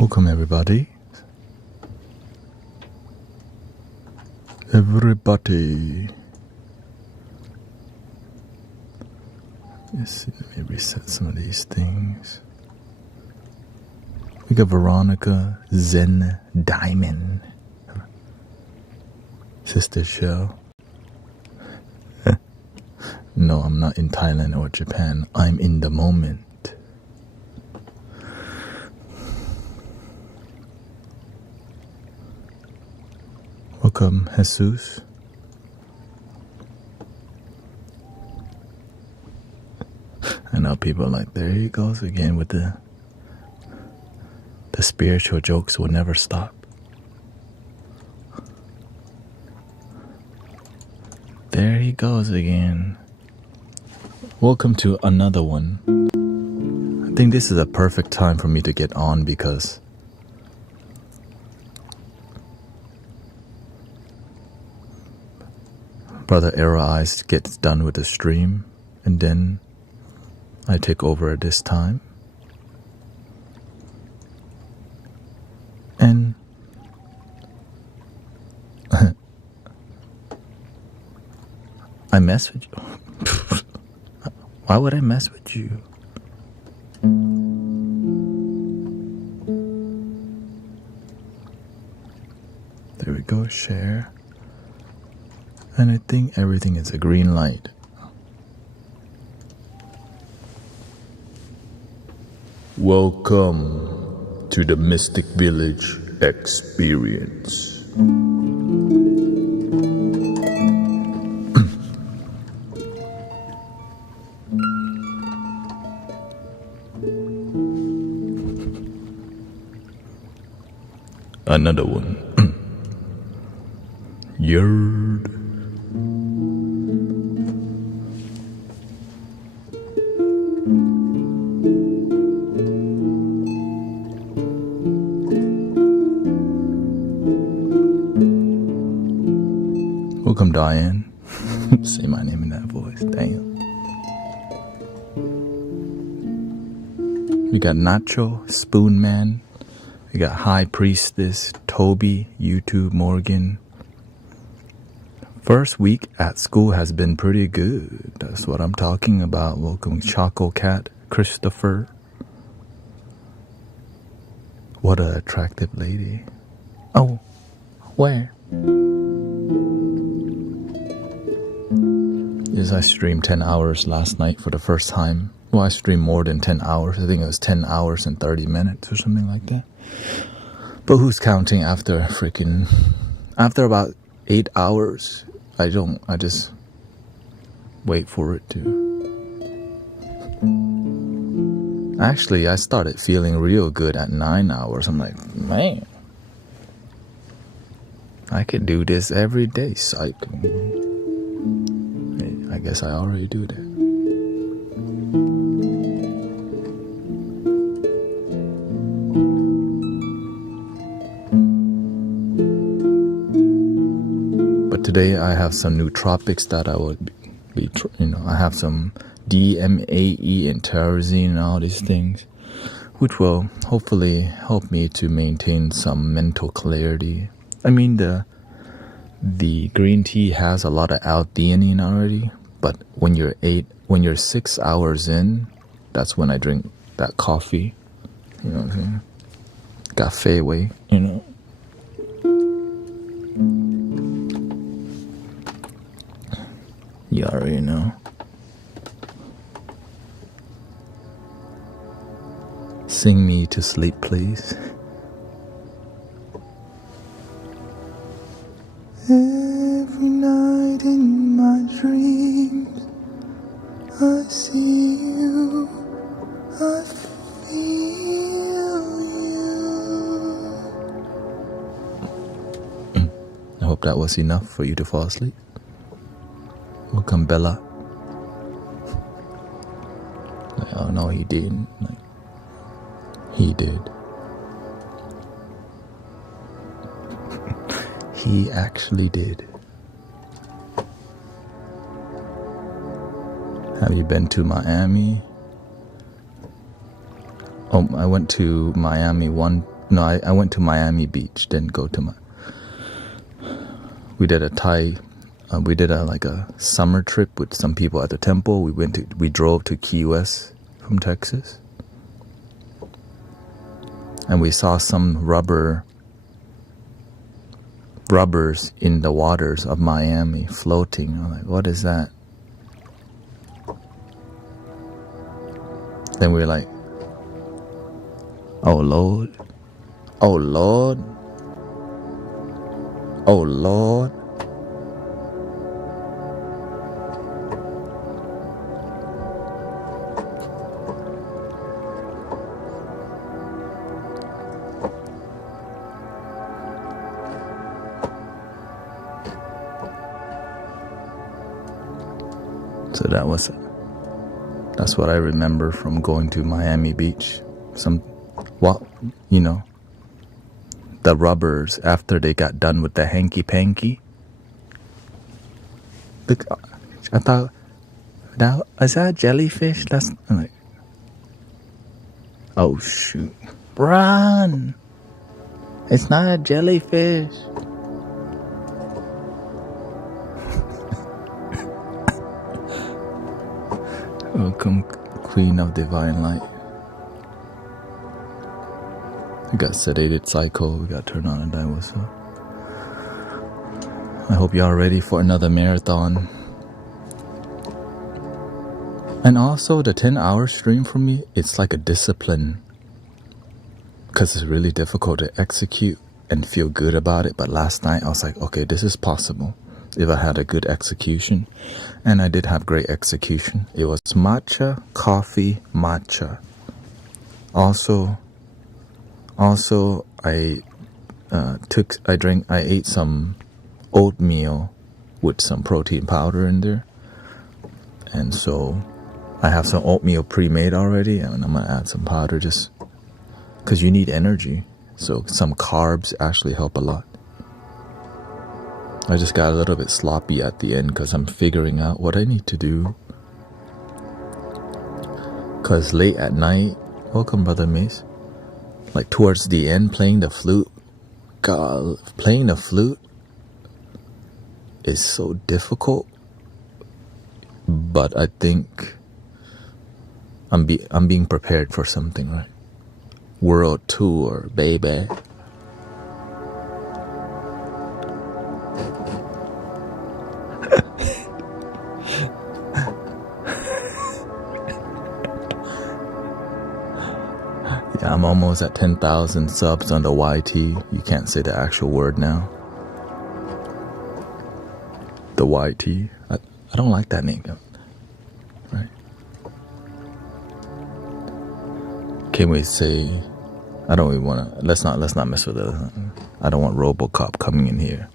Welcome everybody. Everybody. Let's see, let me reset some of these things. We got Veronica, Zen, Diamond, Sister Shell. No, I'm not in Thailand or Japan. I'm in the moment. Welcome, Jesus. I know people are like, there he goes again with the spiritual jokes will never stop. There he goes again. Welcome to another one. I think this is a perfect time for me to get on because Brother Arrow Eyes gets done with the stream and then I take over at this time. And I mess with you. Why would I mess with you? There we go, share. And I think everything is a green light. Welcome to the Mystic Village experience. Another one. Yerd. Welcome, Diane. Say my name in that voice. Damn. We got Nacho, Spoon Man. We got High Priestess, Toby, YouTube, Morgan. First week at school has been pretty good. That's what I'm talking about. Welcome, Choco Cat, Christopher. What an attractive lady. Oh, where? Yes, I streamed 10 hours last night for the first time. Well, I streamed more than 10 hours. I think it was 10 hours and 30 minutes or something like that. But who's counting after about 8 hours? I just wait for it to. Actually, I started feeling real good at 9 hours. I'm like, man, I could do this every day, psych. I guess I already do that. But today I have some new tropics that I would be I have some DMAE and tyrosine and all these things, which will hopefully help me to maintain some mental clarity. I mean, the green tea has a lot of L-theanine already, but when you're 6 hours in, that's when I drink that coffee. You know what I'm saying? Cafe way, you know. You already know. Sing me to sleep, please. Every night in my dreams, I see you, I feel you. I hope that was enough for you to fall asleep. Welcome, Bella. Like, oh no, he didn't. Like, he did. He actually did. Have you been to Miami? Oh, I went to Miami one No, I went to Miami Beach, didn't go to we did like a summer trip with some people at the temple. We drove to Key West from Texas. And we saw some rubbers in the waters of Miami floating. I'm like, what is that? Then we were like, oh Lord, oh Lord, oh Lord. So that's what I remember from going to Miami Beach. The rubbers, after they got done with the hanky-panky. Look, I thought, now, is that a jellyfish? I'm like, oh shoot, run! It's not a jellyfish. Welcome, Queen of Divine Light. We got sedated psycho. We got turned on and die with. So I hope y'all ready for another marathon. And also the 10-hour stream for me, it's like a discipline. Because it's really difficult to execute and feel good about it. But last night I was like, okay, this is possible if I had a good execution. And I did have great execution. It was matcha, coffee, matcha. Also I ate some oatmeal with some protein powder in there. And so I have some oatmeal pre-made already, and I'm gonna add some powder just because you need energy. So some carbs actually help a lot. I just got a little bit sloppy at the end because I'm figuring out what I need to do. Because late at night, welcome Brother Mace, like towards the end playing the flute, God, playing the flute is so difficult. But I think I'm being prepared for something, right? World tour, baby. Yeah, I'm almost at 10,000 subs on the YT. You can't say the actual word now. The YT. I don't like that name. Right? Can we say? I don't even want to. Let's not mess with it. I don't want RoboCop coming in here.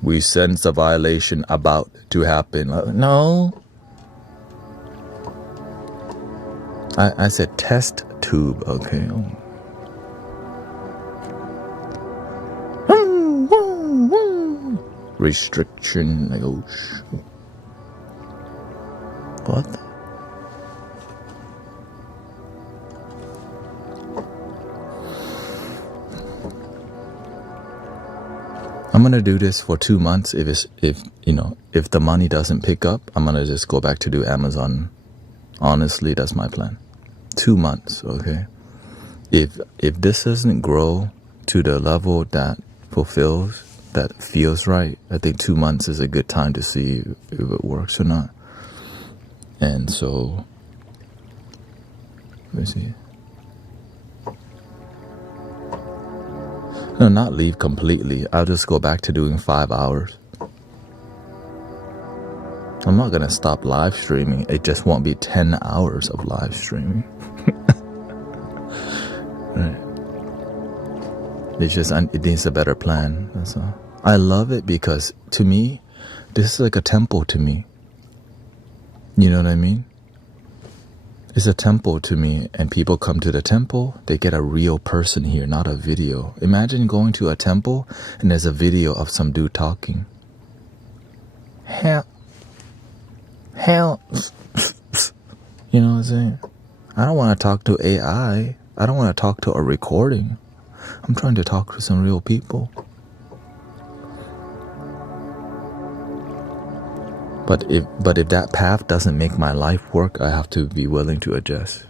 We sense a violation about to happen. No. I said test tube. Okay. Restriction. Like, oh shoot. What? I'm gonna do this for 2 months. If the money doesn't pick up, I'm gonna just go back to do Amazon. Honestly, that's my plan. 2 months, okay? If this doesn't grow to the level that feels right, I think 2 months is a good time to see if it works or not. And so, let me see. No, not leave completely. I'll just go back to doing 5 hours. I'm not gonna stop live streaming. It just won't be 10 hours of live streaming. Right. It needs a better plan. That's all. I love it because to me, this is like a temple to me. You know what I mean? It's a temple to me, and people come to the temple, they get a real person here, not a video. Imagine going to a temple and there's a video of some dude talking. Help. You know what I'm saying? I don't want to talk to AI. I don't want to talk to a recording. I'm trying to talk to some real people. But if that path doesn't make my life work, I have to be willing to adjust.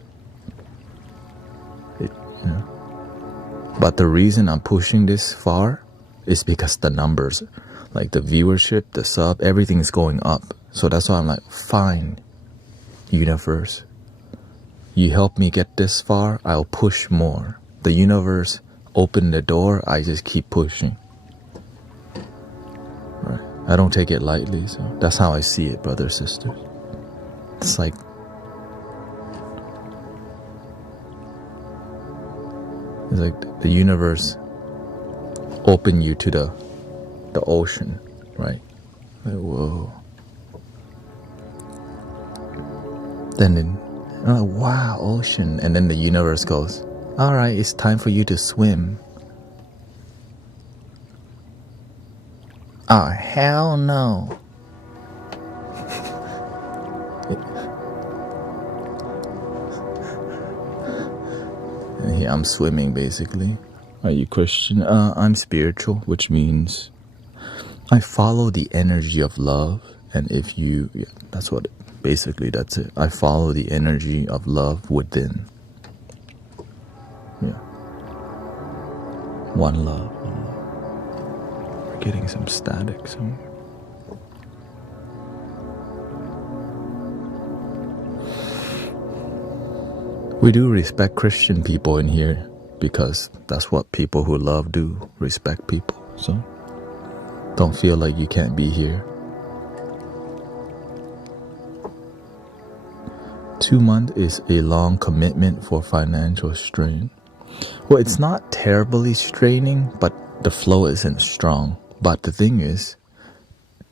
But the reason I'm pushing this far is because the numbers, like the viewership, the sub, everything's going up. So that's why I'm like, fine, universe. You help me get this far, I'll push more. The universe opened the door, I just keep pushing. Right? I don't take it lightly, so that's how I see it, brothers, sisters. It's like the universe open you to the ocean, right? Like, whoa. Then wow, ocean. And then the universe goes, all right, it's time for you to swim. Oh, hell no. And here I'm swimming, basically. Are you Christian? I'm spiritual, which means I follow the energy of love. And if you, that's what, basically that's it. I follow the energy of love within. Yeah. One love. We're getting some static somewhere. We do respect Christian people in here because that's what people who love do, respect people. So don't feel like you can't be here. 2 months is a long commitment for financial strain. Well, it's not terribly straining, but the flow isn't strong. But the thing is,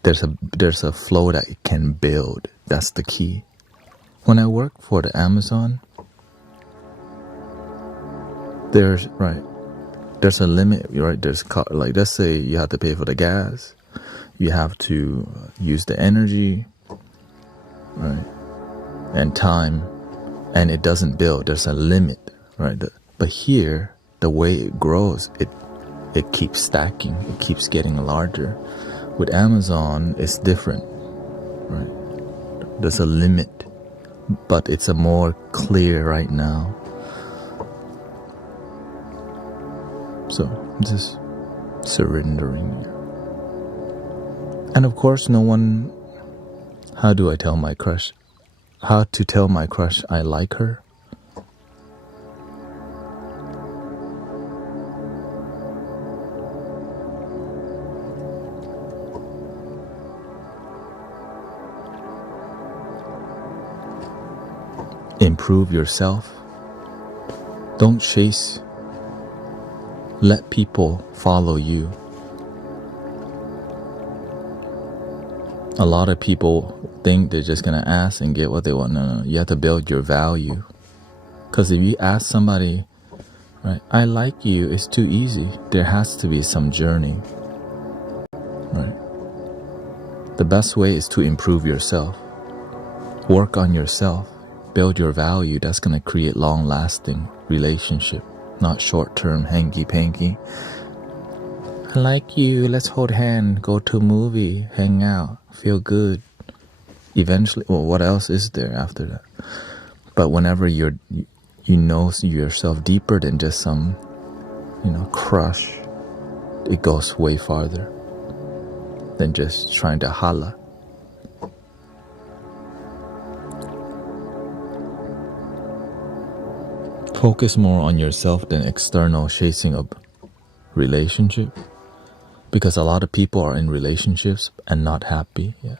there's a flow that it can build. That's the key. When I work for the Amazon, there's a limit, right? There's like, let's say you have to pay for the gas, you have to use the energy, right, and time, and it doesn't build. There's a limit, right? But here, the way it grows, it keeps stacking, it keeps getting larger. With Amazon, it's different, right? There's a limit, but it's a more clear right now. So just surrendering. And of course, no one. How do I tell my crush? How to tell my crush I like her? Improve yourself. Don't chase. Let people follow you. A lot of people think they're just gonna ask and get what they want. No, you have to build your value. Because if you ask somebody, right, I like you, it's too easy. There has to be some journey, right? The best way is to improve yourself. Work on yourself. Build your value. That's gonna create long-lasting relationship. Not short-term hanky-panky. I like you, let's hold hand, go to a movie, hang out, feel good. Eventually, well, what else is there after that? But whenever you know yourself deeper than just some, crush, it goes way farther than just trying to holla. Focus more on yourself than external chasing of relationship, because a lot of people are in relationships and not happy. Yeah.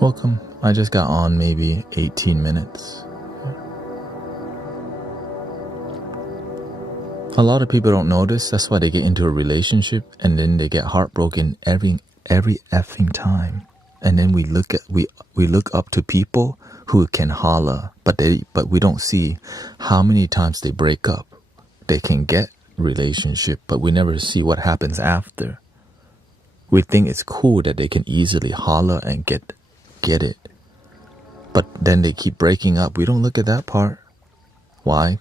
Welcome. I just got on maybe 18 minutes. A lot of people don't notice. That's why they get into a relationship and then they get heartbroken every effing time. And then we look up to people who can holla, but we don't see how many times they break up. They can get relationship, but we never see what happens after. We think it's cool that they can easily holla and get it, but then they keep breaking up. We don't look at that part. Why?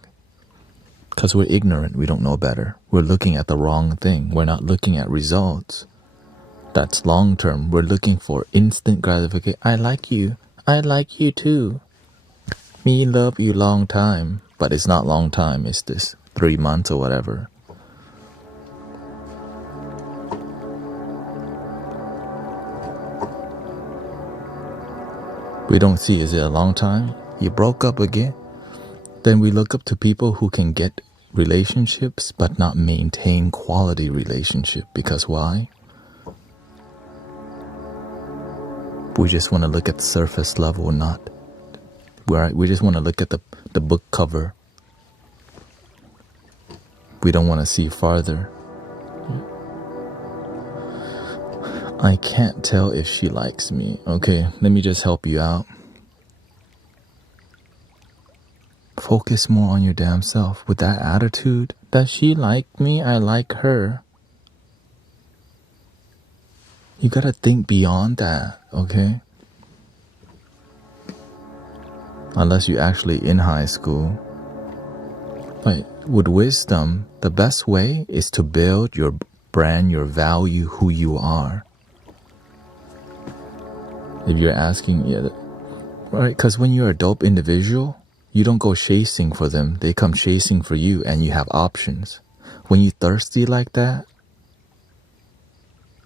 Because we're ignorant. We don't know better. We're looking at the wrong thing. We're not looking at results. That's long term. We're looking for instant gratification. I like you. I like you too. Me love you long time. But it's not long time. It's this 3 months or whatever. We don't see, is it a long time? You broke up again? Then we look up to people who can get relationships but not maintain quality relationship. Because why? We just want to look at the surface level or not. We just want to look at the book cover. We don't want to see farther. I can't tell if she likes me. Okay, let me just help you out. Focus more on your damn self. With that attitude, does she like me? I like her. You gotta think beyond that, okay? Unless you're actually in high school. But with wisdom, the best way is to build your brand, your value, who you are. If you're asking, yeah, right? Because when you're a dope individual, you don't go chasing for them. They come chasing for you and you have options. When you're thirsty like that,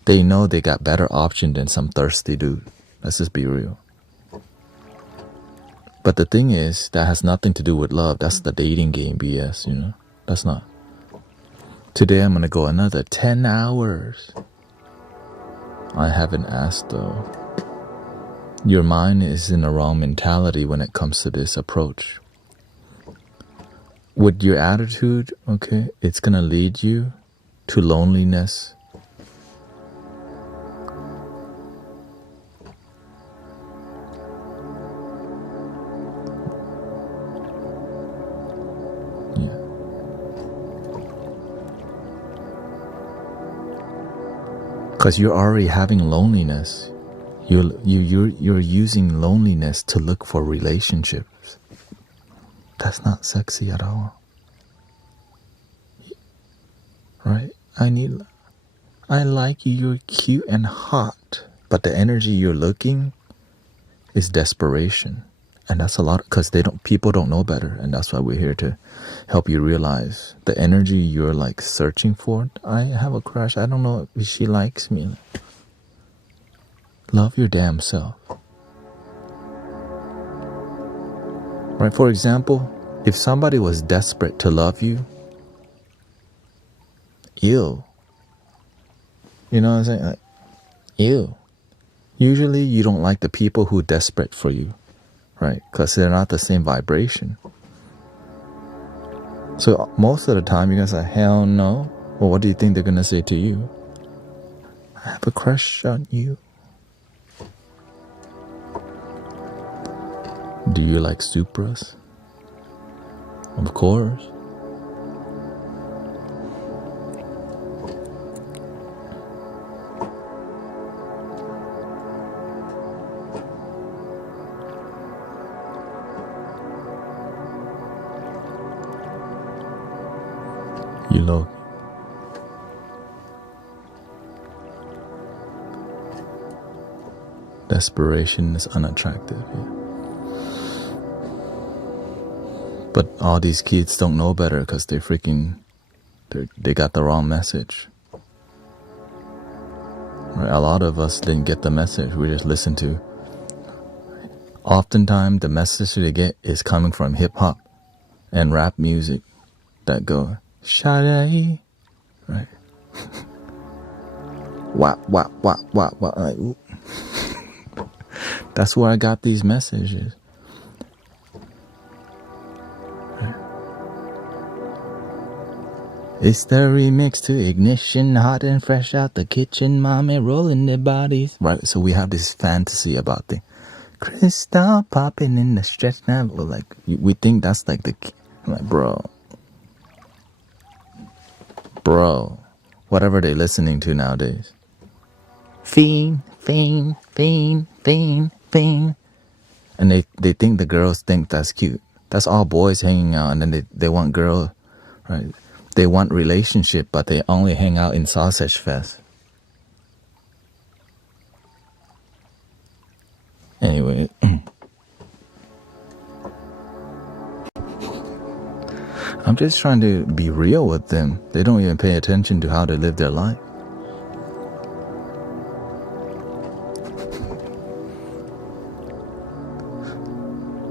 they know they got better option than some thirsty dude. Let's just be real. But the thing is, that has nothing to do with love. That's the dating game BS, you know? That's not. Today I'm going to go another 10 hours. I haven't asked though. Your mind is in the wrong mentality when it comes to this approach. With your attitude, okay, it's going to lead you to loneliness. Yeah. Because you're already having loneliness. You're using loneliness to look for relationships. That's not sexy at all. Right? I like you, you're cute and hot. But the energy you're looking is desperation. And that's a lot, because people don't know better. And that's why we're here to help you realize the energy you're like searching for. I have a crush. I don't know if she likes me. Love your damn self. Right? For example, if somebody was desperate to love you, ew. You know what I'm saying? Like, ew. Usually you don't like the people who are desperate for you, right? Because they're not the same vibration. So most of the time you're going to say, hell no. Well, what do you think they're going to say to you? I have a crush on you. Do you like Supras? Of course. You look. Desperation is unattractive. Yeah. But all these kids don't know better because they got the wrong message. Right? A lot of us didn't get the message. We just listened to. Oftentimes, the message they get is coming from hip hop and rap music that go, Shadai, right? Wap, wap, wap, wap, wap. Like, that's where I got these messages. It's the remix to Ignition, hot and fresh out the kitchen, mommy rolling their bodies. Right, so we have this fantasy about the crystal popping in the stretch now. Like, we think that's like the, I'm like, bro, whatever they're listening to nowadays. Fiend. And they think the girls think that's cute. That's all boys hanging out, and then they want girl, right? They want relationship, but they only hang out in sausage fest. Anyway, I'm just trying to be real with them. They don't even pay attention to how they live their life.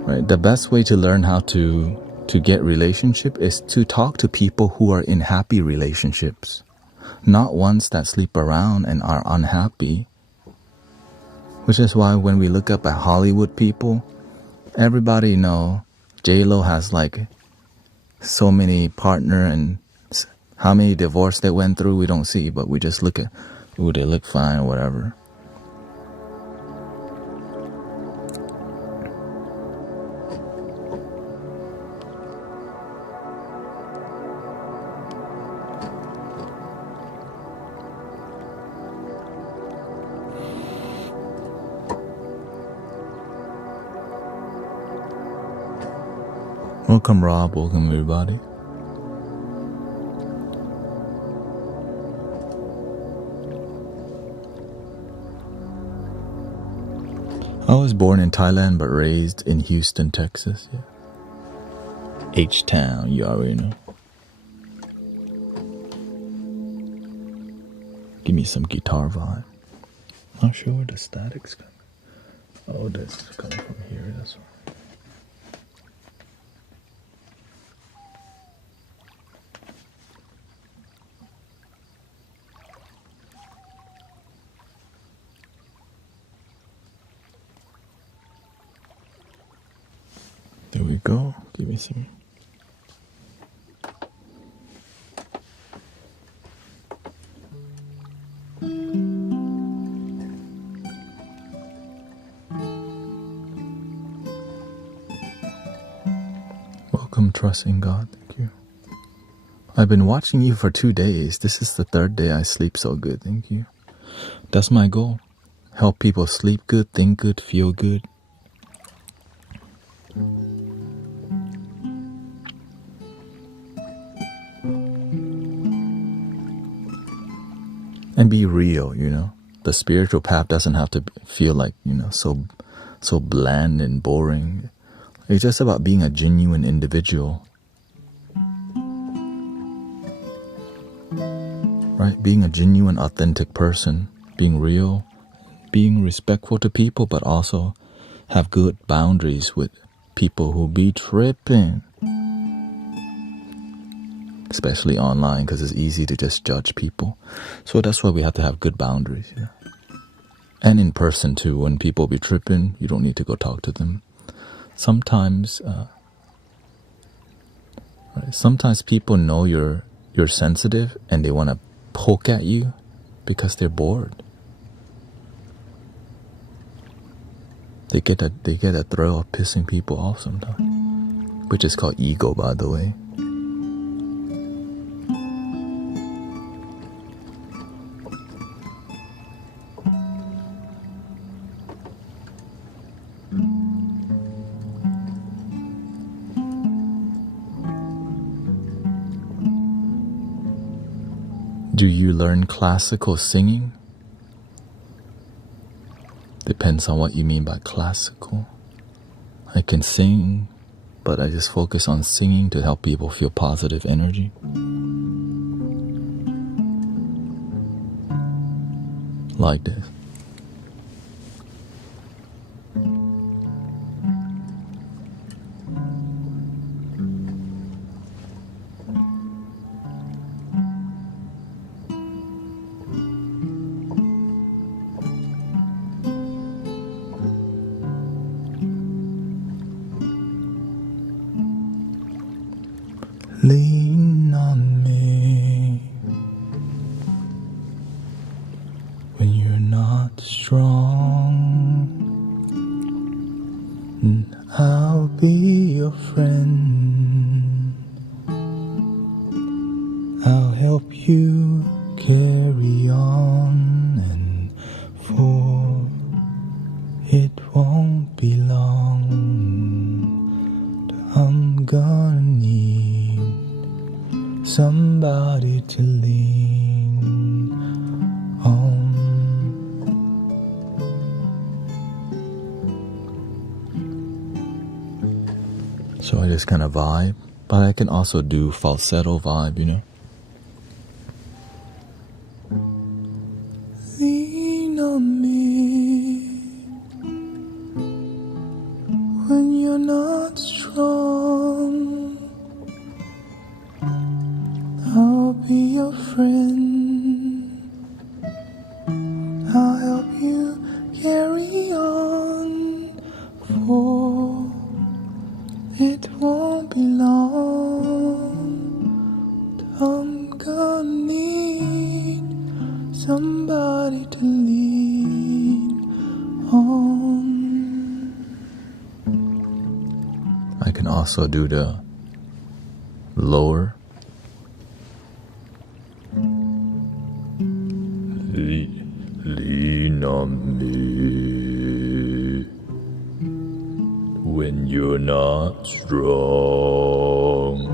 Right? The best way to learn how to get relationship is to talk to people who are in happy relationships, not ones that sleep around and are unhappy. Which is why when we look up at Hollywood people, everybody J-Lo has like so many partner, and how many divorce they went through we don't see, but we just look at, ooh, they look fine or whatever. Welcome Rob, welcome everybody. I was born in Thailand but raised in Houston, Texas. Yeah. H-Town, you already know. Give me some guitar vibe. Not sure where the static's coming. Oh, that's coming from here, that's why. There we go. Give me some. Welcome, trust in God. Thank you. I've been watching you for 2 days. This is the 3rd day I sleep so good. Thank you. That's my goal. Help people sleep good, think good, feel good. And be real, The spiritual path doesn't have to feel like, so bland and boring. It's just about being a genuine individual. Right? Being a genuine, authentic person. Being real. Being respectful to people, but also have good boundaries with people who be tripping. Especially online, because it's easy to just judge people. So that's why we have to have good boundaries. Yeah. And in person too, when people be tripping, you don't need to go talk to them. Sometimes people know you're sensitive and they want to poke at you because they're bored. They get a thrill of pissing people off sometimes, which is called ego, by the way. Do you learn classical singing? Depends on what you mean by classical. I can sing, but I just focus on singing to help people feel positive energy. Like this. Lean on me when you're not strong, and I'll be your friend. I'll help you carry on, and for it won't be long till I'm So I just kind of vibe, but I can also do falsetto vibe, you know. Lean on me when you're not strong. I'll be your friend. I'll help you carry on, for it won't be long. I'm gonna need somebody to lean on. I can also do the lower. Lean on me when you're not strong.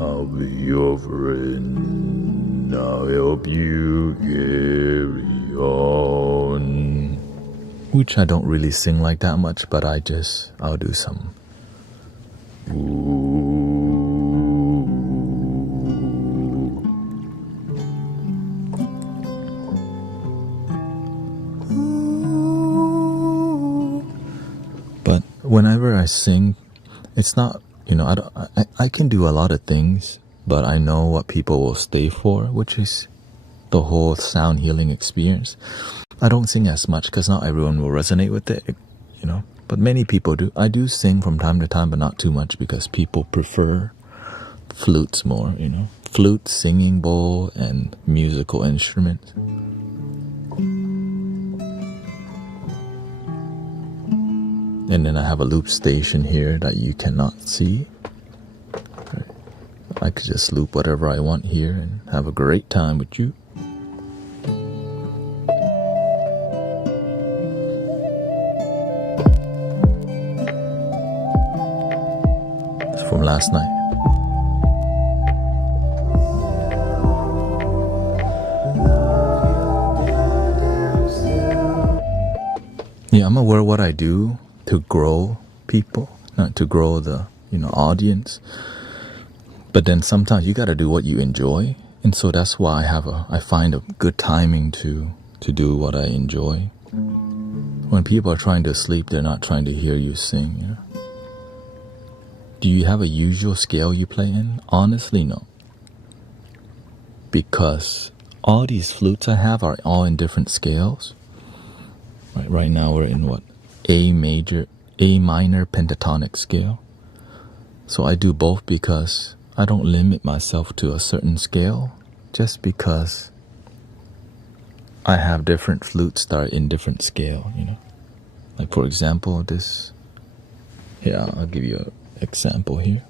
I'll be your friend. I'll help you carry on. Which I don't really sing like that much, but I'll do some. Ooh. But whenever I sing, it's not, I can do a lot of things, but I know what people will stay for, which is the whole sound healing experience. I don't sing as much because not everyone will resonate with it, but many people do. I do sing from time to time, but not too much because people prefer flutes more, flute, singing bowl, and musical instruments. And then I have a loop station here that you cannot see. I could just loop whatever I want here and have a great time with you. It's from last night. Yeah, I'm aware of what I do to grow people, not to grow the audience. But then sometimes you got to do what you enjoy, and so that's why I find a good timing to do what I enjoy. When people are trying to sleep, they're not trying to hear you sing. Do you have a usual scale you play in? Honestly, no. Because all these flutes I have are all in different scales. Right now we're in what? A minor pentatonic scale. So I do both because I don't limit myself to a certain scale, just because I have different flutes that are in different scale, Like for example, this. Yeah, I'll give you an example here.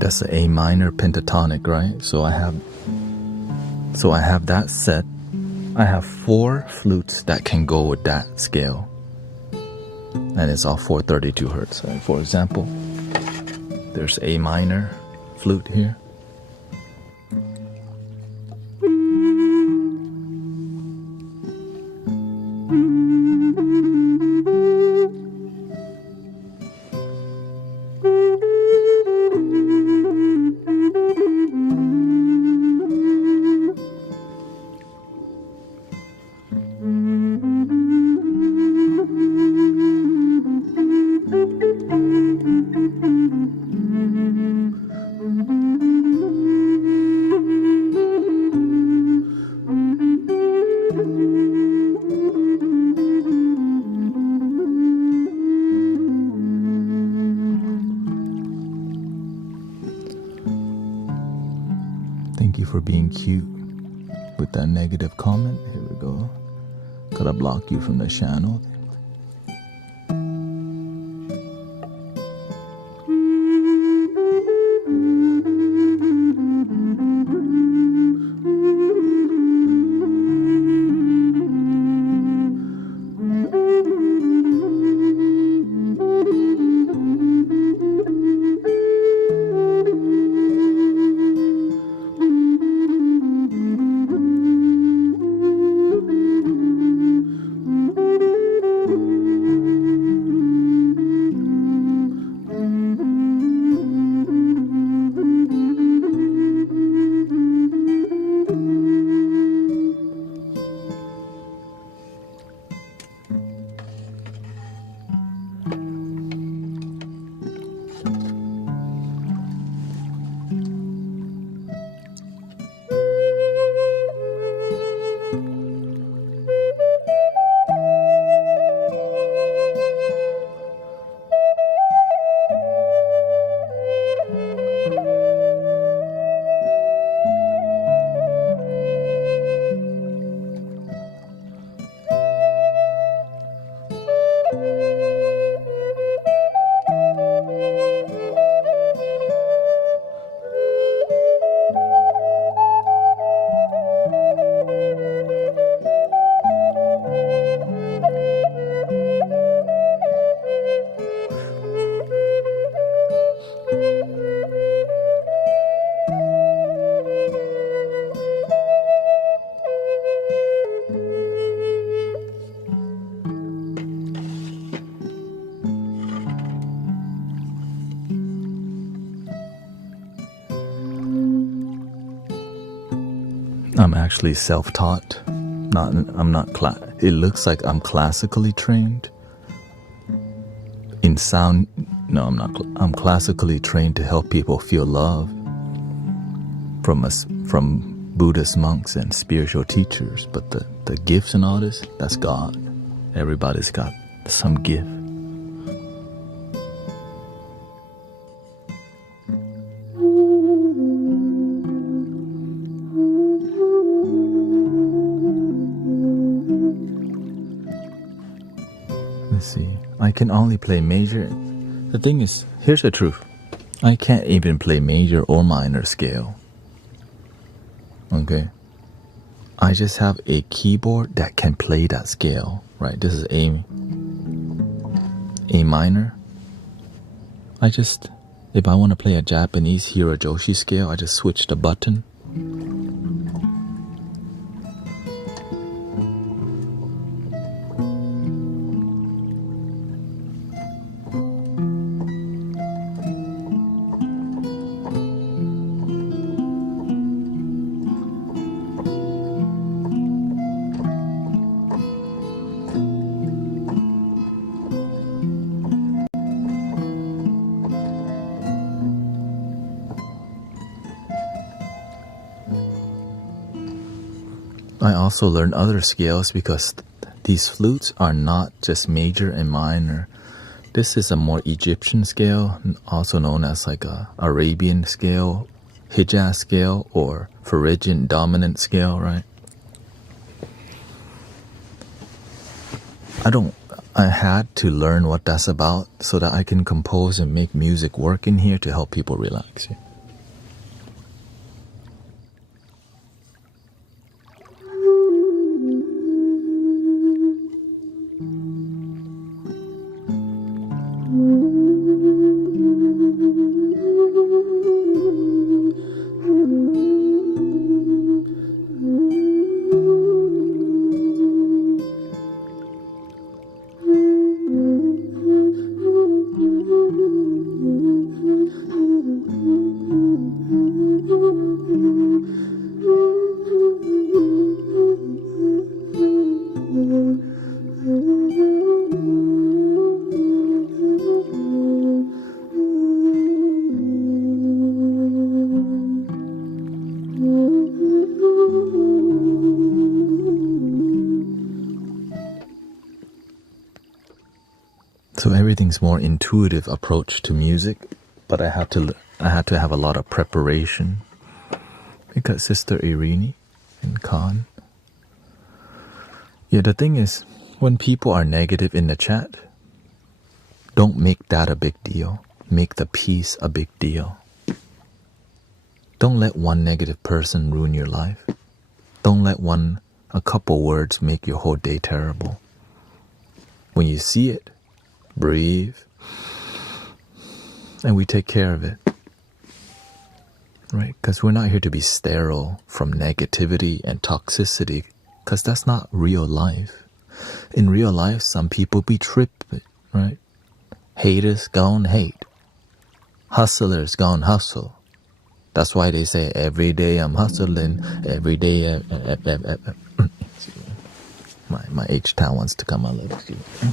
That's the A minor pentatonic, right? So I have that set. I have 4 flutes that can go with that scale, and it's all 432 hertz. Right? For example, there's A minor flute here. Thank you for being cute with that negative comment. Here we go. Gotta block you from the channel. I'm actually self-taught. It looks like I'm classically trained in sound. No, I'm not. I'm classically trained to help people feel love from Buddhist monks and spiritual teachers. But the gifts and all this, that's God. Everybody's got some gift. Let's see. I can only play major. The thing is, here's the truth. I can't even play major or minor scale. Okay? I just have a keyboard that can play that scale, right? This is A minor. If I want to play a Japanese Hirajoshi scale, I just switch the button. I also learned other scales because these flutes are not just major and minor. This is a more Egyptian scale, also known as like a Arabian scale, Hijaz scale, or Phrygian dominant scale, right? I had to learn what that's about so that I can compose and make music work in here to help people relax. So everything's more intuitive approach to music, but I had to have a lot of preparation because Sister Irini and Khan, Yeah, the thing is, when people are negative in the chat, don't make that a big deal. Make the peace a big deal. Don't let one negative person ruin your life. Don't let a couple words make your whole day terrible. When you see it, breathe, and we take care of it. Right? Because we're not here to be sterile from negativity and toxicity, because that's not real life. In real life, some people be tripping, right? Haters gon' hate. Hustlers gon' hustle. That's why they say every day I'm hustling, every day. My H-Town wants to come out. Excuse me.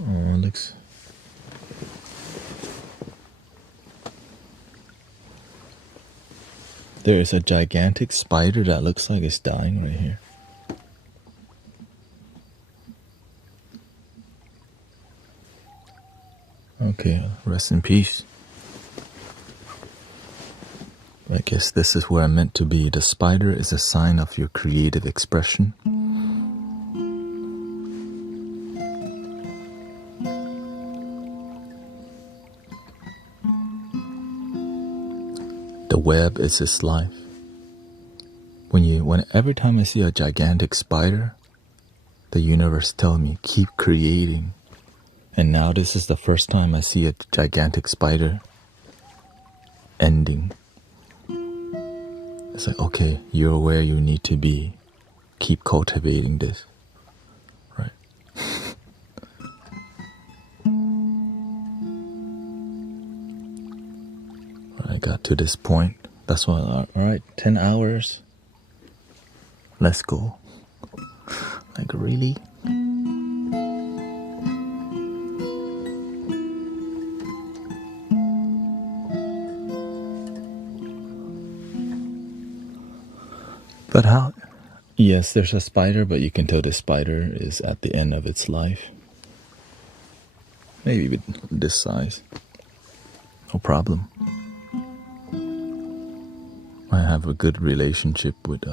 Oh, looks. There is a gigantic spider that looks like it's dying right here. Okay, rest in peace. I guess this is where I'm meant to be. The spider is a sign of your creative expression. The web is his life. Every time I see a gigantic spider, the universe tells me, keep creating. And now this is the first time I see a gigantic spider ending. It's like, okay, you're where you need to be. Keep cultivating this. Right? I got to this point. That's why, alright, 10 hours. Let's go. Like, really? But how? Yes, there's a spider, but you can tell the spider is at the end of its life. Maybe with this size. No problem. I have a good relationship with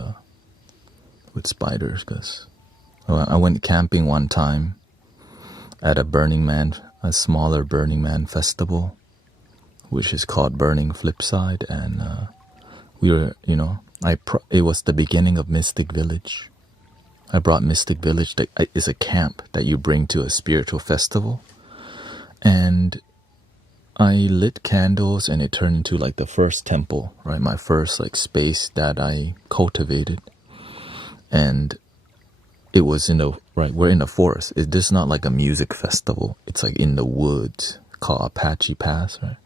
spiders because I went camping one time at a smaller Burning Man festival, which is called Burning Flipside, and we were, it was the beginning of Mystic Village. I brought Mystic Village, that is a camp that you bring to a spiritual festival, and I lit candles and it turned into like the first temple, right? My first like space that I cultivated. And it was we're in the forest. This is not like a music festival. It's like in the woods called Apache Pass, right?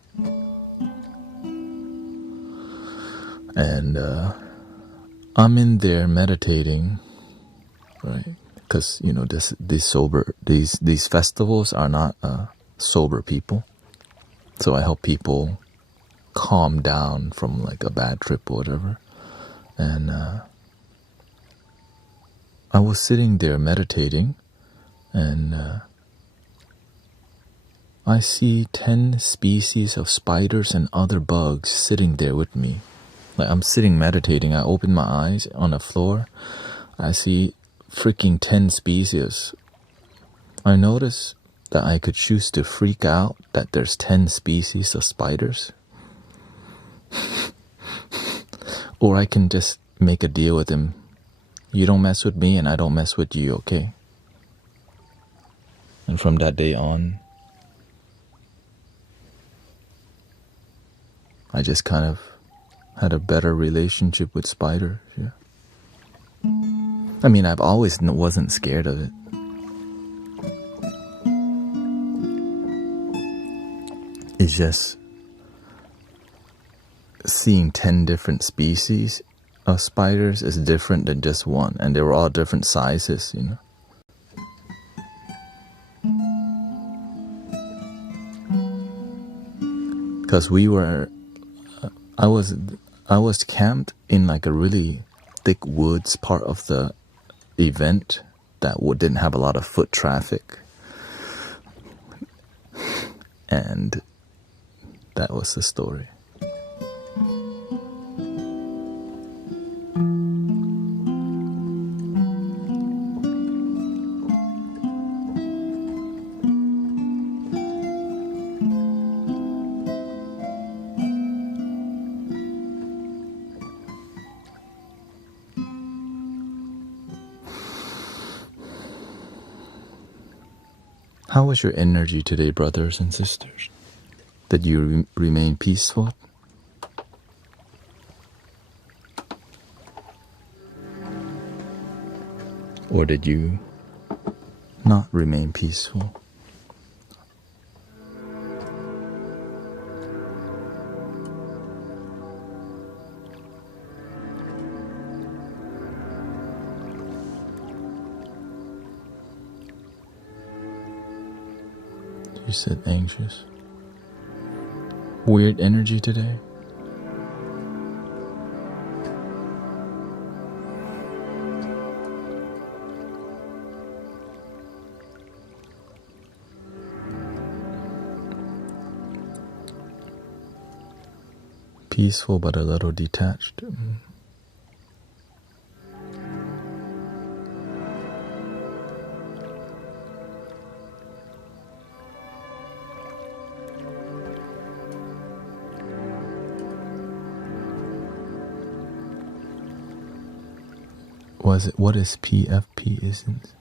And I'm in there meditating, right? Because these festivals are not sober people. So I help people calm down from like a bad trip or whatever. And I was sitting there meditating, and I see 10 species of spiders and other bugs sitting there with me. Like, I'm sitting meditating, I open my eyes on the floor, I see freaking 10 species. I notice that I could choose to freak out that there's 10 species of spiders. Or I can just make a deal with them. You don't mess with me and I don't mess with you, okay? And from that day on, I just kind of had a better relationship with spiders, yeah. I mean, I've always wasn't scared of it. It's just seeing 10 different species of spiders is different than just one, and they were all different sizes, because we were, I was camped in like a really thick woods part of the event that didn't have a lot of foot traffic, and that was the story. How was your energy today, brothers and sisters? Did you remain peaceful? Or did you not remain peaceful? You said anxious. Weird energy today. Peaceful but a little detached. What is PFP isn't?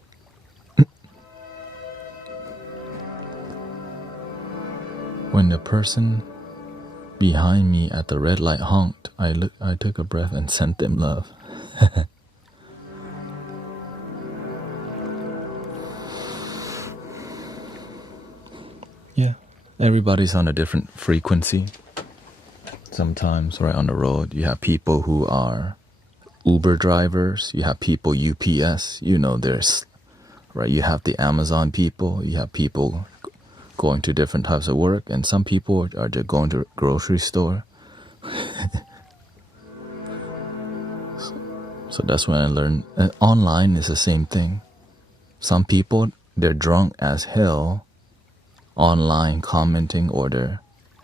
When the person behind me at the red light honked, I took a breath and sent them love. Yeah, everybody's on a different frequency. Sometimes right on the road you have people who are Uber drivers, you have people UPS, there's, right, you have the Amazon people, you have people going to different types of work, and some people are just going to grocery store. So that's when I learned, online is the same thing. Some people, they're drunk as hell online commenting, or they're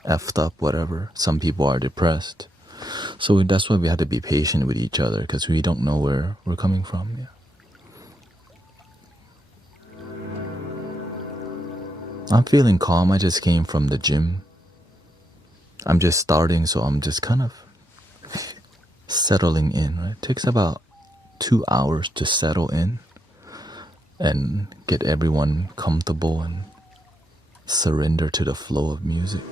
effed up, whatever. Some people are depressed. So that's why we have to be patient with each other, because we don't know where we're coming from. Yeah. I'm feeling calm. I just came from the gym. I'm just starting, so I'm just kind of settling in. Right? It takes about 2 hours to settle in and get everyone comfortable and surrender to the flow of music.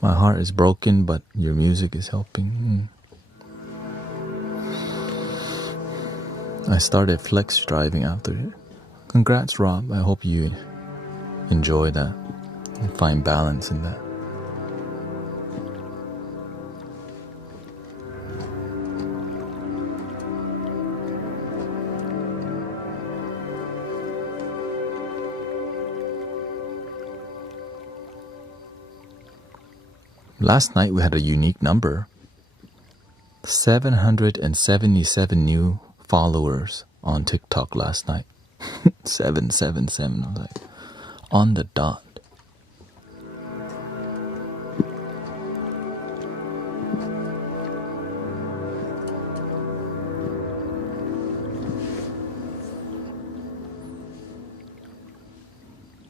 My heart is broken, but your music is helping. I started flex driving after it. Congrats, Rob. I hope you enjoy that and find balance in that. Last night we had a unique number. 777 new followers on TikTok last night. 777, I was like, on the dot.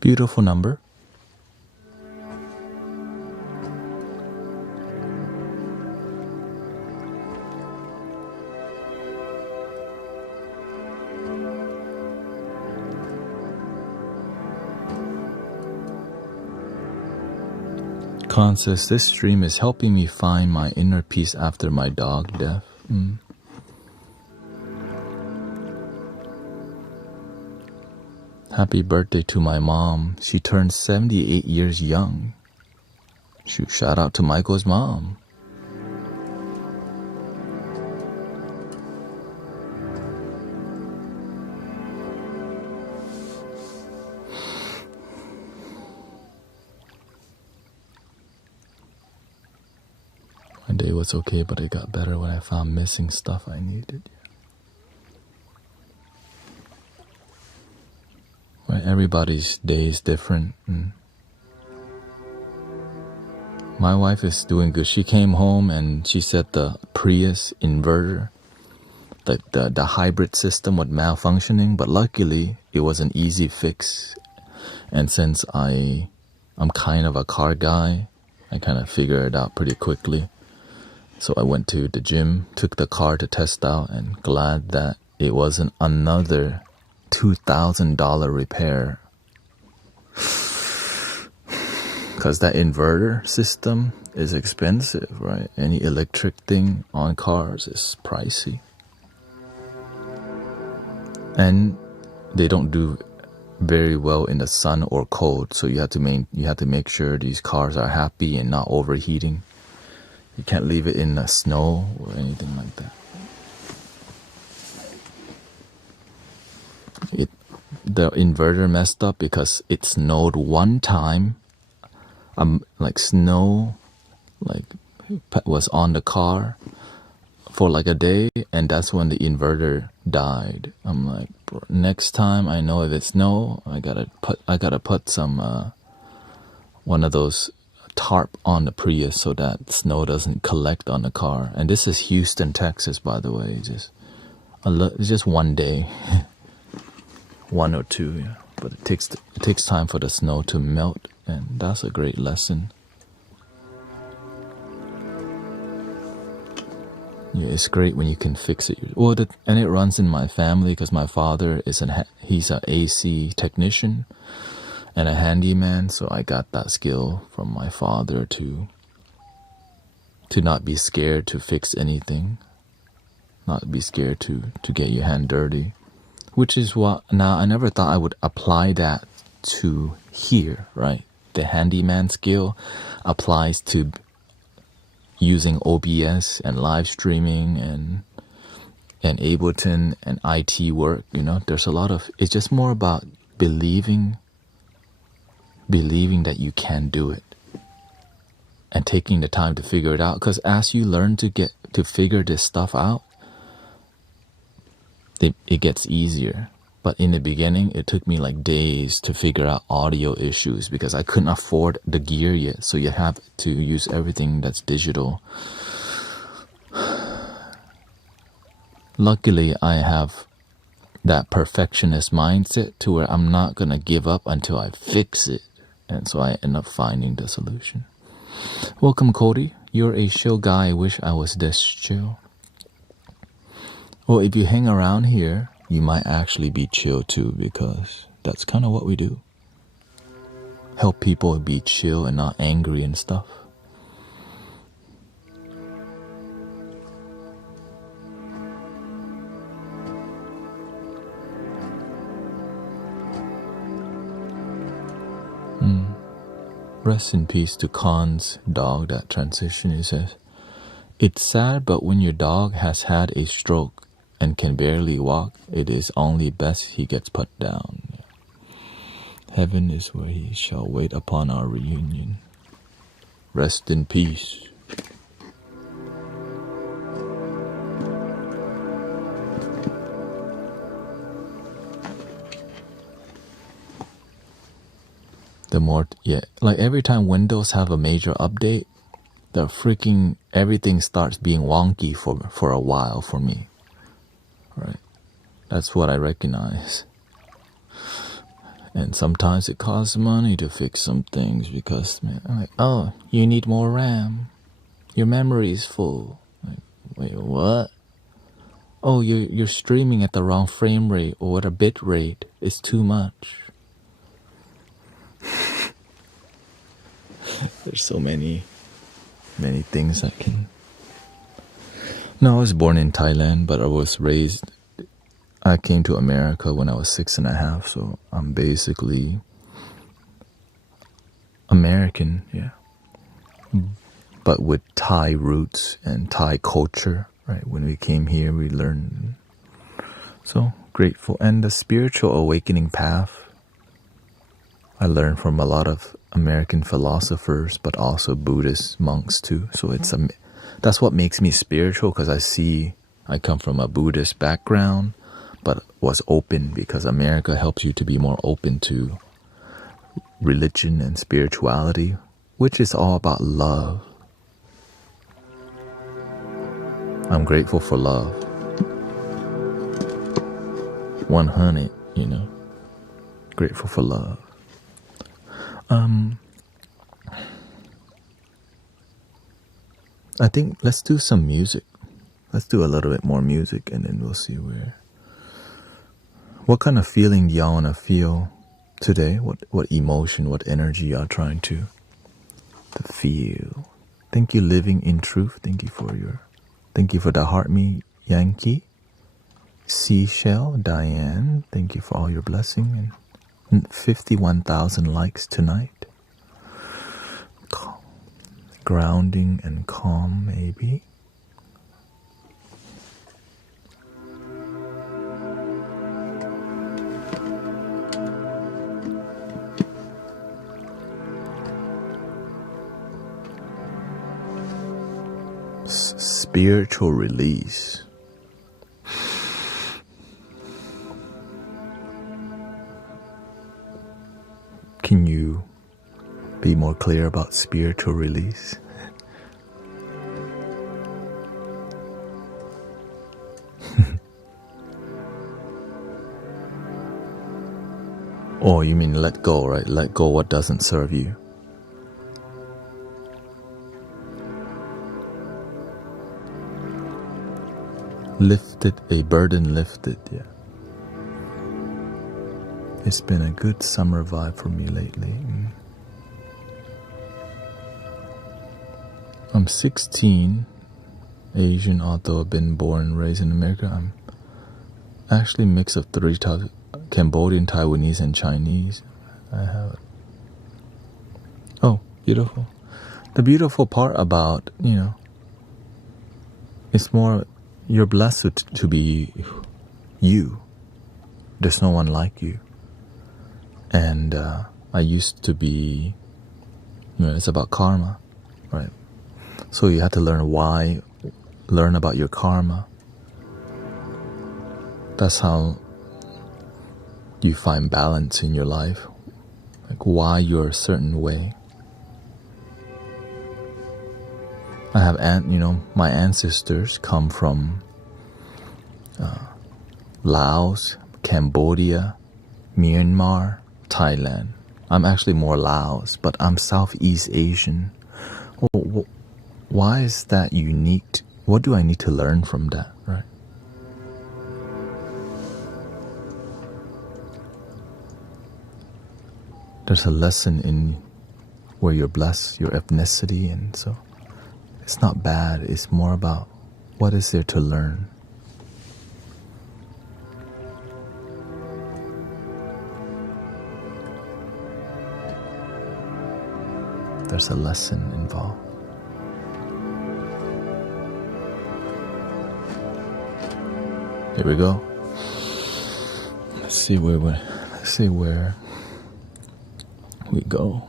Beautiful number. Conscious, this stream is helping me find my inner peace after my dog death. Happy birthday to my mom. She turned 78 years young. Shoot, shout out to Michael's mom. day was okay, but it got better when I found missing stuff I needed. Right, everybody's day is different. My wife is doing good. She came home and she said the Prius inverter, the hybrid system was malfunctioning, but luckily it was an easy fix. And since I'm kind of a car guy, I kind of figured it out pretty quickly. So I went to the gym, took the car to test out, and glad that it wasn't another $2,000 repair. Because that inverter system is expensive, right? Any electric thing on cars is pricey. And they don't do very well in the sun or cold, so you have to make sure these cars are happy and not overheating. You can't leave it in the snow or anything like that. The inverter messed up because it snowed one time. Snow was on the car for like a day, and that's when the inverter died. I'm like, next time I know if it's snow, I gotta put some one of those tarp on the Prius so that snow doesn't collect on the car. And this is Houston, Texas, by the way. It's just one day, one or two, yeah. But it takes time for the snow to melt, and that's a great lesson. Yeah, it's great when you can fix it. And it runs in my family because my father he's an AC technician and a handyman, so I got that skill from my father to not be scared to fix anything, not be scared to get your hand dirty. Which is what, now I never thought I would apply that to here, right? The handyman skill applies to using OBS and live streaming and Ableton and IT work, there's a lot of, it's just more about believing that you can do it and taking the time to figure it out. Because as you learn to figure this stuff out, it gets easier. But in the beginning, it took me like days to figure out audio issues because I couldn't afford the gear yet. So you have to use everything that's digital. Luckily, I have that perfectionist mindset to where I'm not going to give up until I fix it. And so I end up finding the solution. Welcome, Cody. You're a chill guy. I wish I was this chill. Well, if you hang around here, you might actually be chill too, because that's kind of what we do. Help people be chill and not angry and stuff. Rest in peace to Khan's dog that transition. He says, it's sad, but when your dog has had a stroke and can barely walk, it is only best he gets put down. Heaven is where he shall wait upon our reunion. Rest in peace. Like every time Windows have a major update, everything starts being wonky for a while for me. Right? That's what I recognize. And sometimes it costs money to fix some things because, I'm like, oh, you need more RAM. Your memory is full. Like, wait, what? Oh, you're streaming at the wrong frame rate or at a bit rate. It's too much. There's so many things that can... No, I was born in Thailand, but I came to America when I was 6.5, so I'm basically American, yeah. But with Thai roots and Thai culture, right? When we came here, we learned. So grateful. And the spiritual awakening path, I learned from a lot of American philosophers, but also Buddhist monks too. So it's That's what makes me spiritual, because I come from a Buddhist background, but was open because America helps you to be more open to religion and spirituality, which is all about love. I'm grateful for love. 100, grateful for love. I think let's do some music. Let's do a little bit more music, and then we'll see what kind of feeling do y'all want to feel today? What emotion, what energy y'all trying to feel? Thank you, Living in Truth. Thank you for the heart me, Yankee. Seashell, Diane. Thank you for all your blessing and 51,000 likes tonight. Grounding and calm, maybe. Spiritual release. Can you be more clear about spiritual release? Oh, you mean let go, right? Let go what doesn't serve you. Lifted, a burden lifted, yeah. It's been a good summer vibe for me lately. I'm 16, Asian, although I've been born and raised in America. I'm actually a mix of three types: Cambodian, Taiwanese, and Chinese. I have it. Oh, beautiful. The beautiful part about, it's more, you're blessed to be you. There's no one like you. And I used to be, it's about karma, right? So you have to learn about your karma. That's how you find balance in your life, like why you're a certain way. I have my ancestors come from Laos, Cambodia, Myanmar, Thailand. I'm actually more Laos, but I'm Southeast Asian. Why is that unique? What do I need to learn from that, right? There's a lesson in where you're blessed, your ethnicity, and so it's not bad. It's more about what is there to learn. There's a lesson involved. Here we go. Let's see where we go.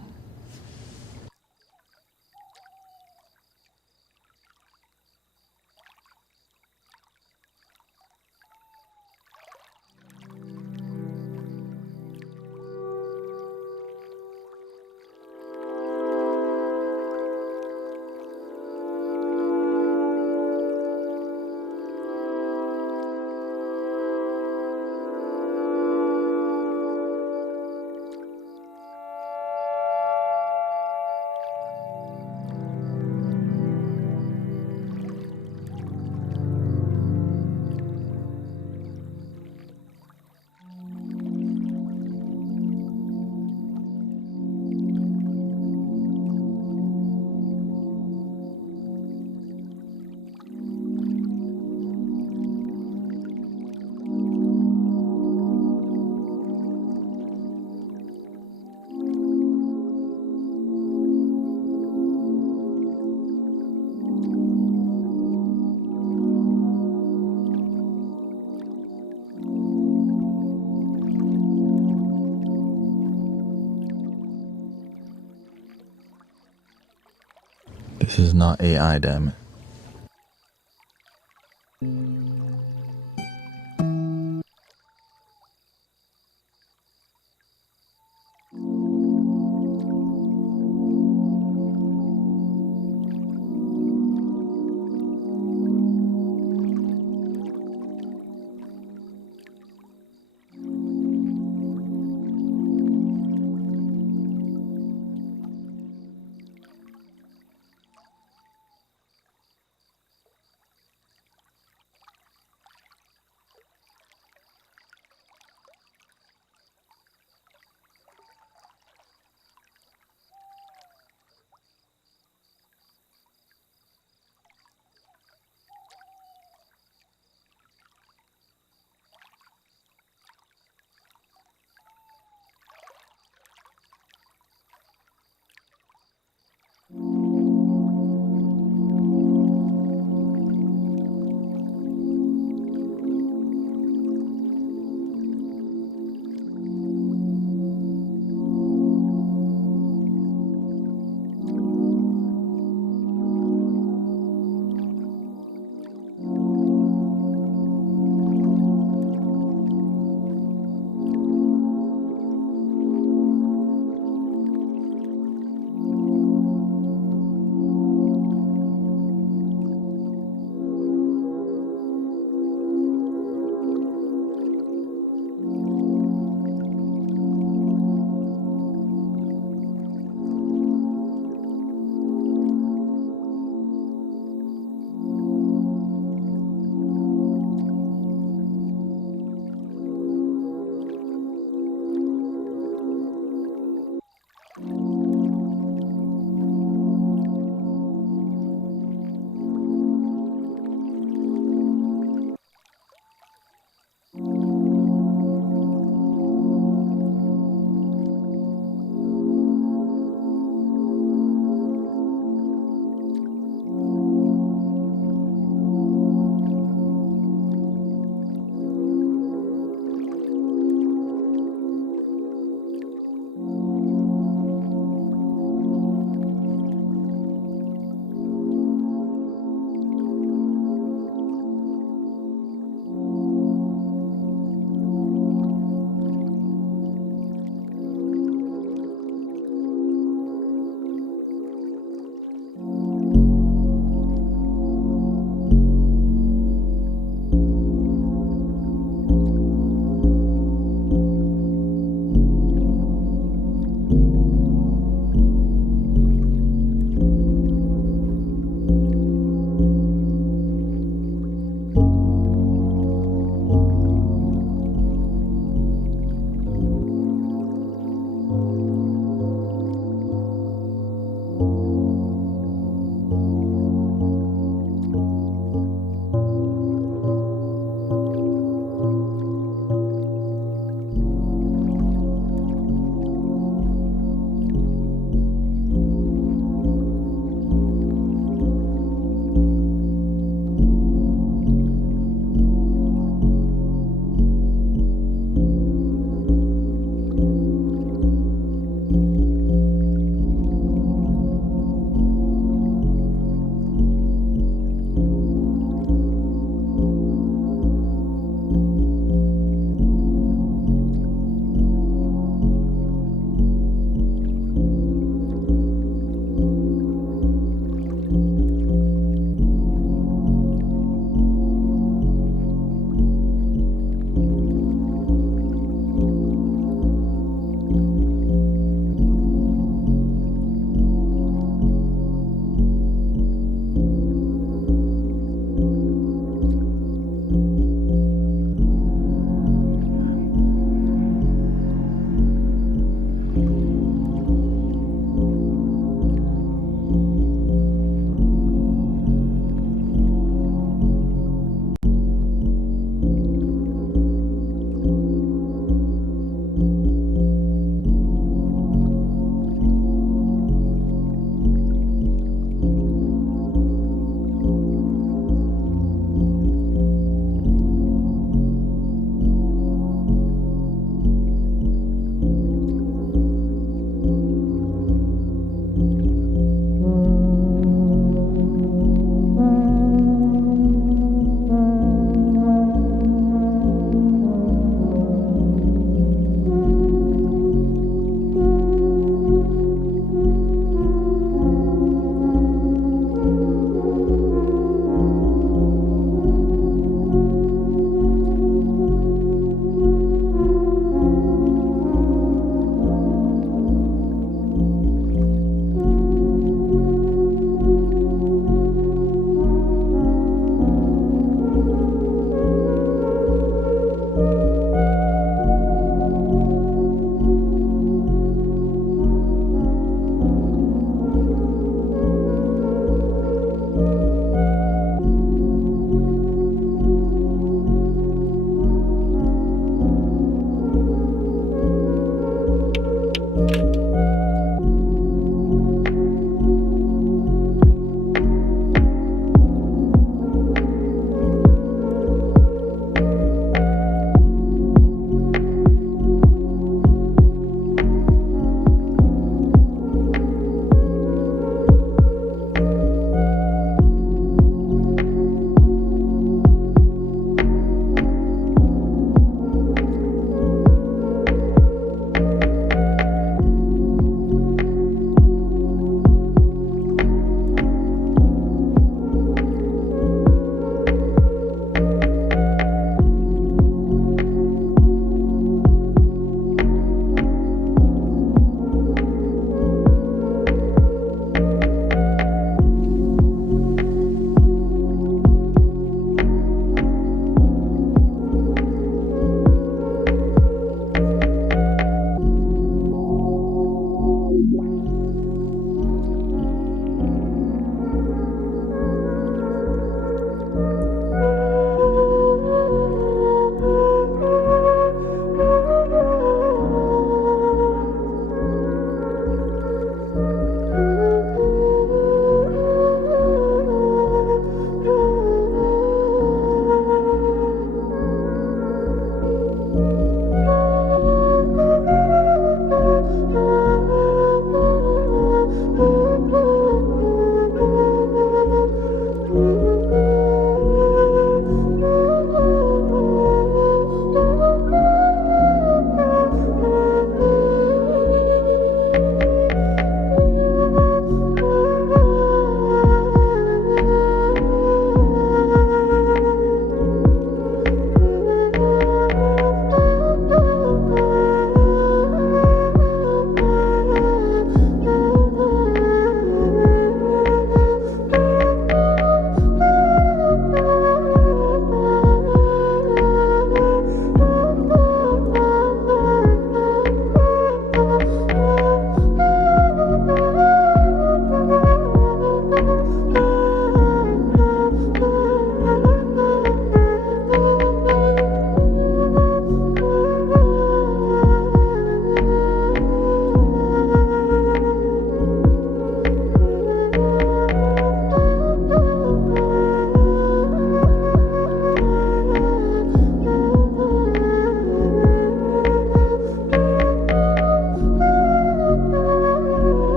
This is not AI, damn it.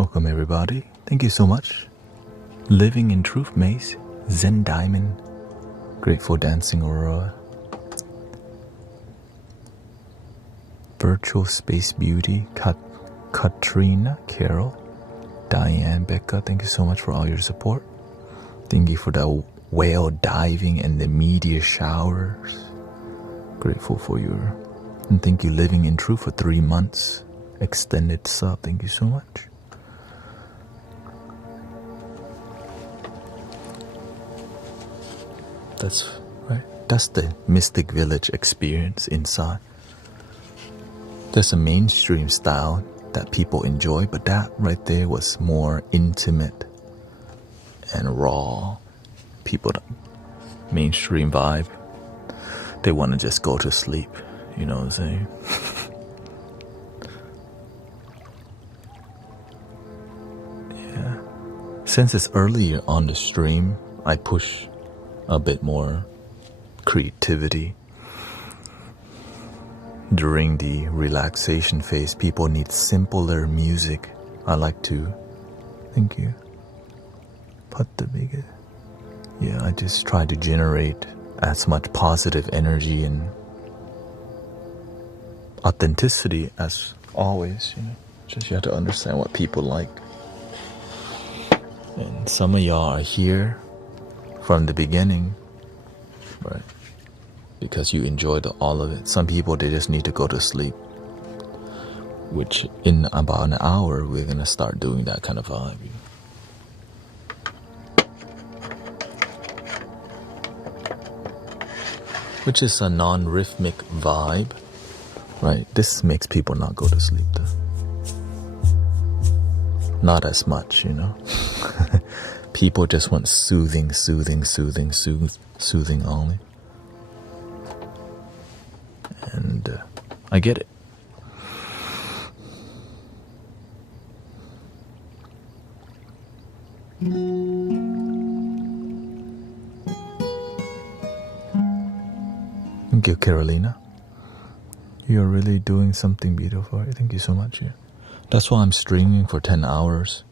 Welcome everybody. Thank you so much. Living in Truth Maze, Zen Diamond, Grateful Dancing Aurora, Virtual Space Beauty, Katrina, Carol, Diane, Becca, thank you so much for all your support. Thank you for the whale diving and the meteor showers. Grateful for your, and thank you Living in Truth for 3 months. Extended sub, thank you so much. That's right. That's the Mystic Village experience inside. There's a mainstream style that people enjoy, but that right there was more intimate and raw. People, mainstream vibe, they want to just go to sleep. You know what I'm saying? Yeah. Since it's earlier on the stream, I push a bit more creativity. During the relaxation phase, people need simpler music. I like to, thank you. Yeah, I just try to generate as much positive energy and authenticity as always, you know. Just you have to understand what people like. And some of y'all are here from the beginning, right? Because you enjoyed all of it. Some people, they just need to go to sleep, which in about an hour we're gonna start doing that kind of vibe. Which is a non-rhythmic vibe, right? This makes people not go to sleep though. Not as much, you know. People just want soothing only. And I get it. Thank you, Carolina. You're really doing something beautiful. Thank you so much. Yeah. That's why I'm streaming for 10 hours.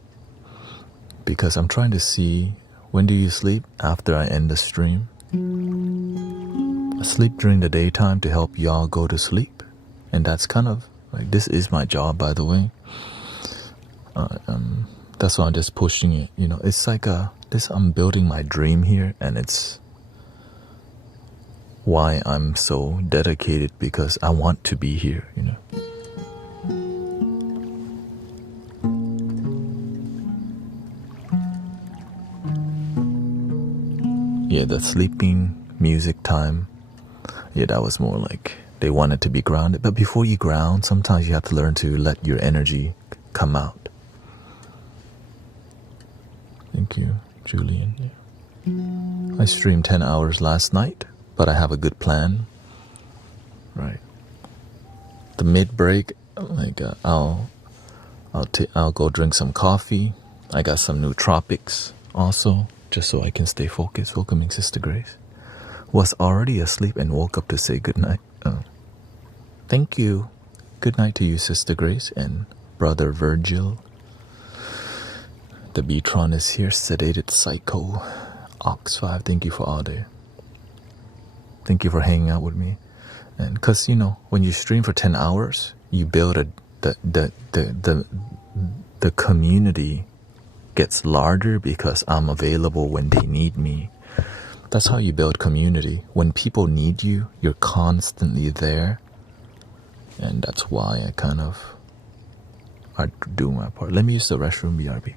Because I'm trying to see, when do you sleep? After I end the stream. I sleep during the daytime to help y'all go to sleep. And that's kind of, like, this is my job, by the way. That's why I'm just pushing it. You know, it's like I'm building my dream here, and it's why I'm so dedicated, because I want to be here, you know. Yeah, the sleeping music time. Yeah, that was more like they wanted to be grounded. But before you ground, sometimes you have to learn to let your energy come out. Thank you, Julian. Yeah. I streamed 10 hours last night, but I have a good plan. Right. The mid-break, like I'll go drink some coffee. I got some nootropics also, just so I can stay focused. Welcoming Sister Grace. Was already asleep and woke up to say goodnight. Oh. Thank you. Good night to you, Sister Grace and Brother Virgil. The Beatron is here. Sedated Psycho. Ox5, thank you for all day. Thank you for hanging out with me. And because, you know, when you stream for 10 hours, you build the community gets larger because I'm available when they need me. That's how you build community. When people need you, you're constantly there. And that's why I do my part. Let me use the restroom, BRB.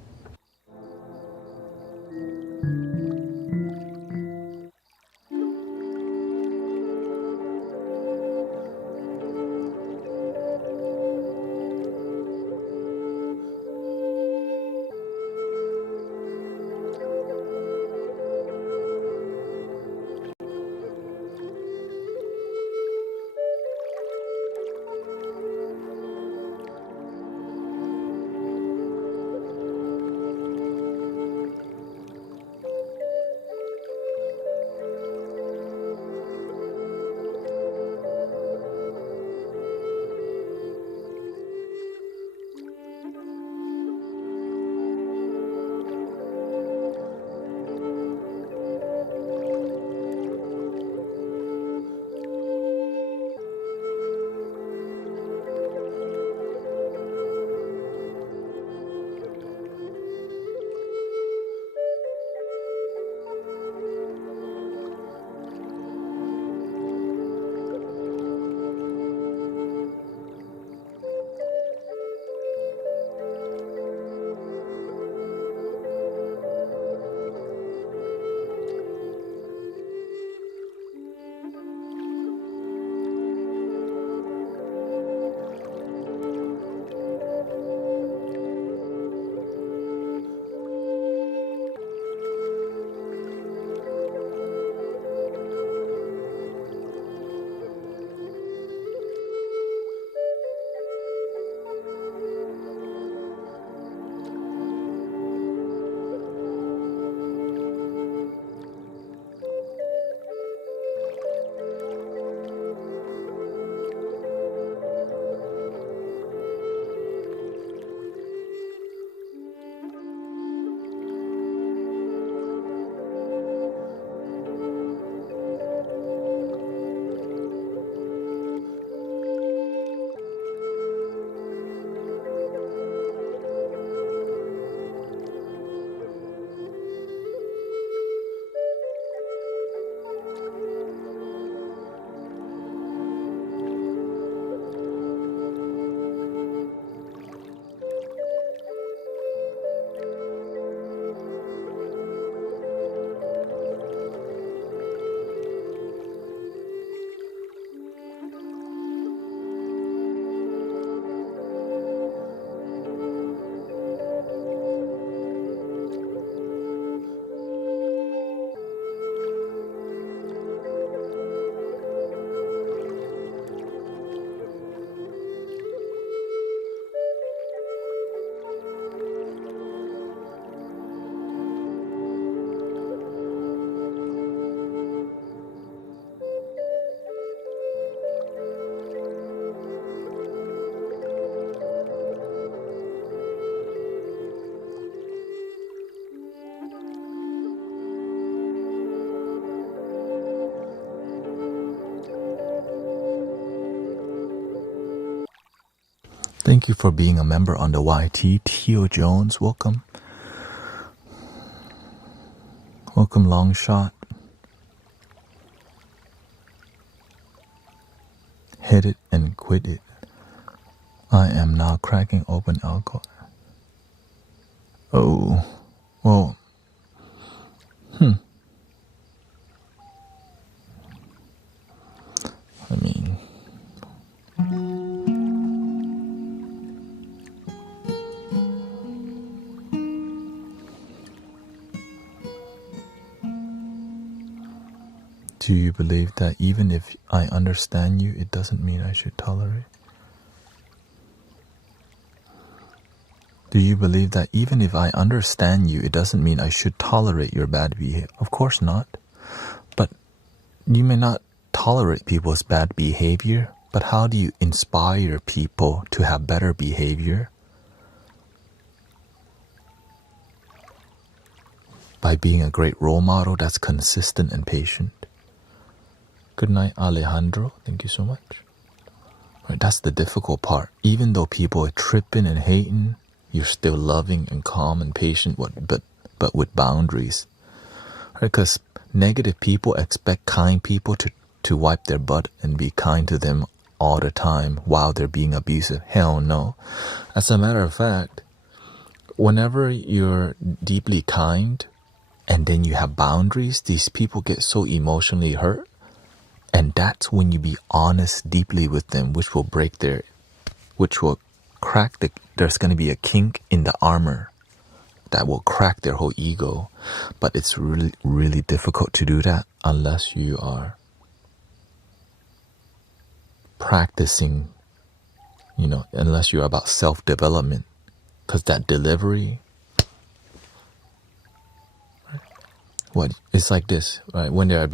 Thank you for being a member on the YT. Tio Jones, welcome. Welcome, Long Shot. Hit it and quit it. I am now cracking open alcohol. Oh, well, I mean, do you believe that even if I understand you, it doesn't mean I should tolerate? Do you believe that even if I understand you, it doesn't mean I should tolerate your bad behavior? Of course not. But you may not tolerate people's bad behavior, but how do you inspire people to have better behavior? By being a great role model that's consistent and patient. Good night, Alejandro. Thank you so much. Right, that's the difficult part. Even though people are tripping and hating, you're still loving and calm and patient, but with boundaries. Right? Because negative people expect kind people to wipe their butt and be kind to them all the time while they're being abusive. Hell no. As a matter of fact, whenever you're deeply kind and then you have boundaries, these people get so emotionally hurt. And that's when you be honest deeply with them, which will crack there's going to be a kink in the armor that will crack their whole ego. But it's really, really difficult to do that unless you are practicing, unless you're about self-development. Because that delivery, right? It's like this, right? When there are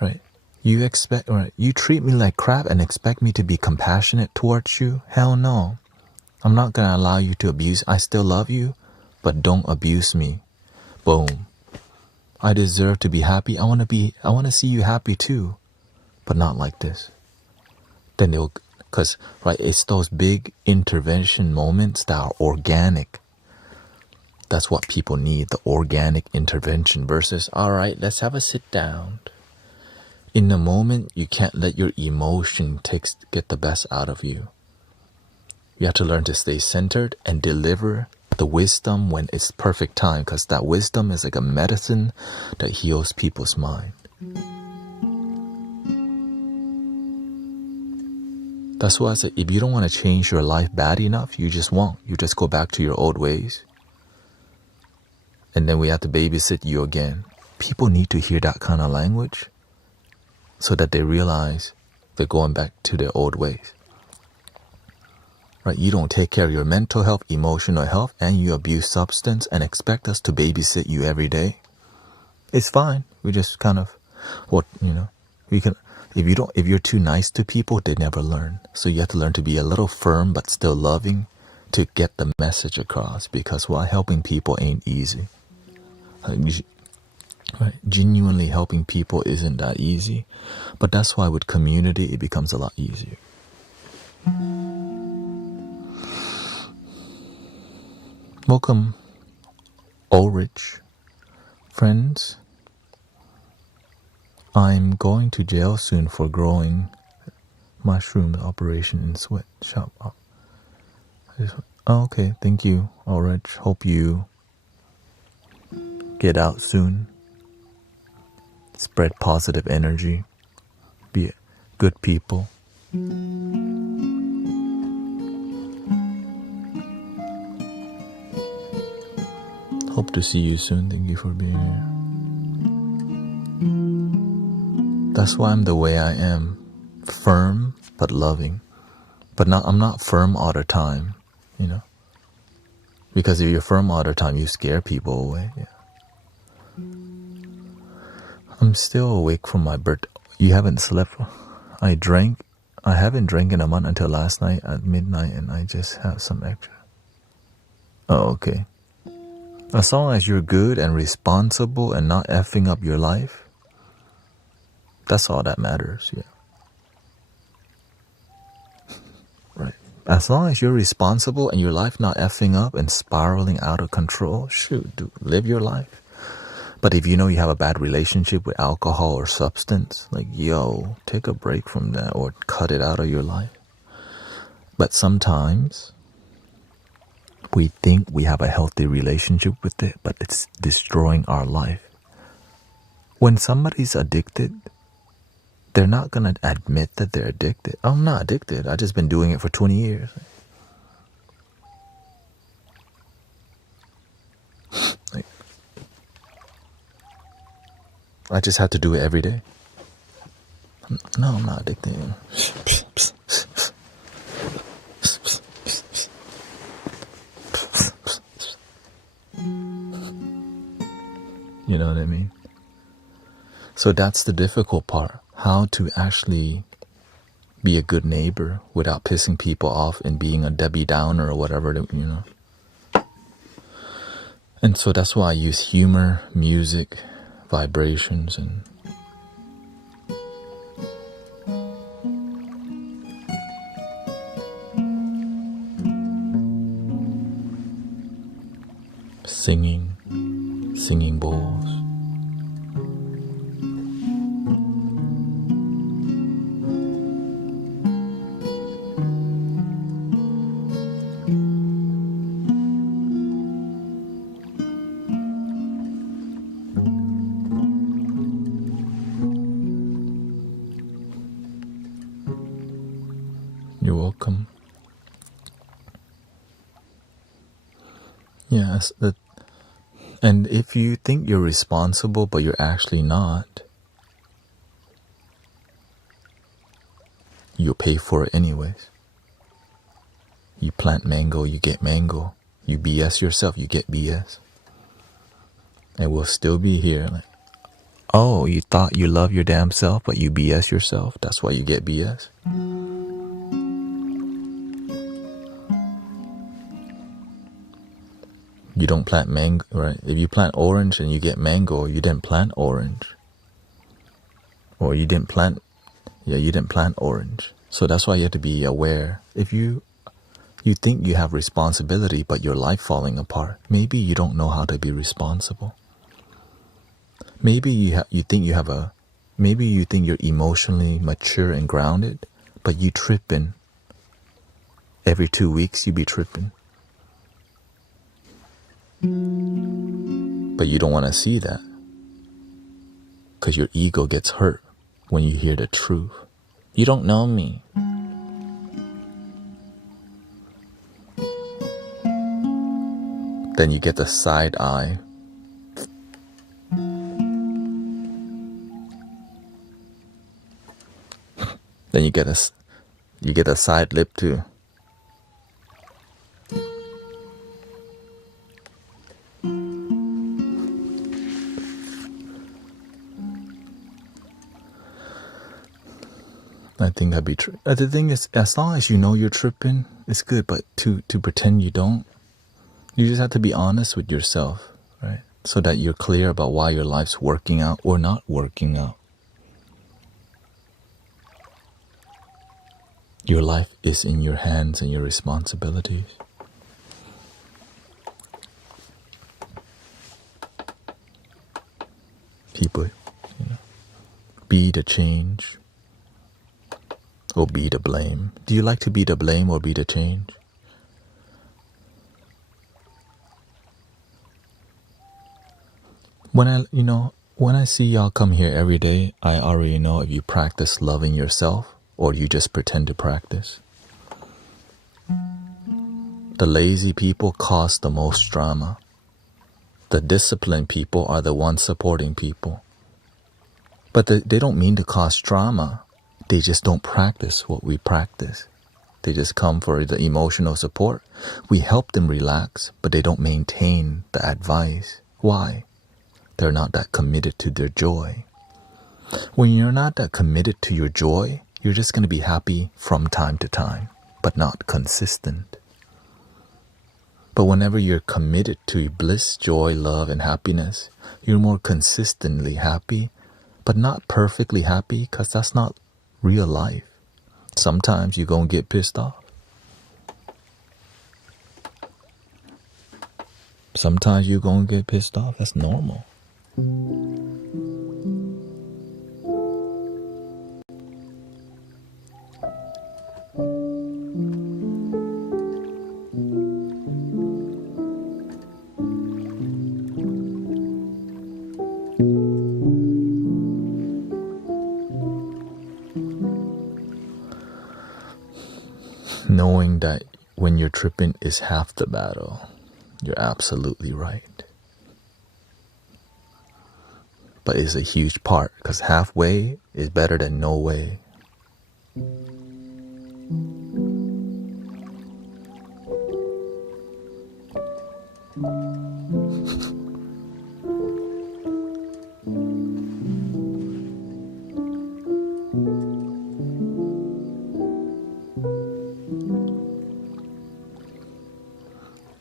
right? You treat me like crap and expect me to be compassionate towards you? Hell no. I'm not going to allow you to abuse. I still love you, but don't abuse me. Boom. I deserve to be happy. I want to see you happy too, but not like this. Then because, right, it's those big intervention moments that are organic. That's what people need, the organic intervention versus, all right, let's have a sit down. In the moment, you can't let your emotion get the best out of you. You have to learn to stay centered and deliver the wisdom when it's perfect time, because that wisdom is like a medicine that heals people's mind. That's why I say, if you don't want to change your life bad enough, you just won't. You just go back to your old ways. And then we have to babysit you again. People need to hear that kind of language so that they realize they're going back to their old ways. Right? You don't take care of your mental health, emotional health, and you abuse substance and expect us to babysit you every day. It's fine. We just kind of, we can. If you're too nice to people, they never learn. So you have to learn to be a little firm but still loving to get the message across. Because while helping people ain't easy. Right? Genuinely helping people isn't that easy. But that's why with community, it becomes a lot easier. Welcome, Ulrich. Friends, I'm going to jail soon for growing mushroom operation in sweatshop. Okay, thank you, Ulrich. Hope you get out soon. Spread positive energy. Be good people. Hope to see you soon. Thank you for being here. That's why I'm the way I am. Firm, but loving. But I'm not firm all the time, Because if you're firm all the time, you scare people away. Yeah. I'm still awake from my birthday. You haven't slept? I haven't drank in a month until last night at midnight, and I just have some extra. Oh, okay. As long as you're good and responsible and not effing up your life, that's all that matters, yeah. Right. As long as you're responsible and your life not effing up and spiraling out of control, shoot, dude, live your life. But if you know you have a bad relationship with alcohol or substance, like, yo, take a break from that or cut it out of your life. But sometimes we think we have a healthy relationship with it, but it's destroying our life. When somebody's addicted, they're not going to admit that they're addicted. Oh, I'm not addicted. I've just been doing it for 20 years. Like, I just have to do it every day. No, I'm not addicted. You know what I mean? So that's the difficult part. How to actually be a good neighbor without pissing people off and being a Debbie Downer or whatever, you know. And so that's why I use humor, music, vibrations, and singing bowls. You're welcome. Yes, and if you think you're responsible but you're actually not, you'll pay for it anyways. You plant mango, you get mango. You BS yourself, you get BS. And we'll still be here like, oh, you thought you love your damn self, but you BS yourself. That's why you get BS. You don't plant mango, right? If you plant orange and you get mango, you didn't plant orange. Or you didn't plant orange. So that's why you have to be aware. If you think you have responsibility, but your life falling apart, maybe you don't know how to be responsible. Maybe you think you're emotionally mature and grounded, but you tripping. Every 2 weeks you be tripping. But you don't want to see that, because your ego gets hurt when you hear the truth. You don't know me. Then you get the side eye. Then you get a side lip too. I think that'd be true. The thing is, as long as you know you're tripping, it's good. But to pretend you don't, you just have to be honest with yourself, right? So that you're clear about why your life's working out or not working out. Your life is in your hands and your responsibilities. People, be the change or be the blame. Do you like to be the blame or be the change? When I see y'all come here every day, I already know if you practice loving yourself or you just pretend to practice. The lazy people cause the most drama. The disciplined people are the ones supporting people. But they don't mean to cause drama. They just don't practice what we practice. They just come for the emotional support. We help them relax, but they don't maintain the advice. Why? They're not that committed to their joy. When you're not that committed to your joy, you're just going to be happy from time to time, but not consistent. But whenever you're committed to bliss, joy, love, and happiness, you're more consistently happy, but not perfectly happy, because that's not real life. Sometimes you're going to get pissed off. Sometimes you're gonna get pissed off. That's normal. Knowing that when you're tripping is half the battle. You're absolutely right. But it's a huge part, because halfway is better than no way.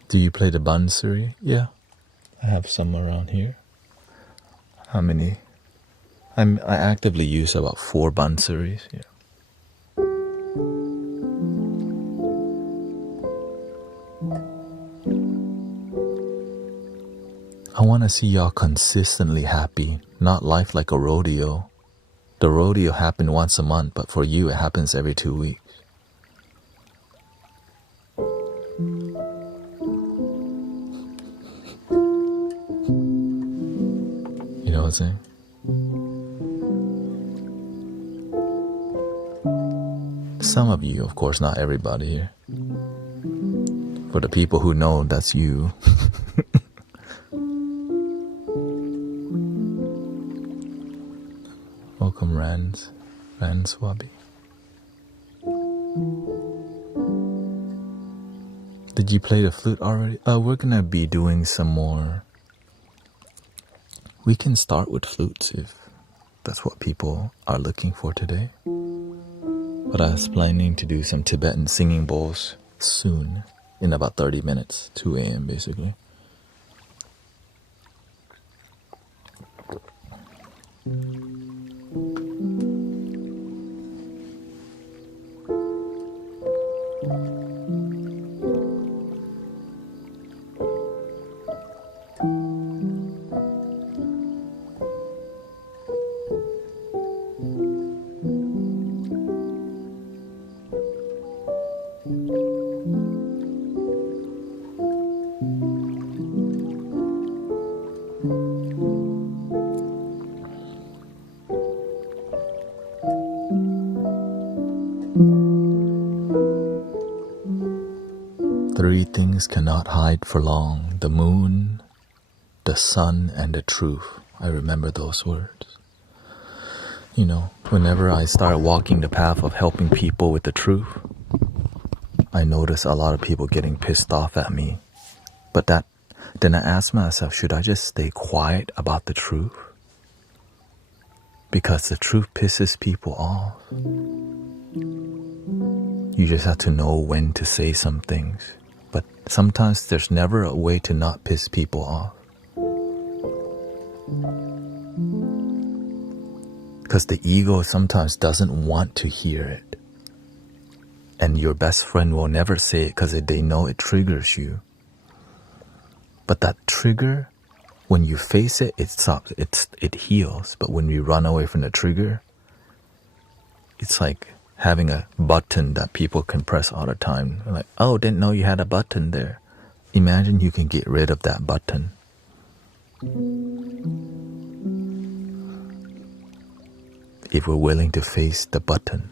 Do you play the bansuri? Yeah, I have some around here. How many? I actively use about 4 bansuris. Yeah. I want to see y'all consistently happy, not life like a rodeo. The rodeo happened once a month, but for you it happens every 2 weeks. You know what I'm saying? Some of you, of course, not everybody here. For the people who know, that's you. Welcome, Ranswabi. Did you play the flute already? We're gonna be doing some more. We can start with flutes if that's what people are looking for today. But I was planning to do some Tibetan singing bowls soon, in about 30 minutes, 2 a.m. basically. Three things cannot hide for long: the moon, the sun, and the truth. I remember those words. You know, whenever I start walking the path of helping people with the truth, I notice a lot of people getting pissed off at me. But then I ask myself, should I just stay quiet about the truth? Because the truth pisses people off. You just have to know when to say some things. But sometimes there's never a way to not piss people off. Because the ego sometimes doesn't want to hear it. And your best friend will never say it because they know it triggers you. But that trigger, when you face it, it stops. It heals. But when we run away from the trigger, it's like having a button that people can press all the time. Like, oh, didn't know you had a button there. Imagine you can get rid of that button. If we're willing to face the button.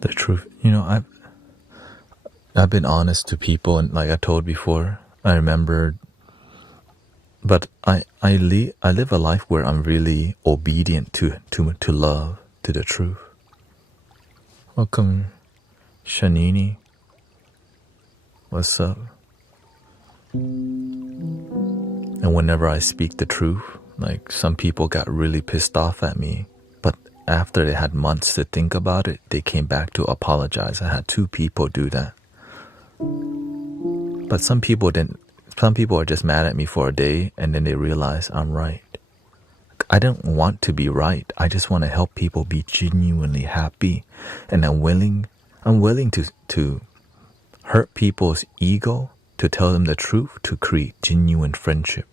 The truth, you know, I've been honest to people, and like I told before, I remember But I live a life where I'm really obedient to love, to the truth. Welcome, Shanini. What's up? And whenever I speak the truth, like some people got really pissed off at me, but after they had months to think about it, they came back to apologize. I had 2 people do that. But some people didn't. Some people are just mad at me for a day and then they realize I'm right. I don't want to be right. I just want to help people be genuinely happy. And I'm willing to hurt people's ego, to tell them the truth, to create genuine friendship.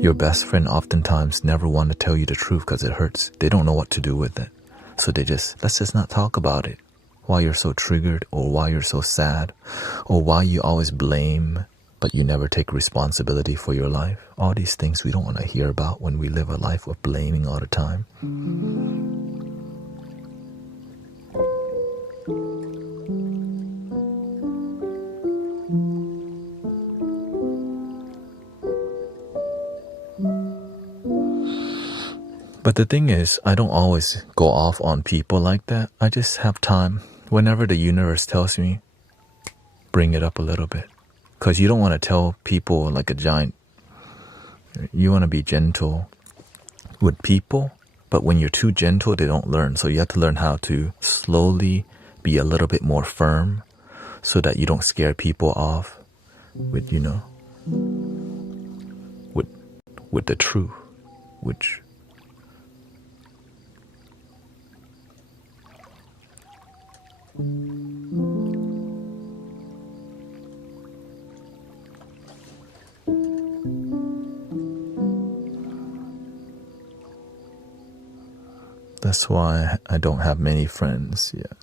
Your best friend oftentimes never want to tell you the truth because it hurts. They don't know what to do with it. So let's just not talk about it. Why you're so triggered, or why you're so sad, or why you always blame, but you never take responsibility for your life. All these things we don't want to hear about when we live a life of blaming all the time. But the thing is, I don't always go off on people like that. I just have time. Whenever the universe tells me, bring it up a little bit. Because you don't want to tell people like a giant. You want to be gentle with people. But when you're too gentle, they don't learn. So you have to learn how to slowly be a little bit more firm so that you don't scare people off with, with the truth, which... That's why I don't have many friends yet.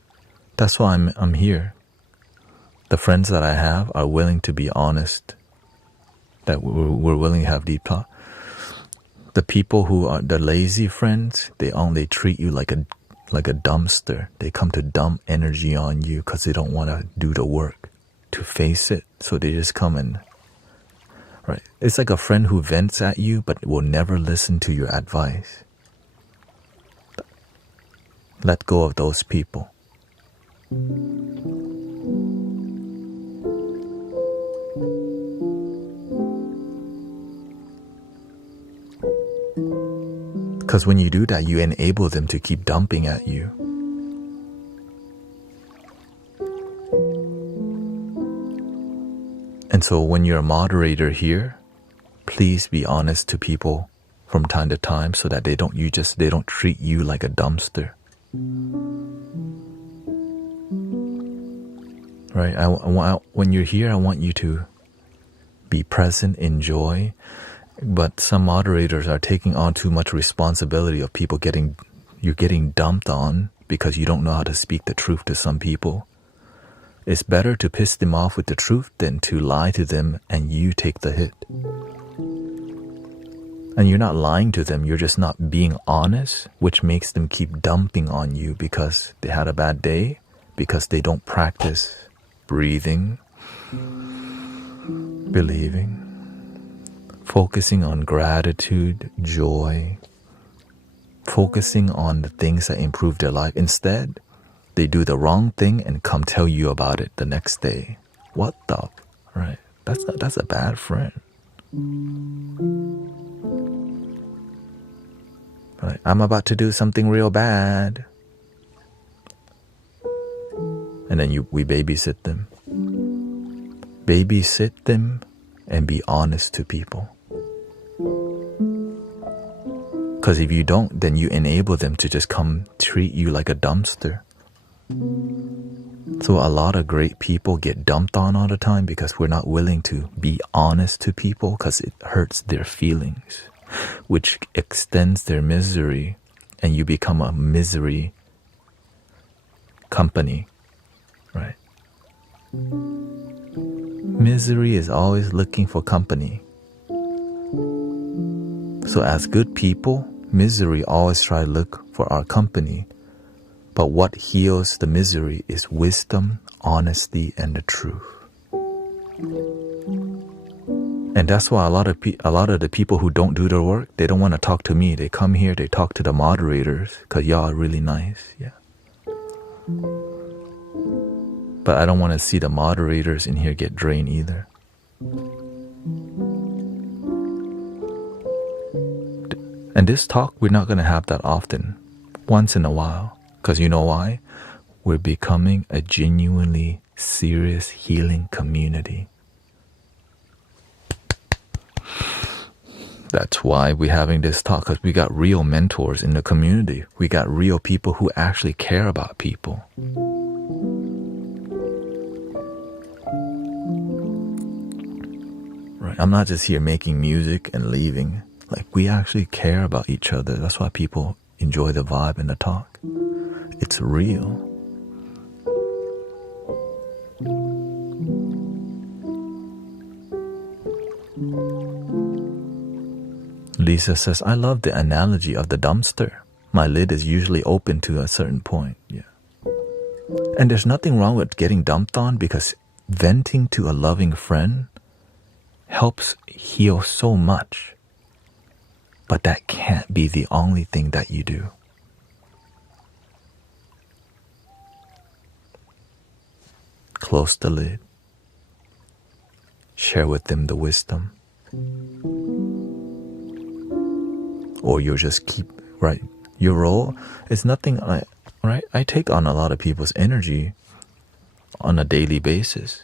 That's why I'm here. The friends that I have are willing to be honest. That we're willing to have deep talk. The people who are the lazy friends, they treat you like a dumpster. They come to dump energy on you because they don't want to do the work to face it. So they just come and, right? It's like a friend who vents at you but will never listen to your advice. Let go of those people. Because when you do that, you enable them to keep dumping at you. And so when you're a moderator here, please be honest to people from time to time so that they don't treat you like a dumpster. Right? When you're here, I want you to be present, enjoy. But some moderators are taking on too much responsibility of people you're getting dumped on because you don't know how to speak the truth to some people. It's better to piss them off with the truth than to lie to them and you take the hit. And you're not lying to them, you're just not being honest, which makes them keep dumping on you because they had a bad day, because they don't practice breathing, believing, focusing on gratitude, joy, focusing on the things that improve their life. Instead, they do the wrong thing and come tell you about it the next day. What the? Right? That's a bad friend. Right? I'm about to do something real bad. And then we babysit them. Babysit them and be honest to people. Because if you don't, then you enable them to just come treat you like a dumpster. So a lot of great people get dumped on all the time because we're not willing to be honest to people because it hurts their feelings, which extends their misery, and you become a misery company, right? Misery is always looking for company. So as good people, misery always try to look for our company. But what heals the misery is wisdom, honesty, and the truth. And that's why a lot of the people who don't do the work, they don't want to talk to me. They come here, they talk to the moderators because y'all are really nice. Yeah. But I don't want to see the moderators in here get drained either. And this talk, we're not going to have that often. Once in a while. Because you know why? We're becoming a genuinely serious healing community. That's why we're having this talk, because we got real mentors in the community. We got real people who actually care about people. Right? I'm not just here making music and leaving. Like, we actually care about each other. That's why people enjoy the vibe and the talk. It's real. Lisa says, I love the analogy of the dumpster. My lid is usually open to a certain point. Yeah. And there's nothing wrong with getting dumped on, because venting to a loving friend helps heal so much. But that can't be the only thing that you do. Close the lid. Share with them the wisdom. Or you'll just keep, right? Your role is nothing, right? I take on a lot of people's energy on a daily basis.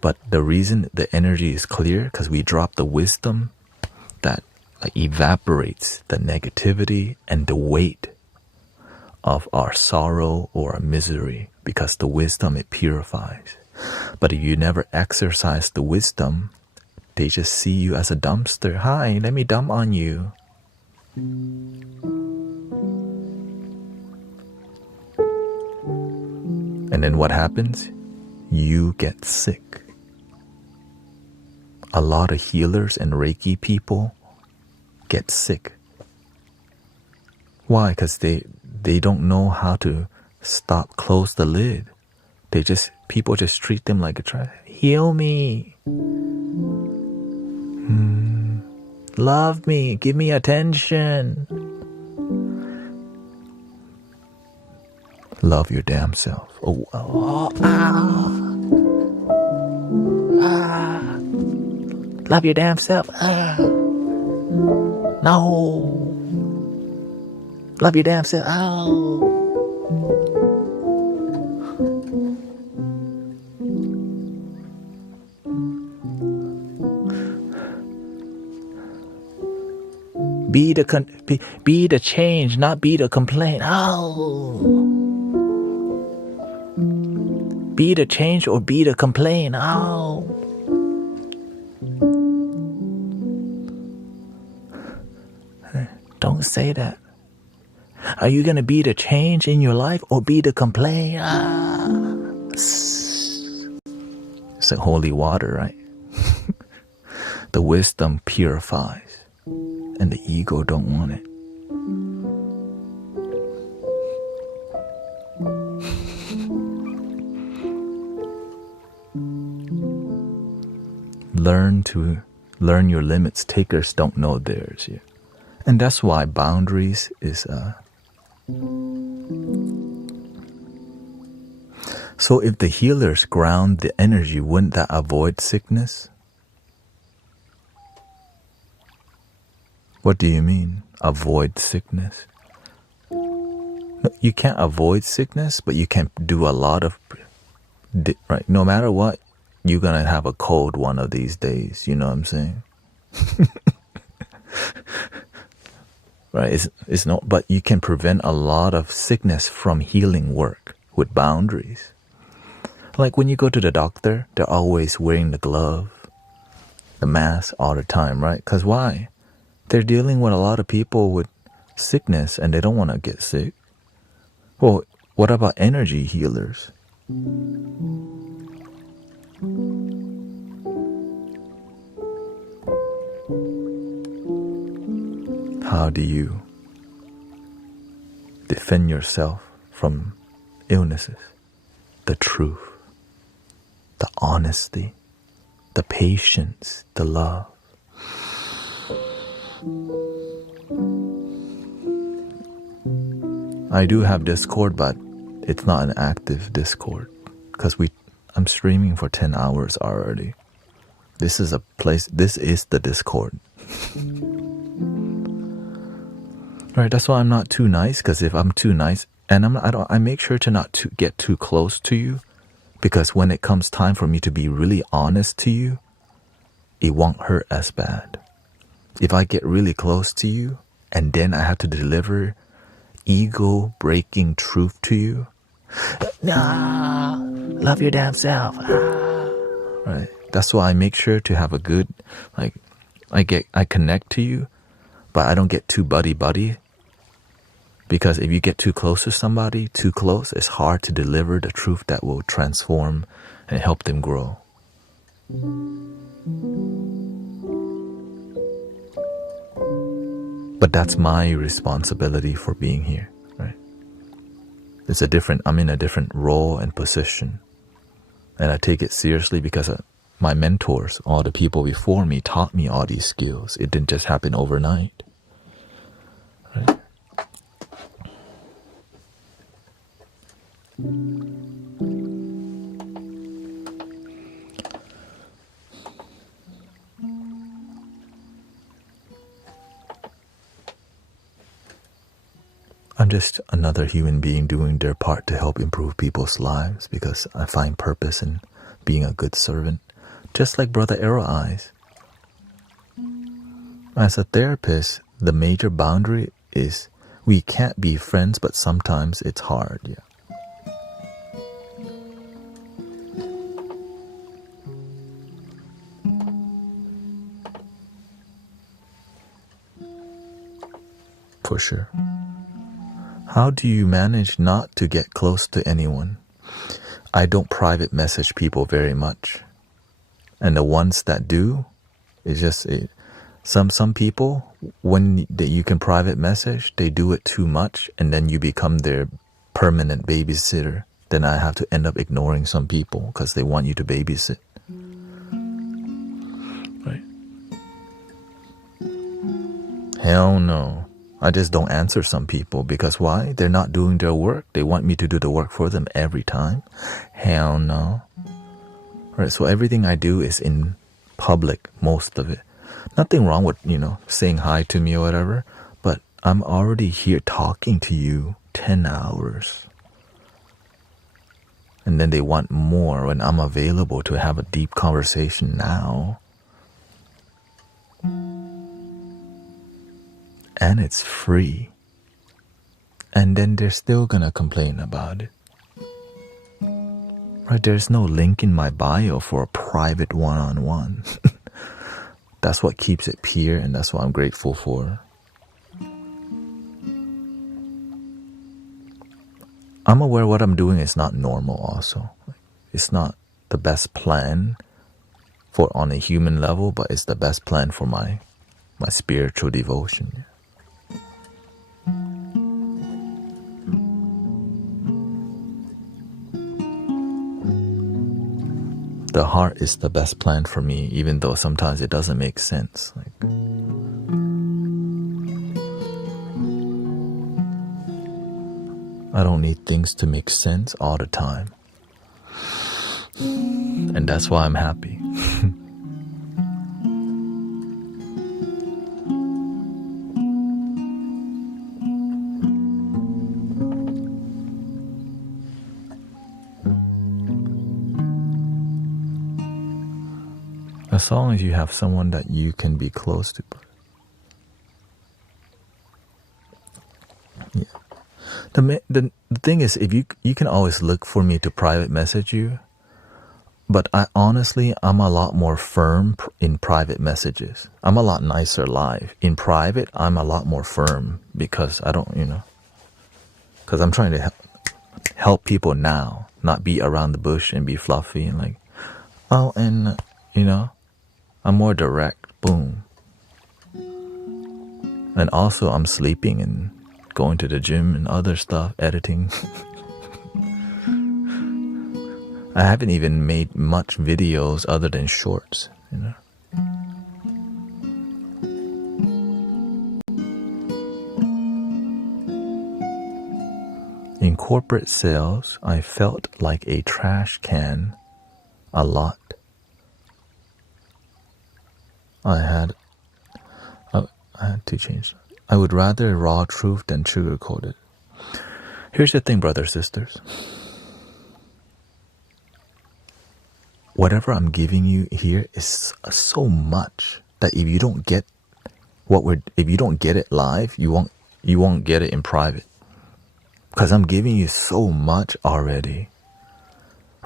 But the reason the energy is clear, because we drop the wisdom that like evaporates the negativity and the weight of our sorrow or our misery, because the wisdom, it purifies. But if you never exercise the wisdom, they just see you as a dumpster. Hi, let me dump on you. And then what happens? You get sick. A lot of healers and Reiki people get sick. Why? Because they don't know how to close the lid. People just treat them like a trash. Heal me. Love me. Give me attention. Love your damn self. Love your damn self. No. Love your damn self. Be the change, not be the complaint. Be the change or be the complaint. Don't say that. Are you going to be the change in your life or be the complaint? It's like holy water, right? The wisdom purifies. And the ego don't want it. Learn your limits. Takers don't know theirs. Yeah. And that's why boundaries is So if the healers ground the energy, wouldn't that avoid sickness? What do you mean, avoid sickness? No, you can't avoid sickness, but you can do a lot of, right? No matter what, you're going to have a cold one of these days. You know what I'm saying? Right? It's not, but you can prevent a lot of sickness from healing work with boundaries. Like when you go to the doctor, they're always wearing the glove, the mask all the time, right? Because why? They're dealing with a lot of people with sickness and they don't want to get sick. Well, what about energy healers? How do you defend yourself from illnesses? The truth, the honesty, the patience, the love. I do have Discord, but it's not an active Discord because I'm streaming for 10 hours already. This is the Discord. Right, that's why I'm not too nice, because if I'm too nice, and I make sure to not get too close to you, because when it comes time for me to be really honest to you, it won't hurt as bad. If I get really close to you, and then I have to deliver ego-breaking truth to you, nah, love your damn self. Right, that's why I make sure to have a good, like, I connect to you, but I don't get too buddy-buddy. Because if you get too close to somebody, too close, it's hard to deliver the truth that will transform and help them grow. But that's my responsibility for being here, right? I'm in a different role and position. And I take it seriously because my mentors, all the people before me, taught me all these skills. It didn't just happen overnight, right? I'm just another human being doing their part to help improve people's lives, because I find purpose in being a good servant, just like Brother Arrow Eyes. As a therapist, the major boundary is we can't be friends, but sometimes it's hard, yeah. For sure. How do you manage not to get close to anyone? I don't private message people very much. And the ones that do, it's just some people, when you can private message, they do it too much, and then you become their permanent babysitter. Then I have to end up ignoring some people because they want you to babysit. Right? Hell no. I just don't answer some people, because why? They're not doing their work. They want me to do the work for them every time. Hell no. Right, so everything I do is in public, most of it. Nothing wrong with, saying hi to me or whatever, but I'm already here talking to you 10 hours. And then they want more when I'm available to have a deep conversation now. And it's free. And then they're still gonna complain about it. Right, there's no link in my bio for a private one-on-one. That's what keeps it pure, and that's what I'm grateful for. I'm aware what I'm doing is not normal also. It's not the best plan for on a human level, but it's the best plan for my spiritual devotion. The heart is the best plan for me, even though sometimes it doesn't make sense. I don't need things to make sense all the time. And that's why I'm happy. As long as you have someone that you can be close to. Yeah. The thing is, if you can always look for me to private message you, but I'm a lot more firm in private messages. I'm a lot nicer live. In private, I'm a lot more firm because I don't, because I'm trying to help people now, not be around the bush and be fluffy and like, oh, and I'm more direct, boom. And also I'm sleeping and going to the gym and other stuff, editing. I haven't even made much videos other than shorts, you know. In corporate sales, I felt like a trash can a lot. I had to change. I would rather raw truth than sugarcoat it. Here's the thing, brothers, sisters. Whatever I'm giving you here is so much that if you don't get if you don't get it live, you won't get it in private. Because I'm giving you so much already,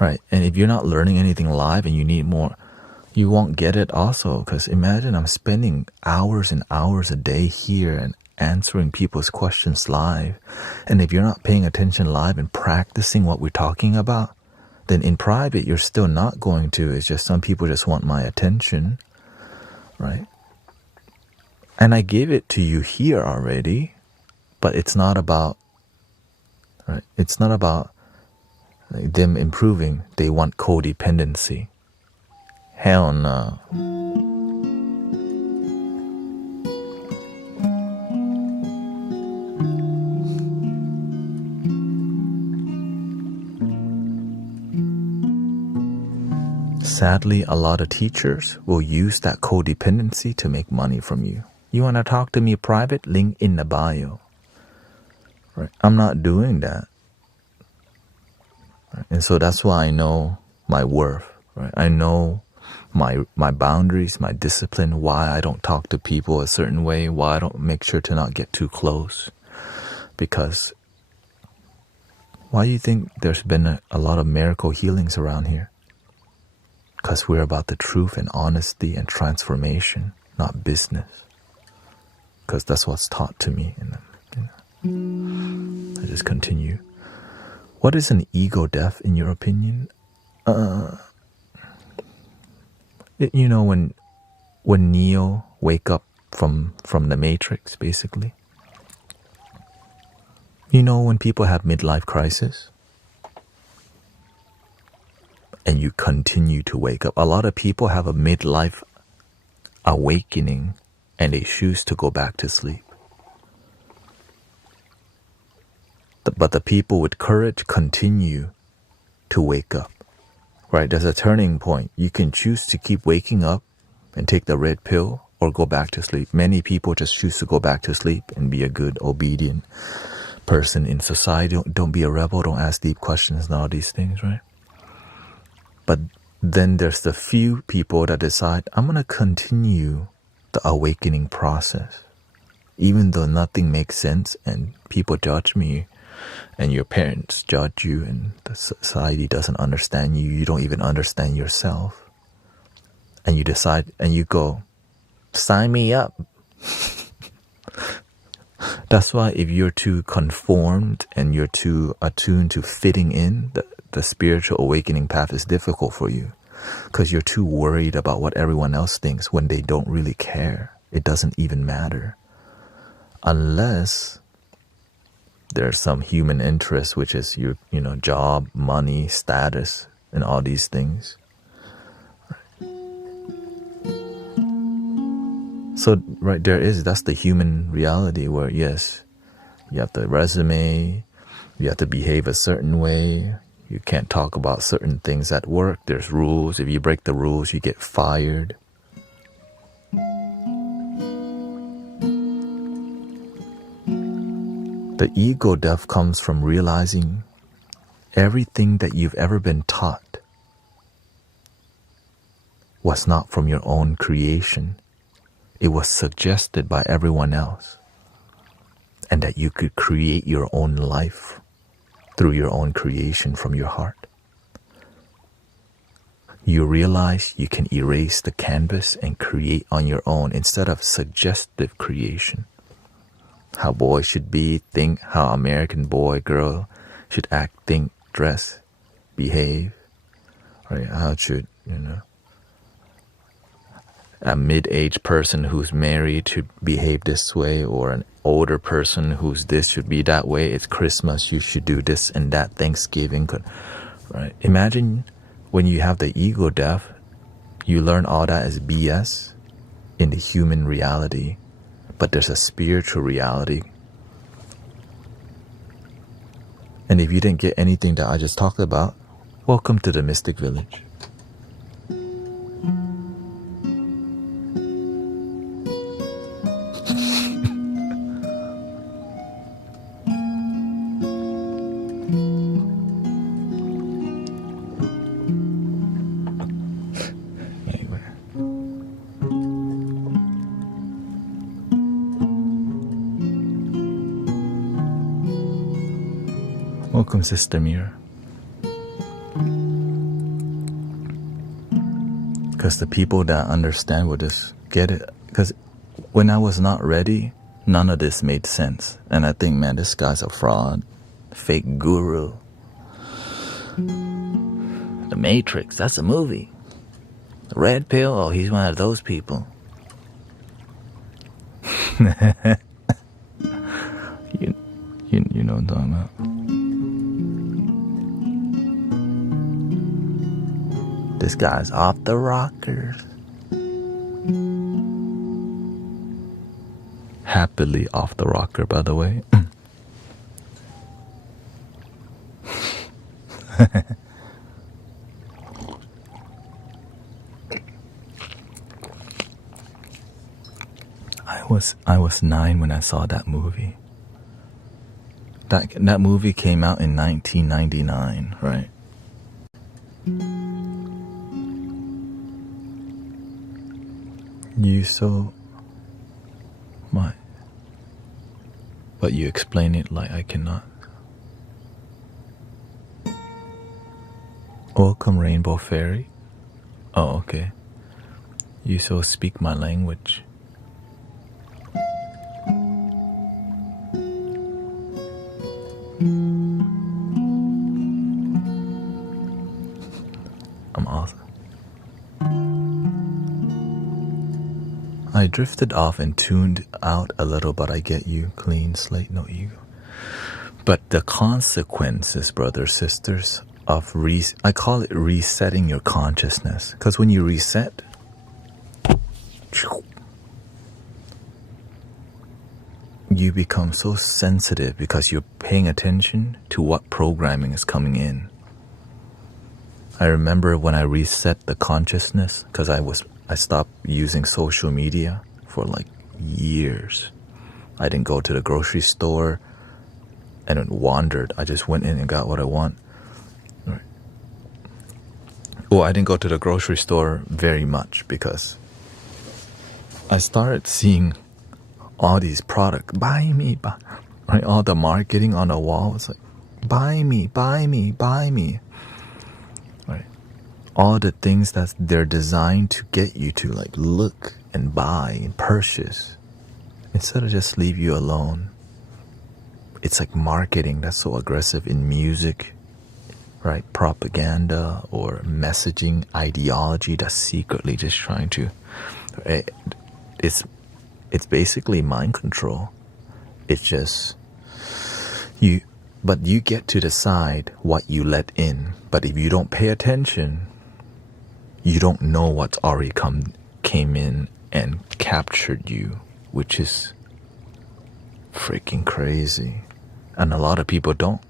right? And if you're not learning anything live and you need more, you won't get it also. Because imagine I'm spending hours and hours a day here and answering people's questions live. And if you're not paying attention live and practicing what we're talking about, then in private, you're still not going to. It's just some people just want my attention, right? And I gave it to you here already, but it's not about, right? It's not about them improving. They want codependency. Hell no. Sadly, a lot of teachers will use that codependency to make money from you. You want to talk to me private? Link in the bio. Right? I'm not doing that. Right? And so that's why I know my worth. Right? I know my boundaries, my discipline, why I don't talk to people a certain way, why I don't make sure to not get too close. Because why do you think there's been a lot of miracle healings around here? Because we're about the truth and honesty and transformation, not business. Because that's what's taught to me. I just continue. What is an ego death in your opinion? You know, when Neo wake up from the Matrix, basically. You know, when people have midlife crisis and you continue to wake up. A lot of people have a midlife awakening and they choose to go back to sleep. But the people with courage continue to wake up. Right? There's a turning point. You can choose to keep waking up and take the red pill or go back to sleep. Many people just choose to go back to sleep and be a good, obedient person in society. Don't be a rebel. Don't ask deep questions and all these things, right? But then there's the few people that decide, I'm going to continue the awakening process. Even though nothing makes sense and people judge me and your parents judge you and the society doesn't understand you, you don't even understand yourself. And you decide and you go, sign me up. That's why if you're too conformed and you're too attuned to fitting in, the spiritual awakening path is difficult for you because you're too worried about what everyone else thinks when they don't really care. It doesn't even matter. Unless there's some human interest, which is your, job, money, status, and all these things. So, right, that's the human reality where, yes, you have the resume, you have to behave a certain way, you can't talk about certain things at work, there's rules, if you break the rules, you get fired. The ego death comes from realizing everything that you've ever been taught was not from your own creation. It was suggested by everyone else. And that you could create your own life through your own creation from your heart. You realize you can erase the canvas and create on your own instead of suggestive creation. How boys should be, think, how American boy, girl should act, think, dress, behave, right? How should, a mid-aged person who's married should behave this way, or an older person who's this should be that way. It's Christmas, you should do this and that, Thanksgiving, right? Imagine when you have the ego death, you learn all that as BS in the human reality, but there's a spiritual reality. And if you didn't get anything that I just talked about, welcome to the Mystic Village. Anyway. Welcome, Sister Mira. Because the people that understand will just get it. Because when I was not ready, none of this made sense. And I think, man, this guy's a fraud. Fake guru. The Matrix, that's a movie. The Red Pill, oh, he's one of those people. You know what I'm talking about. This guy's off the rockers. Happily off the rocker, by the way. I was 9 when I saw that movie. That movie came out in 1999, right? You so my, but you explain it like I cannot. Welcome, Rainbow Fairy. Oh, okay. You so speak my language. I'm awesome. I drifted off and tuned out a little, but I get you. Clean slate, no ego. But the consequences, brothers, sisters, of I call it resetting your consciousness. Because when you reset, you become so sensitive because you're paying attention to what programming is coming in. I remember when I reset the consciousness, because I stopped using social media for like years. I didn't go to the grocery store and wandered. I just went in and got what I want. Right. Well, I didn't go to the grocery store very much because I started seeing all these products. Buy me, buy. Right? All the marketing on the wall was like, buy me, buy me, buy me. Right? All the things that they're designed to get you to like look and buy and purchase instead of just leave you alone. It's like marketing that's so aggressive in music, right? Propaganda or messaging ideology that's secretly just trying to, it's basically mind control. It's just but you get to decide what you let in. But if you don't pay attention, you don't know what's already came in and captured you, which is freaking crazy. And a lot of people don't.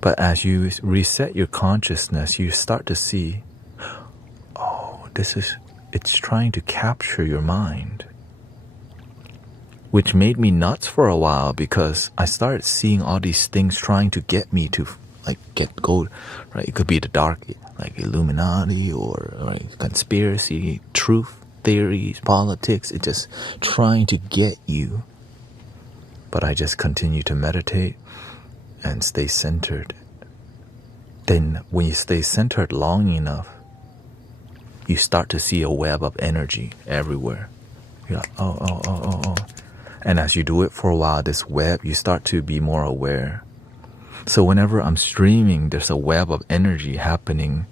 But as you reset your consciousness, you start to see, oh, it's trying to capture your mind. Which made me nuts for a while because I started seeing all these things trying to get me to like get gold, right? It could be the dark, like Illuminati or like conspiracy, truth theories, politics. It's just trying to get you. But I just continue to meditate and stay centered. Then when you stay centered long enough, you start to see a web of energy everywhere. You're like, oh. And as you do it for a while, this web, you start to be more aware. So whenever I'm streaming, there's a web of energy happening,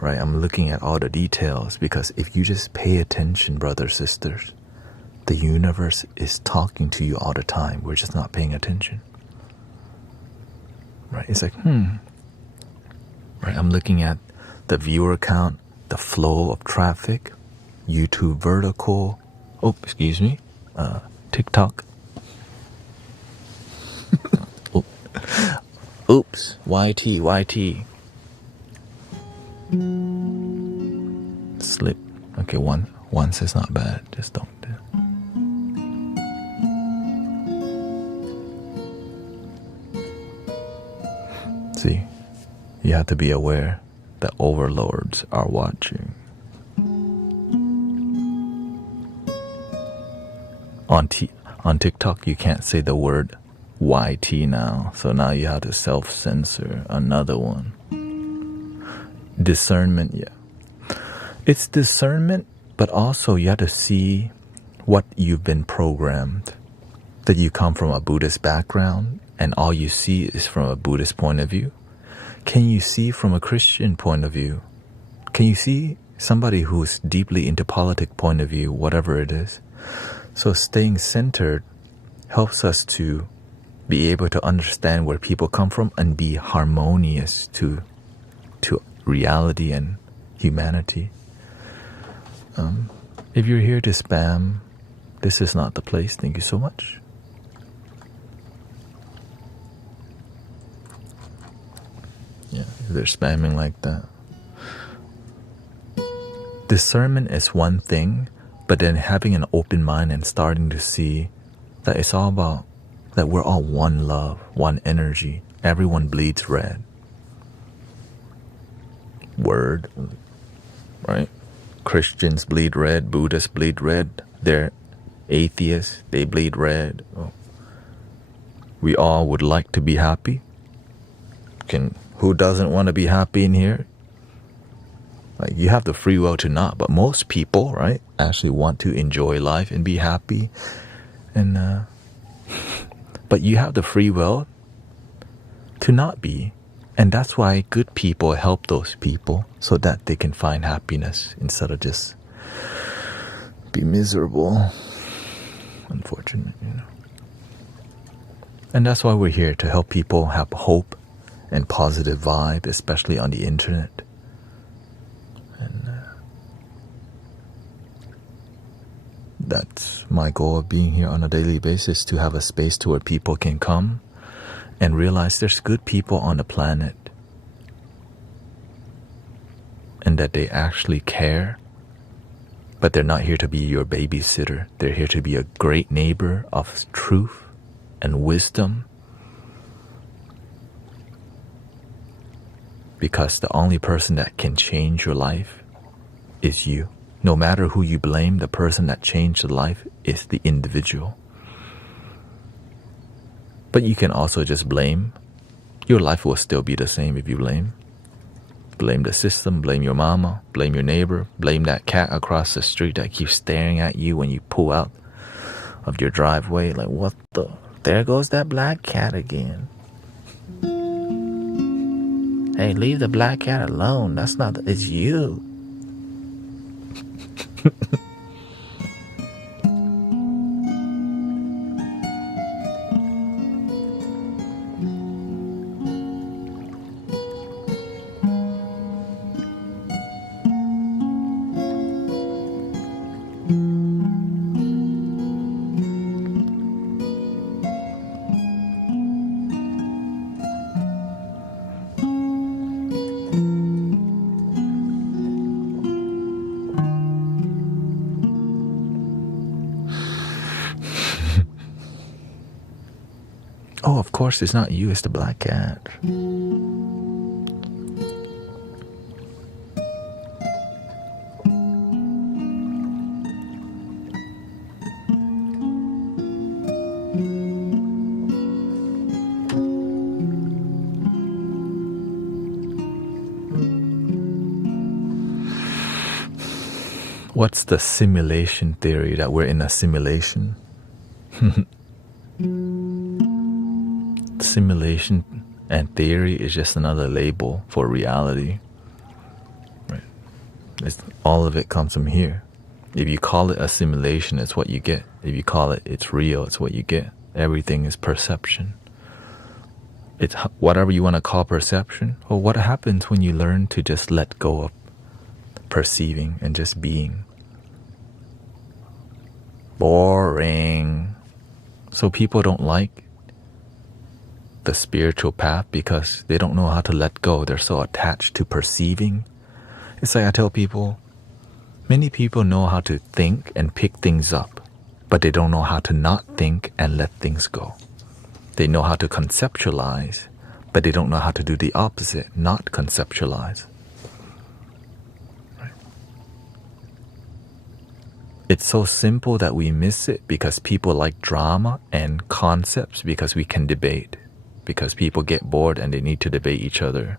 right? I'm looking at all the details because if you just pay attention, brothers, sisters, the universe is talking to you all the time. We're just not paying attention. Right? It's like, right? I'm looking at the viewer count, the flow of traffic, YouTube vertical, TikTok. Oops, YT. Slip. Okay, once is not bad, just don't do it. See, you have to be aware that overlords are watching. On TikTok, you can't say the word YT now, so now you have to self-censor another one. Discernment, yeah. It's discernment, but also you have to see what you've been programmed. That you come from a Buddhist background and all you see is from a Buddhist point of view. Can you see from a Christian point of view? Can you see somebody who's deeply into politics point of view, whatever it is? So staying centered helps us to be able to understand where people come from and be harmonious to reality and humanity. If you're here to spam, this is not the place. Thank you so much. Yeah, if they're spamming like that. Discernment is one thing, but then having an open mind and starting to see that it's all about that we're all one love, one energy. Everyone bleeds red. Word, right? Christians bleed red, Buddhists bleed red, they're atheists, they bleed red. Oh. We all would like to be happy. Who doesn't want to be happy in here? Like, you have the free will to not, but most people, right, actually want to enjoy life and be happy. And but you have the free will to not be. And that's why good people help those people so that they can find happiness instead of just be miserable. Unfortunate, And that's why we're here, to help people have hope and positive vibe, especially on the internet. And that's my goal of being here on a daily basis, to have a space to where people can come and realize there's good people on the planet and that they actually care, but they're not here to be your babysitter. They're here to be a great neighbor of truth and wisdom, because the only person that can change your life is you. No matter who you blame, the person that changed the life is the individual. But you can also just blame. Your life will still be the same if you blame. Blame the system, blame your mama, blame your neighbor, blame that cat across the street that keeps staring at you when you pull out of your driveway. Like, what the? There goes that black cat again. Hey, leave the black cat alone. That's not, it's you. Oh, of course, it's not you, it's the black cat. What's the simulation theory, that we're in a simulation? Simulation and theory is just another label for reality, right? All of it comes from here. If you call it a simulation, it's what you get. If you call it it's real, it's what you get. Everything is perception. It's whatever you want to call perception. Well, what happens when you learn to just let go of perceiving and just being? Boring. So people don't like the spiritual path because they don't know how to let go. They're so attached to perceiving. It's like I tell people, many people know how to think and pick things up, but they don't know how to not think and let things go. They know how to conceptualize, but they don't know how to do the opposite, not conceptualize. Right? It's so simple that we miss it because people like drama and concepts because we can debate. Because people get bored and they need to debate each other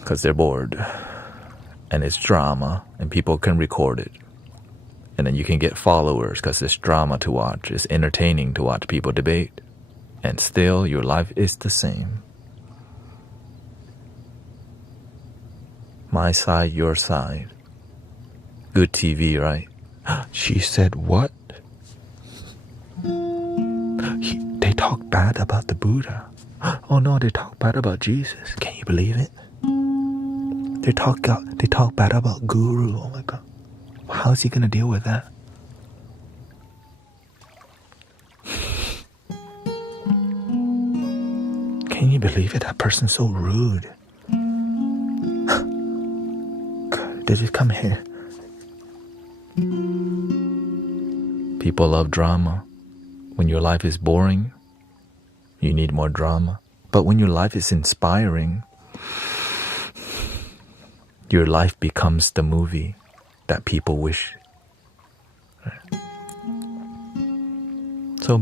because they're bored. And it's drama and people can record it. And then you can get followers because it's drama to watch. It's entertaining to watch people debate. And still, your life is the same. My side, your side. Good TV, right? She said what? They talk bad about the Buddha. Oh no, they talk bad about Jesus. Can you believe it? They talk bad about Guru. Oh my God. How's he gonna deal with that? Can you believe it? That person's so rude. They just come here. People love drama. When your life is boring, you need more drama. But when your life is inspiring, your life becomes the movie that people wish. So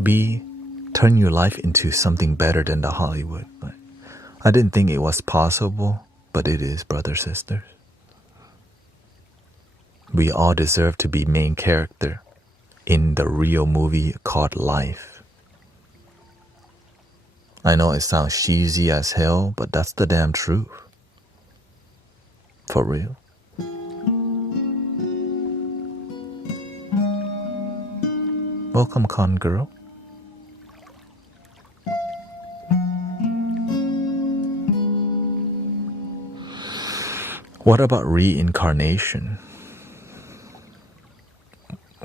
turn your life into something better than the Hollywood. I didn't think it was possible, but it is, brothers, sisters. We all deserve to be main character in the real movie called life. I know it sounds cheesy as hell, but that's the damn truth. For real. Welcome, con girl. What about reincarnation?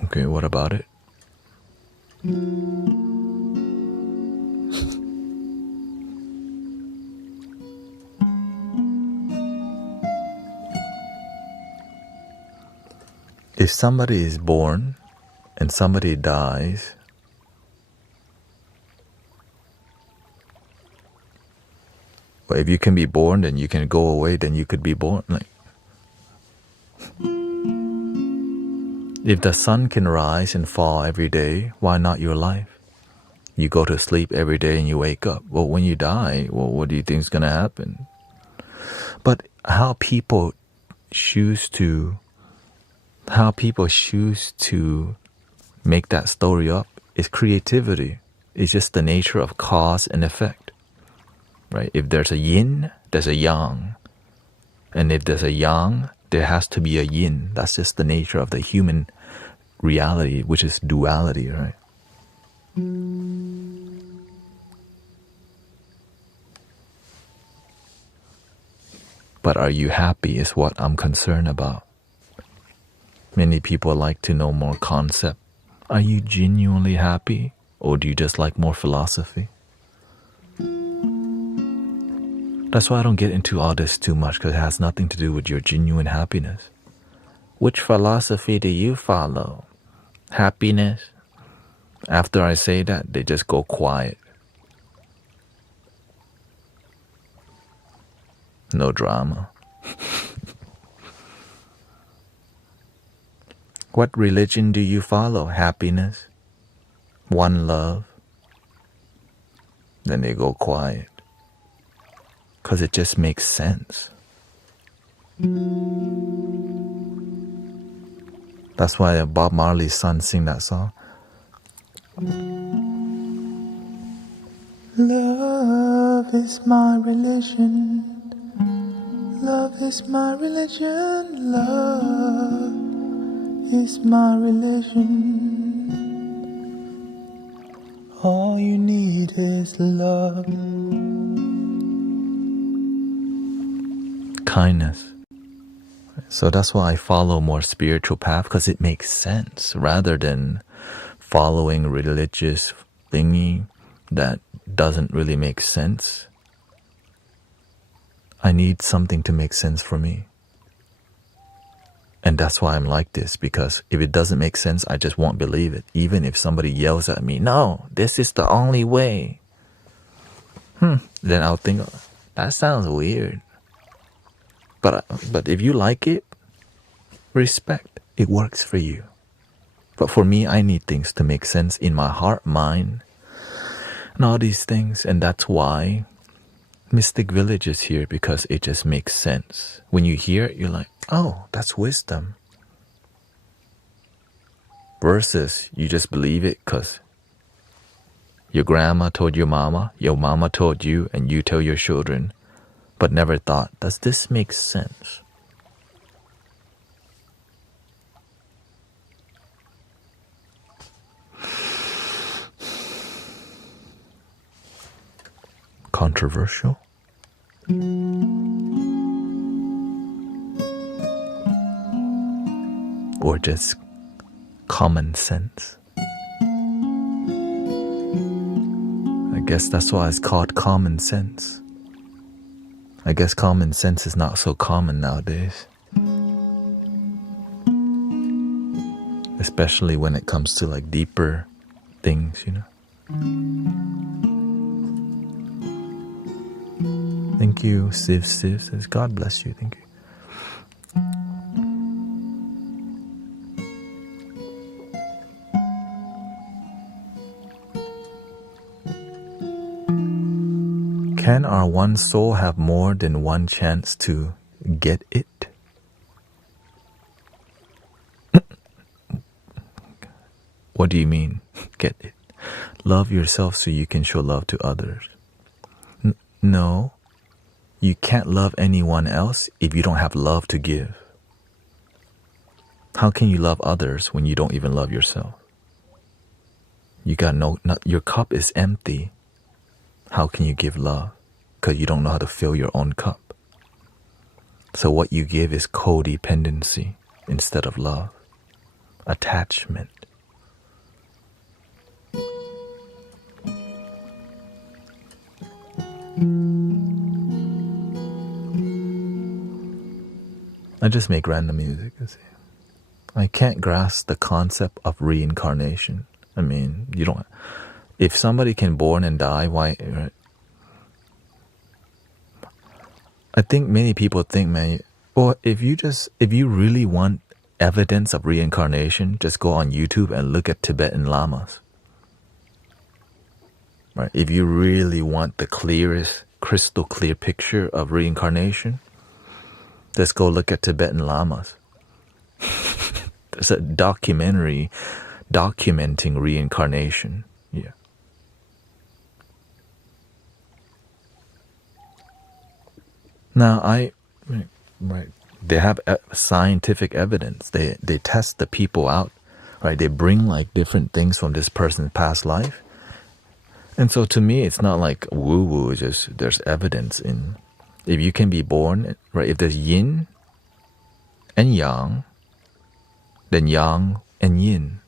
Okay, what about it? If somebody is born and somebody dies, but if you can be born, then you can go away, then you could be born. If the sun can rise and fall every day, why not your life? You go to sleep every day and you wake up. Well, when you die, what do you think is going to happen? But how people choose to make that story up is creativity. It's just the nature of cause and effect. Right? If there's a yin, there's a yang. And if there's a yang, there has to be a yin. That's just the nature of the human reality, which is duality, right? But are you happy is what I'm concerned about. Many people like to know more concept. Are you genuinely happy, or do you just like more philosophy? That's why I don't get into all this too much, because it has nothing to do with your genuine happiness. Which philosophy do you follow? Happiness? After I say that, they just go quiet. No drama. What religion do you follow? Happiness? One love? Then they go quiet. Because it just makes sense. That's why Bob Marley's son sing that song. Love is my religion. Love is my religion. Love is my religion. All you need is love. kindness. So that's why I follow more spiritual path, because it makes sense rather than following religious thingy that doesn't really make sense. I need something to make sense for me. And that's why I'm like this, because if it doesn't make sense, I just won't believe it. Even if somebody yells at me, no, this is the only way. Then I'll think, that sounds weird. But if you like it, respect. It works for you. But for me, I need things to make sense in my heart, mind, and all these things. And that's why Mystic Village is here, because it just makes sense. When you hear it, you're like, oh, that's wisdom. Versus you just believe it because your grandma told your mama told you, and you tell your children, but never thought, does this make sense? Controversial? Or just common sense? I guess that's why it's called common sense. I guess common sense is not so common nowadays. Especially when it comes to like deeper things, you know. Thank you, Siv says, God bless you, thank you. Can our one soul have more than one chance to get it? What do you mean, get it? Love yourself so you can show love to others. No, you can't love anyone else if you don't have love to give. How can you love others when you don't even love yourself? You got your cup is empty. How can you give love? Because you don't know how to fill your own cup. So what you give is codependency instead of love. Attachment. I just make random music. I can't grasp the concept of reincarnation. I mean, you don't. If somebody can born and die, why? Right? I think many people think, man. Well, if you really want evidence of reincarnation, just go on YouTube and look at Tibetan lamas. Right? If you really want the clearest, crystal clear picture of reincarnation, just go look at Tibetan lamas. There's a documentary documenting reincarnation. Yeah. Now right, they have scientific evidence. They test the people out, right? They bring like different things from this person's past life. And so to me, it's not like woo-woo, it's just there's evidence in, if you can be born, right? If there's yin and yang, then yang and yin.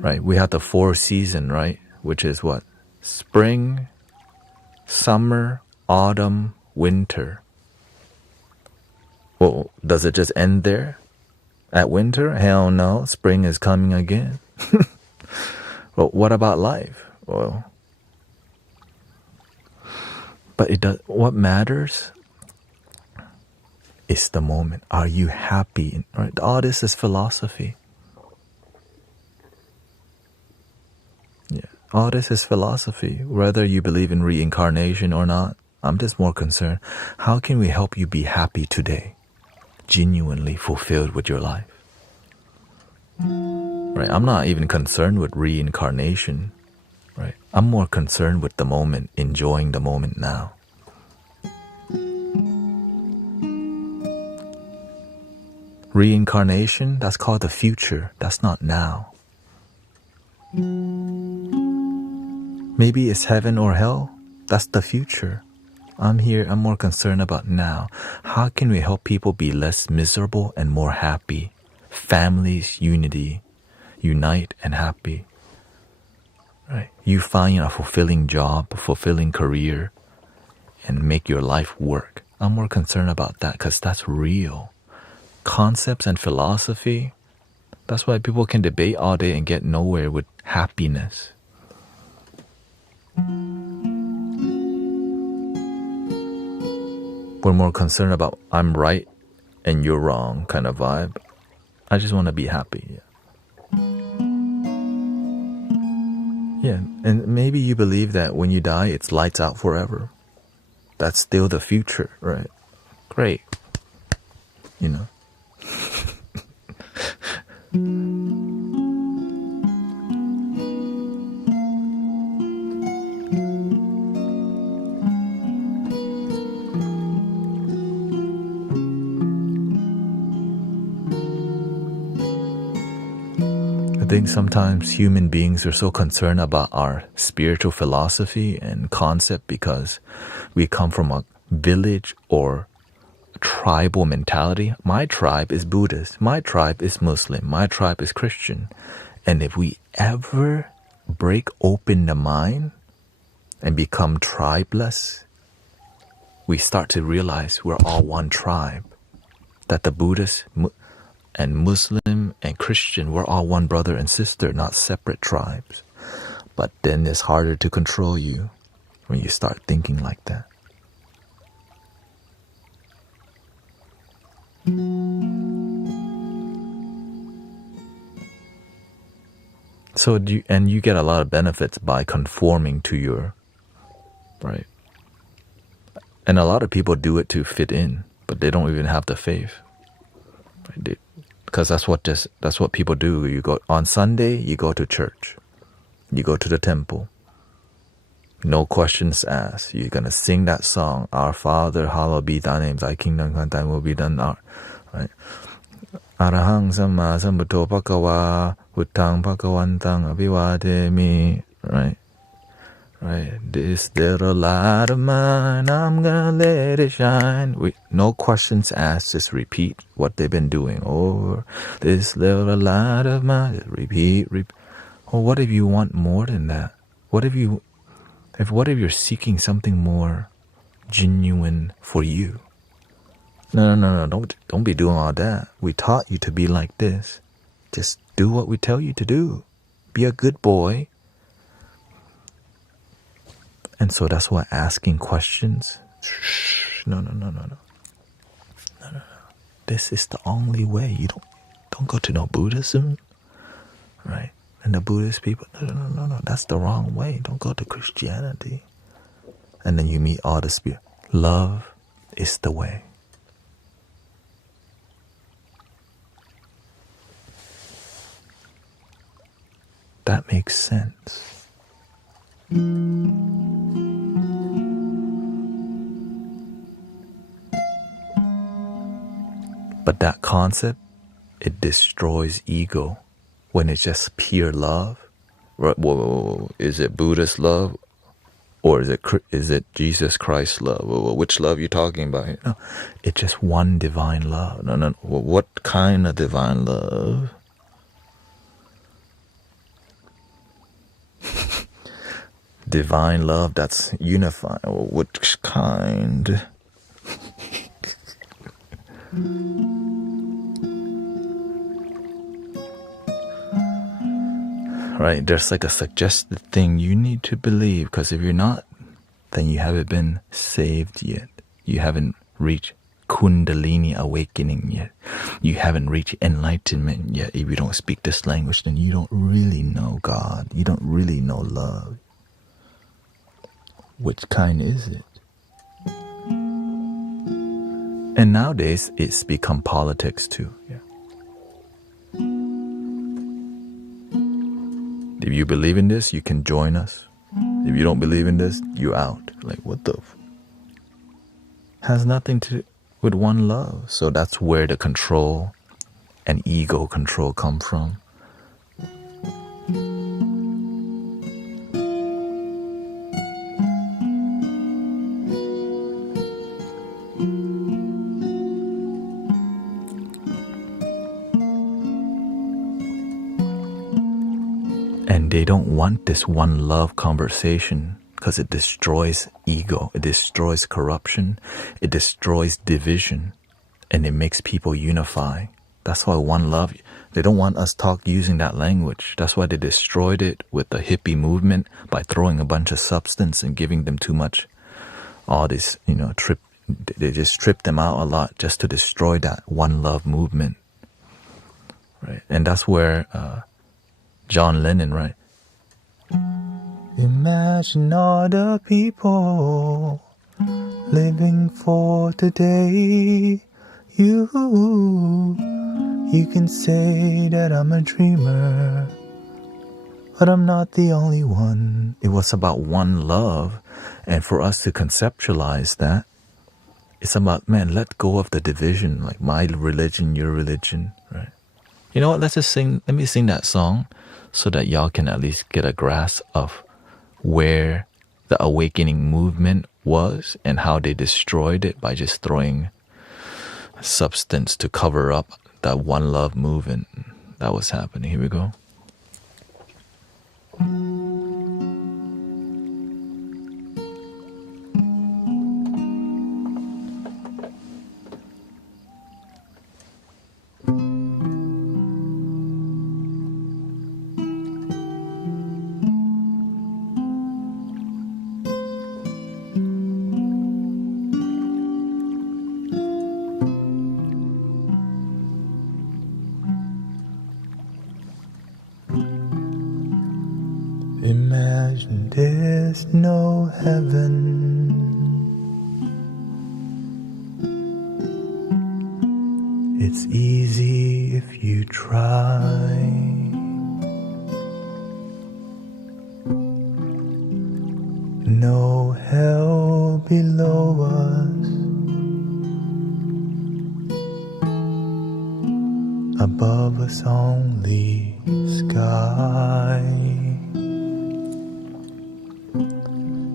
Right? We have the 4 seasons, right? Which is what? Spring, summer, autumn, winter. Well, does it just end there? At winter? Hell no. Spring is coming again. Well, what about life? Well, but it does. What matters is the moment. Are you happy? Right? All this is philosophy. Yeah. All this is philosophy. Whether you believe in reincarnation or not, I'm just more concerned. How can we help you be happy today? Genuinely fulfilled with your life. Right? I'm not even concerned with reincarnation. Right? I'm more concerned with the moment, enjoying the moment now. Reincarnation, that's called the future. That's not now. Maybe it's heaven or hell. That's the future. I'm more concerned about now. How can we help people be less miserable and more happy? Families, unite and happy. Right? You find a fulfilling job, a fulfilling career, and make your life work. I'm more concerned about that because that's real. Concepts and philosophy, that's why people can debate all day and get nowhere with happiness. We're more concerned about I'm right and you're wrong kind of vibe. I just want to be happy. Yeah, and maybe you believe that when you die, it's lights out forever. That's still the future, right? Great. You know. I think sometimes human beings are so concerned about our spiritual philosophy and concept because we come from a village or tribal mentality. My tribe is Buddhist. My tribe is Muslim. My tribe is Christian. And if we ever break open the mind and become tribeless, we start to realize we're all one tribe. That the Buddhist and Muslim and Christian, we're all one brother and sister, not separate tribes. But then it's harder to control you when you start thinking like that. So you get a lot of benefits by conforming to your, right? And a lot of people do it to fit in, but they don't even have the faith. Right? Because that's what people do. You go on Sunday, you go to church. You go to the temple. No questions asked. You're gonna sing that song, Our Father, hallowed be thy name, thy kingdom come, thy will be done. Right? Arahang samma sambuddho bhagava buddhang bhagavantang abhivademi. Right? Right? This little light of mine, I'm gonna let it shine. No questions asked, just repeat what they've been doing over. This little light of mine, just repeat. Well, what if you want more than that? What if you're seeking something more genuine for you? No, don't be doing all that. We taught you to be like this. Just do what we tell you to do. Be a good boy. And so that's why asking questions, no. This is the only way. You don't go to no Buddhism, right? And the Buddhist people, no, that's the wrong way. Don't go to Christianity. And then you meet all the spirit. Love is the way. That makes sense. But that concept, it destroys ego when it's just pure love. Whoa. Is it Buddhist love? Or is it Jesus Christ love? Which love are you talking about here? No, it's just one divine love. No. What kind of divine love? Divine love that's unified. Which kind? Right, there's like a suggested thing you need to believe, because if you're not, then you haven't been saved yet. You haven't reached Kundalini awakening yet. You haven't reached enlightenment yet. If you don't speak this language, then you don't really know God. You don't really know love. Which kind is it? And nowadays, it's become politics too. Yeah. If you believe in this, you can join us. If you don't believe in this, you're out. Like, what the? Has nothing to do with one love. So that's where the control and ego control come from. they don't want this one love conversation because it destroys ego, it destroys corruption, it destroys division, and it makes people unify. That's why one love, they don't want us talk using that language. That's why they destroyed it with the hippie movement by throwing a bunch of substance and giving them too much. All this, they just tripped them out a lot just to destroy that one love movement. Right? And that's where John Lennon, right? Imagine all the people living for today. You can say that I'm a dreamer, but I'm not the only one. It was about one love, and for us to conceptualize that, it's about, man, let go of the division, like my religion, your religion, right? You know what, let me sing that song so that y'all can at least get a grasp of where the awakening movement was and how they destroyed it by just throwing substance to cover up that one love movement that was happening. Here we go. Imagine there's no heaven. It's easy if you try. No hell below us. Above us only sky.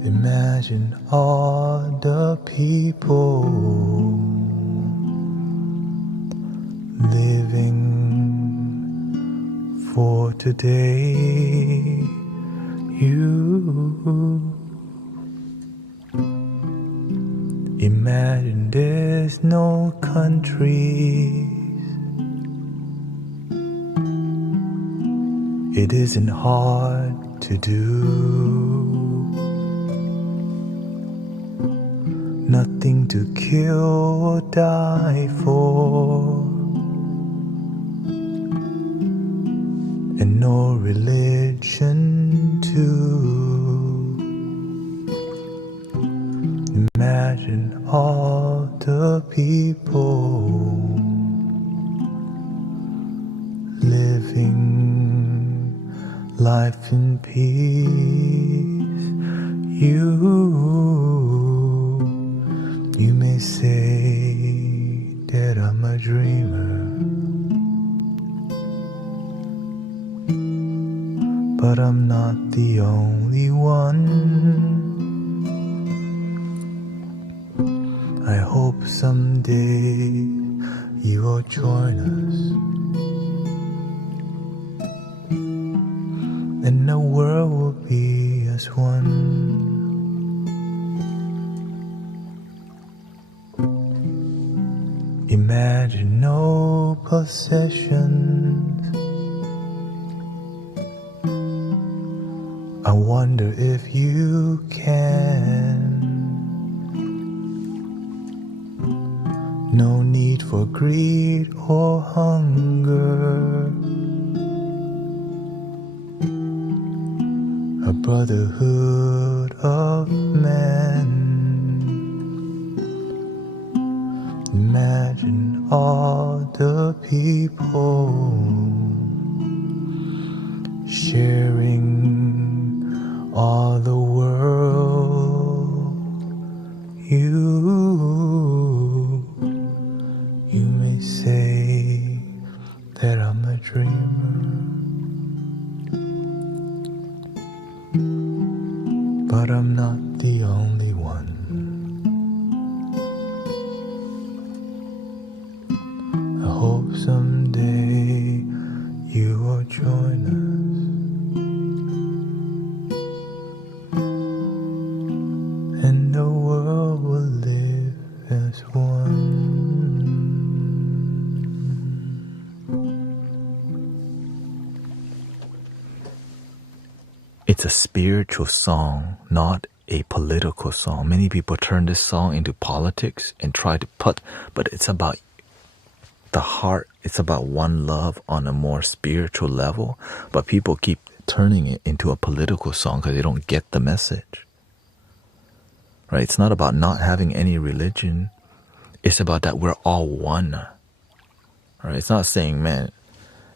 Imagine all the people living for today. You imagine there's no countries. It isn't hard to do. Nothing to kill or die for, and no religion too. Imagine all the people living life in peace. You may say that I'm a dreamer, but I'm not the only one. I hope someday you will join us, and the world will be as one. Imagine no possessions. I wonder if you can. No need for greed or hunger. A brotherhood of men. Imagine all the people sharing all the world. You may say that I'm a dreamer, but I'm not the only one. I hope someday you will join us, It's a spiritual song, not a political song. Many people turn this song into politics and try to but it's about the heart. It's about one love on a more spiritual level. But people keep turning it into a political song because they don't get the message. Right? It's not about not having any religion. It's about that we're all one. Right? It's not saying, man,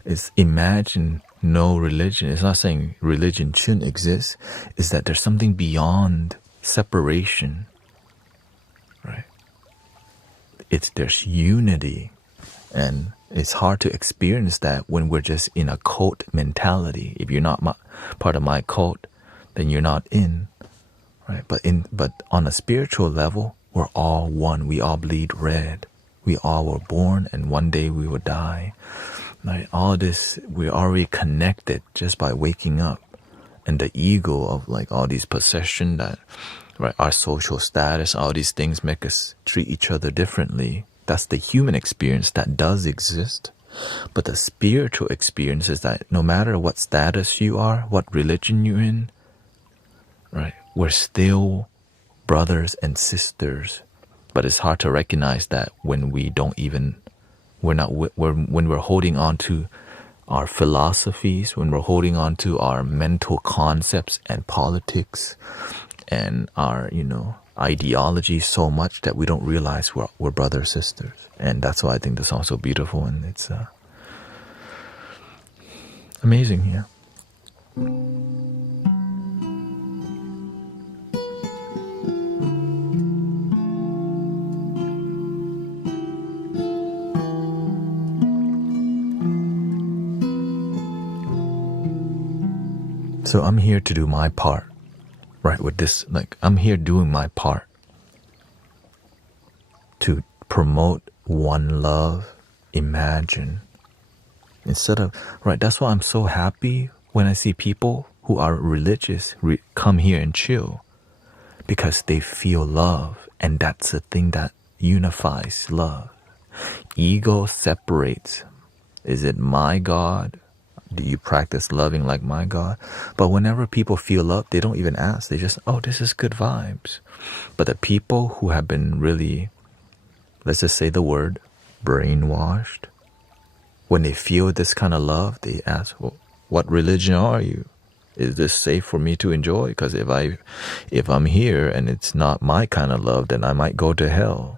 it's imagine no religion. It's not saying religion shouldn't exist. It's that there's something beyond separation. Right? There's unity. And it's hard to experience that when we're just in a cult mentality. If you're not part of my cult, then you're not in. Right? But on a spiritual level, we're all one. We all bleed red. We all were born, and one day we will die. Right? All this, we're already connected just by waking up. And the ego of like all these possession that, right, our social status, all these things make us treat each other differently. That's the human experience that does exist. But the spiritual experience is that no matter what status you are, what religion you're in, right, we're still brothers and sisters. But it's hard to recognize that when we don't even, when we're holding on to our philosophies, when we're holding on to our mental concepts and politics and our, ideology so much that we don't realize we're brothers, sisters. And that's why I think the song's so beautiful, and it's amazing, yeah. So I'm here to do my part, right? With this, like, I'm here doing my part to promote one love, imagine. Instead of, right, that's why I'm so happy when I see people who are religious come here and chill, because they feel love, and that's the thing that unifies love. Ego separates. Is it my God? Do you practice loving like my God? But whenever people feel love, they don't even ask. They just, oh, this is good vibes. But the people who have been really, let's just say the word, brainwashed, when they feel this kind of love, they ask, well, what religion are you? Is this safe for me to enjoy? Because if I'm here and it's not my kind of love, then I might go to hell.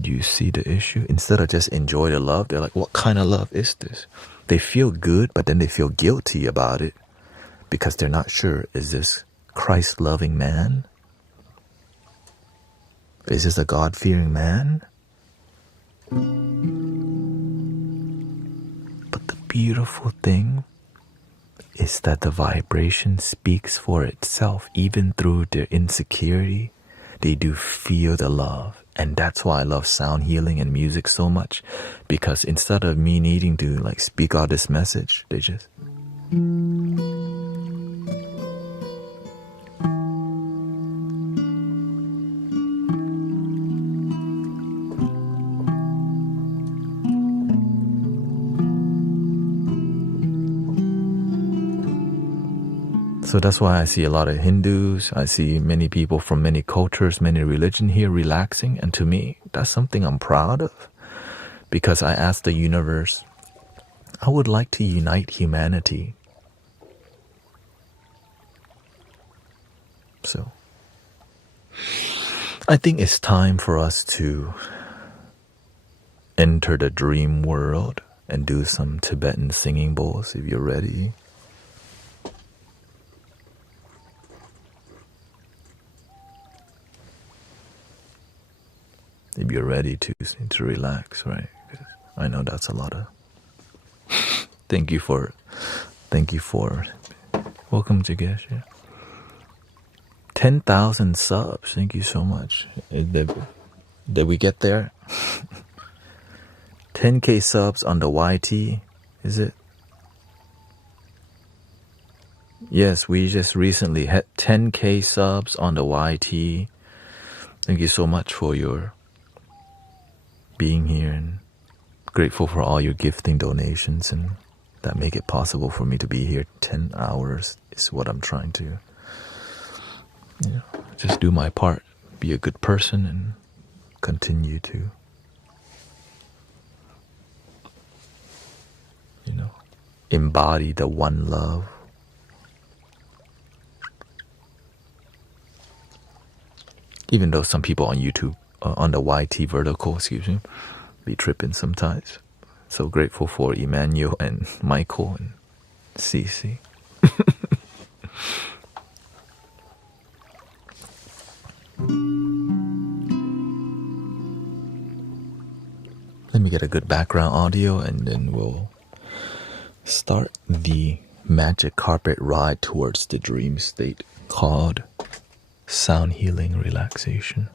Do you see the issue? Instead of just enjoy the love, they're like, what kind of love is this? They feel good, but then they feel guilty about it because they're not sure, is this Christ-loving man? Is this a God-fearing man? But the beautiful thing is that the vibration speaks for itself. Even through their insecurity, they do feel the love. And that's why I love sound healing and music so much, because instead of me needing to like speak out this message, they just So that's why I see a lot of Hindus, I see many people from many cultures, many religions here relaxing. And to me, that's something I'm proud of. Because I asked the universe, I would like to unite humanity. So I think it's time for us to enter the dream world and do some Tibetan singing bowls if you're ready. If you're ready to relax, right? I know that's a lot of. Thank you for. Welcome to Gesh. Yeah. 10,000 subs. Thank you so much. Did we get there? 10K subs on the YT. Is it? Yes, we just recently had 10K subs on the YT. Thank you so much for your being here, and grateful for all your gifting donations. And that make it possible for me to be here 10 hours is what I'm trying to, just do my part, be a good person, and continue to, embody the one love. Even though some people on YouTube, on the YT vertical, be tripping sometimes. So grateful for Emmanuel and Michael and Cece. Let me get a good background audio and then we'll start the magic carpet ride towards the dream state called sound healing relaxation.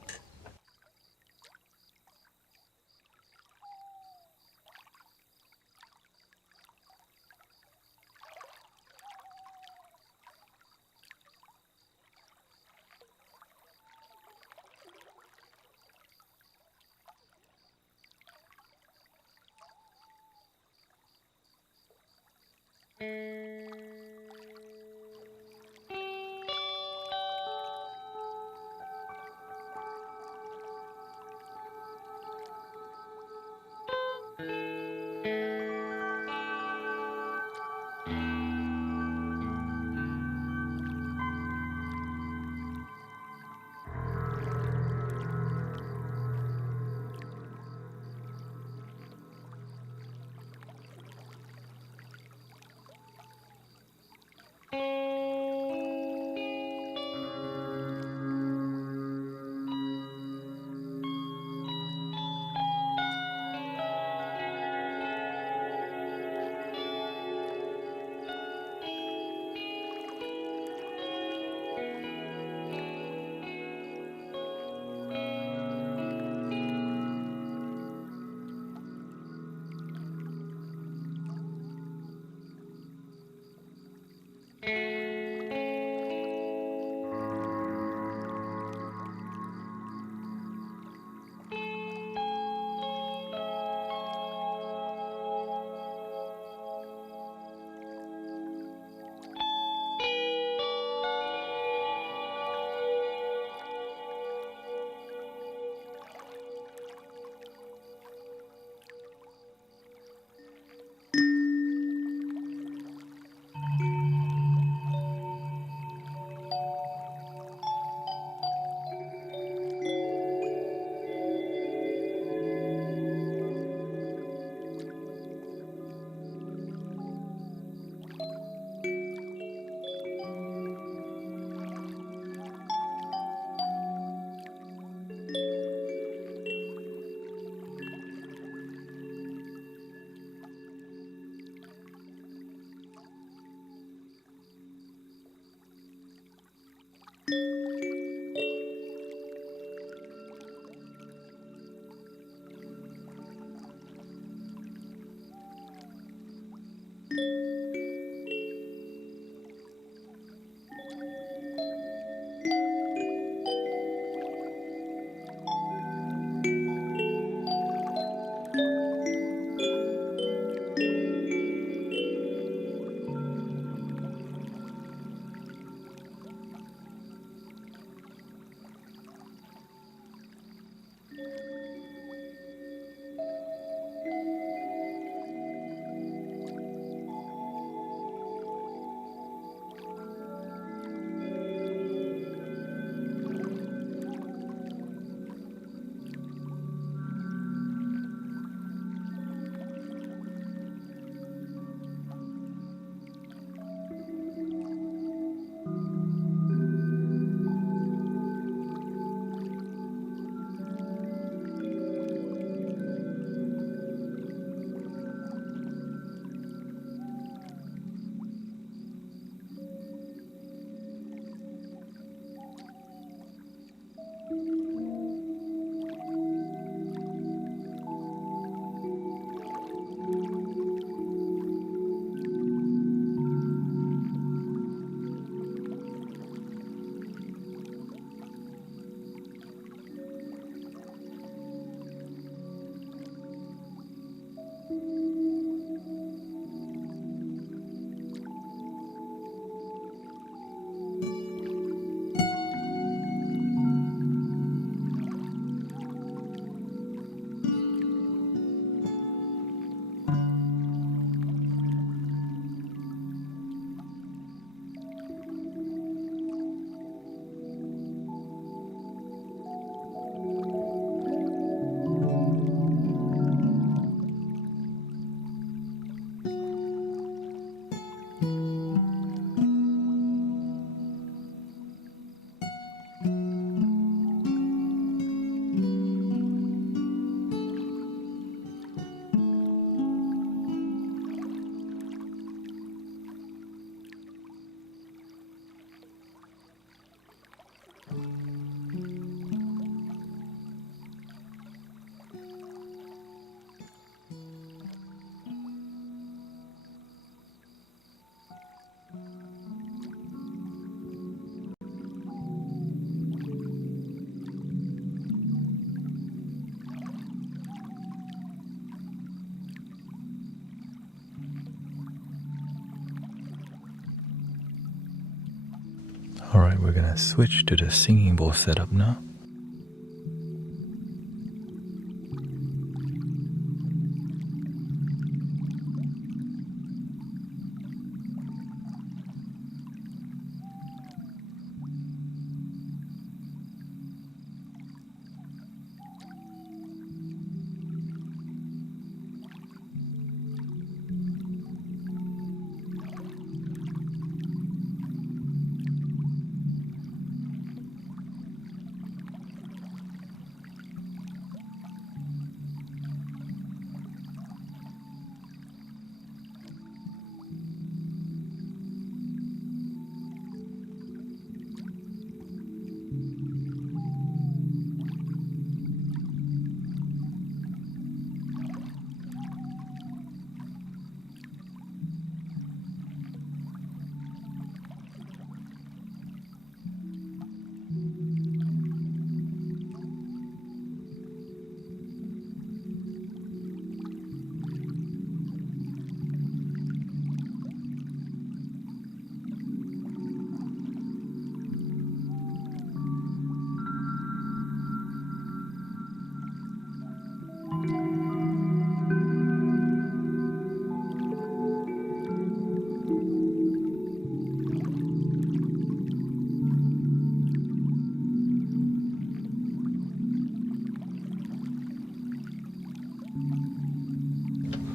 Alright, we're gonna switch to the singing bowl setup now.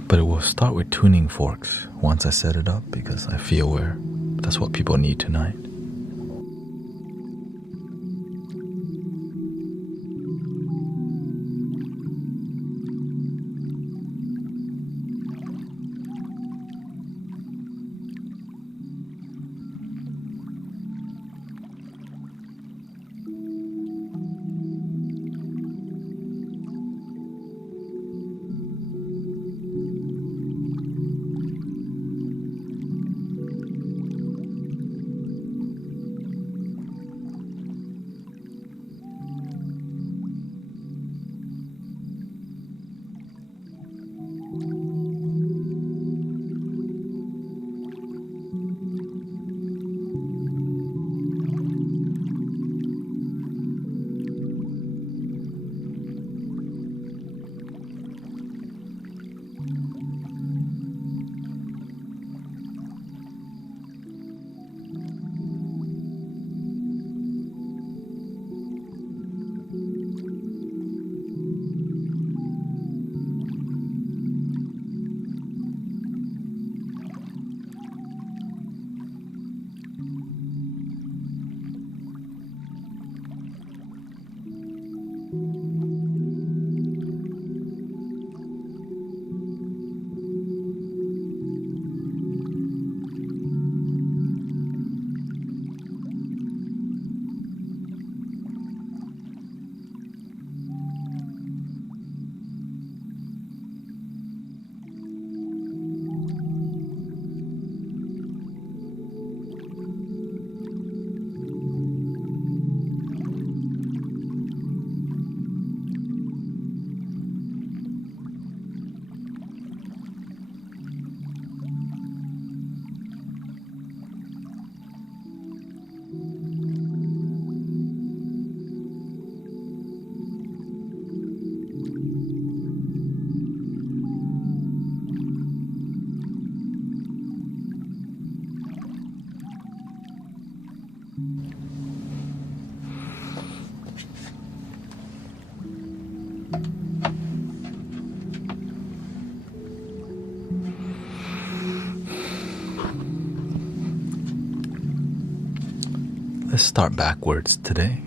But it will start with tuning forks once I set it up, because I feel that's what people need tonight. Let's start backwards today.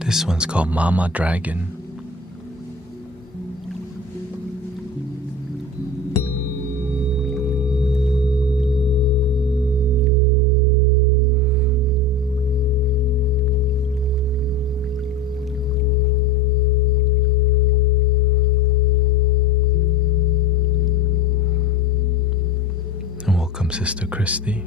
This one's called Mama Dragon. Welcome, Sister Christy.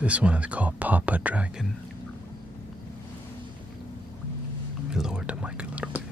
This one is called Papa Dragon. Let me lower the mic a little bit.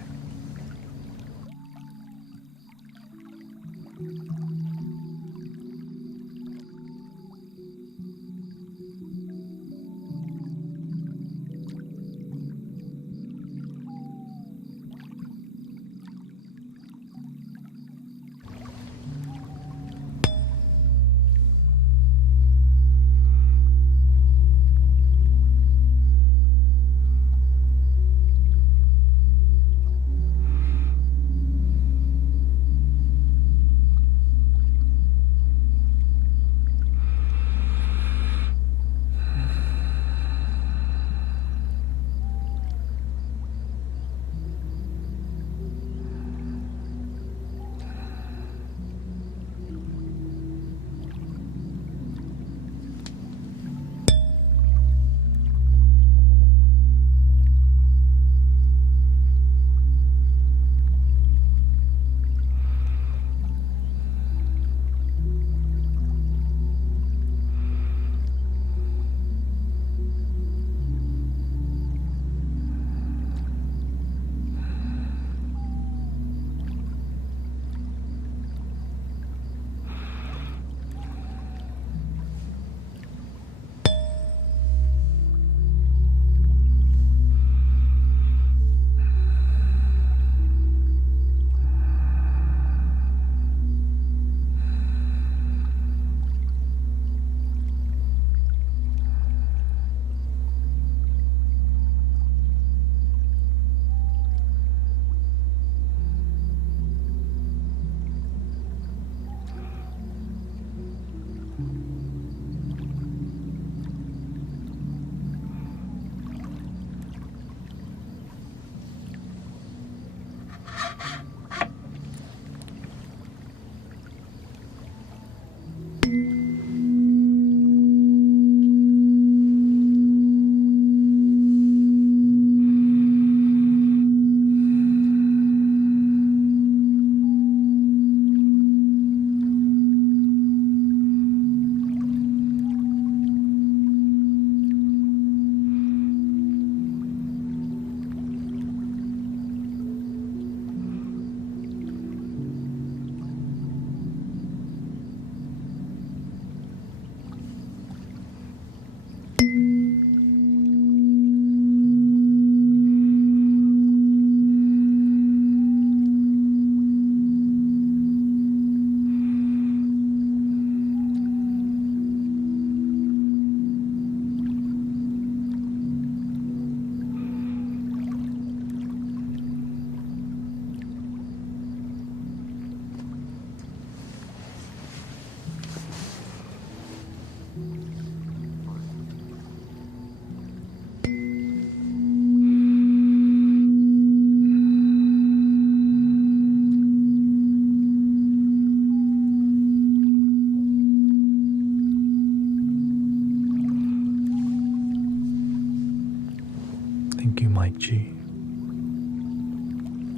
G.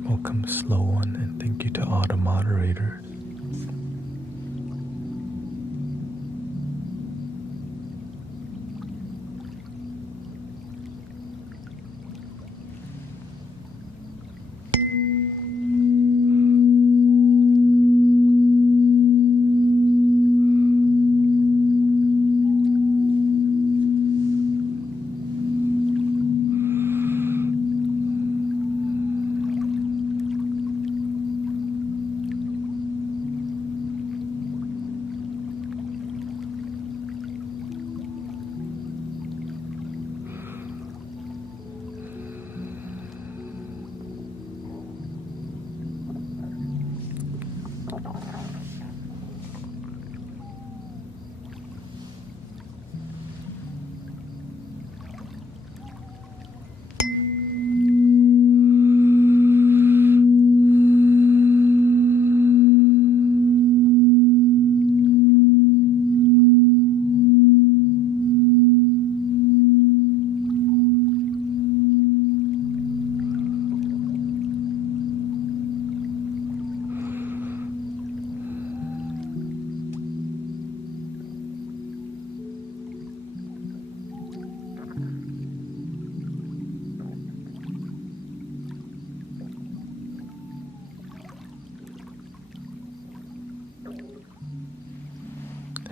Welcome Slow One, and thank you to all the moderators.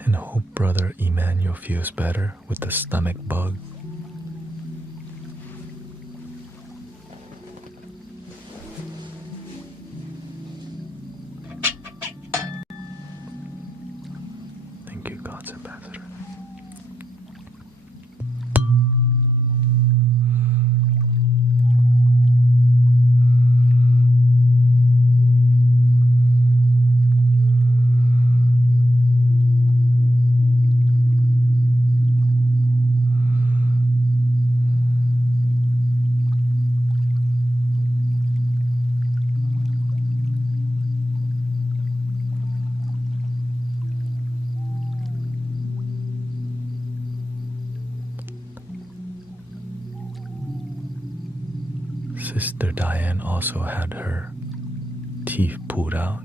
And hope Brother Emmanuel feels better with the stomach bug. Thank you, God's Ambassador. Sister Diane also had her teeth pulled out,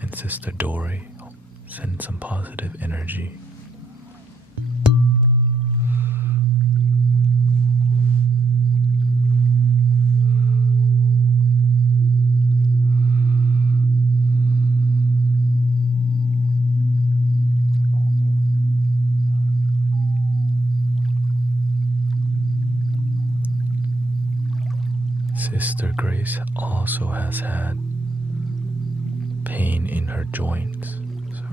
and Sister Dory sent some positive energy. Sister Grace also has had pain in her joints. So.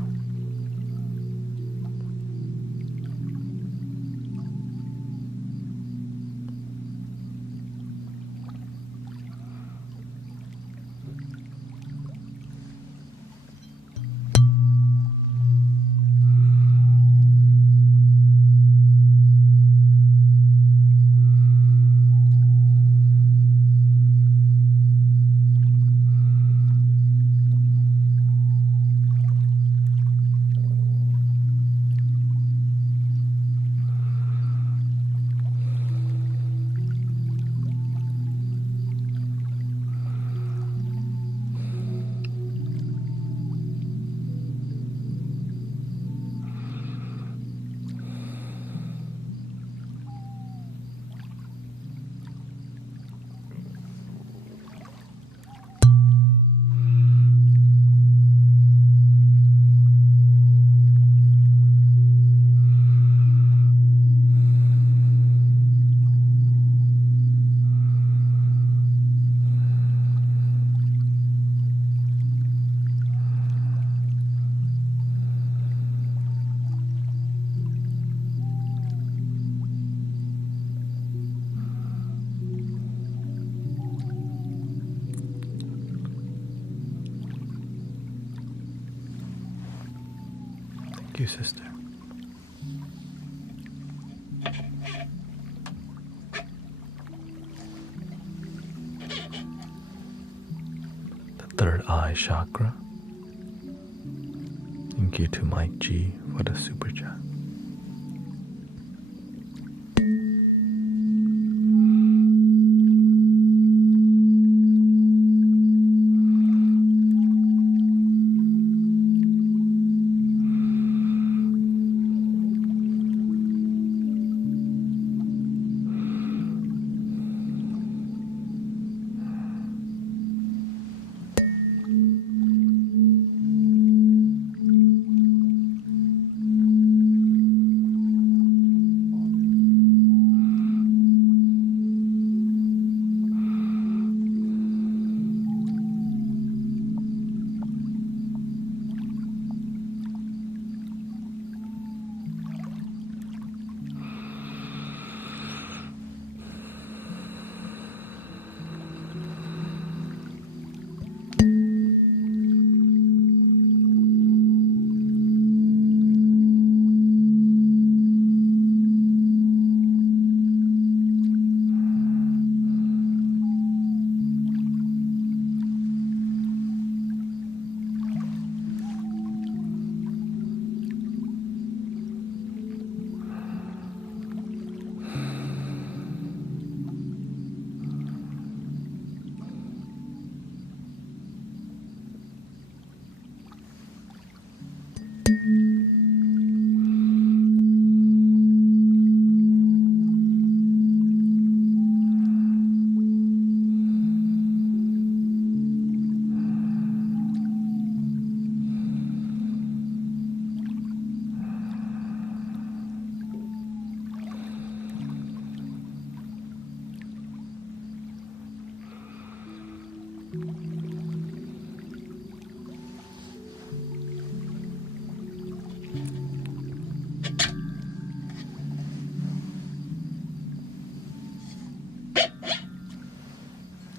Thank you, sister. The third eye chakra. Thank you to Mike G for the super chat.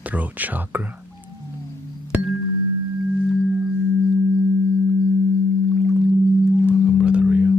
Throat chakra. Welcome, Brother Rio.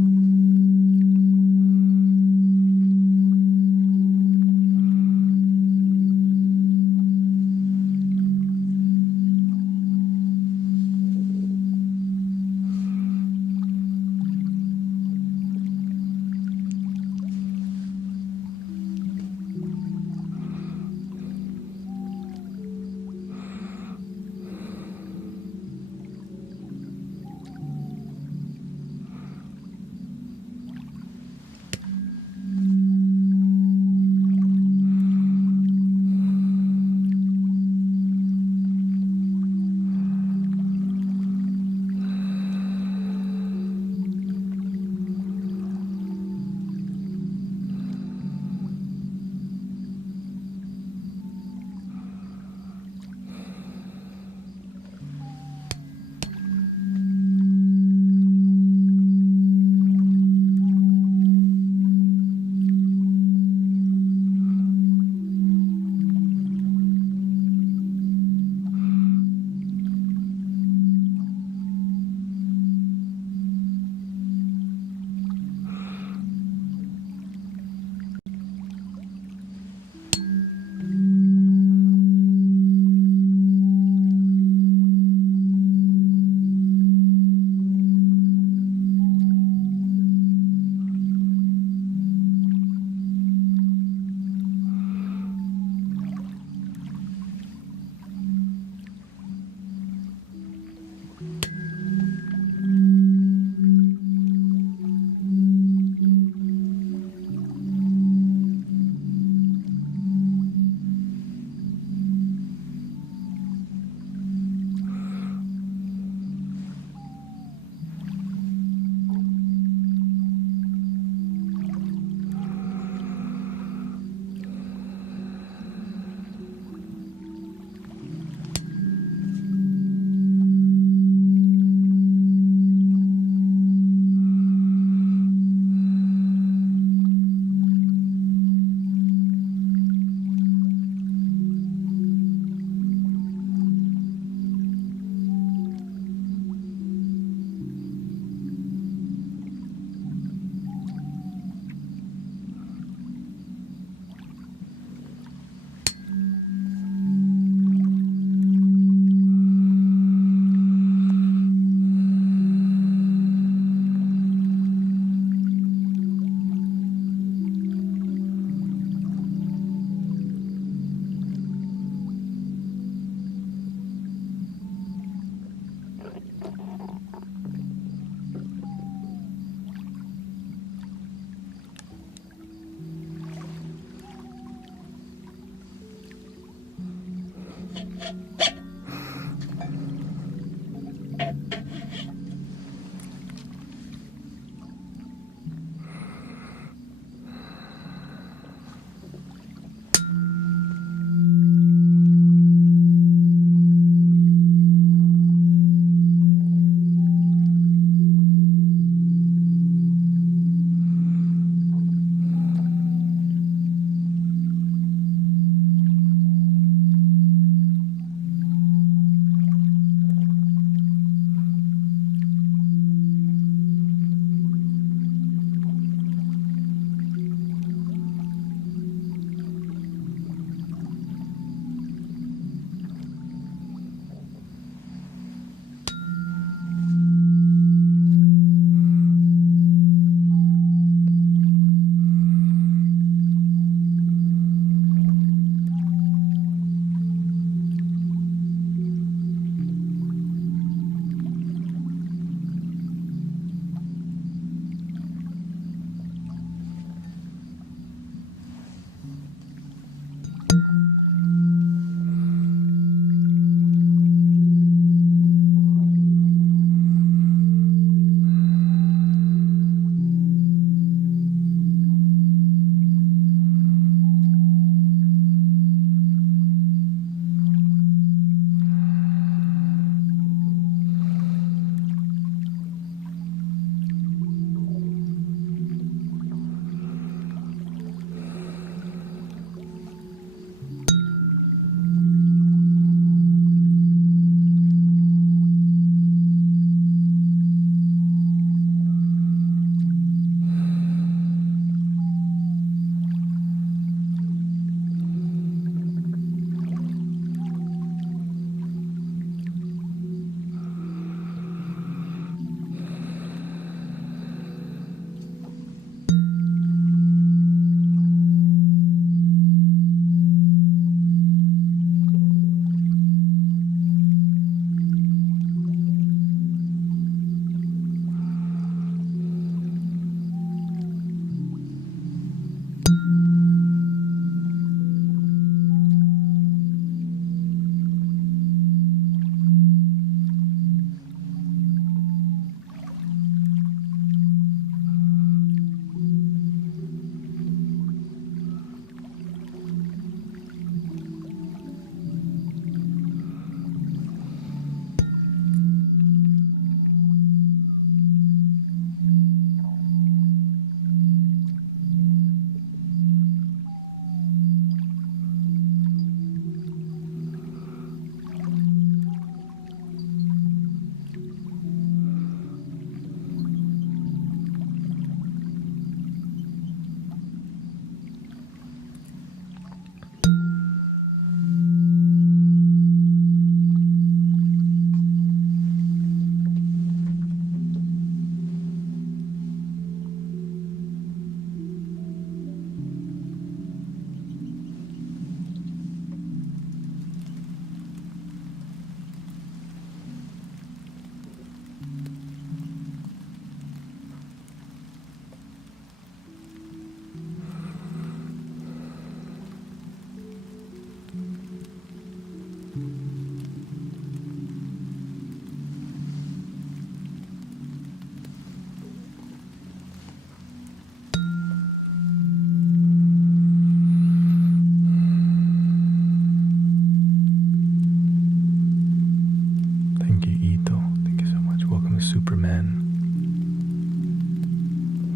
Superman.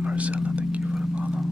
Marcella, thank you for the follow.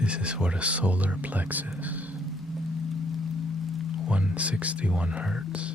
This is for the solar plexus, 161 hertz.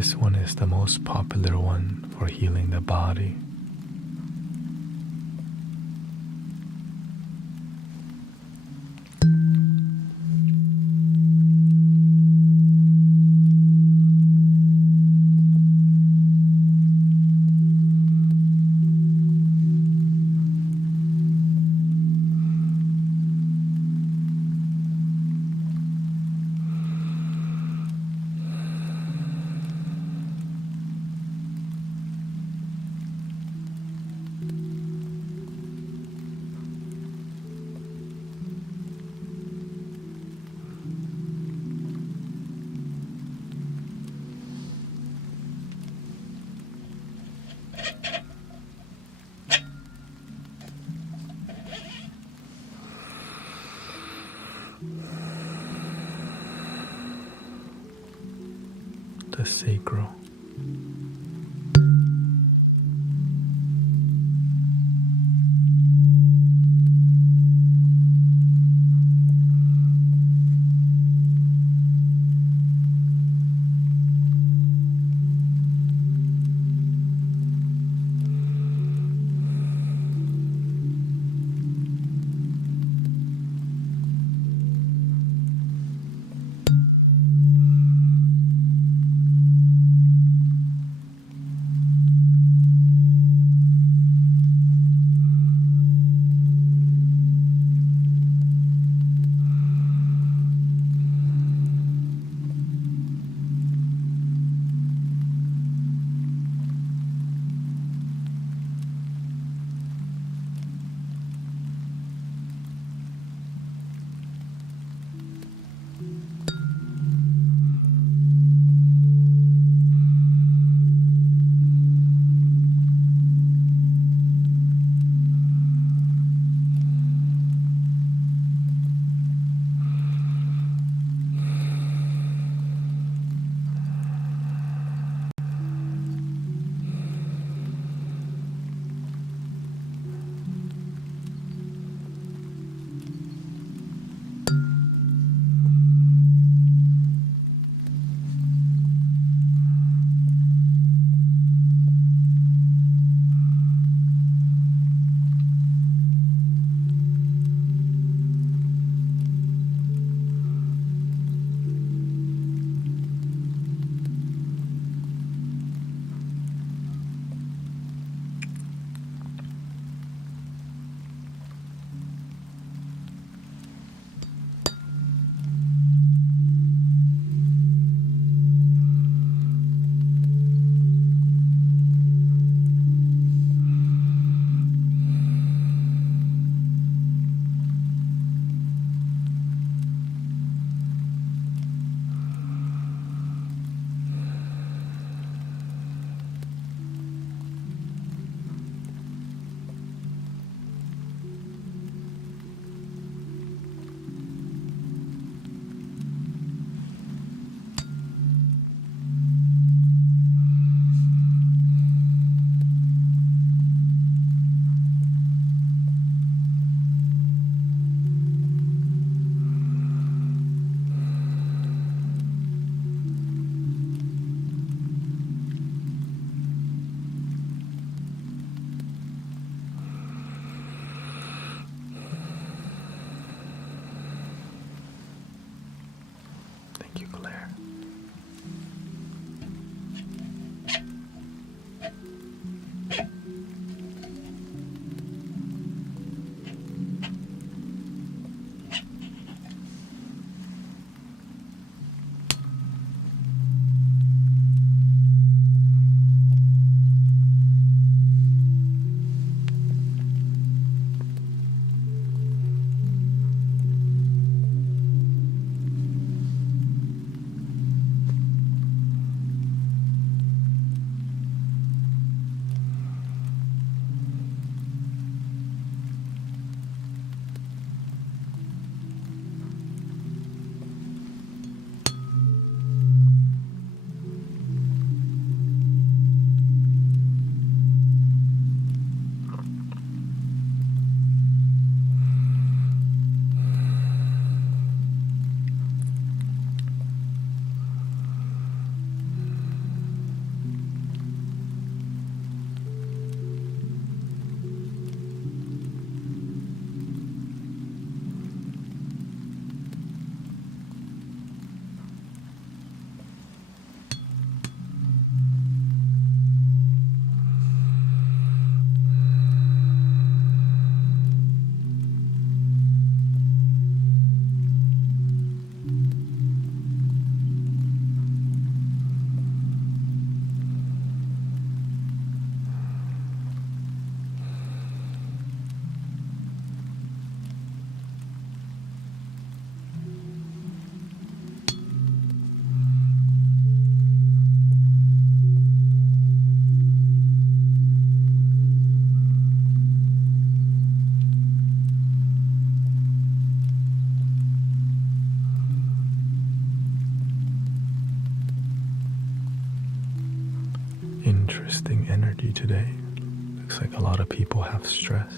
This one is the most popular one for healing the body. The sacral. interesting energy today. Looks like a lot of people have stress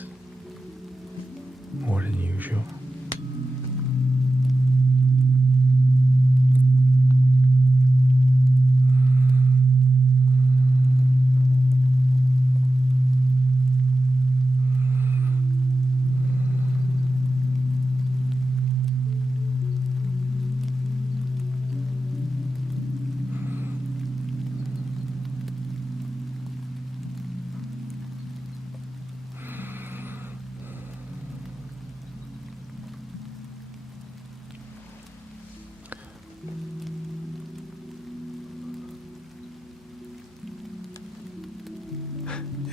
more than usual.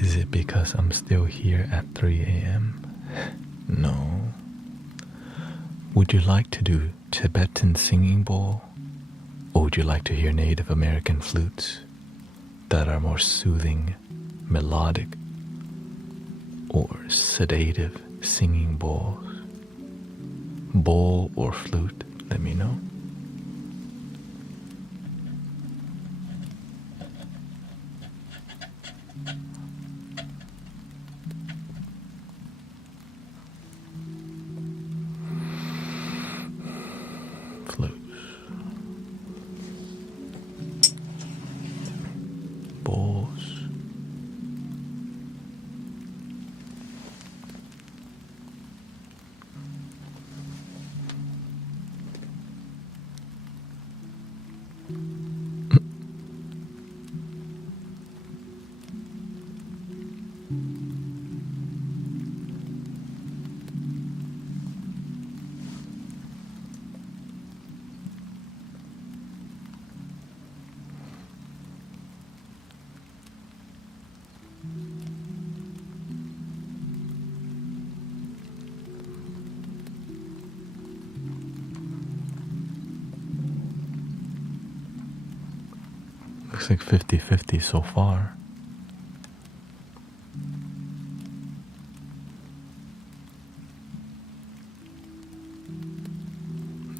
Is it because I'm still here at 3 a.m.? No. Would you like to do Tibetan singing bowl? Or would you like to hear Native American flutes that are more soothing, melodic, or sedative singing bowls? Bowl or flute, let me know. Flutes. Bowls. Looks like 50-50 so far.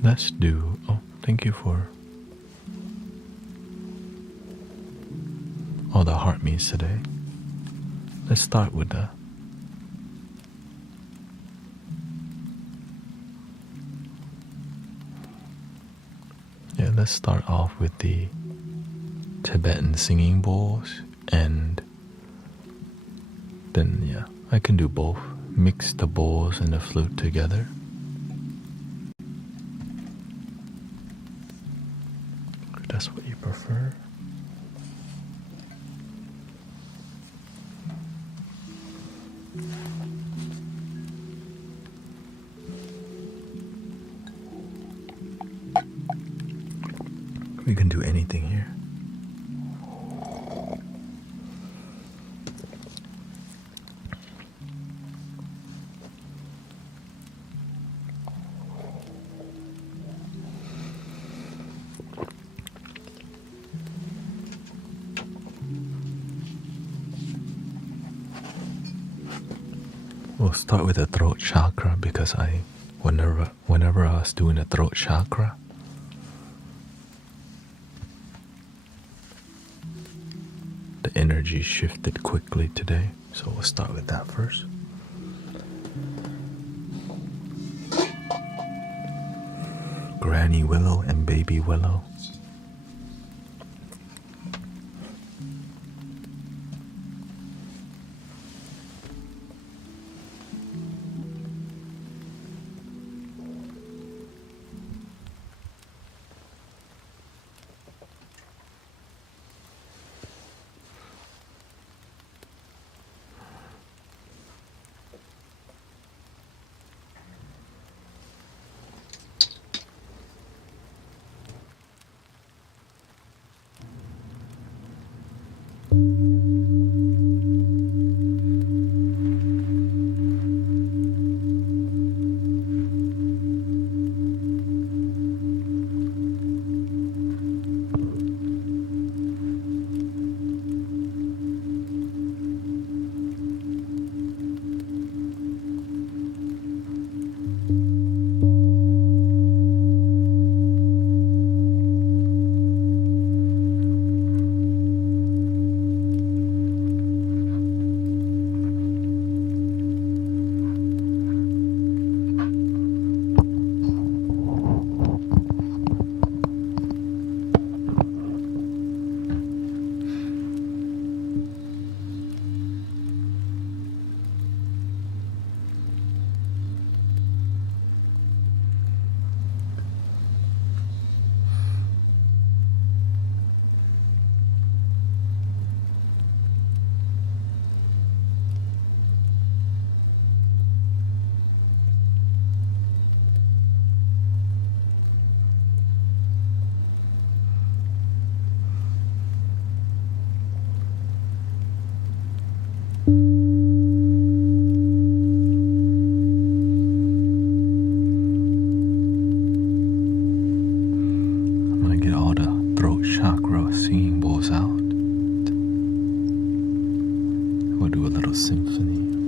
Let's do... Oh, thank you for all the heart meets today. Let's start with the... Yeah, let's start off with the Tibetan singing bowls, and then yeah, I can do both. Mix the bowls and the flute together. If that's what you prefer. We can do anything here. We'll start with the throat chakra because whenever I was doing the throat chakra, the energy shifted quickly today. So we'll start with that first. Granny Willow and Baby Willow. We'll do a little symphony.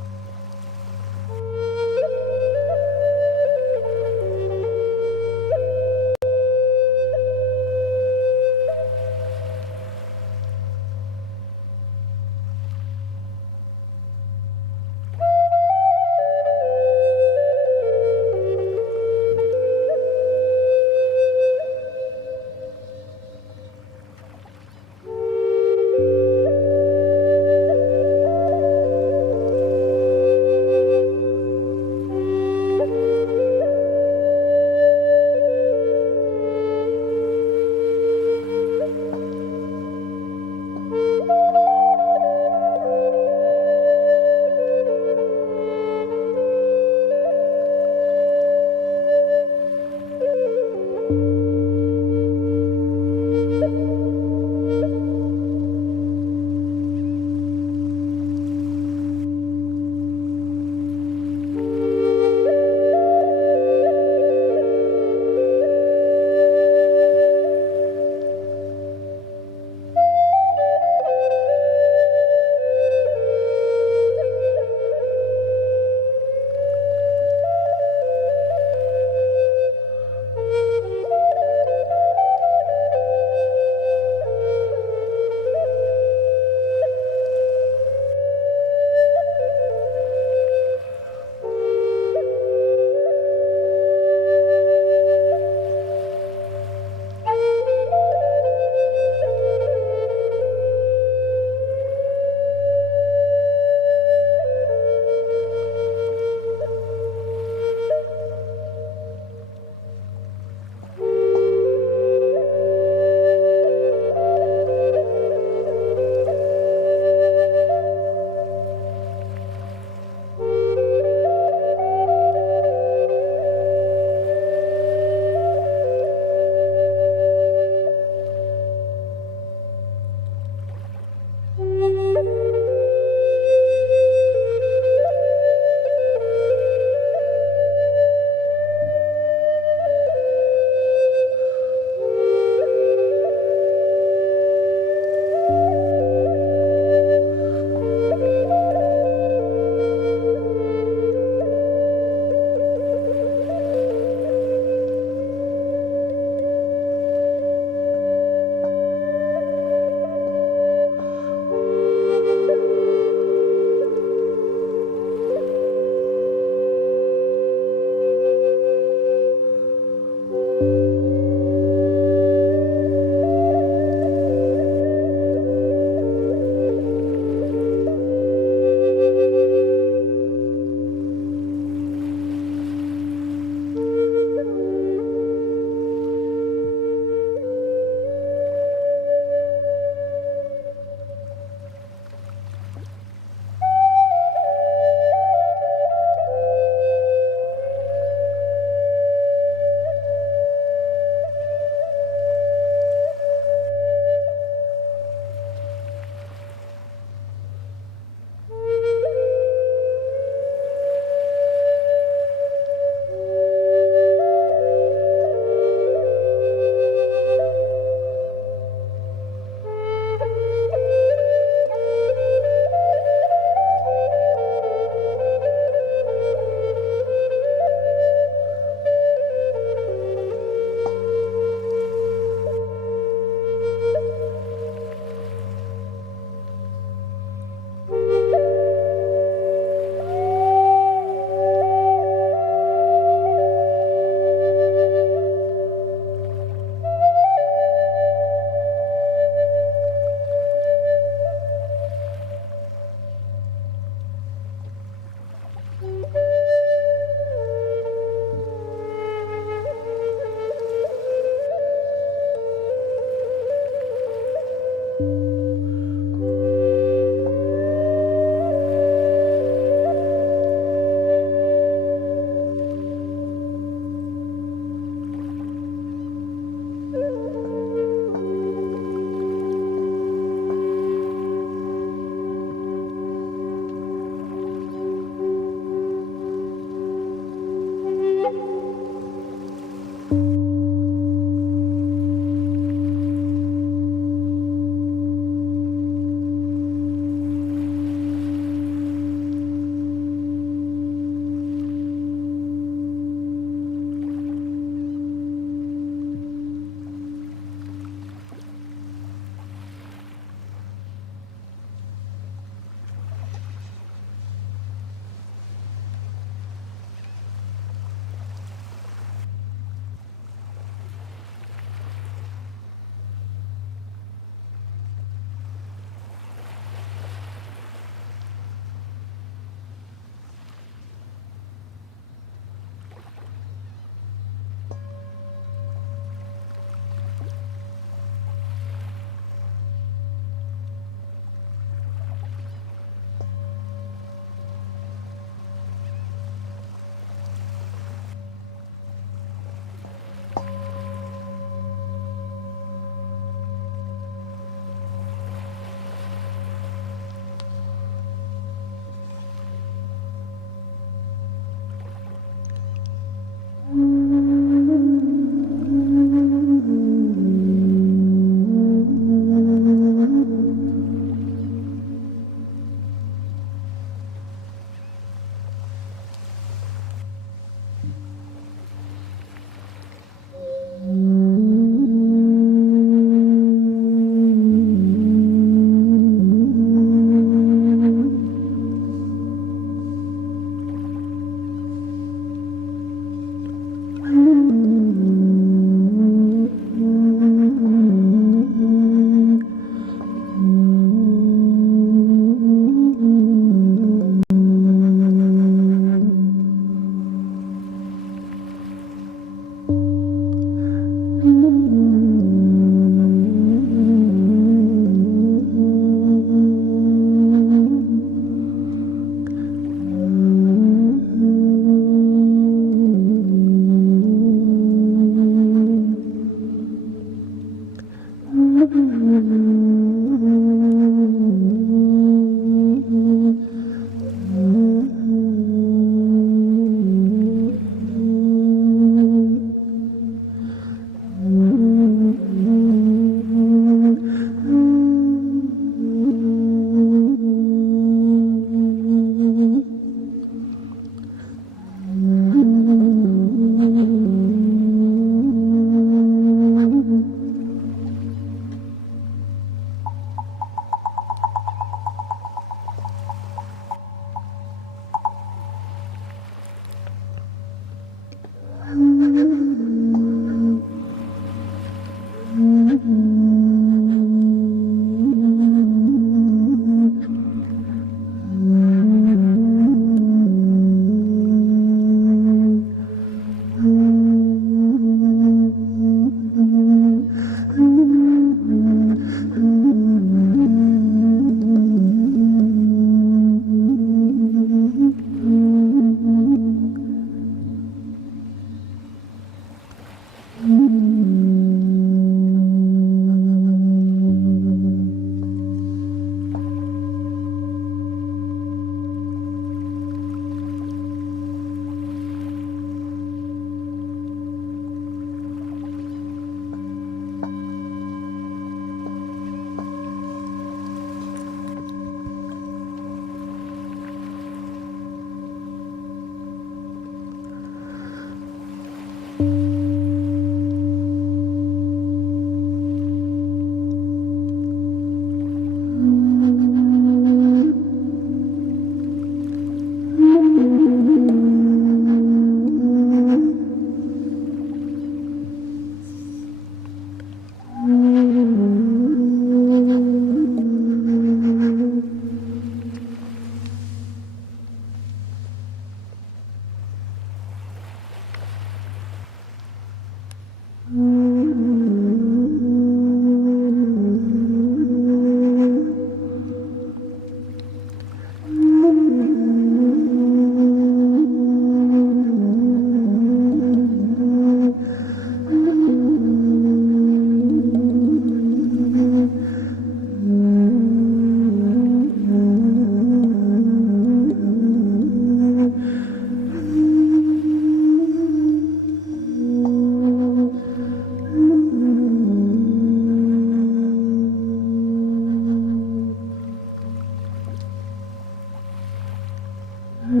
Thank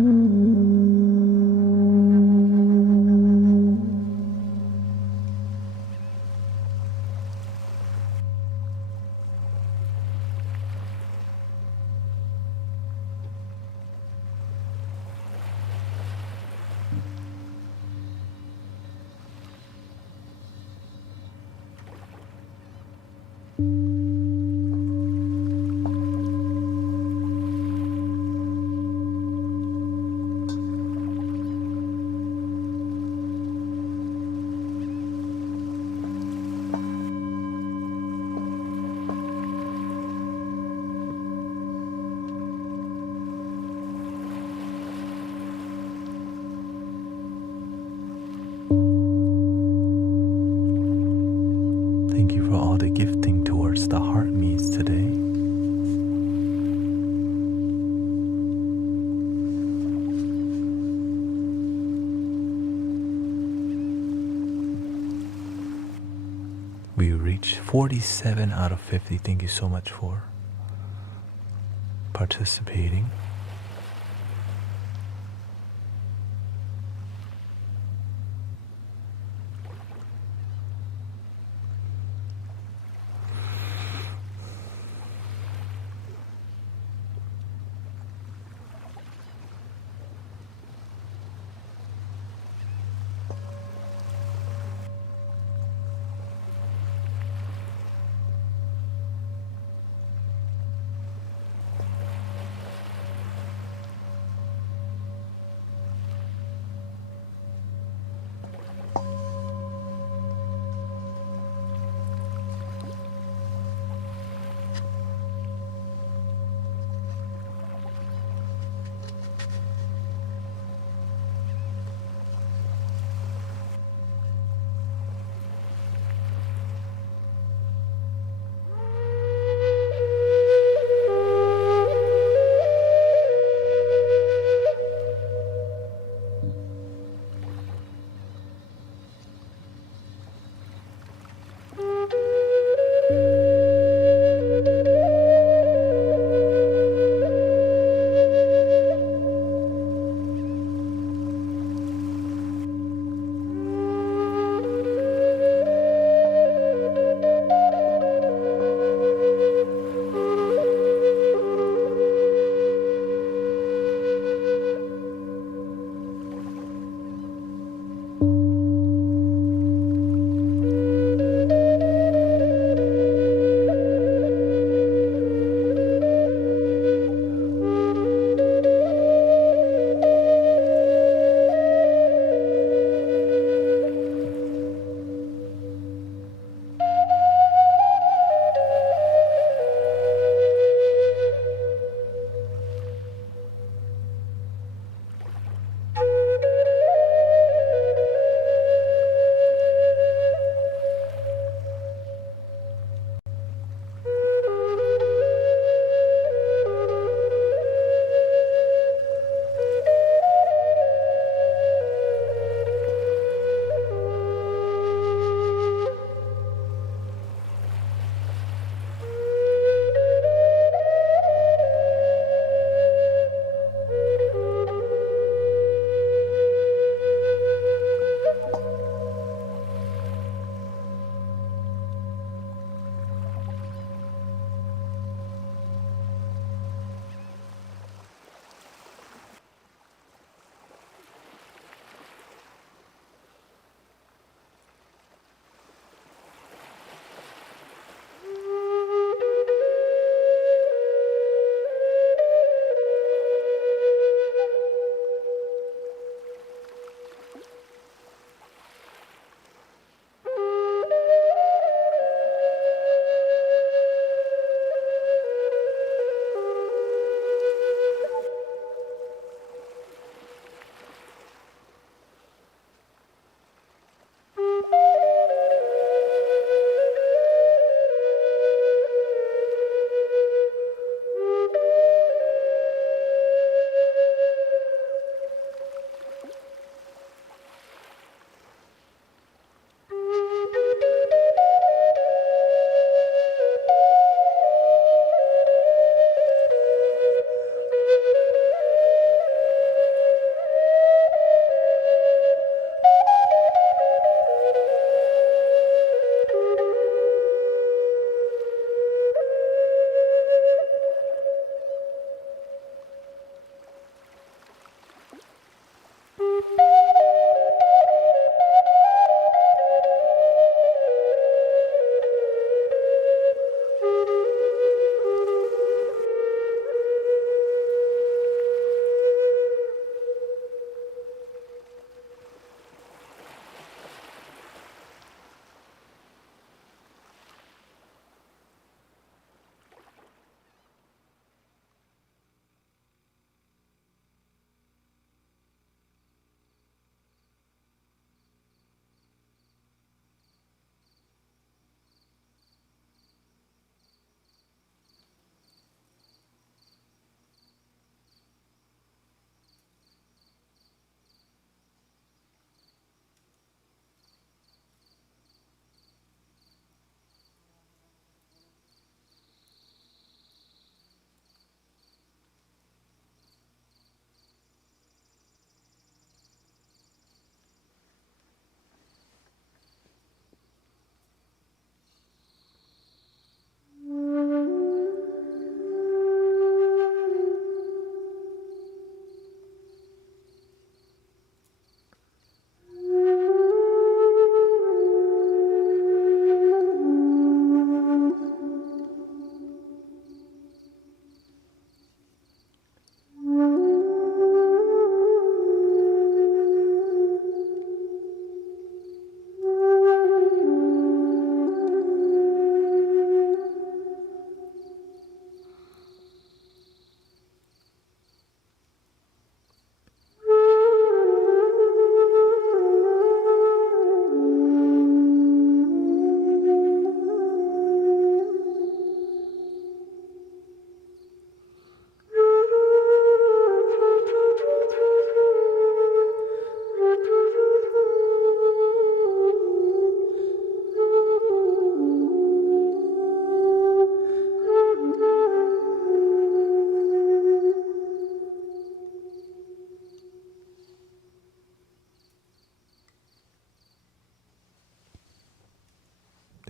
you for all the gifting towards the heart meets today. We reached 47 out of 50. Thank you so much for participating.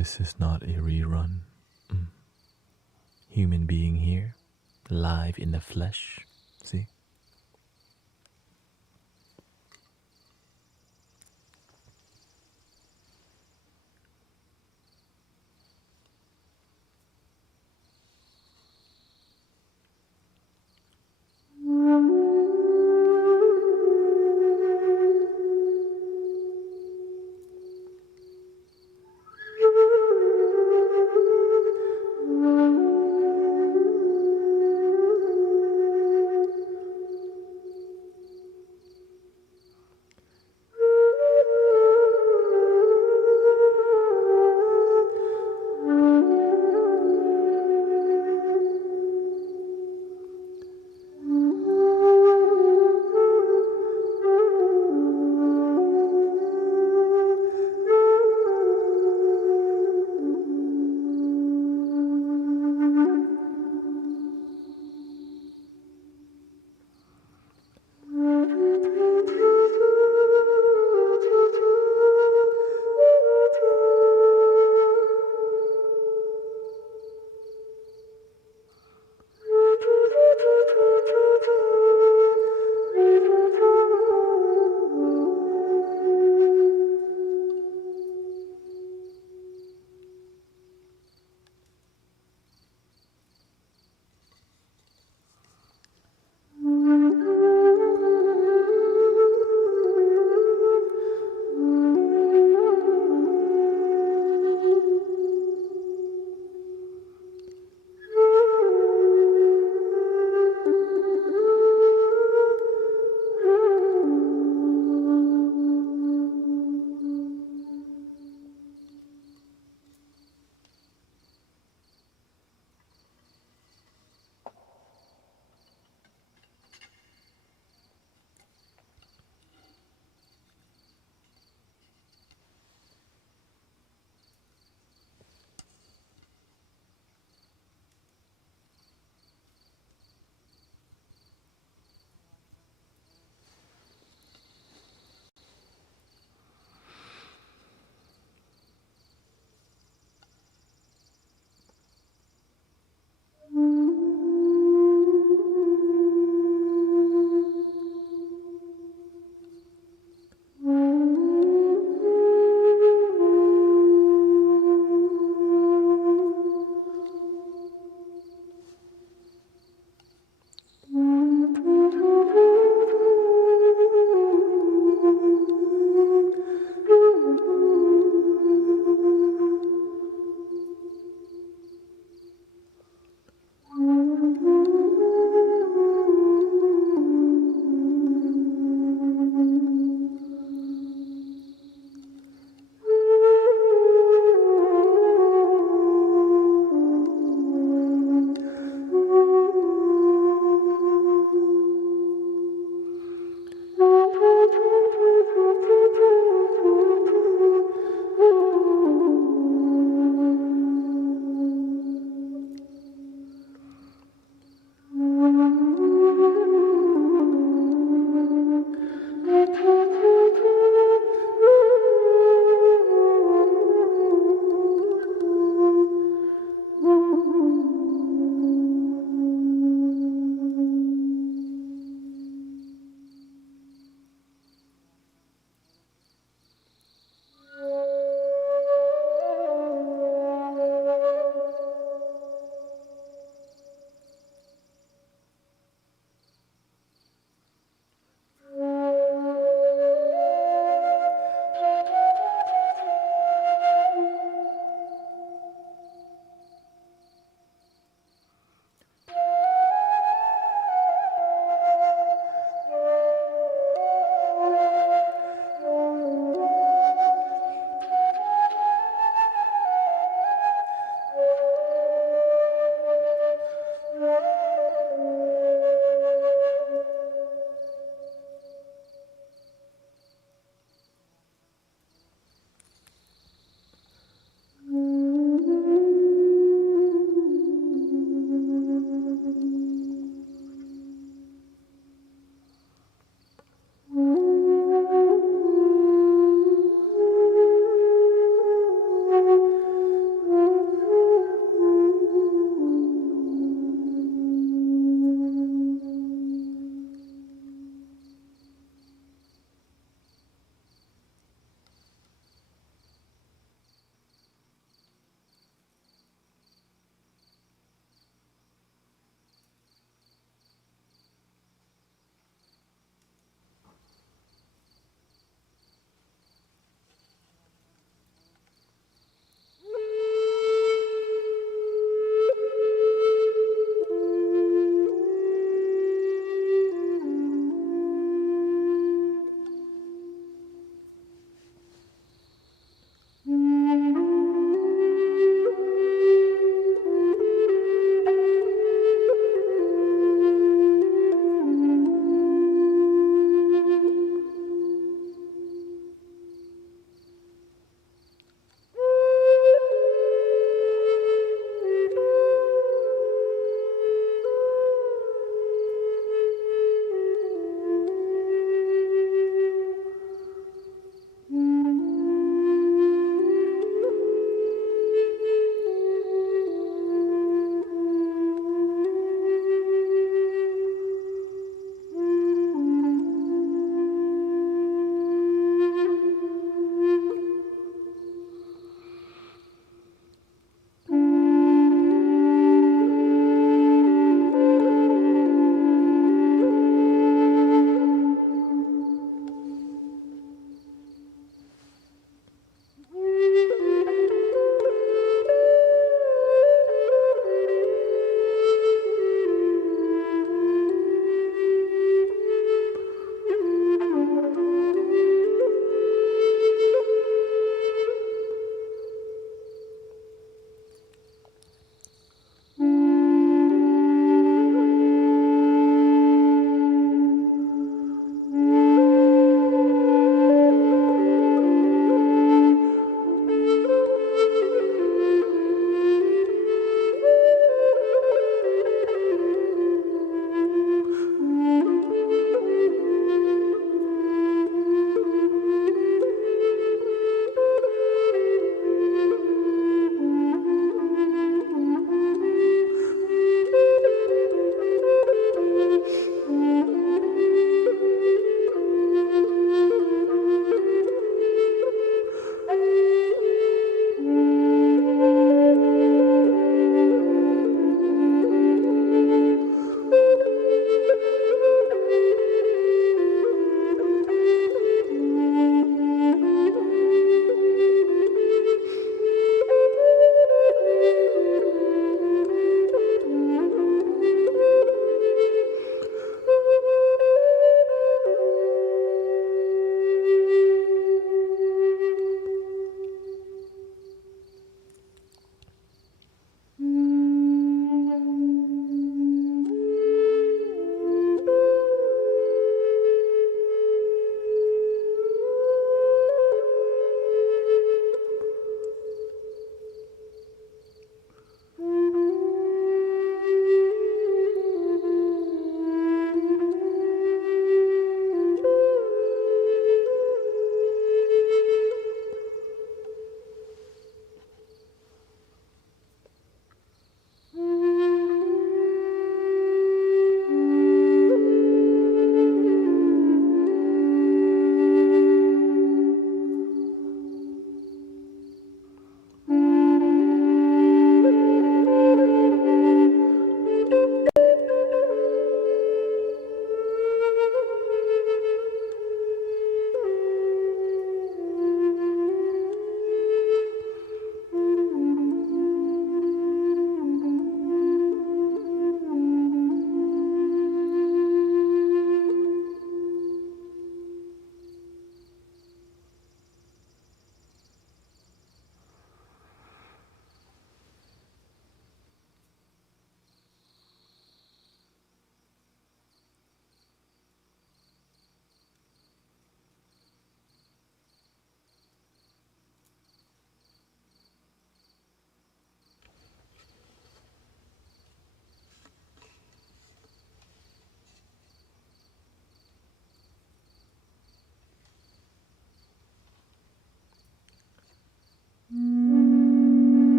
this is not a rerun. Human being here, live in the flesh. See?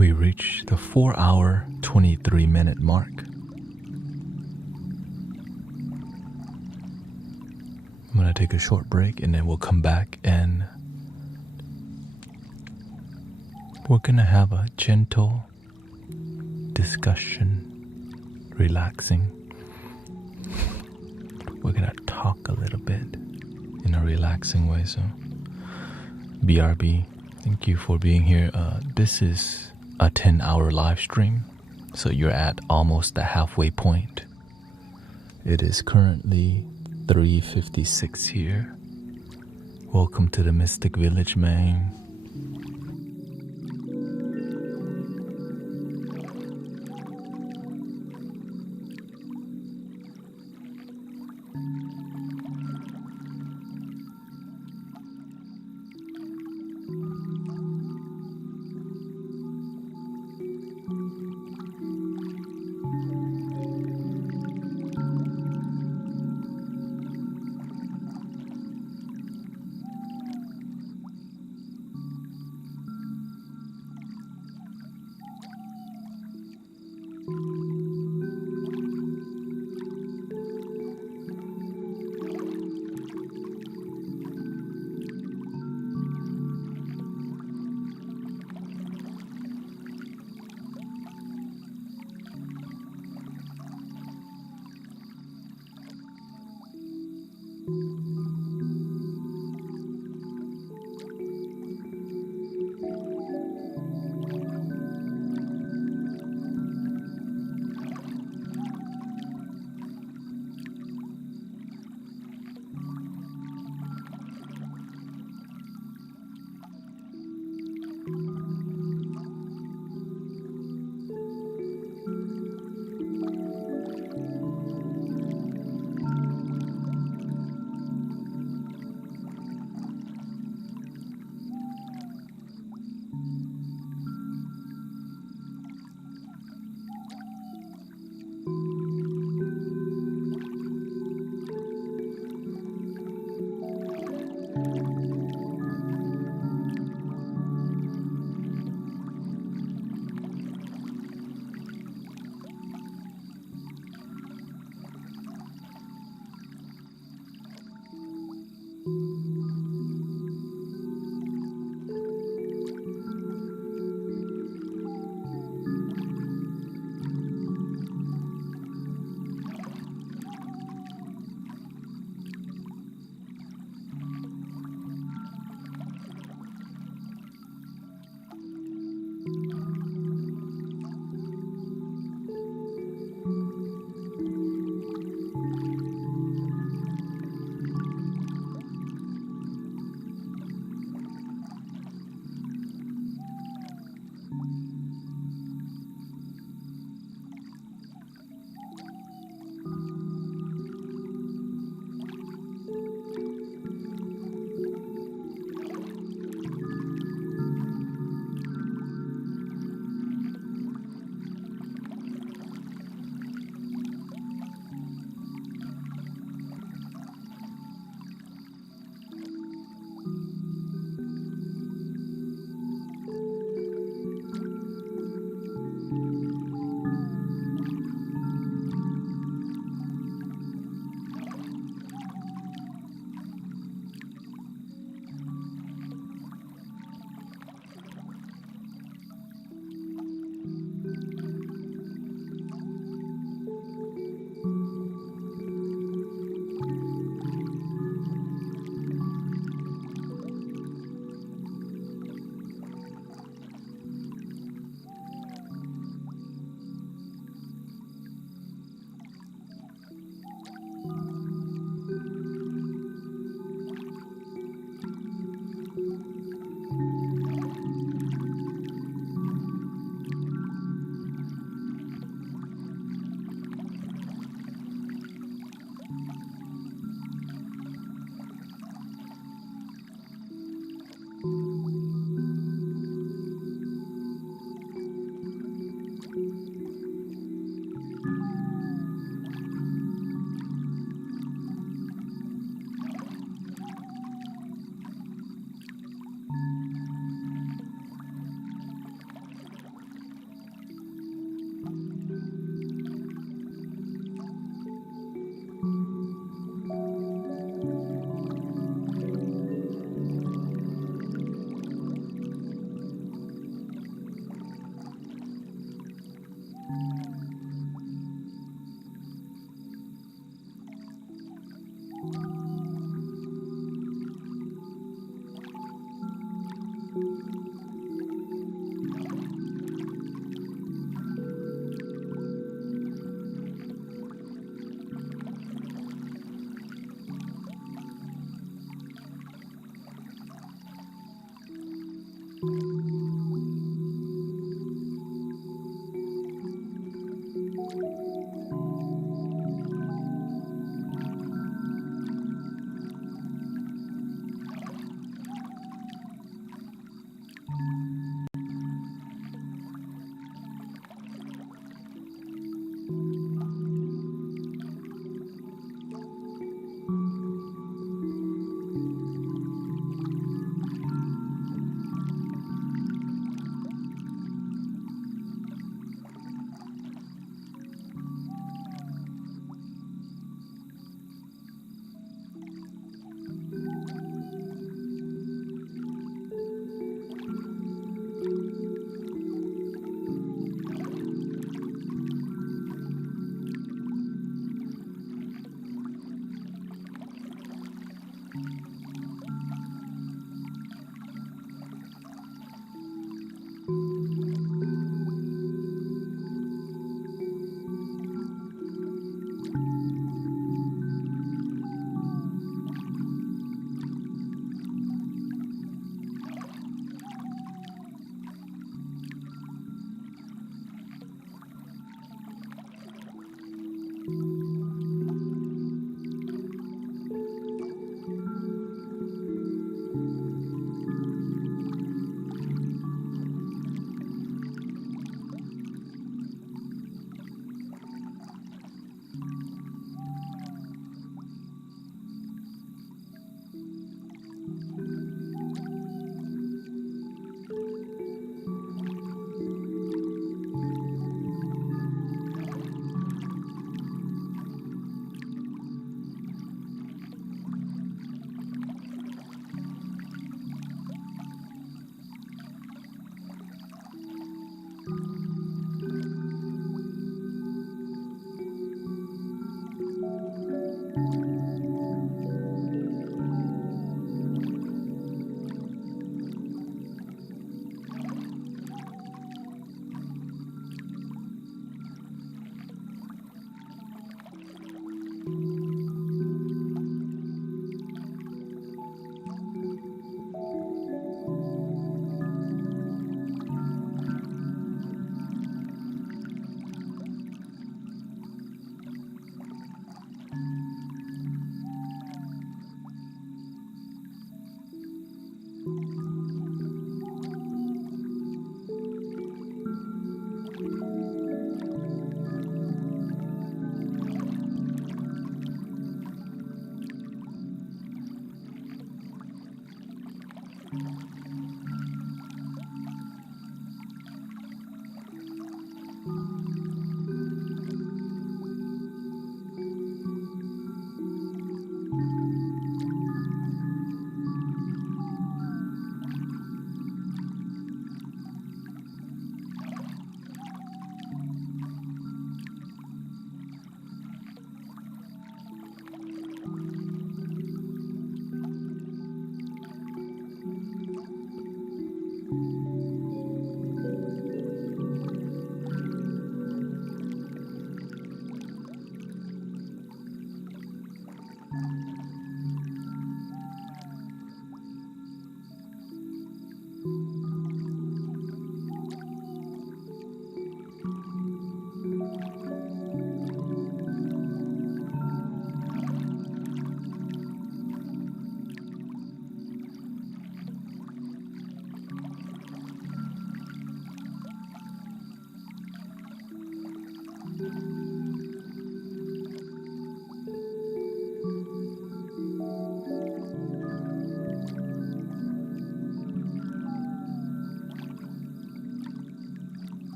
We reached the 4-hour, 23-minute mark. I'm gonna take a short break and then we'll come back and we're gonna have a gentle discussion, relaxing. We're gonna talk a little bit in a relaxing way. So, BRB, thank you for being here. This is a 10-hour live stream, so you're at almost the halfway point. It is currently 3:56 here. Welcome to the Mystic Village, man.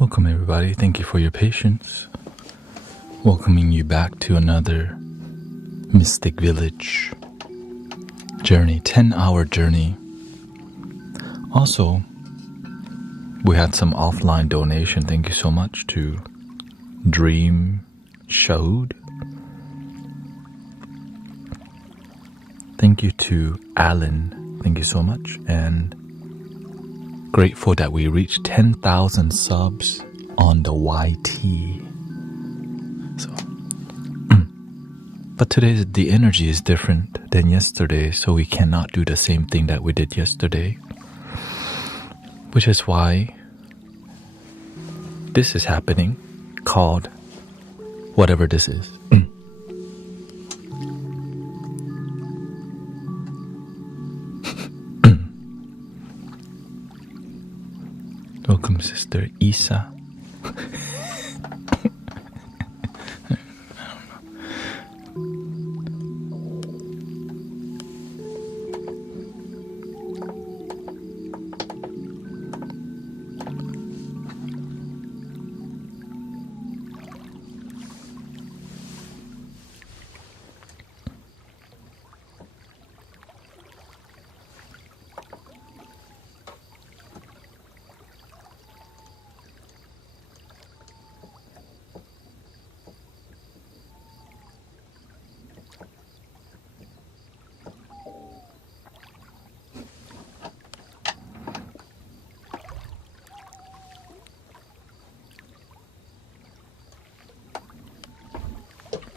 Welcome everybody, thank you for your patience. Welcoming you back to another Mystic Village journey, 10-hour journey. Also, we had some offline donation, thank you so much to Dream Showed. Thank you to Alan, thank you so much, and grateful that we reached 10,000 subs on the YT. So, but today the energy is different than yesterday, so we cannot do the same thing that we did yesterday. Which is why this is happening, called whatever this is. Welcome, Sister Isa.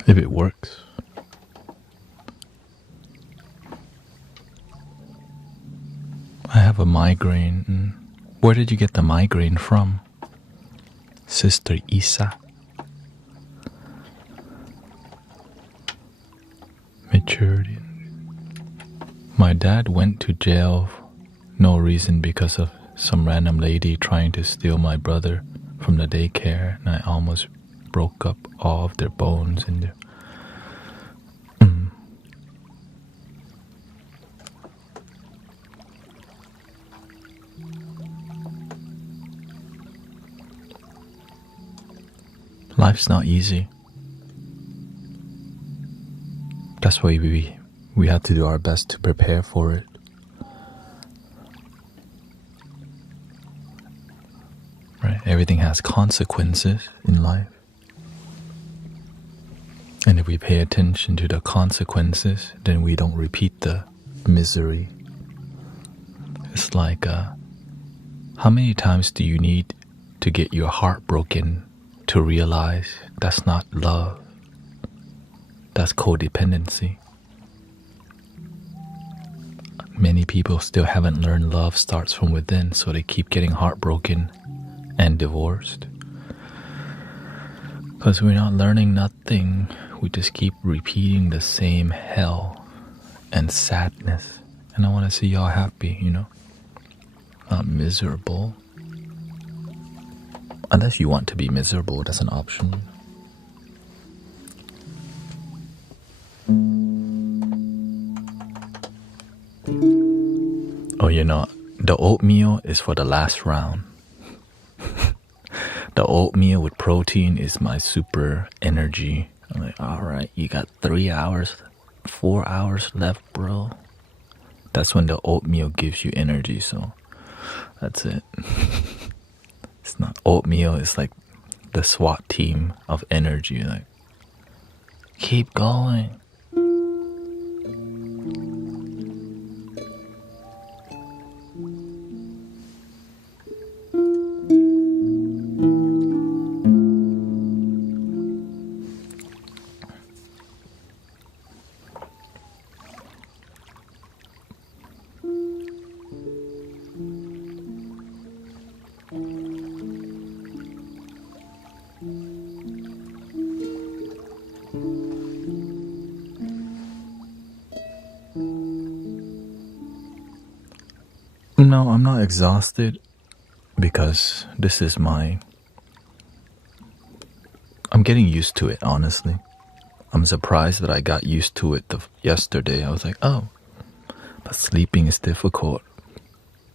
If it works. I have a migraine. Where did you get the migraine from? Sister Isa. Maturity. My dad went to jail no reason because of some random lady trying to steal my brother from the daycare, and I almost broke up all of their bones in there. Life's not easy. That's why we have to do our best to prepare for it. Right? Everything has consequences in life. And if we pay attention to the consequences, then we don't repeat the misery. It's like, how many times do you need to get your heart broken to realize that's not love? That's codependency. Many people still haven't learned love starts from within, so they keep getting heartbroken and divorced. Because we're not learning nothing, we just keep repeating the same hell and sadness. And I want to see y'all happy, not miserable. Unless you want to be miserable, that's an option. Oh, the oatmeal is for the last round. The oatmeal with protein is my super energy. I'm like, alright, you got 3 hours, 4 hours left, bro. That's when the oatmeal gives you energy, so that's it. It's not oatmeal, it's like the SWAT team of energy. Like, keep going. No, I'm not exhausted because this is I'm getting used to it, honestly. I'm surprised that I got used to it yesterday. I was like, oh, but sleeping is difficult.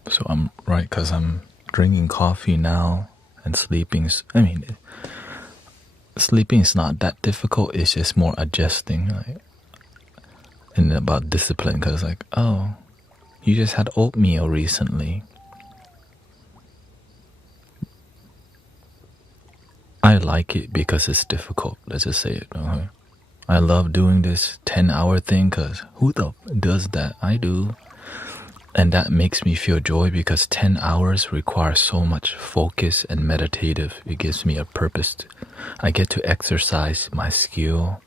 So I'm right, because I'm drinking coffee now, and sleeping is not that difficult. It's just more adjusting, and about discipline, because oh, you just had oatmeal recently. I like it because it's difficult. Let's just say it. I love doing this 10-hour thing because who does that? I do. And that makes me feel joy because 10 hours requires so much focus and meditative. It gives me a purpose. I get to exercise my skill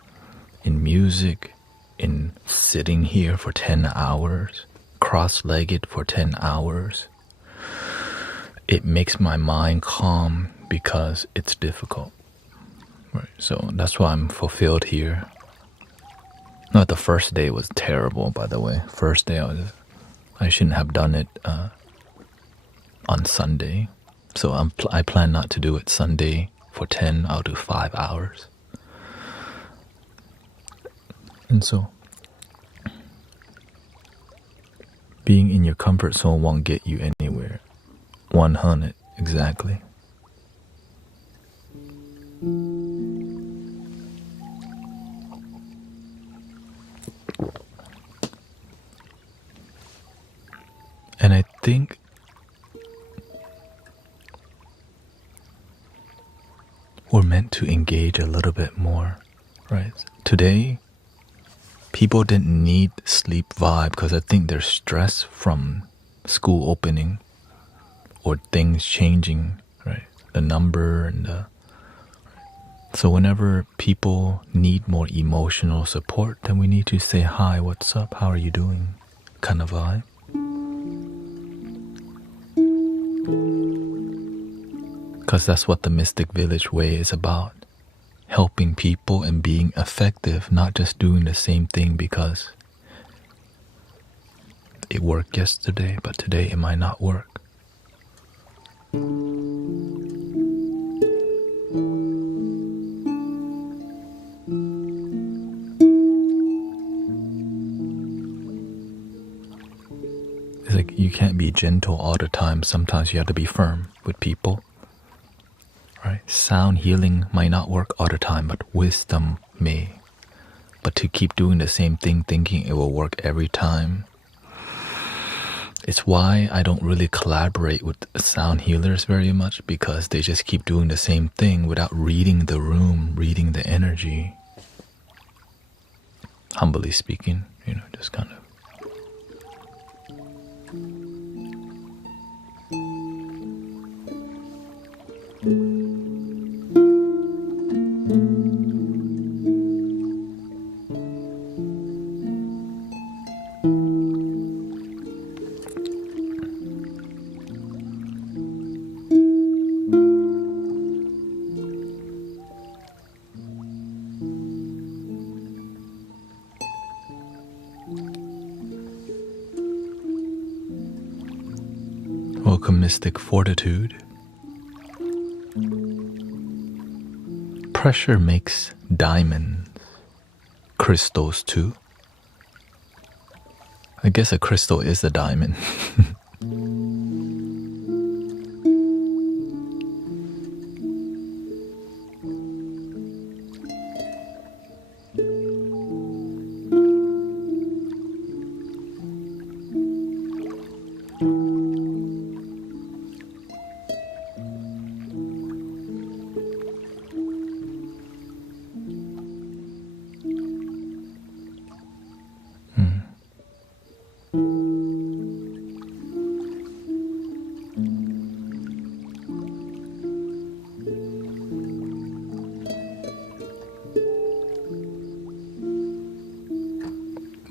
in music, in sitting here for 10 hours, cross-legged for 10 hours. It makes my mind calm because it's difficult. Right. So that's why I'm fulfilled here. No, the first day was terrible, by the way. First day I shouldn't have done it on Sunday. So I plan not to do it Sunday for 10. I'll do 5 hours. And so being in your comfort zone won't get you anywhere. 100, exactly. And I think we're meant to engage a little bit more, right? Today, people didn't need sleep vibe because I think they're stressed from school opening or things changing, right? The number and so whenever people need more emotional support, then we need to say, hi, what's up? How are you doing? Kind of vibe. Because that's what the Mystic Village way is about. Helping people and being effective, not just doing the same thing because it worked yesterday, but today it might not work. It's like you can't be gentle all the time. Sometimes you have to be firm with people. Right? Sound healing might not work all the time, but wisdom may. But to keep doing the same thing thinking it will work every time, it's why I don't really collaborate with sound healers very much, because they just keep doing the same thing without reading the room, reading the energy. Humbly speaking, just kind of. Welcome, Mystic Fortitude. Pressure makes diamonds. Crystals too. I guess a crystal is a diamond.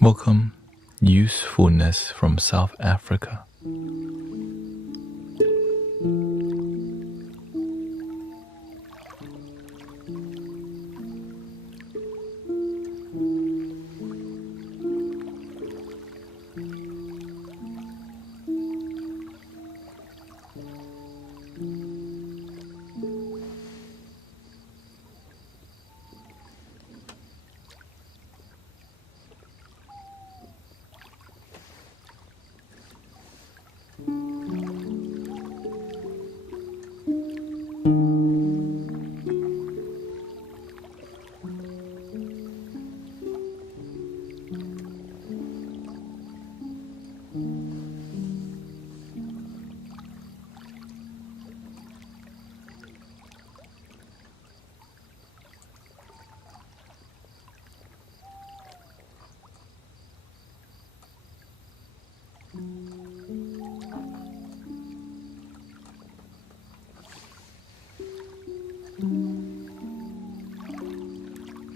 Welcome, Usefulness from South Africa.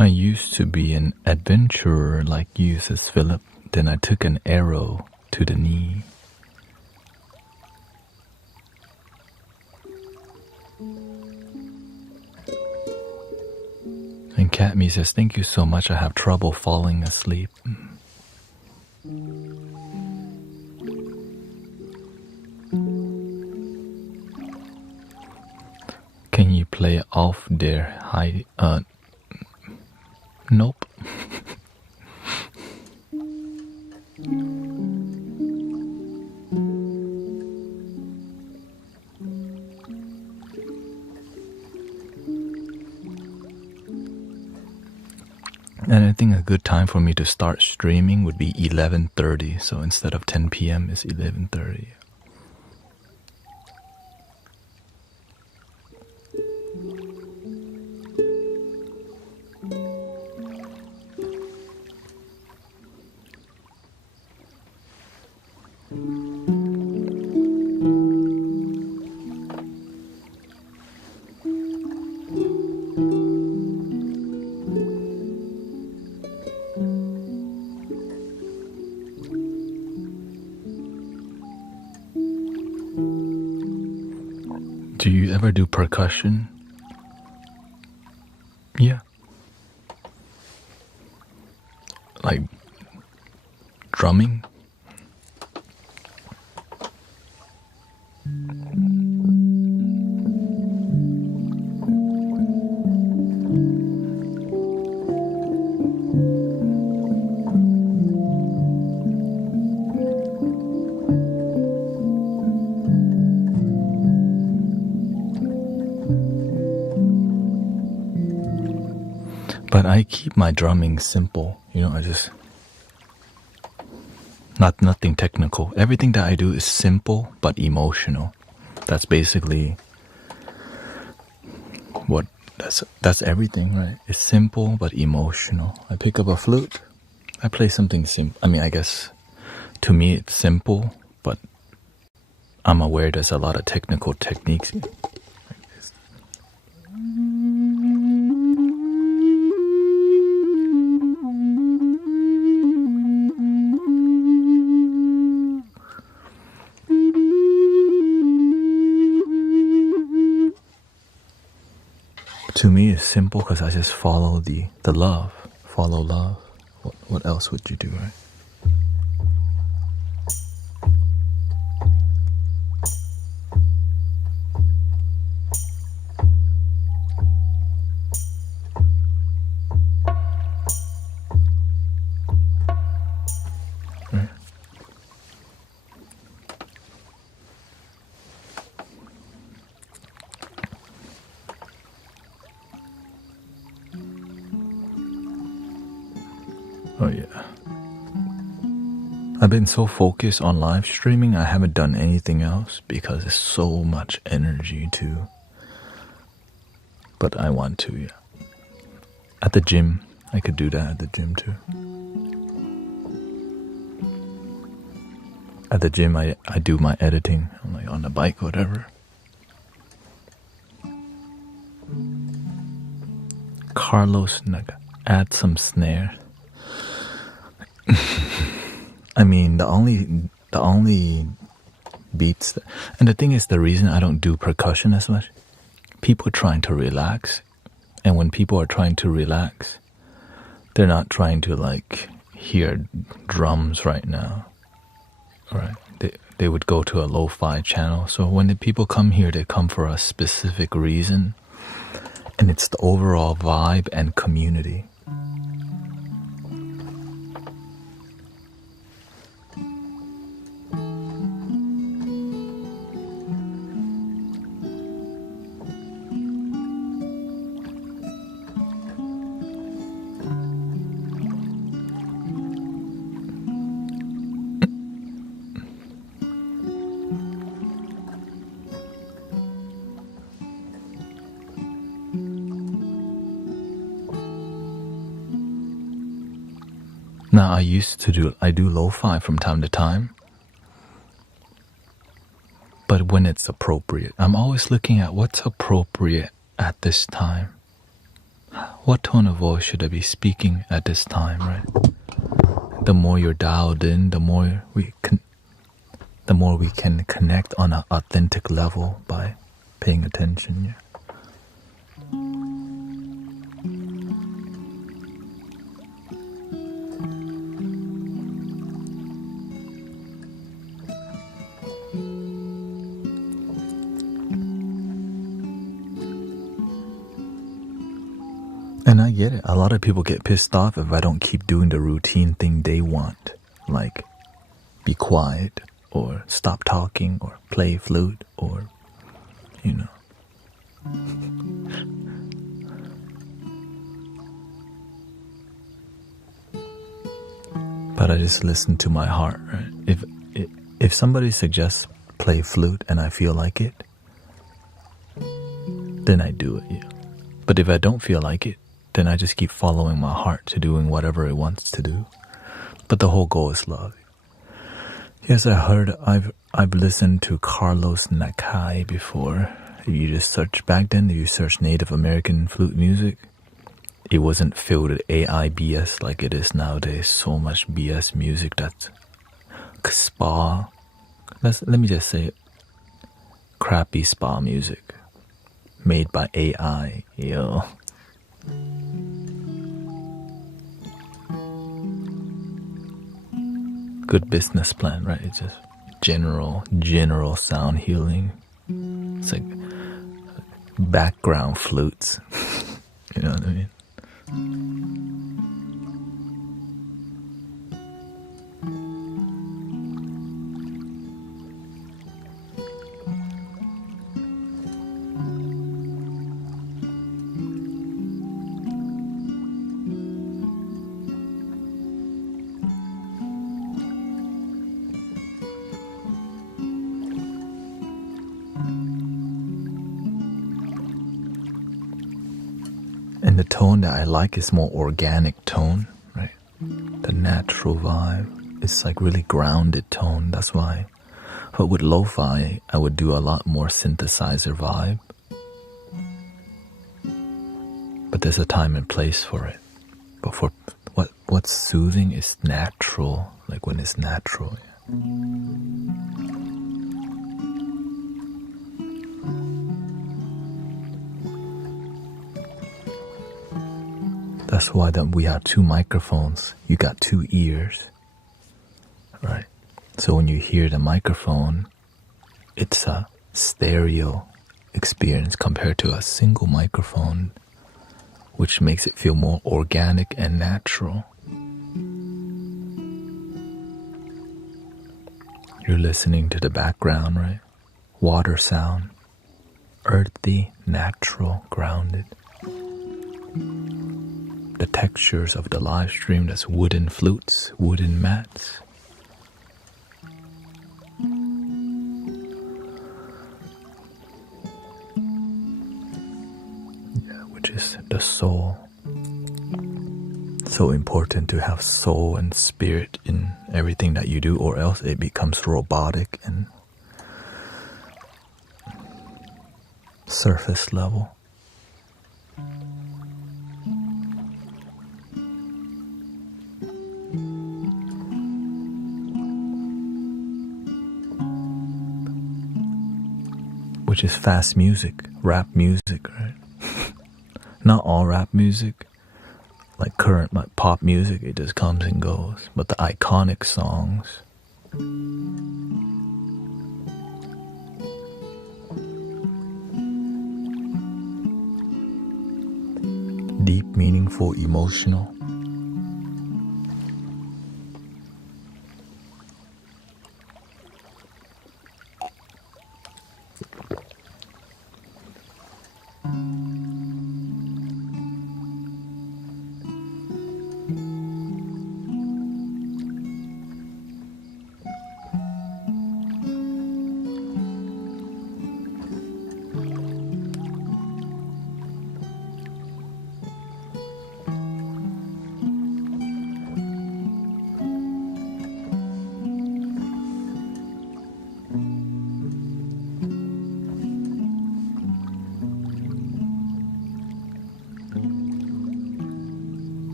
I used to be an adventurer like you, says Philip. Then I took an arrow to the knee. And Katmi says, thank you so much. I have trouble falling asleep. Can you play off there? Nope. And I think a good time for me to start streaming would be 11:30. So instead of 10 p.m. it's 11:30. ever do percussion? Yeah. Like drumming? But I keep my drumming simple, you know, I just nothing technical. Everything that I do is simple but emotional. That's basically what that's everything, right? It's simple but emotional. I pick up a flute, I play something simple. I mean, I guess to me it's simple, but I'm aware there's a lot of technical techniques. To me, it's simple because I just follow the love. Follow love. What else would you do, right? Right. Oh yeah. I've been so focused on live streaming, I haven't done anything else because it's so much energy too. But I want to, yeah. At the gym, I could do that at the gym too. At the gym, I do my editing, like on the bike, whatever. Carlos Naga, add some snare. I mean, the only beats, and the thing is, the reason I don't do percussion as much, people are trying to relax, and when people are trying to relax, they're not trying to like hear drums right now. All right, they would go to a lo-fi channel. So when the people come here, they come for a specific reason, and it's the overall vibe and community. Now I do lo-fi from time to time, but when it's appropriate. I'm always looking at what's appropriate at this time. What tone of voice should I be speaking at this time, right? The more you're dialed in, the more we can connect on an authentic level by paying attention, yeah. And I get it. A lot of people get pissed off if I don't keep doing the routine thing they want. Like, be quiet, or stop talking, or play flute, or, you know. But I just listen to my heart, right? If somebody suggests play flute and I feel like it, then I do it, yeah. But if I don't feel like it, then I just keep following my heart to doing whatever it wants to do. But the whole goal is love. Yes, I've listened to Carlos Nakai before. If you just search back then, if you search Native American flute music, it wasn't filled with AI BS like it is nowadays. So much BS music that's spa. Let me just say it. Crappy spa music. made by AI. Yo. Good business plan, right? It's just general sound healing. It's like background flutes. You know what I mean? And the tone that I like is more organic tone, right? The natural vibe. It's like really grounded tone. That's why. But with Lo-Fi, I would do a lot more synthesizer vibe. But there's a time and place for it. But for what's soothing is natural, like when it's natural. That's why we have two microphones. You got two ears, right? So when you hear the microphone, it's a stereo experience compared to a single microphone, which makes it feel more organic and natural. You're listening to the background, right? Water sound, earthy, natural, grounded. The textures of the live stream, that's wooden flutes, wooden mats. Yeah, which is the soul. So important to have soul and spirit in everything that you do, or else it becomes robotic and surface level. Which is fast music, rap music, right? Not all rap music. Like current pop music, it just comes and goes. But the iconic songs, deep, meaningful, emotional.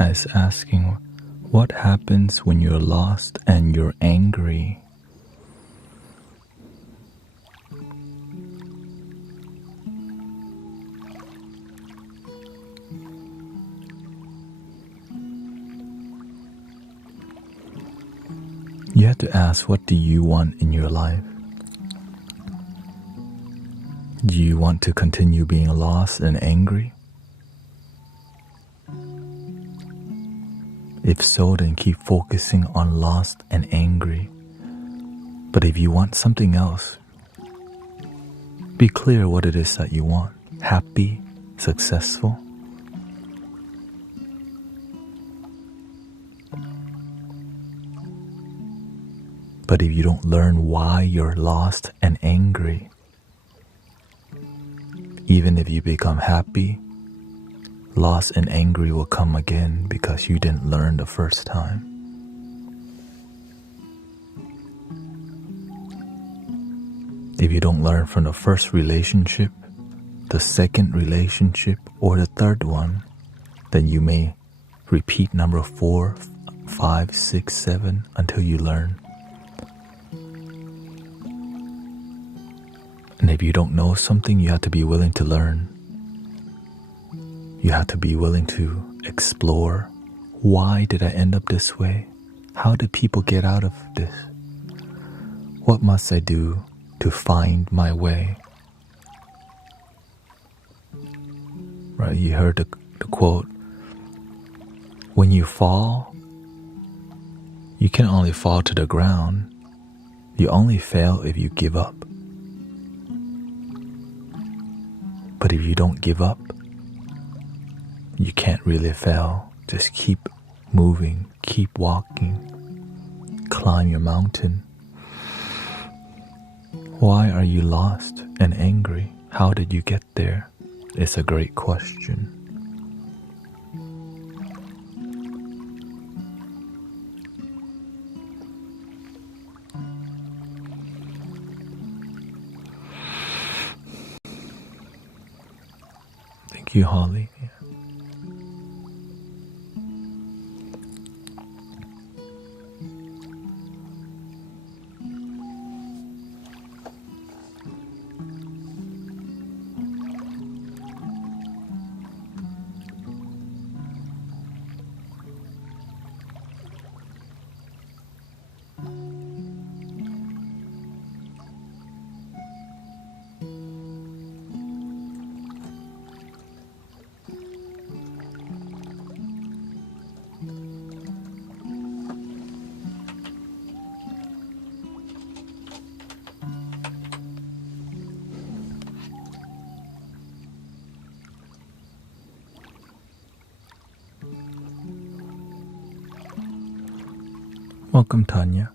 is asking, what happens when you're lost and you're angry? You have to ask, what do you want in your life? Do you want to continue being lost and angry? If so, then keep focusing on lost and angry. But if you want something else, be clear what it is that you want. Happy, successful. But if you don't learn why you're lost and angry, even if you become happy, lost and angry will come again because you didn't learn the first time. If you don't learn from the first relationship, the second relationship, or the third one, then you may repeat number 4, 5, 6, 7 until you learn. And if you don't know something, you have to be willing to learn. You have to be willing to explore. Why did I end up this way? How did people get out of this? What must I do to find my way? Right, you heard the quote, when you fall, you can only fall to the ground. You only fail if you give up. But if you don't give up, you can't really fail. Just keep moving, keep walking, climb your mountain. Why are you lost and angry? How did you get there? It's a great question. Thank you, Holly. Welcome, Tanya.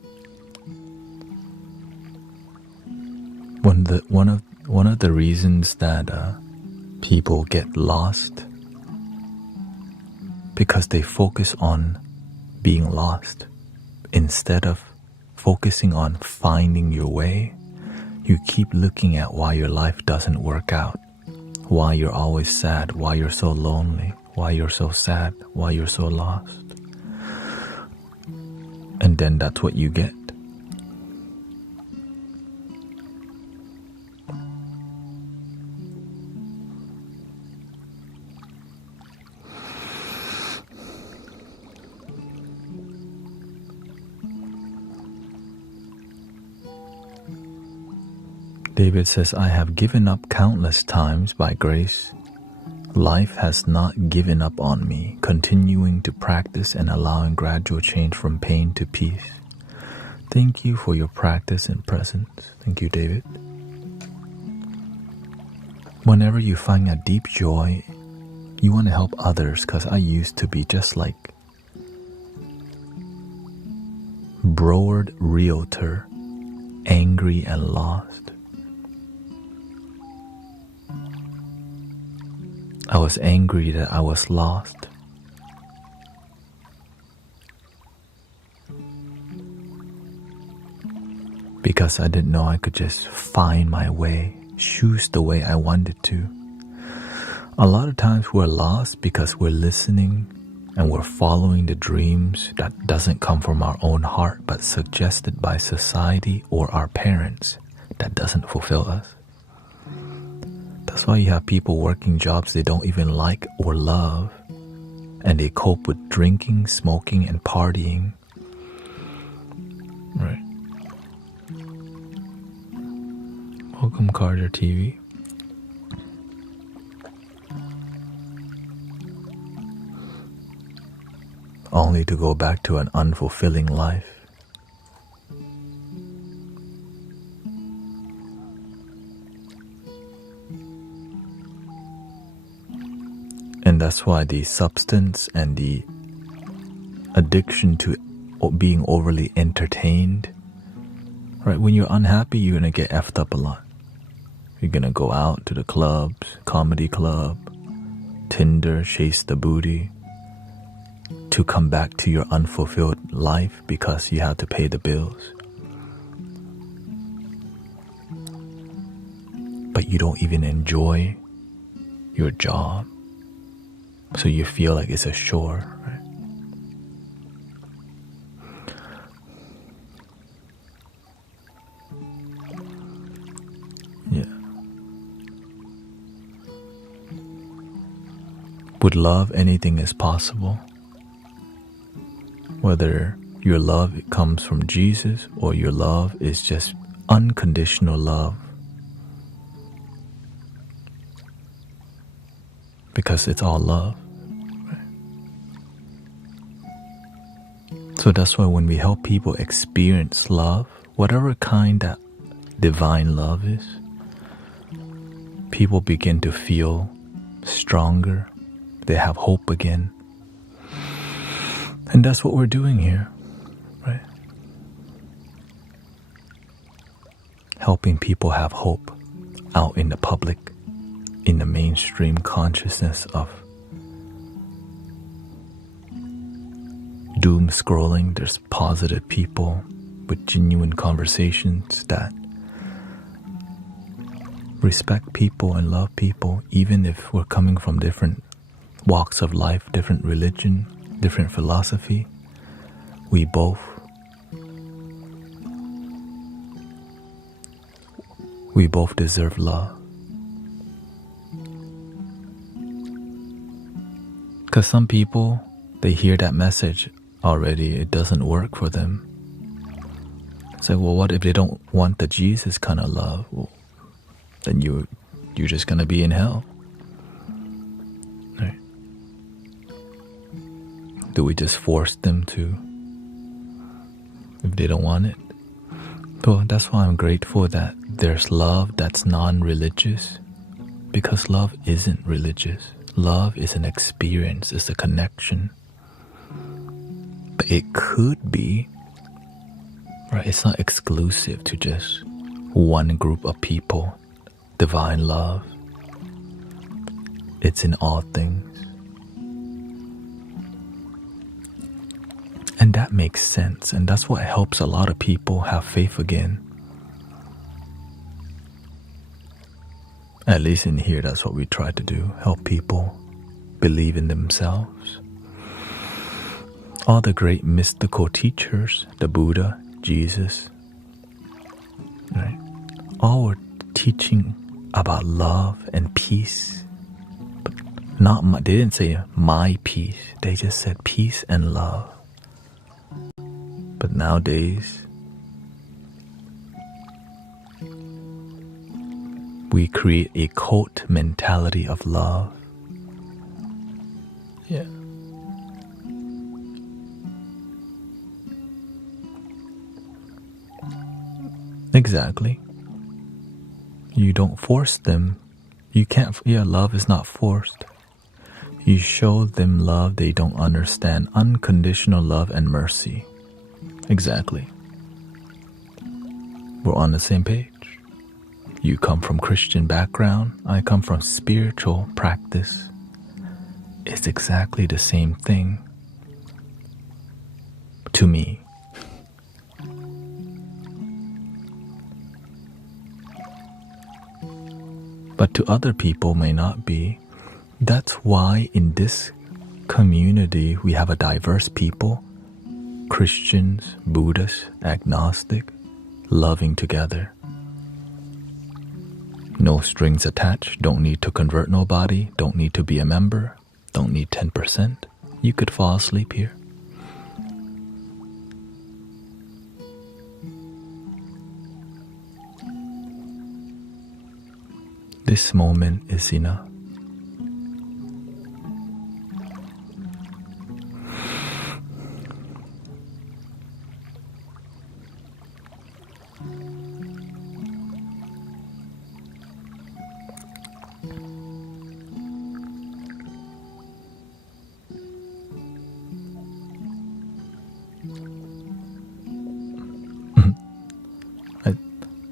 One of the reasons that people get lost because they focus on being lost instead of focusing on finding your way. You keep looking at why your life doesn't work out, why you're always sad, why you're so lonely, why you're so sad, why you're so lost. And then that's what you get. David says, I have given up countless times by grace. Life has not given up on me, continuing to practice and allowing gradual change from pain to peace. Thank you for your practice and presence. Thank you, David. Whenever you find a deep joy, you want to help others, because I used to be just like Broward realtor, angry and lost. I was angry that I was lost. Because I didn't know I could just find my way, choose the way I wanted to. A lot of times we're lost because we're listening and we're following the dreams that doesn't come from our own heart but suggested by society or our parents that doesn't fulfill us. That's why you have people working jobs they don't even like or love, and they cope with drinking, smoking, and partying. Right. Welcome, Carter TV. Only to go back to an unfulfilling life. And that's why the substance and the addiction to being overly entertained, right? When you're unhappy, you're gonna get effed up a lot. You're gonna go out to the clubs, comedy club, Tinder, chase the booty, to come back to your unfulfilled life because you have to pay the bills. But you don't even enjoy your job. So you feel like it's a chore, right? Yeah. With love, anything is possible. Whether your love comes from Jesus or your love is just unconditional love. Because it's all love. So that's why when we help people experience love, whatever kind that divine love is, people begin to feel stronger. They have hope again. And that's what we're doing here, right? Helping people have hope out in the public, in the mainstream consciousness of doom scrolling. There's positive people with genuine conversations that respect people and love people, even if we're coming from different walks of life, different religion, different philosophy. We both deserve love. Because some people, they hear that message already, it doesn't work for them. It's like, well, what if they don't want the Jesus kind of love? Well, then you're just gonna be in hell. Right? Do we just force them to if they don't want it? So that's why I'm grateful that there's love that's non-religious, because love isn't religious. Love is an experience, it's a connection. But it could be, right? It's not exclusive to just one group of people. Divine love, it's in all things. And that makes sense, and that's what helps a lot of people have faith again. At least in here, that's what we try to do, help people believe in themselves. All the great mystical teachers, the Buddha, Jesus, right? All were teaching about love and peace. But they didn't say my peace, they just said peace and love. But nowadays, we create a cult mentality of love. Yeah. Exactly. You don't force them. You can't, love is not forced. You show them love they don't understand. Unconditional love and mercy. Exactly. We're on the same page. You come from Christian background. I come from spiritual practice. It's exactly the same thing. To me. But to other people may not be. That's why in this community, we have a diverse people, Christians, Buddhists, agnostic, loving together. No strings attached, don't need to convert nobody, don't need to be a member, don't need 10%. You could fall asleep here. This moment is enough.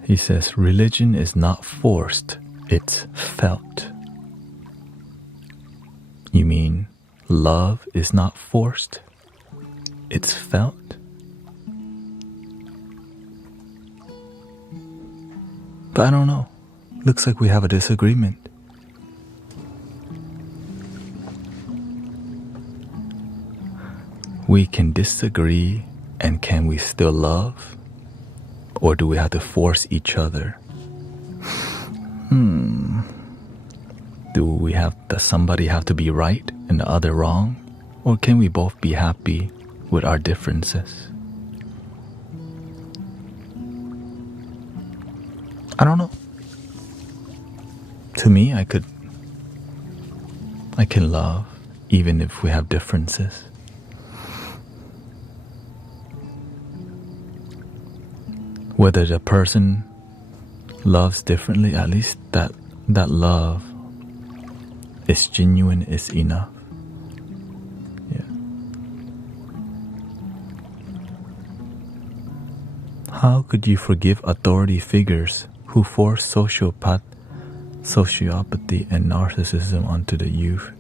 He says, religion is not forced, it's felt. You mean love is not forced, it's felt? But I don't know. Looks like we have a disagreement. We can disagree, and can we still love? Or do we have to force each other? Does somebody have to be right and the other wrong? Or can we both be happy with our differences? I don't know. To me, I can love even if we have differences. Whether the person loves differently, at least that love is genuine, is enough. Yeah. How could you forgive authority figures who force sociopathy and narcissism onto the youth?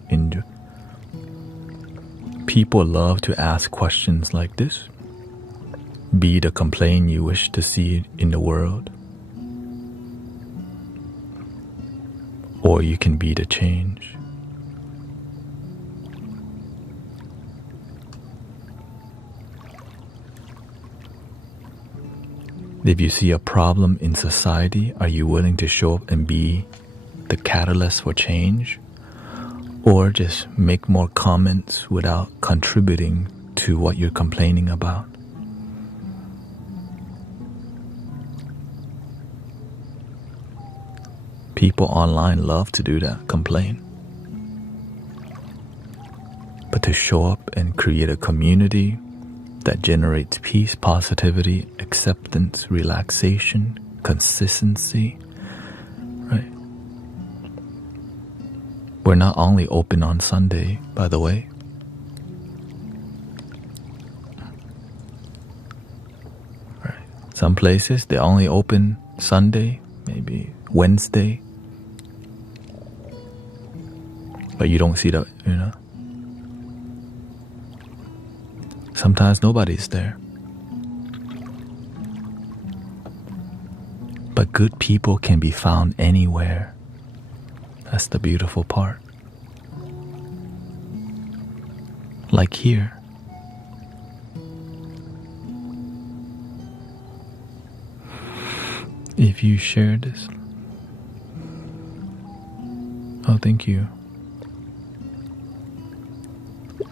People love to ask questions like this. Be the complaint you wish to see in the world. Or you can be the change. If you see a problem in society, are you willing to show up and be the catalyst for change? Or just make more comments without contributing to what you're complaining about? People online love to do that, complain. But to show up and create a community that generates peace, positivity, acceptance, relaxation, consistency, right? We're not only open on Sunday, by the way. Right. Some places, they only open Sunday, maybe Wednesday. But you don't see the, Sometimes nobody's there. But good people can be found anywhere. That's the beautiful part. Like here. If you share this. Oh, thank you.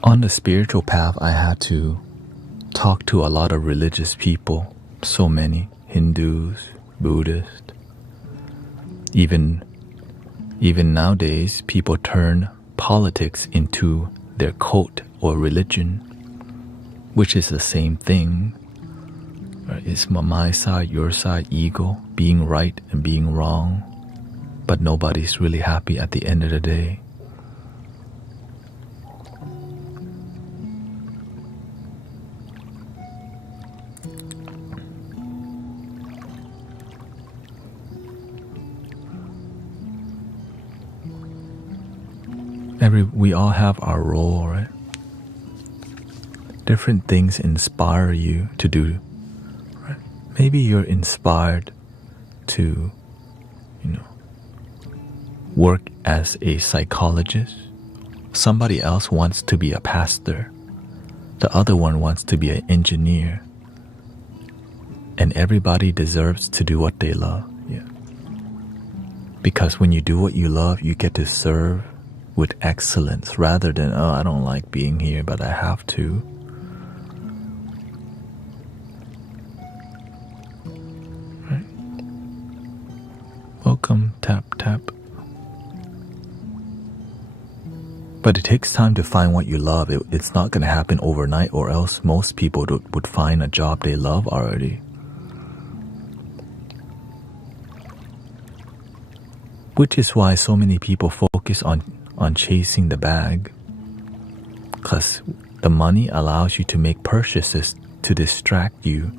On the spiritual path, I had to talk to a lot of religious people, so many, Hindus, Buddhists. Even nowadays, people turn politics into their cult or religion, which is the same thing. Right? It's my side, your side, ego, being right and being wrong, but nobody's really happy at the end of the day. We all have our role, right? Different things inspire you to do, right? Maybe you're inspired to, work as a psychologist Somebody else wants to be a pastor. The other one wants to be an engineer. And everybody deserves to do what they love. Yeah. Because when you do what you love, you get to serve with excellence rather than, oh, I don't like being here, but I have to. Right. Welcome, tap, tap. But it takes time to find what you love. It's not going to happen overnight, or else most people would find a job they love already. Which is why so many people focus on chasing the bag. Because the money allows you to make purchases to distract you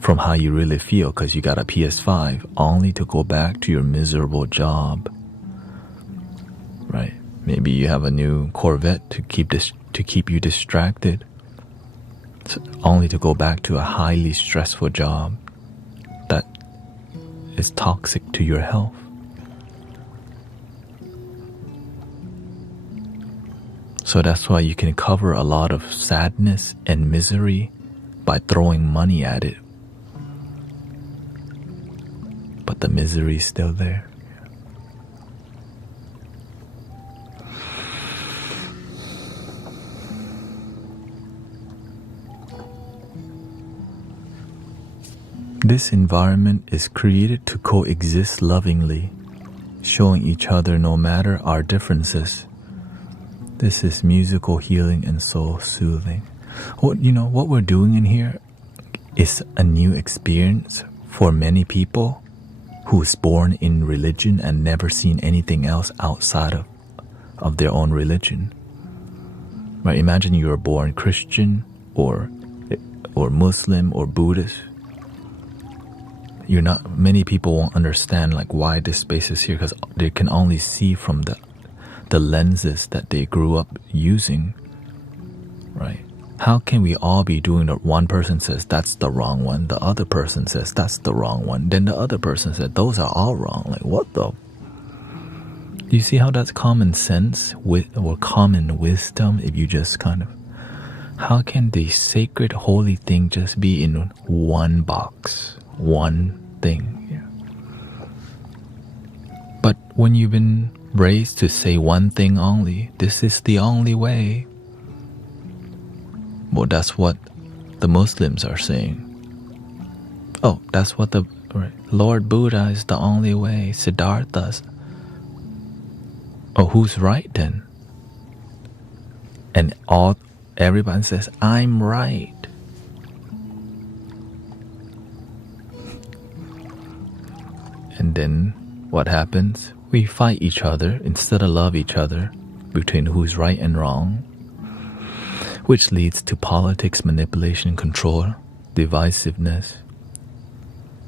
from how you really feel, because you got a PS5 only to go back to your miserable job. Right? Maybe you have a new Corvette to keep you distracted, only to go back to a highly stressful job that is toxic to your health. So that's why you can cover a lot of sadness and misery by throwing money at it. But the misery is still there. This environment is created to coexist lovingly, showing each other no matter our differences. This is musical healing and soul soothing. What we're doing in here is a new experience for many people who's born in religion and never seen anything else outside of their own religion. Right? Imagine you were born Christian or Muslim or Buddhist. Many people won't understand like why this space is here, because they can only see from the lenses that they grew up using, right? How can we all be doing that? One person says that's the wrong one, the other person says that's the wrong one, then the other person said those are all wrong. Like, what the? You see how that's common sense or common wisdom? If you just kind of, how can the sacred holy thing just be in one box, one thing? Yeah. But when you've been raised to say one thing only, this is the only way. Well, that's what the Muslims are saying. Oh, that's what the Lord Buddha is the only way. Siddhartha's. Oh, who's right then? And everyone says, I'm right. And then what happens? We fight each other instead of love each other between who's right and wrong, which leads to politics, manipulation, control, divisiveness,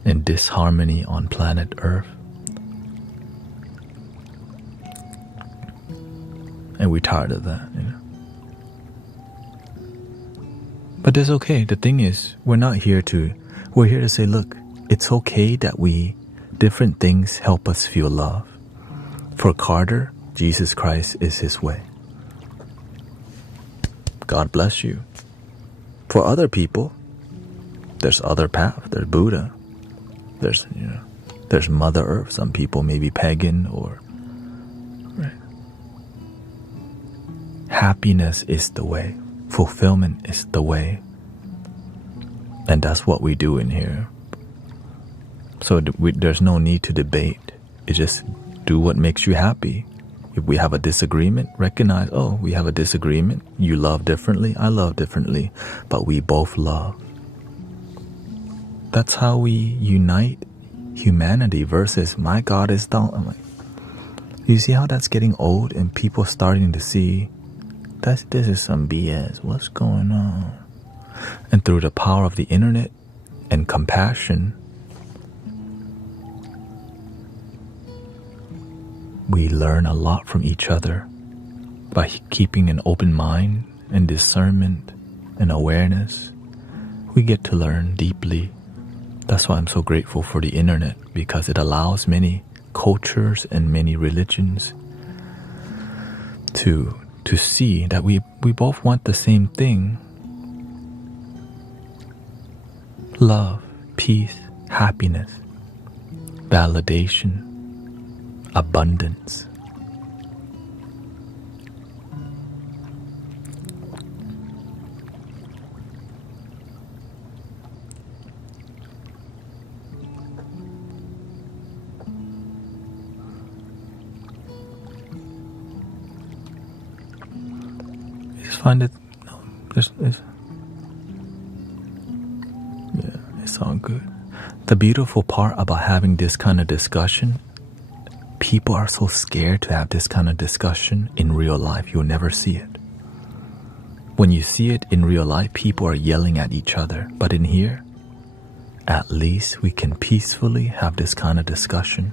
and disharmony on planet Earth. And we're tired of that, But that's okay. The thing is, we're here to say, look, it's okay that different things help us feel love. For Carter, Jesus Christ is his way. God bless you. For other people, there's other path. There's Buddha. There's Mother Earth. Some people may be pagan or... Right. Happiness is the way. Fulfillment is the way. And that's what we do in here. So there's no need to debate. It's just do what makes you happy. If we have a disagreement, recognize, oh, we have a disagreement. You love differently, I love differently, but we both love. That's how we unite humanity versus my God is down. I'm like, you see how that's getting old and people starting to see this is some BS. What's going on? And through the power of the internet and compassion, we learn a lot from each other by keeping an open mind and discernment and awareness. We get to learn deeply. That's why I'm so grateful for the internet, because it allows many cultures and many religions to see that we both want the same thing. Love, peace, happiness, validation, abundance. I just find it, it's all good. The beautiful part about having this kind of discussion, people are so scared to have this kind of discussion in real life. You'll never see it. When you see it in real life, people are yelling at each other. But in here, at least we can peacefully have this kind of discussion.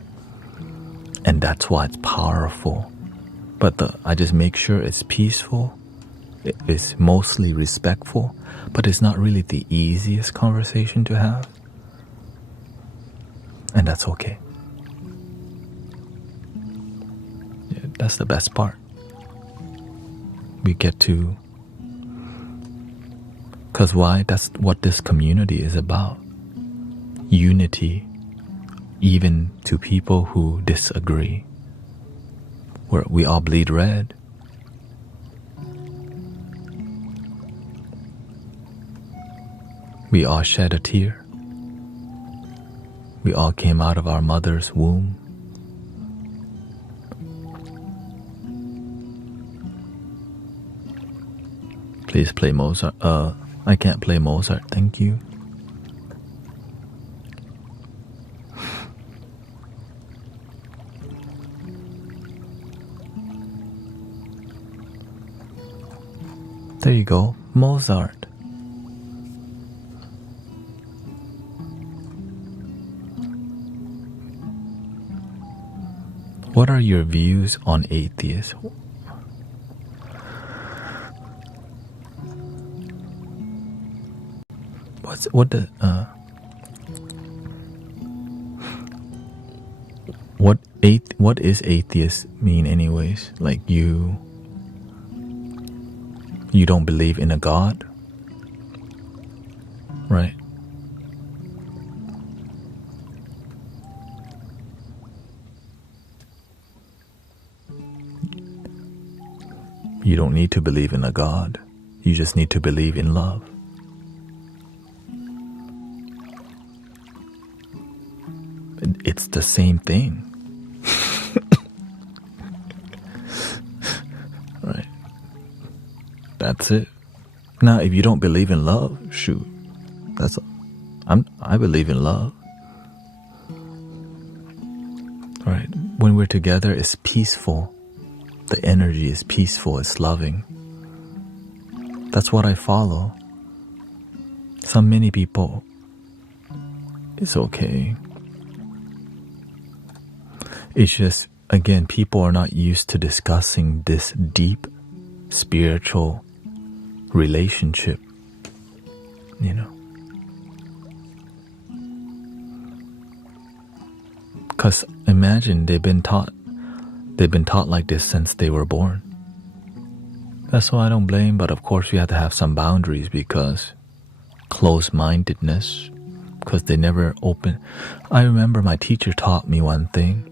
And that's why it's powerful. But I just make sure it's peaceful. It's mostly respectful. But it's not really the easiest conversation to have. And that's okay. Yeah, that's the best part. We get to... Because why? That's what this community is about. Unity, even to people who disagree. Where we all bleed red. We all shed a tear. We all came out of our mother's womb. Please play Mozart. I can't play Mozart, thank you. There you go, Mozart. What are your views on atheists? What is atheist mean anyways? Like you don't believe in a God? Right? You don't need to believe in a God. You just need to believe in love. It's the same thing. Right. That's it. Now, if you don't believe in love, shoot. I believe in love. Right. When we're together, it's peaceful. The energy is peaceful, it's loving. That's what I follow. Many people, it's okay. It's just, again, people are not used to discussing this deep spiritual relationship, you know. Because imagine they've been taught like this since they were born. That's why I don't blame, but of course you have to have some boundaries because closed-mindedness, because they never open. I remember my teacher taught me one thing.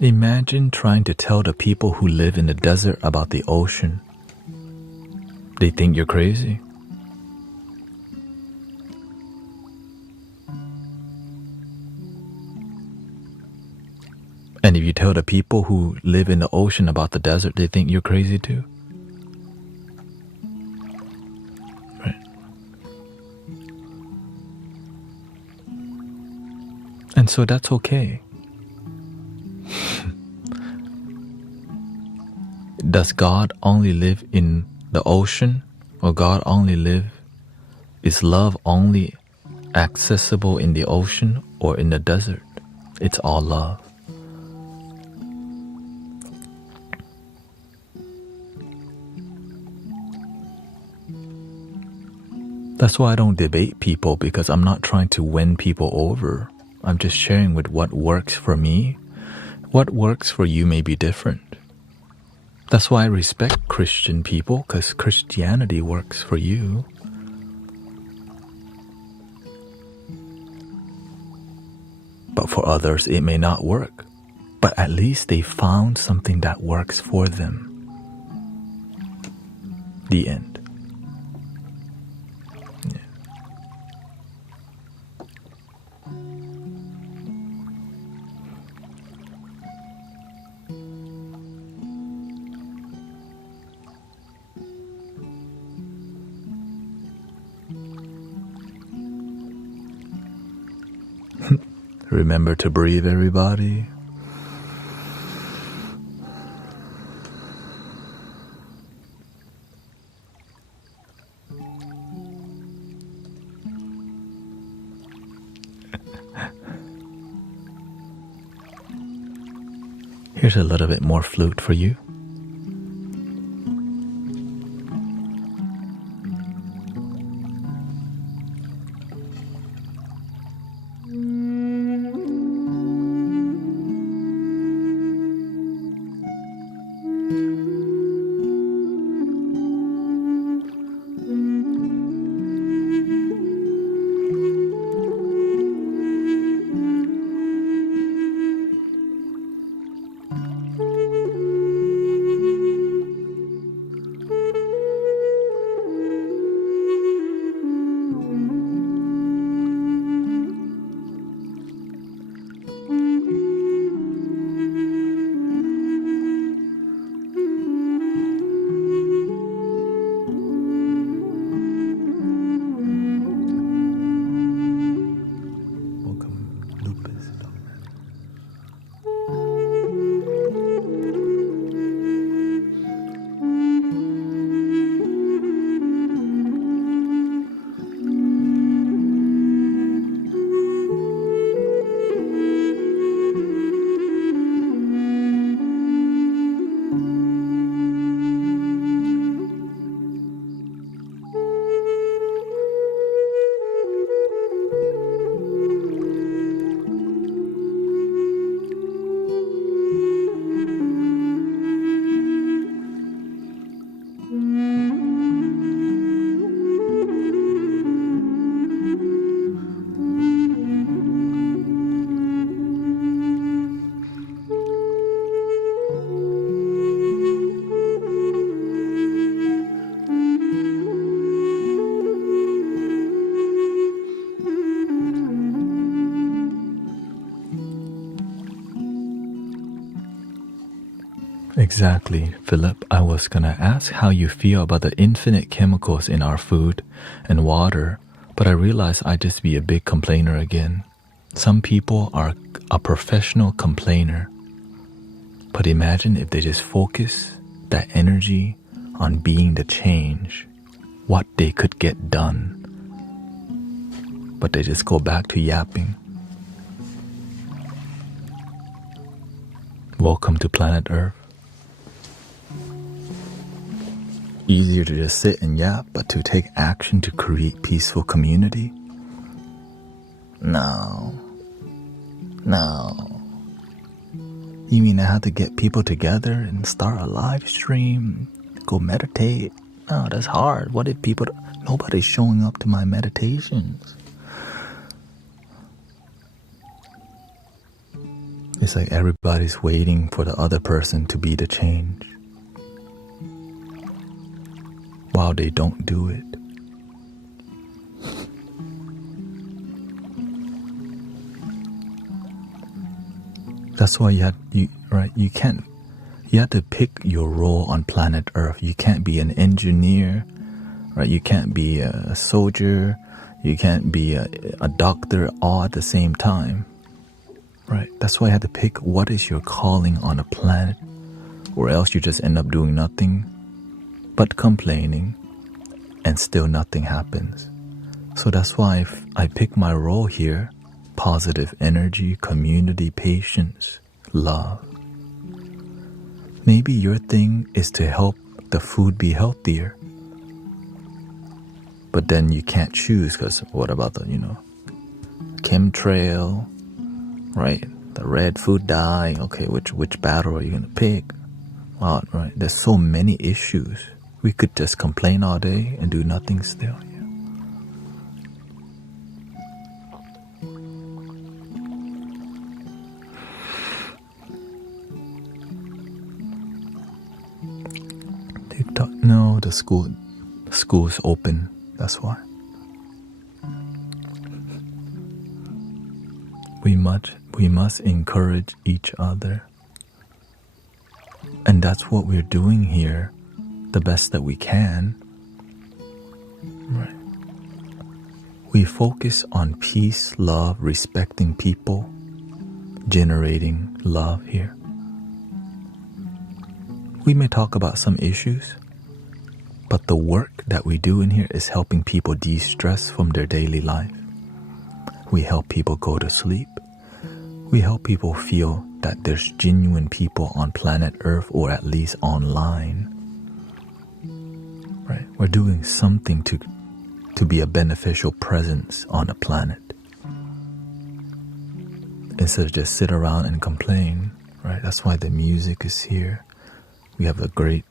Imagine trying to tell the people who live in the desert about the ocean. They think you're crazy. And if you tell the people who live in the ocean about the desert, they think you're crazy too. Right. And so that's okay. Does God only live in the ocean? Or is love only accessible in the ocean or in the desert? It's all love. That's why I don't debate people, because I'm not trying to win people over. I'm just sharing with what works for me. What works for you may be different. That's why I respect Christian people, because Christianity works for you. But for others, it may not work. But at least they found something that works for them. The end. Yeah. Remember to breathe, everybody. Here's a little bit more flute for you. Exactly, Philip. I was gonna ask how you feel about the infinite chemicals in our food and water, but I realized I'd just be a big complainer again. Some people are a professional complainer, but imagine if they just focus that energy on being the change, what they could get done, but they just go back to yapping. Welcome to planet Earth. Easier to just sit and yap, but to take action to create peaceful community? No. You mean I have to get people together and start a live stream, go meditate? No, that's hard. What if nobody's showing up to my meditations? It's like everybody's waiting for the other person to be the change, while they don't do it. That's why you have to pick your role on planet Earth. You can't be an engineer, right? You can't be a soldier, you can't be a doctor all at the same time, right? That's why you have to pick what is your calling on a planet, or else you just end up doing nothing but complaining, and still nothing happens. So that's why I pick my role here: positive energy, community, patience, love. Maybe your thing is to help the food be healthier, but then you can't choose, because what about the chemtrail, right? The red food dye. Okay, which battle are you gonna pick? lot, right? There's so many issues. We could just complain all day and do nothing still. Yeah. TikTok, no, the school's open. That's why. We must encourage each other. And that's what we're doing here, the best that we can. Right. We focus on peace, love, respecting people, generating love here. We may talk about some issues, but the work that we do in here is helping people de-stress from their daily life. We help people go to sleep. We help people feel that there's genuine people on planet Earth, or at least online. Right? We're doing something to be a beneficial presence on the planet. Instead of just sit around and complain, right? That's why the music is here. We have a great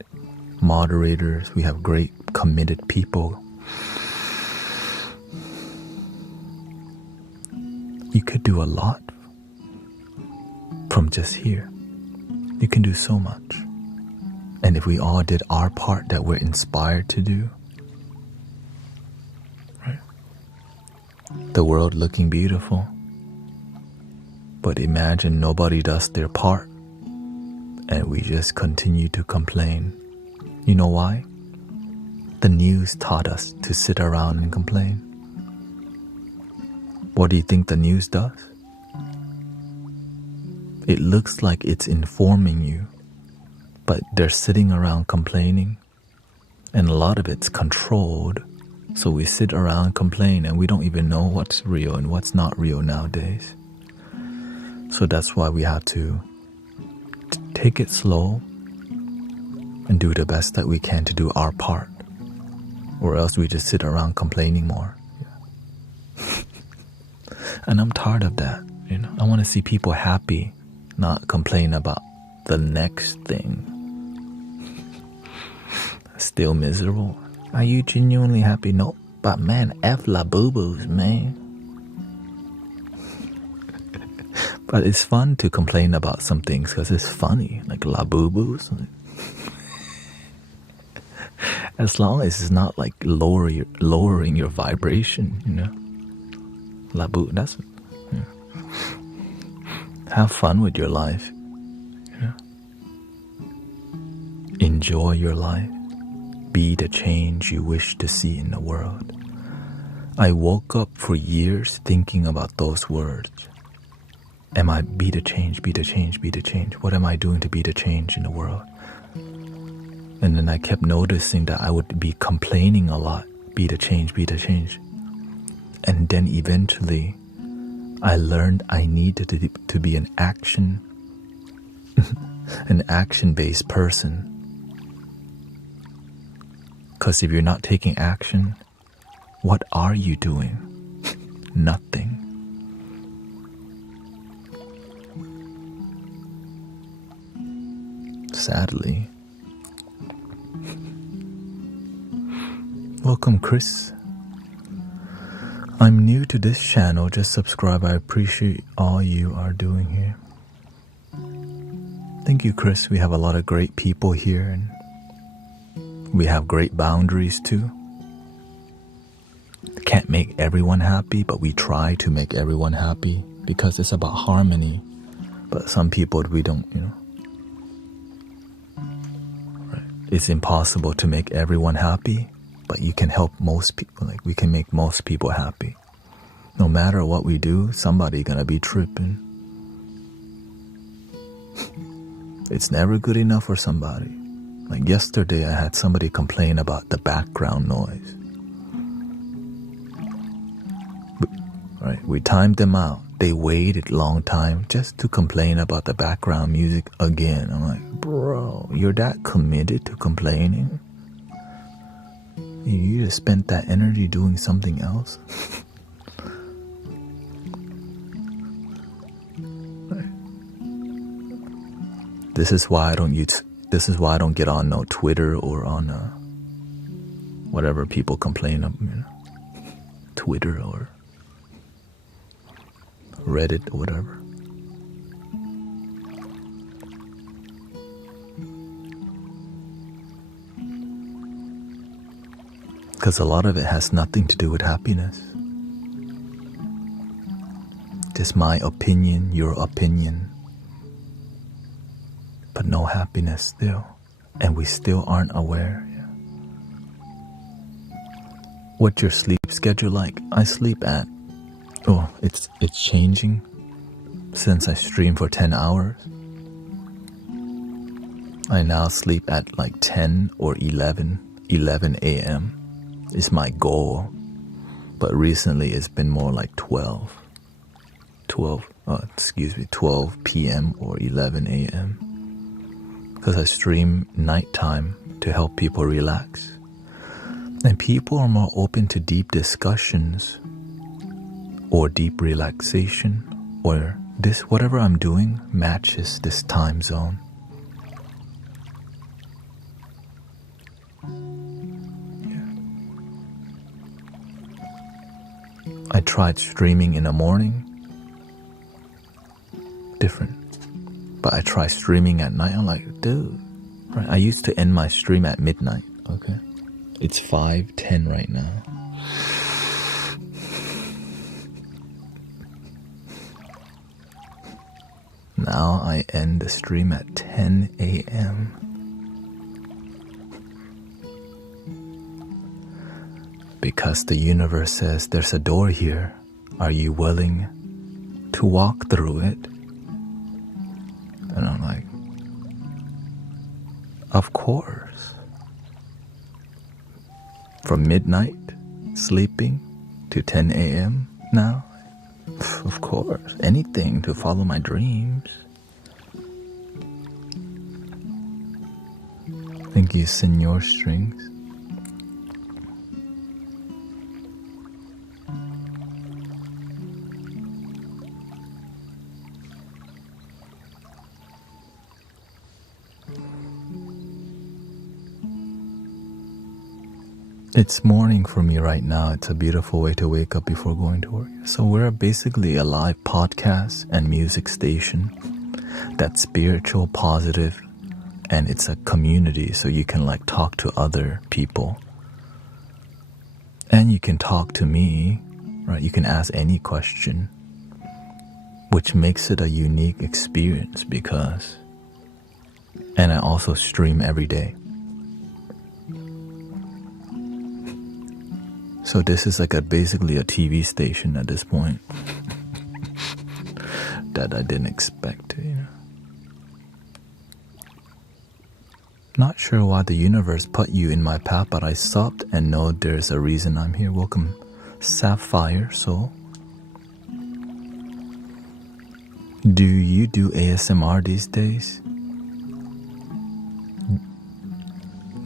moderators. We have great committed people. You could do a lot from just here. You can do so much. And if we all did our part that we're inspired to do, right? The world looking beautiful. But imagine nobody does their part and we just continue to complain. You know why? The news taught us to sit around and complain. What do you think the news does? It looks like it's informing you, but they're sitting around complaining, and a lot of it's controlled. So we sit around, complain, and we don't even know what's real and what's not real nowadays. So that's why we have to take it slow and do the best that we can to do our part, or else we just sit around complaining more. Yeah. And I'm tired of that. I want to see people happy, not complain about the next thing. Still miserable. Are you genuinely happy? Nope. But man, F la boo-boos, man. But it's fun to complain about some things because it's funny, like la boo-boos. As long as it's not like lowering your vibration, La boo, that's it. Have fun with your life. Enjoy your life. Be the change you wish to see in the world. I woke up for years thinking about those words. Am I be the change, be the change, be the change? What am I doing to be the change in the world? And then I kept noticing that I would be complaining a lot. Be the change, be the change. And then eventually, I learned I needed to be an action-based person. Because if you're not taking action, what are you doing? Nothing. Sadly. Welcome, Chris. I'm new to this channel, just subscribe. I appreciate all you are doing here. Thank you, Chris. We have a lot of great people here, and we have great boundaries too. Can't make everyone happy, but we try to make everyone happy because it's about harmony. But some people we don't, Right. It's impossible to make everyone happy. But you can help most people, we can make most people happy. No matter what we do, somebody gonna be tripping. It's never good enough for somebody. Like yesterday, I had somebody complain about the background noise. Right, we timed them out. They waited a long time just to complain about the background music again. I'm like, bro, you're that committed to complaining? You just spent that energy doing something else. This is why I don't This is why I don't get on no Twitter or on whatever people complain of, Twitter or Reddit or whatever. Because a lot of it has nothing to do with happiness. Just my opinion, your opinion. But no happiness still. And we still aren't aware. Yeah. What's your sleep schedule like? I sleep at... Oh, it's changing since I stream for 10 hours. I now sleep at like 10 or 11 a.m. is my goal. But recently it's been more like 12 p.m. or 11 a.m. Because I stream nighttime to help people relax. And people are more open to deep discussions or deep relaxation, or this, whatever I'm doing matches this time zone. Yeah. I tried streaming in the morning. Different. But I try streaming at night. I'm like, dude, right? I used to end my stream at midnight. Okay, it's 5:10 right now. Now I end the stream at 10 a.m. Because the universe says there's a door here. Are you willing to walk through it? And I'm like, of course. From midnight, sleeping, to 10 a.m. now, of course. Anything to follow my dreams. Thank you, Senor Strings. It's morning for me right now. It's a beautiful way to wake up before going to work. So we're basically a live podcast and music station that's spiritual, positive, and it's a community, so you can like talk to other people. And you can talk to me, right? You can ask any question, which makes it a unique experience because... And I also stream every day. So this is like basically a TV station at this point that I didn't expect, Not sure why the universe put you in my path, but I stopped and know there's a reason I'm here. Welcome, Sapphire Soul. Do you do ASMR these days?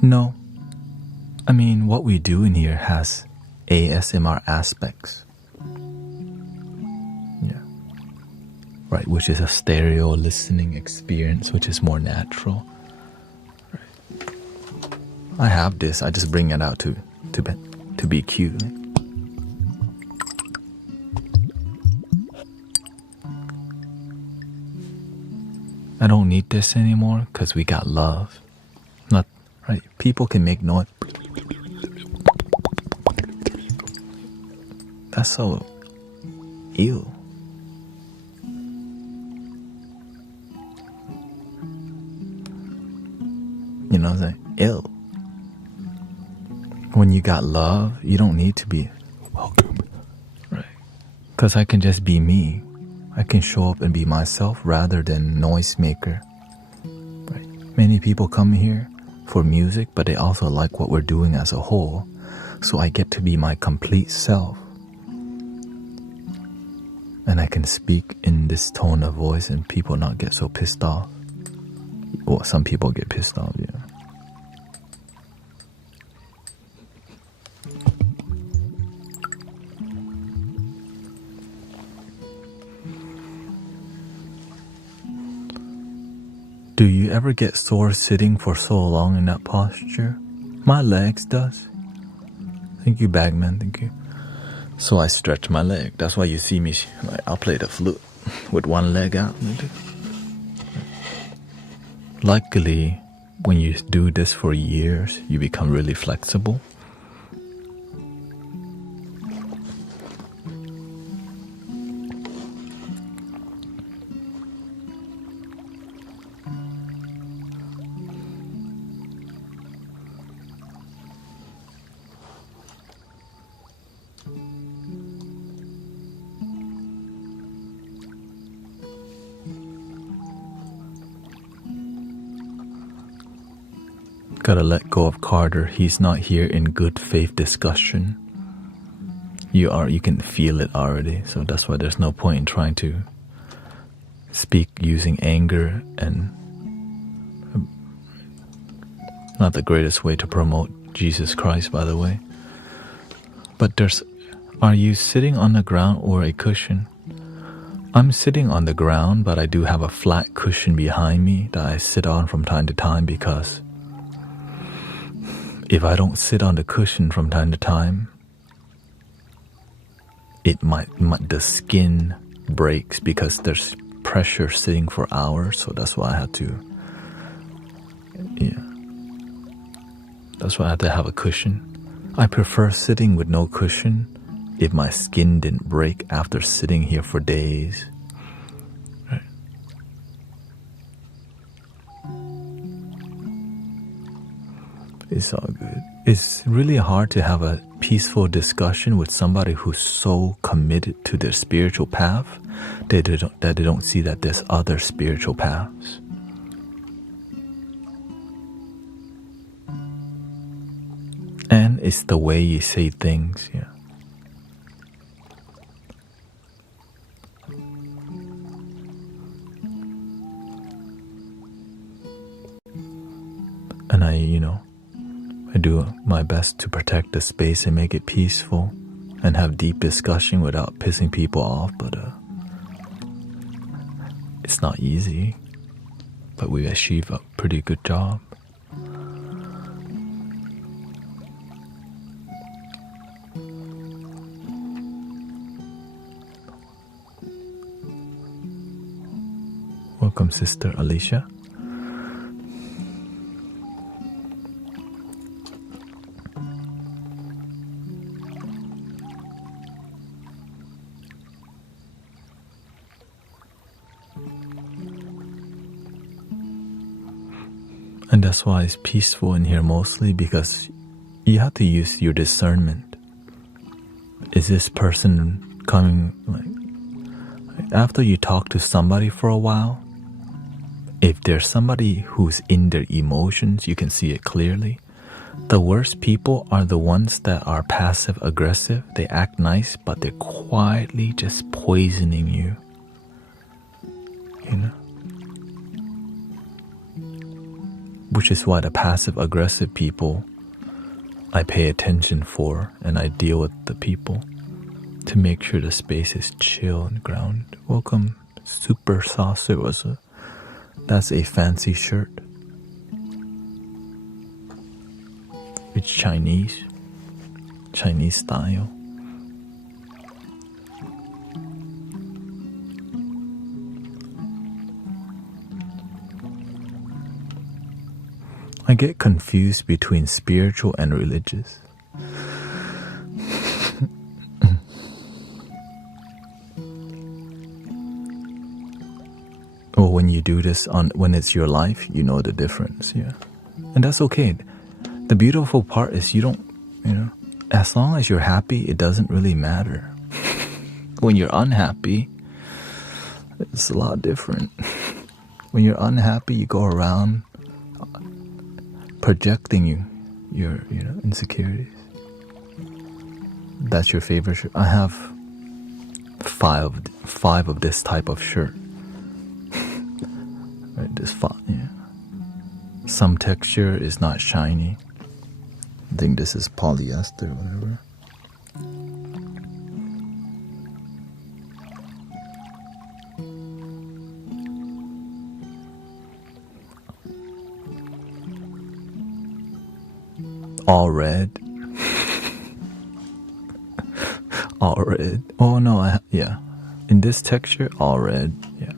No. I mean, what we do in here has ASMR aspects. Yeah. Right, which is a stereo listening experience, which is more natural. Right. I have this, I just bring it out to be cute. I don't need this anymore because we got love. Not right. People can make noise. That's so ew. You know what I'm saying? Ew. When you got love, you don't need to be welcome. Right. Because I can just be me. I can show up and be myself rather than noisemaker. Right. Many people come here for music, but they also like what we're doing as a whole. So I get to be my complete self. And I can speak in this tone of voice and people not get so pissed off. Well, some people get pissed off, Do you ever get sore sitting for so long in that posture? My legs does. Thank you, Bagman. Thank you. So I stretch my leg. That's why you see me. Like, I'll play the flute with one leg out. Luckily, when you do this for years, you become really flexible. Gotta let go of Carter. He's not here in good faith discussion. You can feel it already, so that's why there's no point in trying to speak using anger, and not the greatest way to promote Jesus Christ, by the way. But are you sitting on the ground or a cushion? I'm sitting on the ground, but I do have a flat cushion behind me that I sit on from time to time, because if I don't sit on the cushion from time to time, the skin breaks because there's pressure sitting for hours. So that's why I had to, that's why I had to have a cushion. I prefer sitting with no cushion if my skin didn't break after sitting here for days. Right. It's all good. It's really hard to have a peaceful discussion with somebody who's so committed to their spiritual path that they don't see that there's other spiritual paths. And it's the way you say things, yeah. And I do my best to protect the space and make it peaceful and have deep discussion without pissing people off, but it's not easy, but we achieve a pretty good job. Welcome, Sister Alicia. And that's why it's peaceful in here mostly, because you have to use your discernment. Is this person coming, after you talk to somebody for a while, if there's somebody who's in their emotions, you can see it clearly. The worst people are the ones that are passive aggressive. They act nice, but they're quietly just poisoning you. Which is why the passive aggressive people I pay attention for, and I deal with the people to make sure the space is chill and grounded. Welcome, Super Saucer. That's a fancy shirt. It's Chinese style. I get confused between spiritual and religious. Or when you do this when it's your life, you know the difference, yeah. And that's okay. The beautiful part is you don't, as long as you're happy, it doesn't really matter. When you're unhappy, it's a lot different. When you're unhappy, you go around projecting your insecurities. That's your favorite shirt. I have five of this type of shirt. Right, this font, yeah. Some texture is not shiny. I think this is polyester or whatever. All red. All red. Oh no, yeah. In this texture, all red, yeah.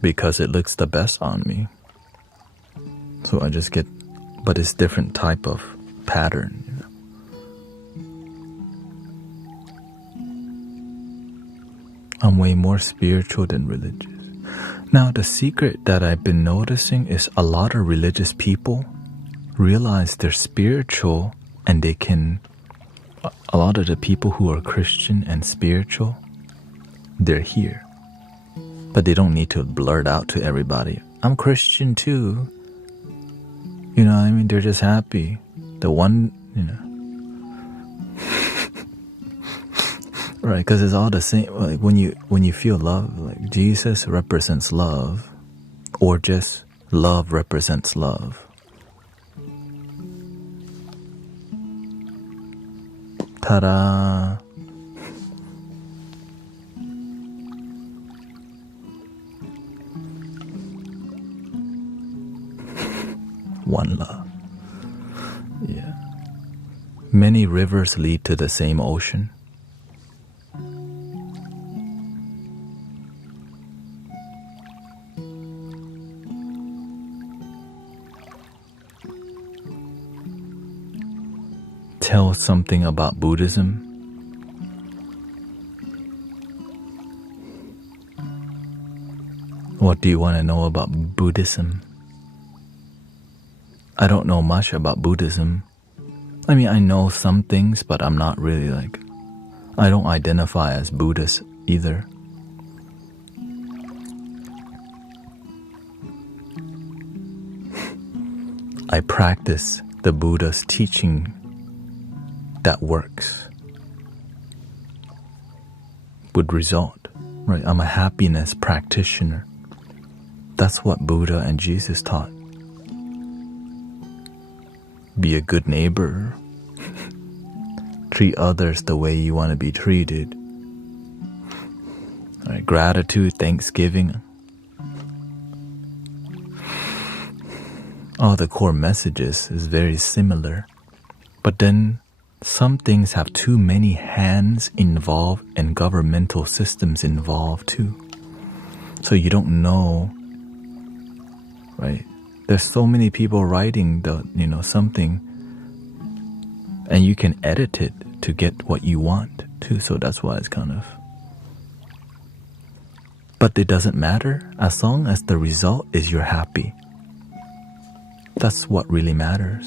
Because it looks the best on me. So I just get, but it's different type of pattern. I'm way more spiritual than religious. Now, the secret that I've been noticing is a lot of religious people realize they're spiritual and they can, a lot of the people who are Christian and spiritual, they're here. But they don't need to blurt out to everybody, I'm Christian too. You know what I mean? They're just happy. The one, you know. Right, because it's all the same. Like when you feel love, like Jesus represents love, or just love represents love. Ta-da! One love. Yeah. Many rivers lead to the same ocean. Tell something about Buddhism. What do you want to know about Buddhism? I don't know much about Buddhism. I mean, I know some things, but I'm not really like, I don't identify as Buddhist either. I practice the Buddha's teaching that works would result, right? I'm a happiness practitioner. That's what Buddha and Jesus taught. Be a good neighbor. Treat others the way you want to be treated. All right, gratitude, thanksgiving. All the core messages is very similar. But then some things have too many hands involved and governmental systems involved too. So you don't know, right? There's so many people writing something, and you can edit it to get what you want too. So that's why it's kind of. But it doesn't matter as long as the result is you're happy. That's what really matters.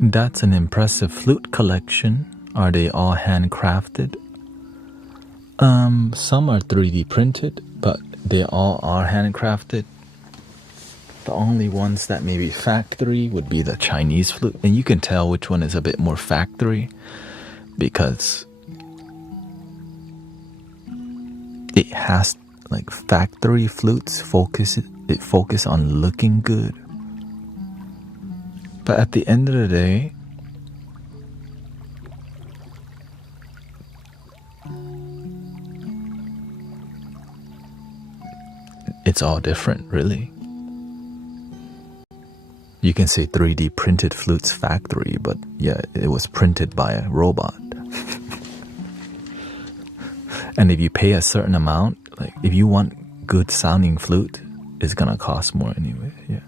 That's an impressive flute collection. Are they all handcrafted? Some are 3D printed, but they all are handcrafted. The only ones that may be factory would be the Chinese flute. And you can tell which one is a bit more factory because it has like factory flutes focus on looking good. But at the end of the day, it's all different, really. You can say 3D printed flutes factory, but yeah, it was printed by a robot. And if you pay a certain amount, like if you want good sounding flute, it's gonna cost more anyway, yeah.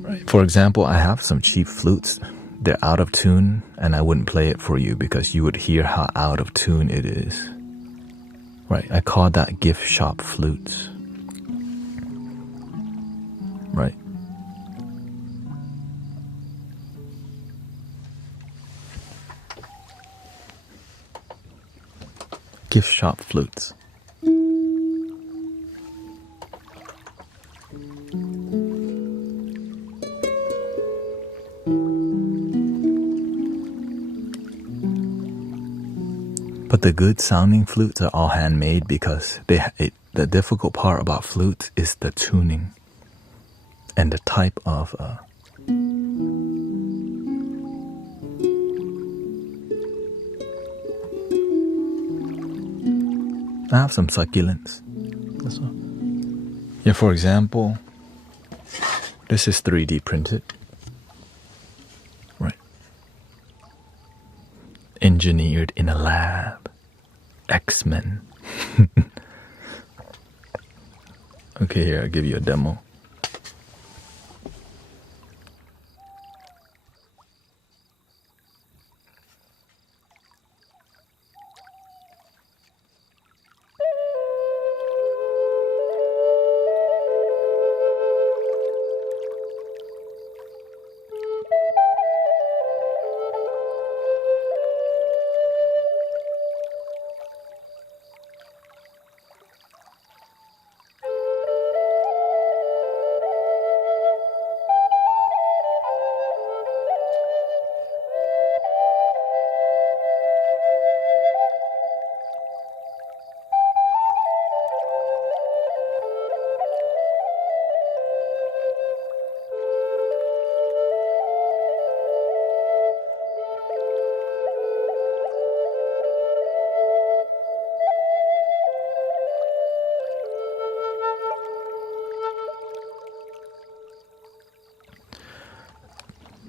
Right. For example, I have some cheap flutes. They're out of tune, and I wouldn't play it for you because you would hear how out of tune it is. Right, I call that gift shop flutes. Right. Gift shop flutes. But the good sounding flutes are all handmade because the difficult part about flutes is the tuning and the type of I have some succulents. That's all. Yeah, for example, this is 3D printed. Right. Engineered in a lab. X-Men. Okay, here, I'll give you a demo.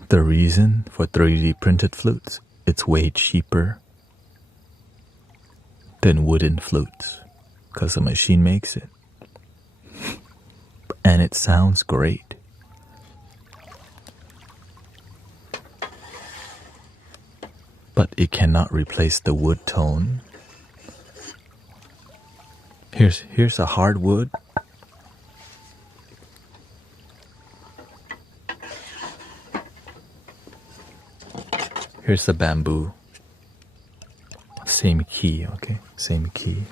The reason for 3D printed flutes, it's way cheaper than wooden flutes because the machine makes it. And it sounds great. But it cannot replace the wood tone. Here's a hardwood. Here's the bamboo. Same key, okay? Same key.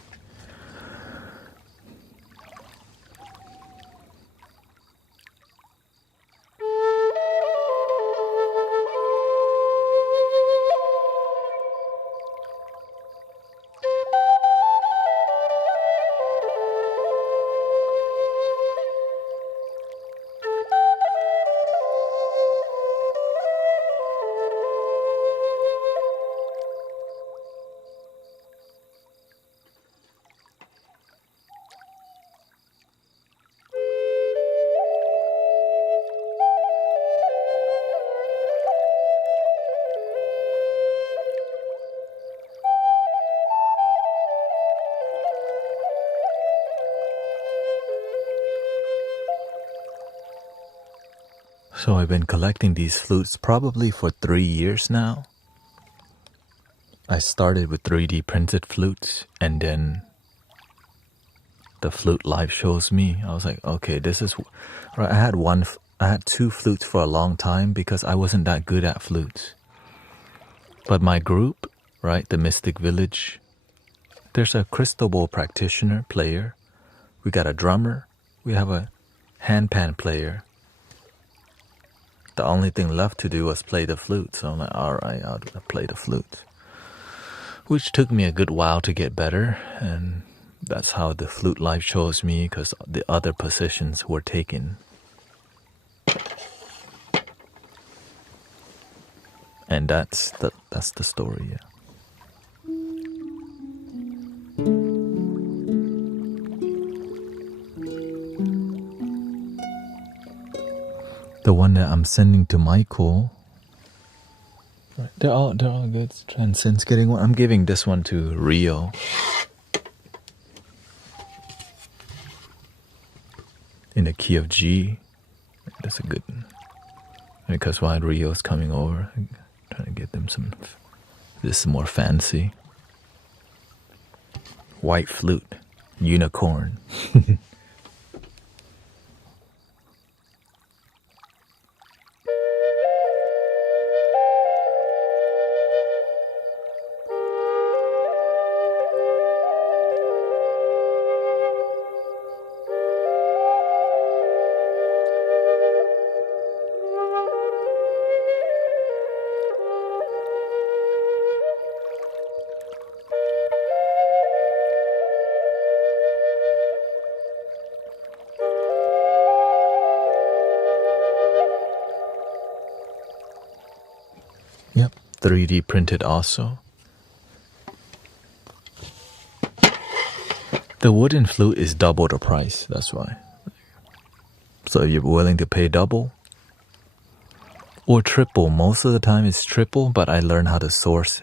So I've been collecting these flutes probably for 3 years now. I started with 3D printed flutes and then the flute live shows me. I was like, okay, this is right. I had 2 flutes for a long time because I wasn't that good at flutes. But my group, right, the Mystic Village, there's a crystal bowl practitioner player. We got a drummer. We have a handpan player. The only thing left to do was play the flute. So I'm like, alright, I'll play the flute. Which took me a good while to get better. And that's how the flute live chose me because the other positions were taken. And that's the story, yeah. The one that I'm sending to Michael, right, they're all good. Transcends getting one. I'm giving this one to Rio. In the key of G. That's a good one. Because while Rio's coming over, I'm trying to get them some. This is more fancy. White flute, unicorn. Yep, 3D printed also. The wooden flute is double the price, that's why. So you're willing to pay double? Or triple. Most of the time it's triple, but I learned how to source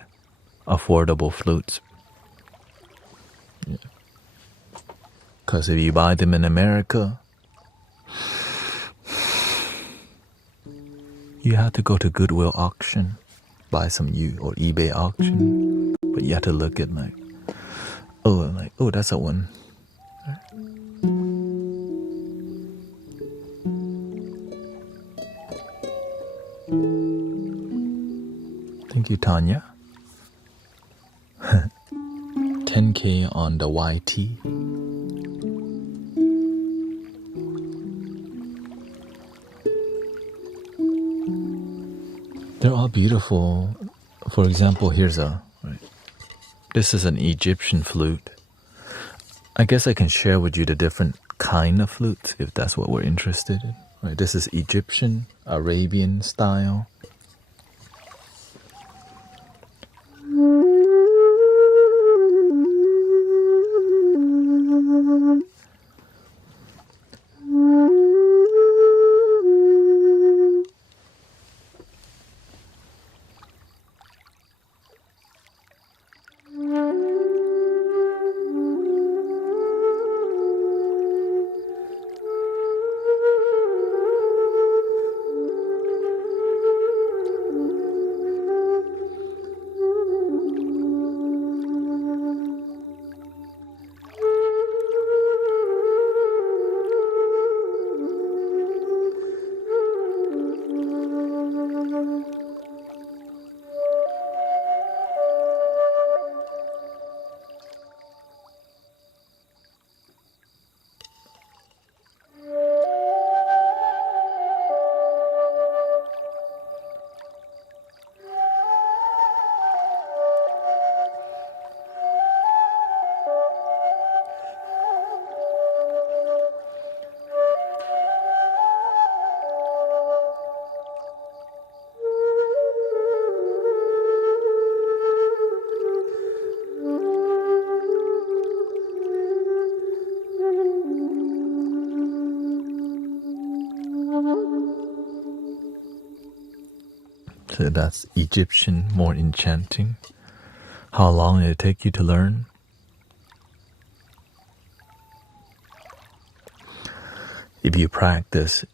affordable flutes. Because if you buy them in America, you have to go to Goodwill auction, buy some or eBay auction. But you have to look at oh, that's a one. Thank you, Tanya. 10K on the YT. They're all beautiful. For example, this is an Egyptian flute. I guess I can share with you the different kind of flutes if that's what we're interested in. Right, this is Egyptian, Arabian style. So that's Egyptian, more enchanting. How long did it take you to learn? If you practice,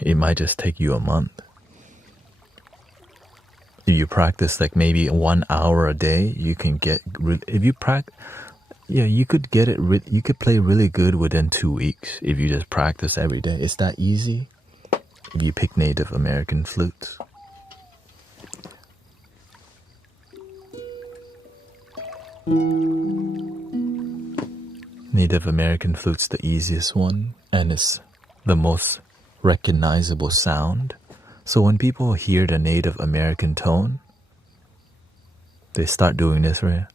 it might just take you a month. If you practice like maybe 1 hour a day, you can get. If you practice, yeah, you could get it. You could play really good within 2 weeks if you just practice every day. It's that easy. If you pick Native American flutes. Native American flute's the easiest one, and it's the most recognizable sound. So when people hear the Native American tone, they start doing this, right?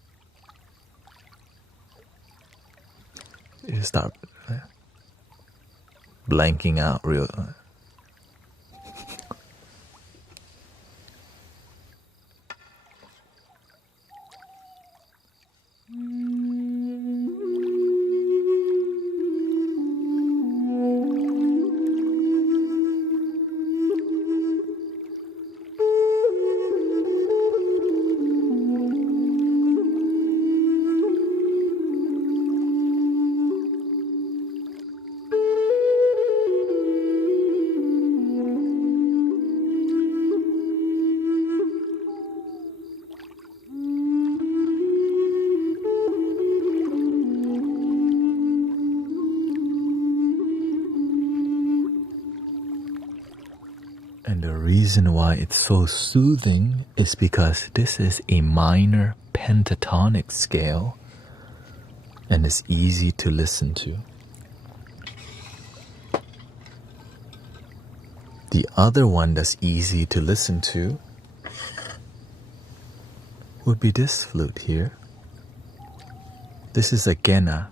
You start blanking out real. And the reason why it's so soothing is because this is a minor pentatonic scale and it's easy to listen to. The other one that's easy to listen to would be this flute here. This is a Gena.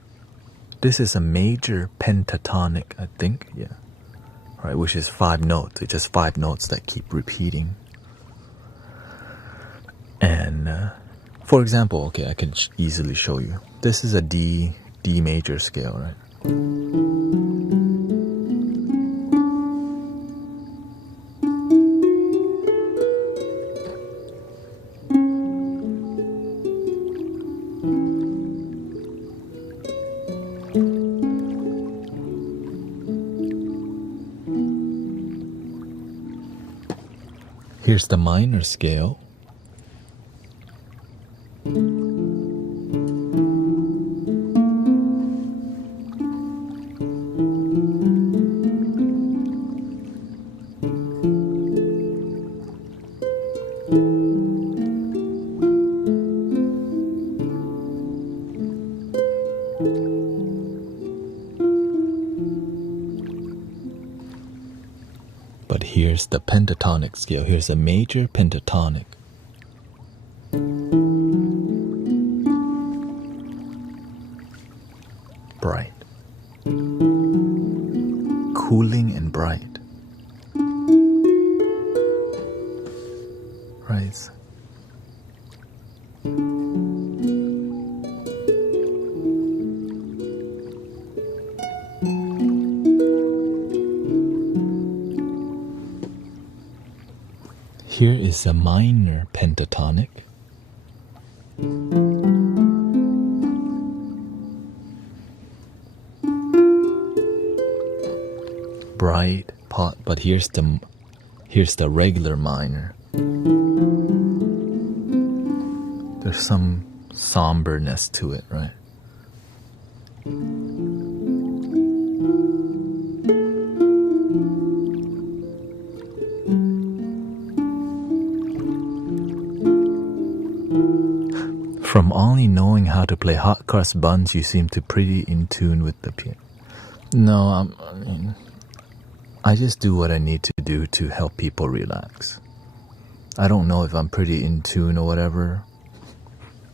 This is a major pentatonic, I think, yeah. Right, which is 5 notes. It's just 5 notes that keep repeating. And for example, okay, I can easily show you. This is a D D major scale, right? Here's the minor scale. But here's the pentatonic scale. Here's a major pentatonic. Bright. Cooling and bright. Right. Here is a minor pentatonic. Bright pot, but here's the regular minor. There's some somberness to it, right? From only knowing how to play hot cross buns, you seem to pretty in tune with the piano. No, I just do what I need to do to help people relax. I don't know if I'm pretty in tune or whatever.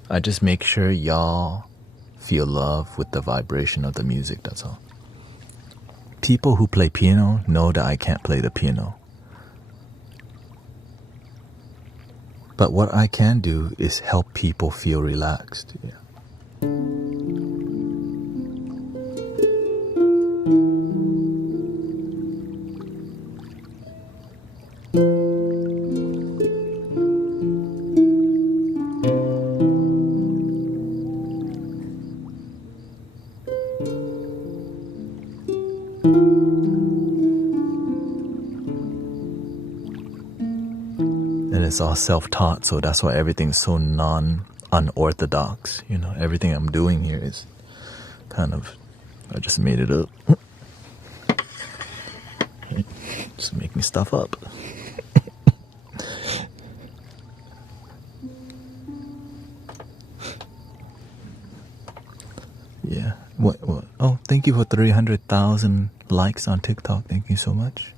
I just make sure y'all feel love with the vibration of the music, that's all. People who play piano know that I can't play the piano. But what I can do is help people feel relaxed. Yeah. And it's all self-taught, so that's why everything's so unorthodox. You know, everything I'm doing here is kind of, I just made it up. Just making stuff up. Yeah. What? Oh, thank you for 300,000 likes on TikTok. Thank you so much.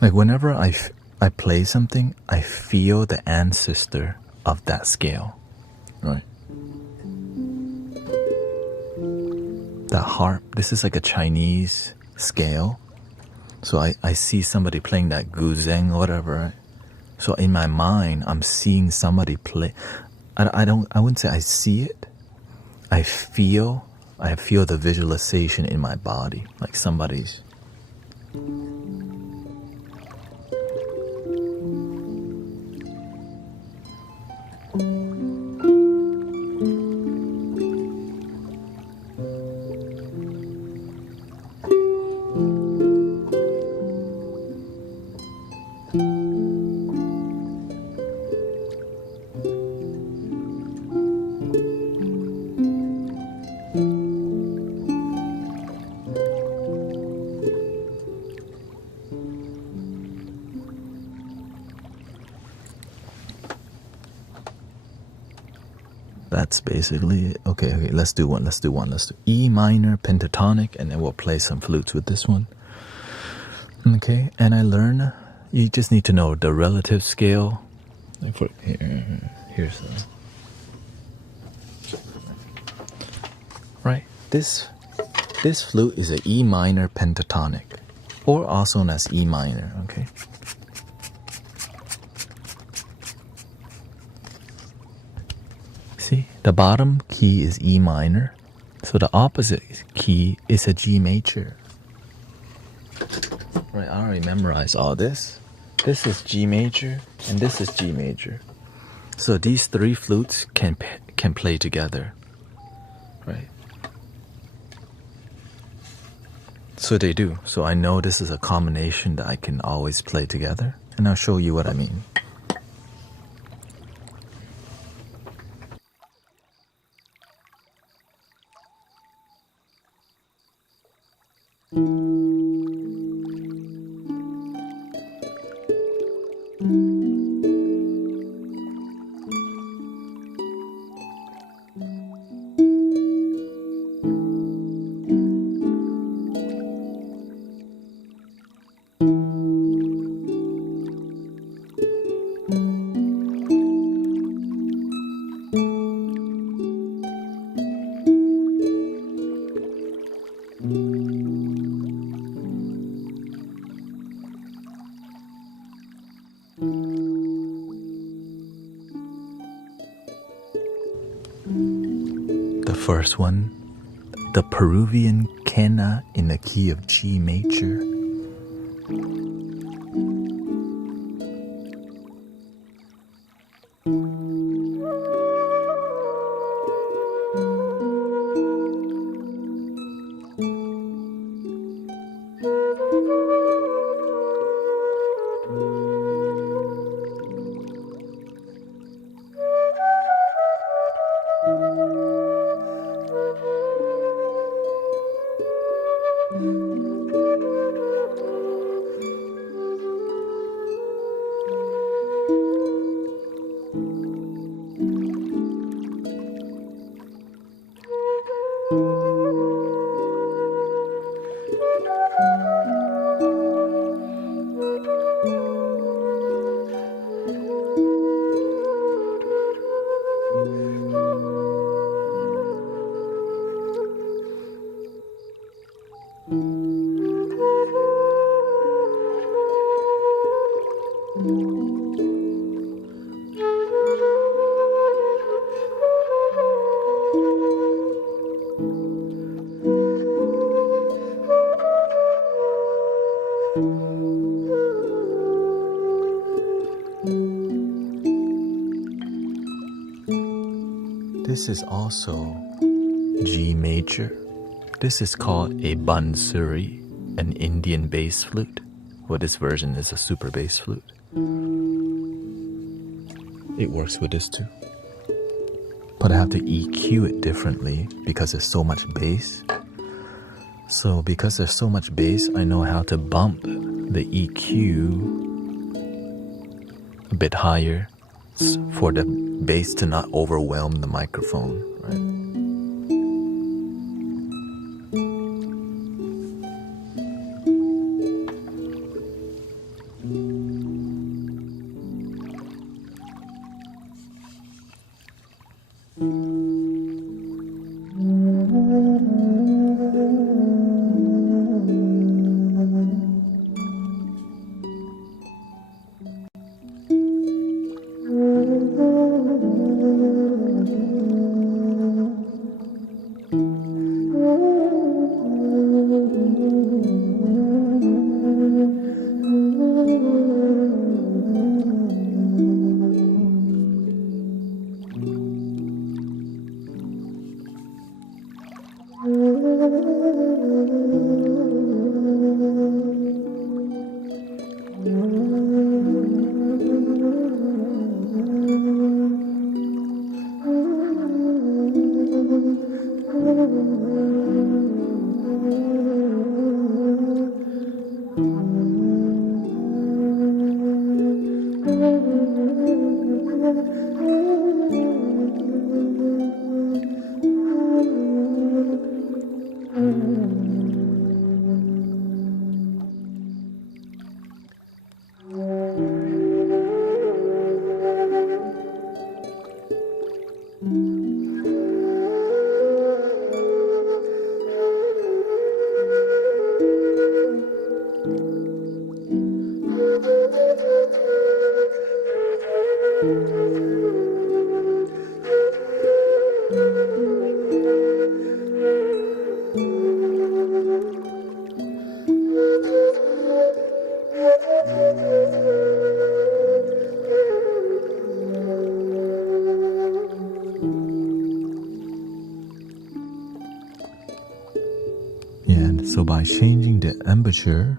Like whenever I play something, I feel the ancestor of that scale, right? That harp, this is like a Chinese scale. So I see somebody playing that guzheng or whatever, right? So in my mind, I'm seeing somebody play. I wouldn't say I see it. I feel the visualization in my body, like somebody's. That's basically it. Okay, let's do one. Let's do E minor pentatonic, and then we'll play some flutes with this one. Okay, and I learn you just need to know the relative scale. Like for here's right. This flute is an E minor pentatonic, or also known as E minor. Okay. See, the bottom key is E minor, so the opposite key is a G major. Right, I already memorized all this. This is G major, and this is G major. So these three flutes can play together, right? So they do. So I know this is a combination that I can always play together, and I'll show you what I mean. The first one, the Peruvian quena in the key of G major. This is also G major. This is called a bansuri, an Indian bass flute. Well, this version is a super bass flute. It works with this too. But I have to EQ it differently because there's so much bass. So because there's so much bass, I know how to bump the EQ a bit higher for the bass to not overwhelm the microphone, right? So by changing the embouchure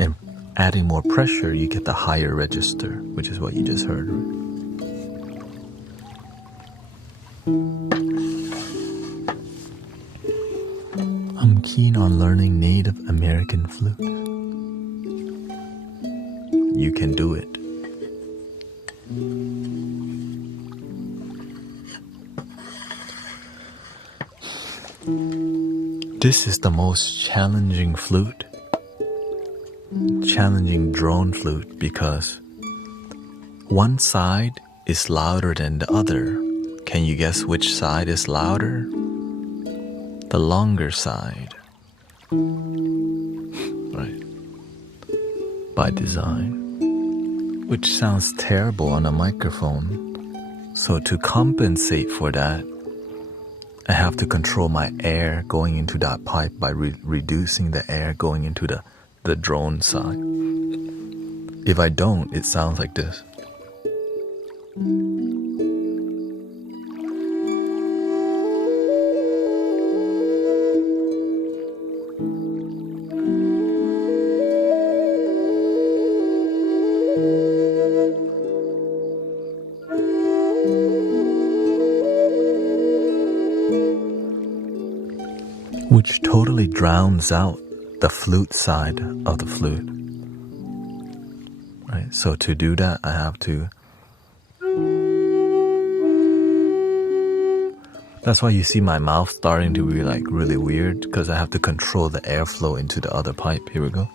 and adding more pressure, you get the higher register, which is what you just heard, right? I'm keen on learning Native American flute. You can do it. This is the most challenging flute, challenging drone flute, because one side is louder than the other. Can you guess which side is louder? The longer side. Right. By design. Which sounds terrible on a microphone. So to compensate for that, I have to control my air going into that pipe by reducing the air going into the drone side. If I don't, it sounds like this. Which totally drowns out the flute side of the flute. Right? So to do that, I have to... That's why you see my mouth starting to be like really weird, because I have to control the airflow into the other pipe. Here we go.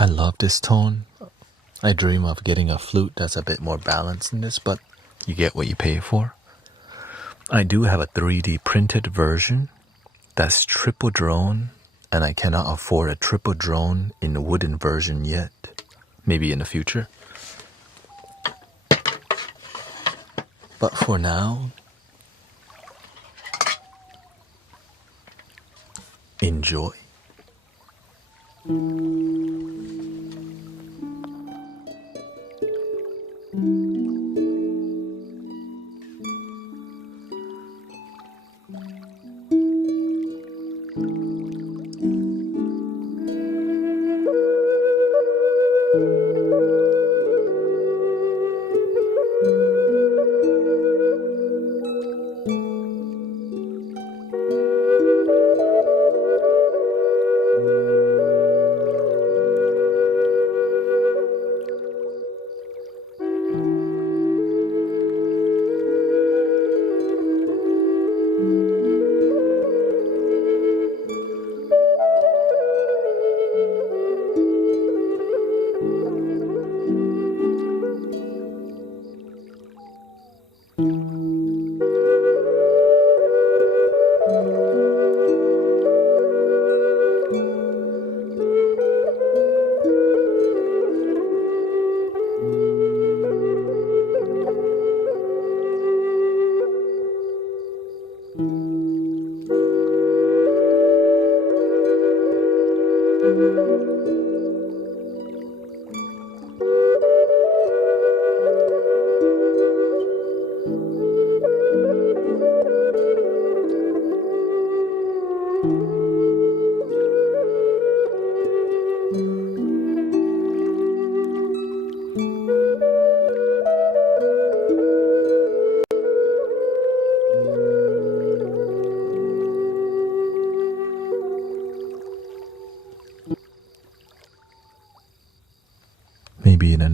I love this tone. I dream of getting a flute that's a bit more balanced in this, but you get what you pay for. I do have a 3D printed version that's triple drone, and I cannot afford a triple drone in the wooden version yet. Maybe in the future. But for now, enjoy.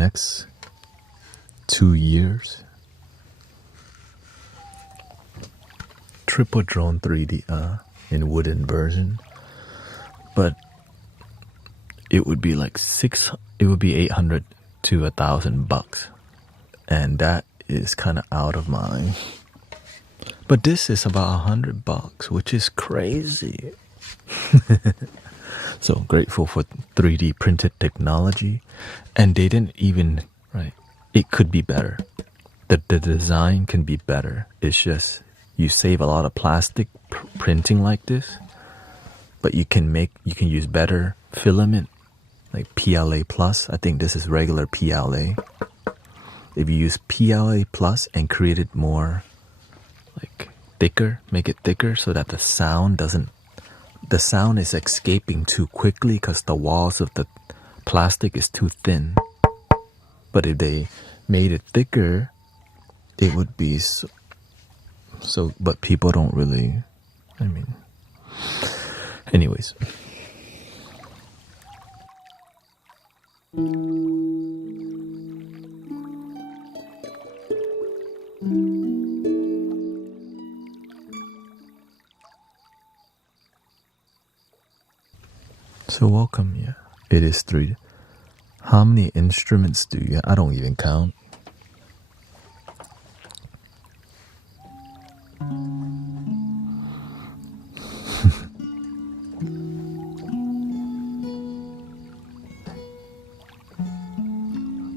next 2 years. Triple drone 3D in wooden version, but it would be like it would be 800 to $1,000, and that is kind of out of my. But this is about $100, which is crazy. So grateful for 3D printed technology, and they didn't even right. It could be better. The design can be better. It's just you save a lot of plastic printing like this, but you can use better filament like PLA plus. I think this is regular PLA. If you use PLA plus and create it more like thicker, make it thicker so that the sound is escaping too quickly because the walls of the plastic is too thin. But if they made it thicker, it would be so but people don't really, I mean, anyways. So welcome, yeah. It is 3. How many instruments do you have? I don't even count.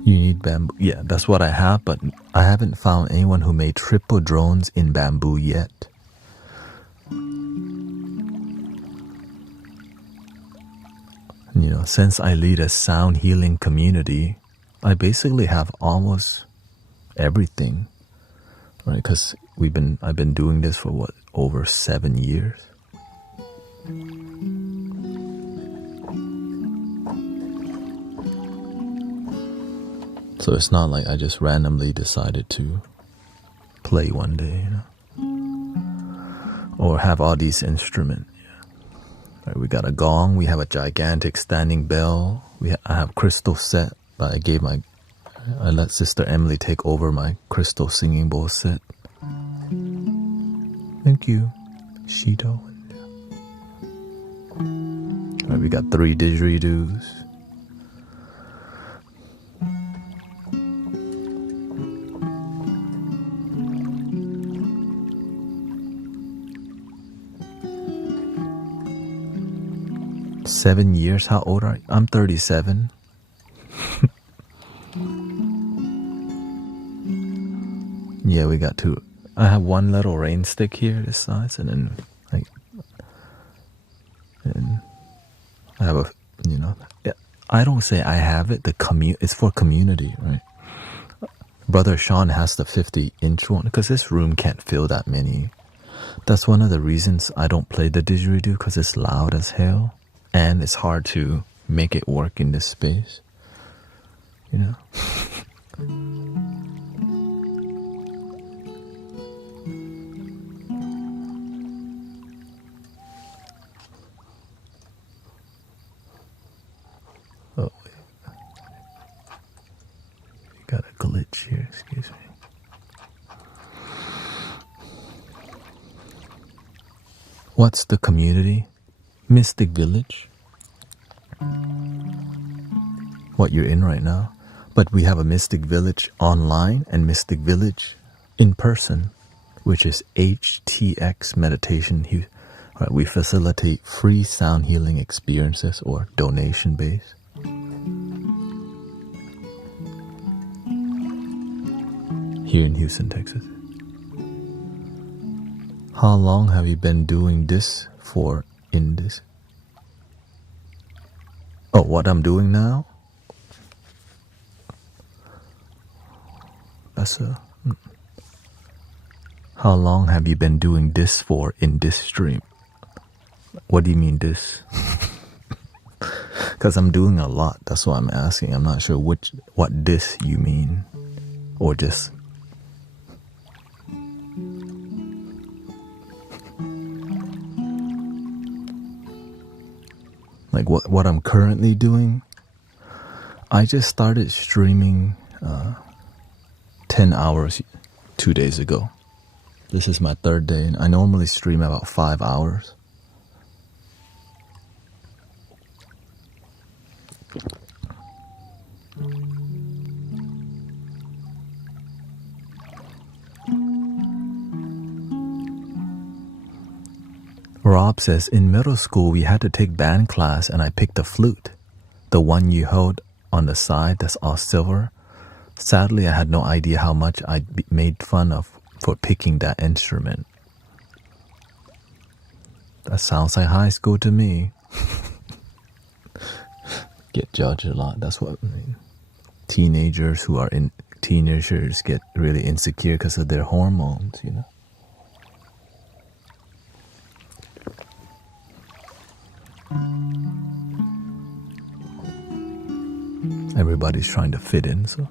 You need bamboo. Yeah, that's what I have, but I haven't found anyone who made triple drones in bamboo yet. You know, since I lead a sound healing community, I basically have almost everything, right? Because I've been doing this for what, over 7 years. So it's not like I just randomly decided to play one day, you know, or have all these instruments. Right, we got a gong. We have a gigantic standing bell. I have crystal set. But I let Sister Emily take over my crystal singing bowl set. Thank you, Shito. Right, we got 3 didgeridoos. Seven years? How old are you? I'm 37. Yeah, we got 2. I have 1 little rain stick here this size, and then and I have a, you know, I don't say I have it. It's for community, right? Brother Sean has the 50-inch one because this room can't fill that many. That's one of the reasons I don't play the didgeridoo, because it's loud as hell. And it's hard to make it work in this space, you know. Oh, wait. You got a glitch here, excuse me. What's the community? Mystic Village. What you're in right now. But we have a Mystic Village online and Mystic Village in person, which is HTX meditation. Right, we facilitate free sound healing experiences or donation based. Here in Houston, Texas. How long have you been doing this for in this? Oh, what I'm doing now? How long have you been doing this for in this stream? What do you mean this? Because I'm doing a lot. That's why I'm asking. I'm not sure what this you mean, or just. Like what I'm currently doing? I just started streaming 10 hours 2 days ago. This is my third day, and I normally stream about 5 hours. Rob says, in middle school we had to take band class and I picked the flute. The one you hold on the side that's all silver. Sadly, I had no idea how much I'd made fun of for picking that instrument. That sounds like high school to me. Get judged a lot, that's what I mean. Teenagers get really insecure because of their hormones, you know. Everybody's trying to fit in, so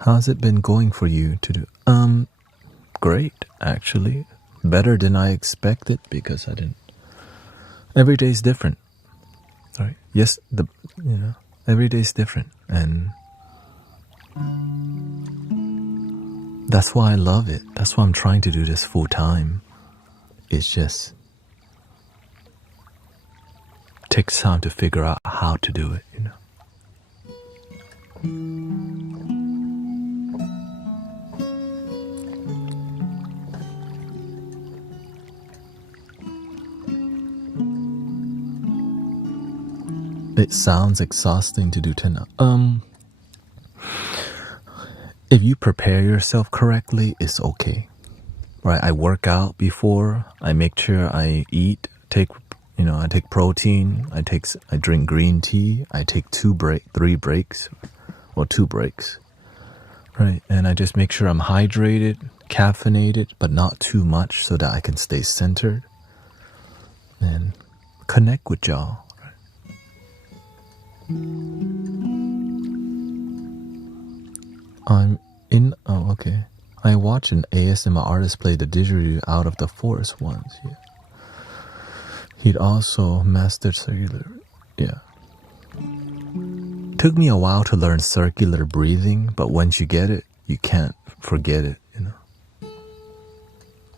how's it been going for you to do? Great, actually. Better than I expected because I didn't. Every day's different. Right? Yes, every day's different, and that's why I love it. That's why I'm trying to do this full time. It's just takes time to figure out how to do it, you know. It sounds exhausting to do 10 hours. If you prepare yourself correctly, it's okay. Right? I work out before. I make sure I eat. I take protein. I drink green tea. I take 3 breaks, or 2 breaks. Right? And I just make sure I'm hydrated, caffeinated, but not too much, so that I can stay centered and connect with y'all. Okay. I watched an ASMR artist play the didgeridoo out of the forest once. Yeah. He'd also mastered circular. Yeah. Took me a while to learn circular breathing, but once you get it, you can't forget it, you know.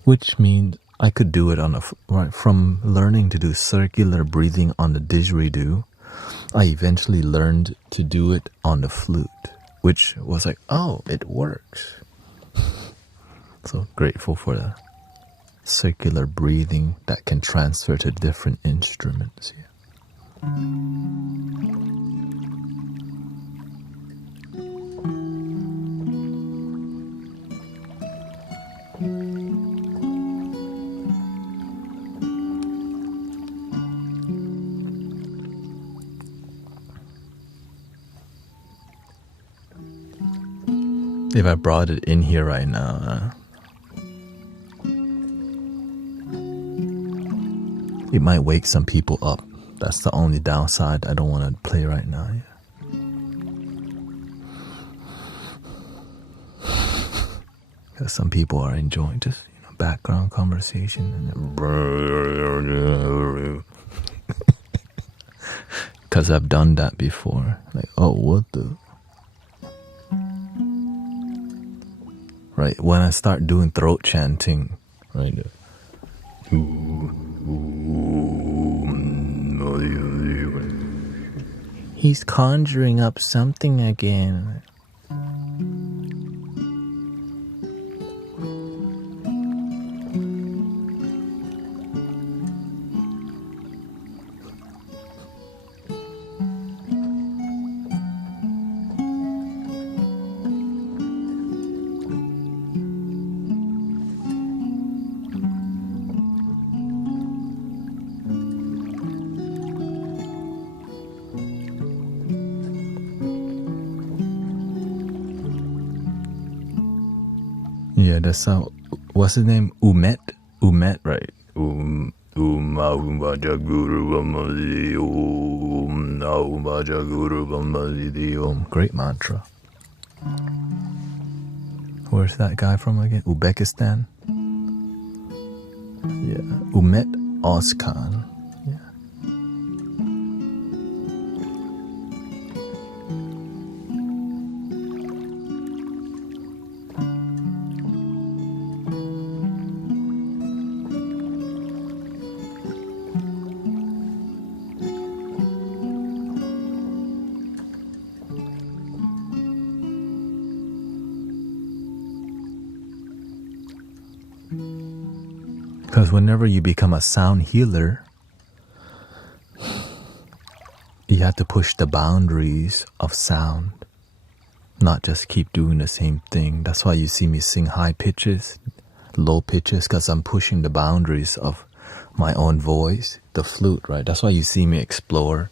Which means I could do it from learning to do circular breathing on the didgeridoo. I eventually learned to do it on the flute, which was like, oh, it works. So grateful for the circular breathing that can transfer to different instruments. Yeah. If I brought it in here right now, it might wake some people up. That's the only downside. I don't want to play right now. Because some people are enjoying just background conversation. Because I've done that before. Like, oh, what the... Right, when I start doing throat chanting, right? He's conjuring up something again. Yeah, that's how. What's his name? Umet, right? Great mantra. Where's that guy from again? Uzbekistan. Yeah, Umet Ozkan. Yeah. Because whenever you become a sound healer, you have to push the boundaries of sound, not just keep doing the same thing. That's why you see me sing high pitches, low pitches, because I'm pushing the boundaries of my own voice, the flute, right? That's why you see me explore.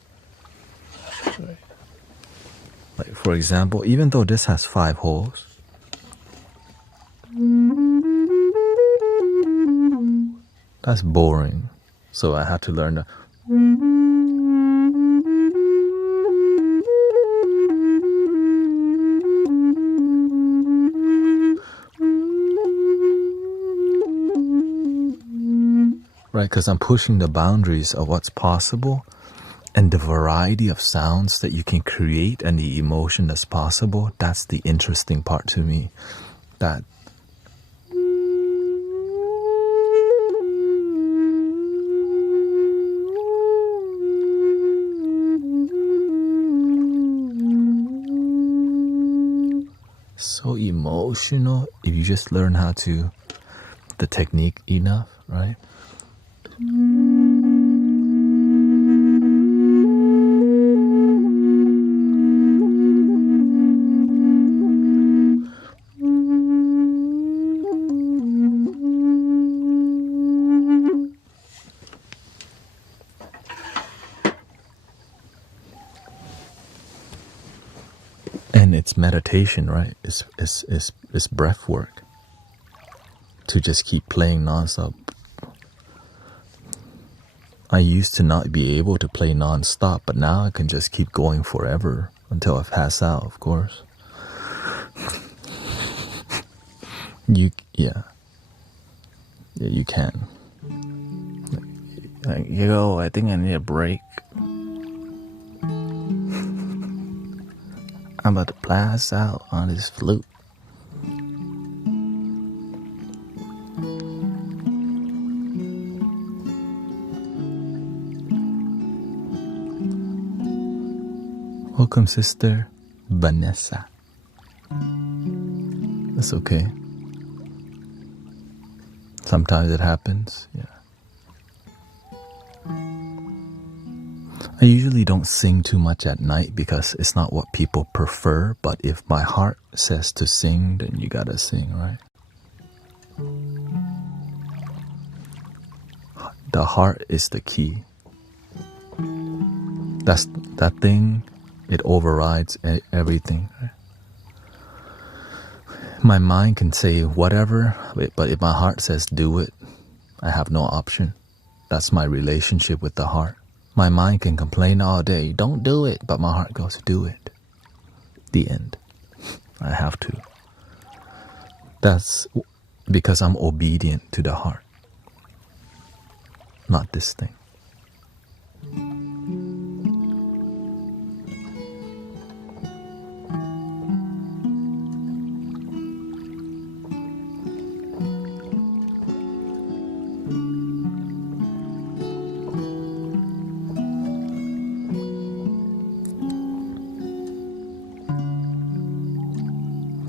Like, for example, even though this has 5 holes, that's boring. So I had to learn the... Right, because I'm pushing the boundaries of what's possible and the variety of sounds that you can create and the emotion that's possible. That's the interesting part to me. That so emotional if you just learn how to, the technique enough, right? And it's meditation, right? It's breath work. To just keep playing nonstop. I used to not be able to play non-stop, but now I can just keep going forever until I pass out, of course. Yeah, you can. Like, yo, I think I need a break. I'm about to pass out on this flute. Welcome, Sister Vanessa. That's okay. Sometimes it happens, yeah. I usually don't sing too much at night because it's not what people prefer, but if my heart says to sing, then you gotta sing, right? The heart is the key. That's that thing, it overrides everything. Right? My mind can say whatever, but if my heart says do it, I have no option. That's my relationship with the heart. My mind can complain all day, don't do it, but my heart goes, do it. The end. I have to. That's because I'm obedient to the heart, not this thing.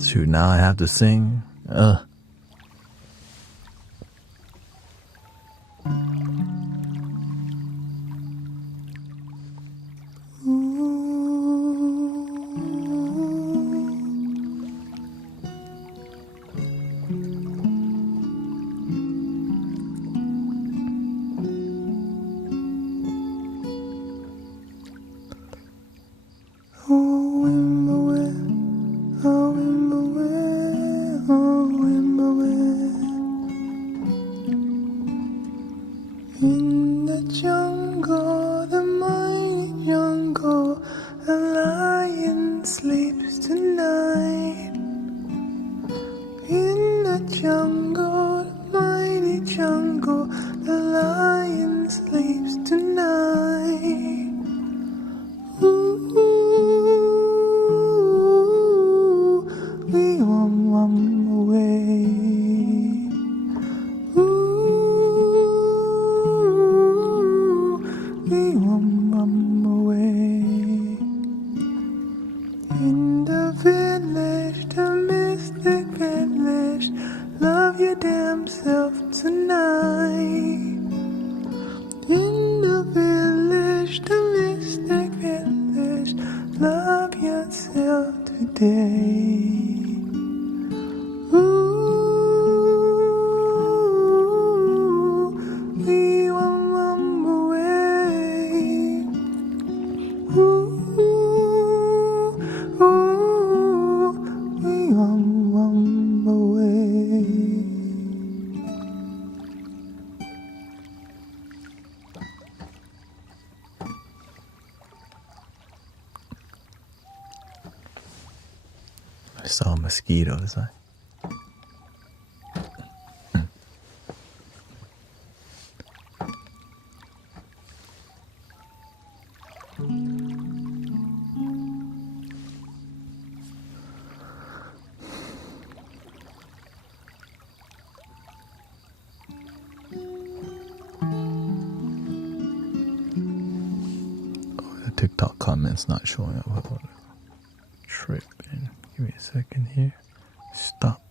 Shoot, now I have to sing. Oh, in the saw mosquitoes. TikTok comments not showing up. Tripping. Give me a second here. Stop.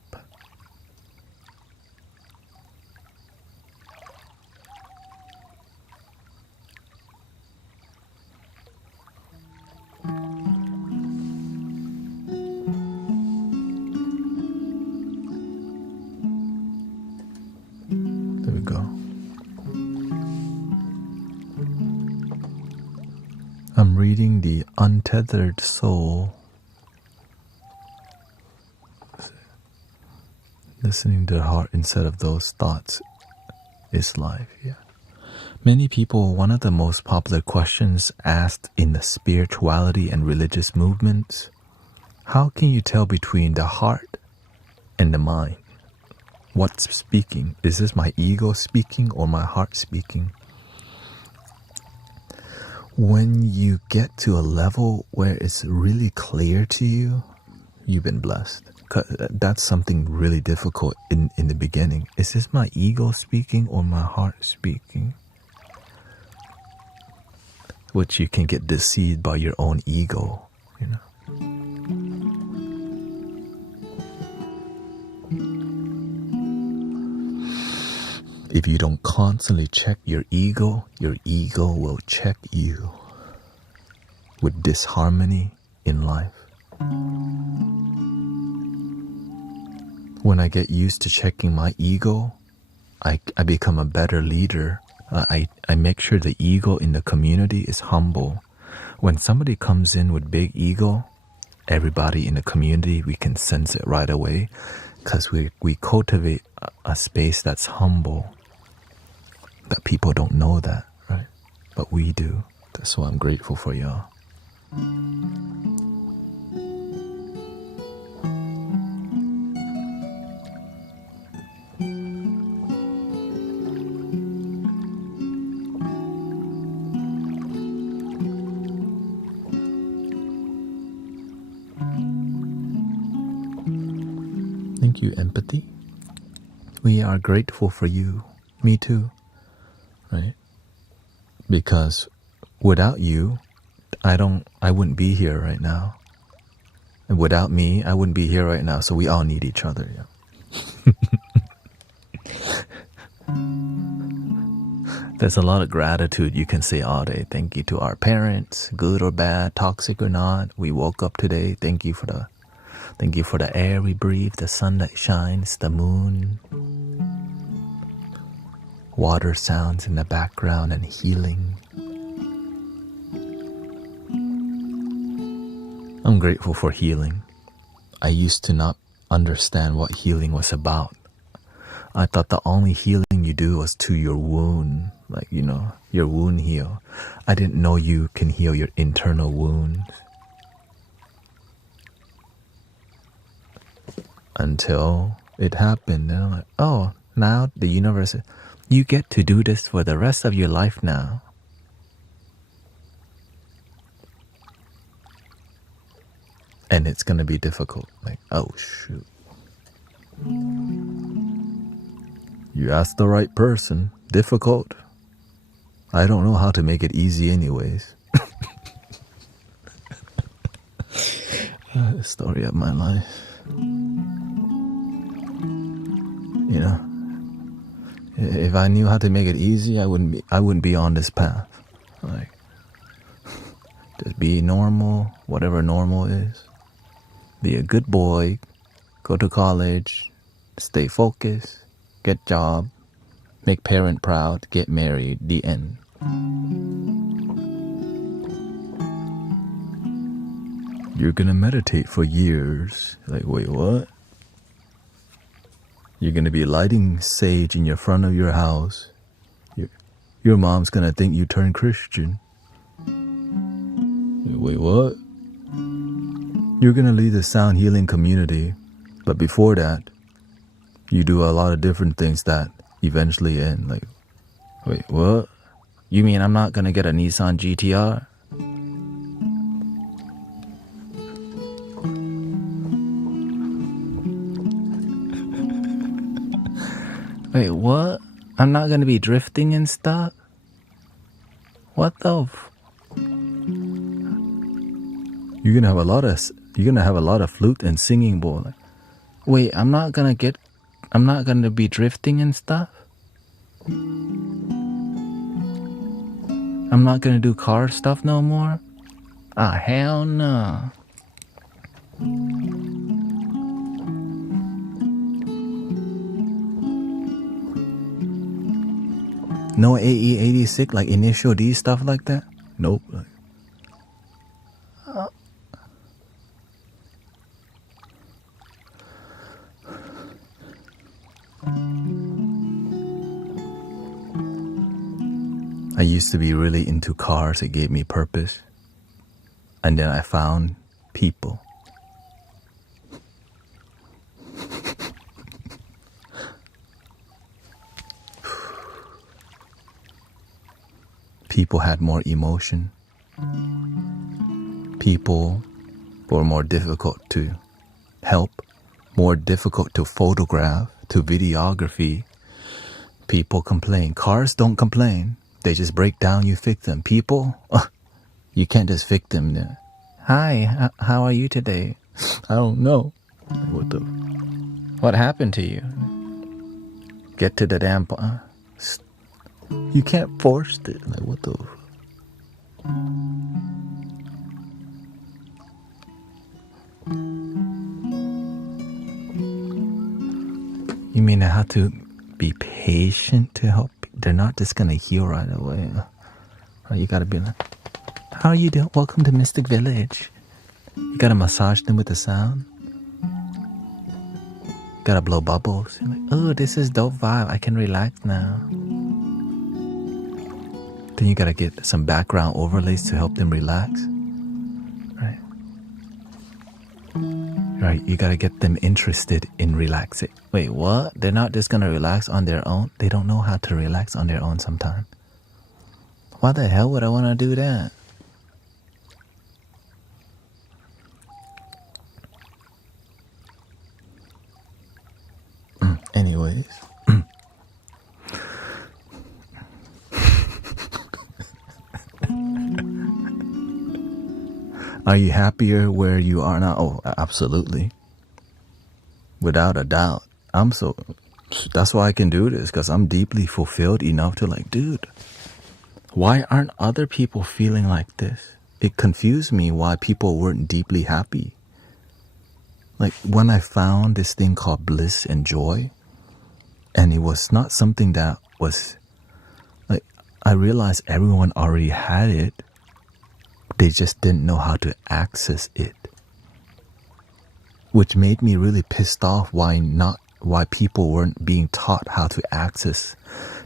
There we go. I'm reading The Untethered Soul. Listening to the heart instead of those thoughts is life, yeah. Many people, one of the most popular questions asked in the spirituality and religious movements, how can you tell between the heart and the mind? What's speaking? Is this my ego speaking or my heart speaking? When you get to a level where it's really clear to you, you've been blessed. That's something really difficult in the beginning. Is this my ego speaking or my heart speaking? Which you can get deceived by your own ego, you know. If you don't constantly check your ego will check you with disharmony in life. When I get used to checking my ego, I become a better leader. I make sure the ego in the community is humble. When somebody comes in with big ego, everybody in the community, we can sense it right away because we cultivate a space that's humble. That people don't know that, right? But we do. That's why I'm grateful for y'all. Thank you, empathy. We are grateful for you. Me too. Right? Because without you, I wouldn't be here right now. And without me, I wouldn't be here right now. So we all need each other. Yeah. There's a lot of gratitude you can say all day. Thank you to our parents, good or bad, toxic or not. We woke up today. Thank you for the air we breathe, the sun that shines, the moon. Water sounds in the background and healing. I'm grateful for healing. I used to not understand what healing was about. I thought the only healing you do was to your wound, like, you know, your wound heal. I didn't know you can heal your internal wounds. Until it happened, and I'm like, oh, now the universe, you get to do this for the rest of your life now. And it's gonna be difficult. Like, oh shoot. You asked the right person. Difficult. I don't know how to make it easy anyways. The story of my life. You know, if I knew how to make it easy, I wouldn't be on this path. Like, just be normal, whatever normal is. Be a good boy, go to college, stay focused, get job, make parent proud, get married, the end. You're gonna meditate for years. Like, wait, what? You're gonna be lighting sage in your front of your house. Your mom's gonna think you turned Christian. Wait, what? You're gonna lead the sound healing community, but before that, you do a lot of different things that eventually end. Like, wait, what? You mean I'm not gonna get a Nissan GTR? Wait, what? I'm not gonna be drifting and stuff? What the You're gonna have a lot of flute and singing bowl. Like, wait, I'm not gonna be drifting and stuff? I'm not gonna do car stuff no more? Ah, hell no. No AE86, like initial D stuff like that? Nope. I used to be really into cars. It gave me purpose. And then I found people. People had more emotion. People were more difficult to help, more difficult to photograph, to videography. People complain. Cars don't complain. They just break down, you fix them. People, you can't just fix them. Hi, how are you today? I don't know. What happened to you? Get to the damn you can't force it. Like, what the You mean I have to be patient to help? They're not just gonna heal right away. You gotta be like, how are you doing? Welcome to Mystic Village. You gotta massage them with the sound. Gotta blow bubbles. You're like, oh, this is dope vibe. I can relax now. Then you gotta get some background overlays to help them relax. Right, you gotta get them interested in relaxing. Wait, what? They're not just gonna relax on their own? They don't know how to relax on their own sometimes. Why the hell would I wanna do that? Anyways. Are you happier where you are now? Oh, absolutely. Without a doubt. That's why I can do this, because I'm deeply fulfilled enough to like, dude, why aren't other people feeling like this? It confused me why people weren't deeply happy. Like when I found this thing called bliss and joy, and it was not something that was like, I realized everyone already had it. They just didn't know how to access it. Which made me really pissed off why people weren't being taught how to access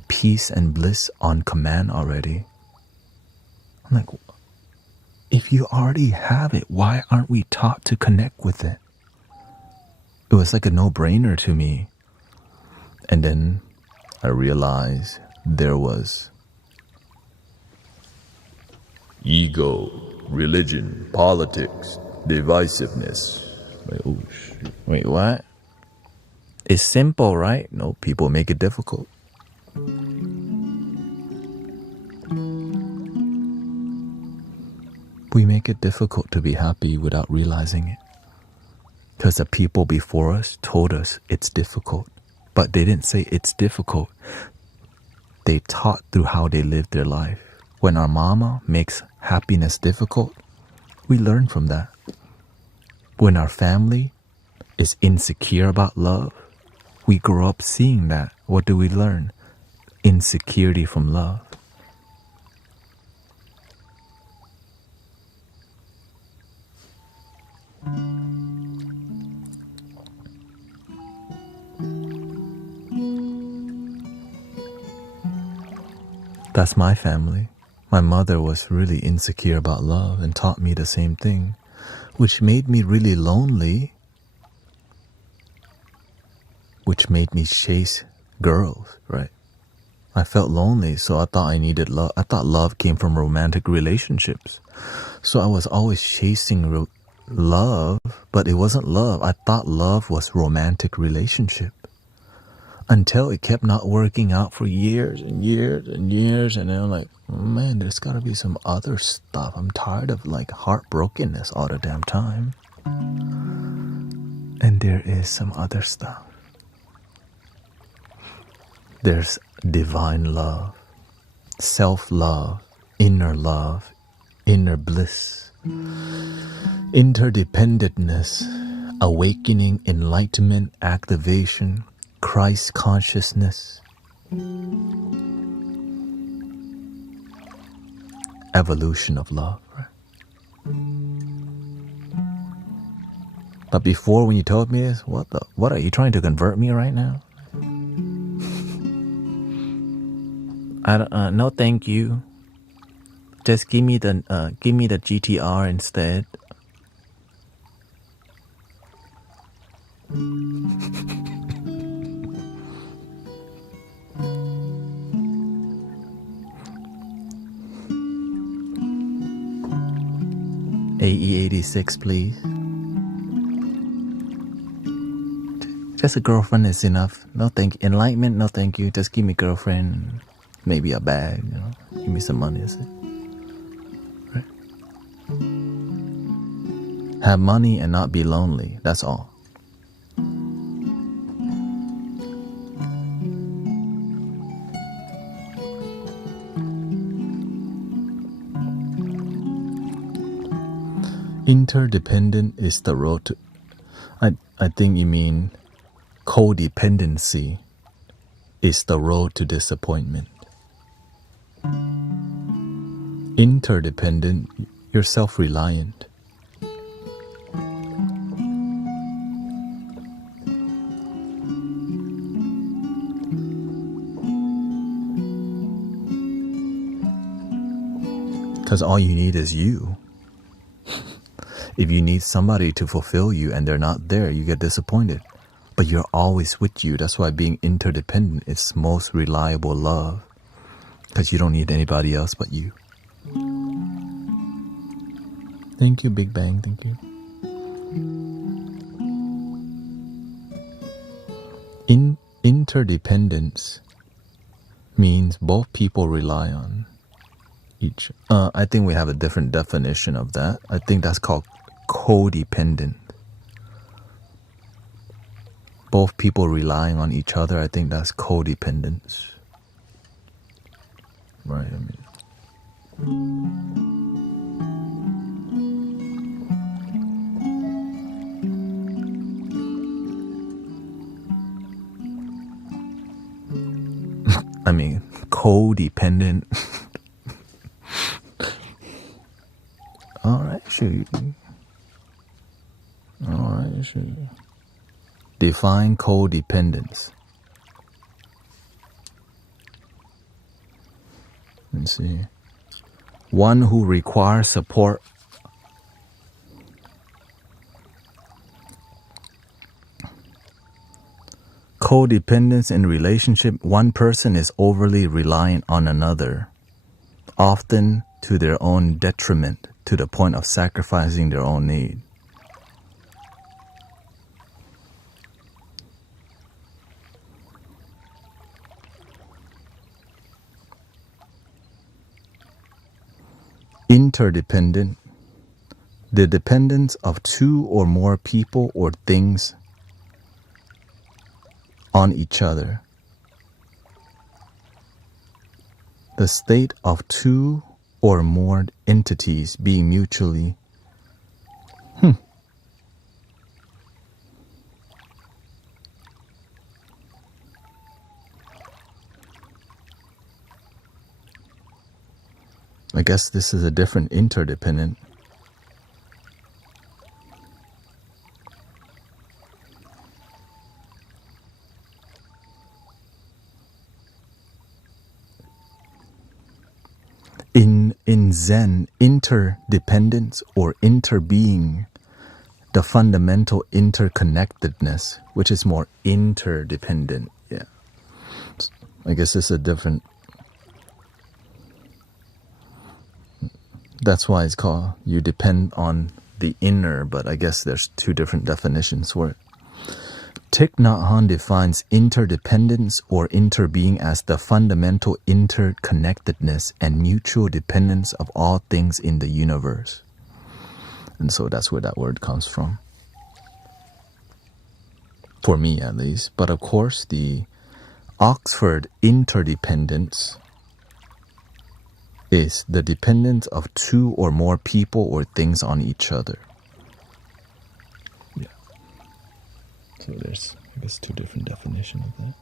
peace and bliss on command already. I'm like, if you already have it, why aren't we taught to connect with it? It was like a no-brainer to me. And then I realized there was ego, religion, politics, divisiveness. Wait, what? It's simple, right? No, people make it difficult. We make it difficult to be happy without realizing it. Because the people before us told us it's difficult. But they didn't say it's difficult. They taught through how they lived their life. When our mama makes happiness difficult, we learn from that. When our family is insecure about love, we grow up seeing that. What do we learn? Insecurity from love. That's my family. My mother was really insecure about love and taught me the same thing. which made me really lonely, which made me chase girls, right? I felt lonely, so I thought I needed love. I thought love came from romantic relationships. So I was always chasing love, but it wasn't love. I thought love was romantic relationship. Until it kept not working out for years and years and years. And then I'm like, man, there's gotta be some other stuff. I'm tired of like heartbrokenness all the damn time. And there is some other stuff. There's divine love, self-love, inner bliss, interdependentness, awakening, enlightenment, activation, Christ consciousness, evolution of love, right? But before, when you told me this, what are you trying to convert me right now? No, thank you. Just give me the GTR instead. AE86, please. Just a girlfriend is enough. No thank you. Enlightenment, no thank you. Just give me girlfriend, maybe a bag, you know. Give me some money, is it? Right. Have money and not be lonely. That's all. Interdependent is the road to... I think you mean codependency is the road to disappointment. Interdependent, you're self-reliant. Because all you need is you. If you need somebody to fulfill you and they're not there, you get disappointed. But you're always with you. That's why being interdependent is most reliable love. Because you don't need anybody else but you. Thank you, Big Bang. Thank you. Interdependence means both people rely on each. I think we have a different definition of that. I think that's called codependent. Both people relying on each other, I think that's codependence. Right, I mean, codependent. Alright, sure. Alright, sure. Define codependence. Let's see. One who requires support. Codependence in relationship, one person is overly reliant on another, often to their own detriment, to the point of sacrificing their own need. Interdependent, the dependence of two or more people or things on each other. The state of two or more entities being mutually I guess this is a different interdependent. In Zen, interdependence or interbeing the fundamental interconnectedness, which is more interdependent. Yeah, I guess it's a different. That's why it's called you depend on the inner, but I guess there's two different definitions for it. Thich Nhat Hanh defines interdependence or interbeing as the fundamental interconnectedness and mutual dependence of all things in the universe. And so that's where that word comes from. For me, at least. But of course, the Oxford interdependence is the dependence of two or more people or things on each other. Yeah. So there's, I guess, two different definitions of that.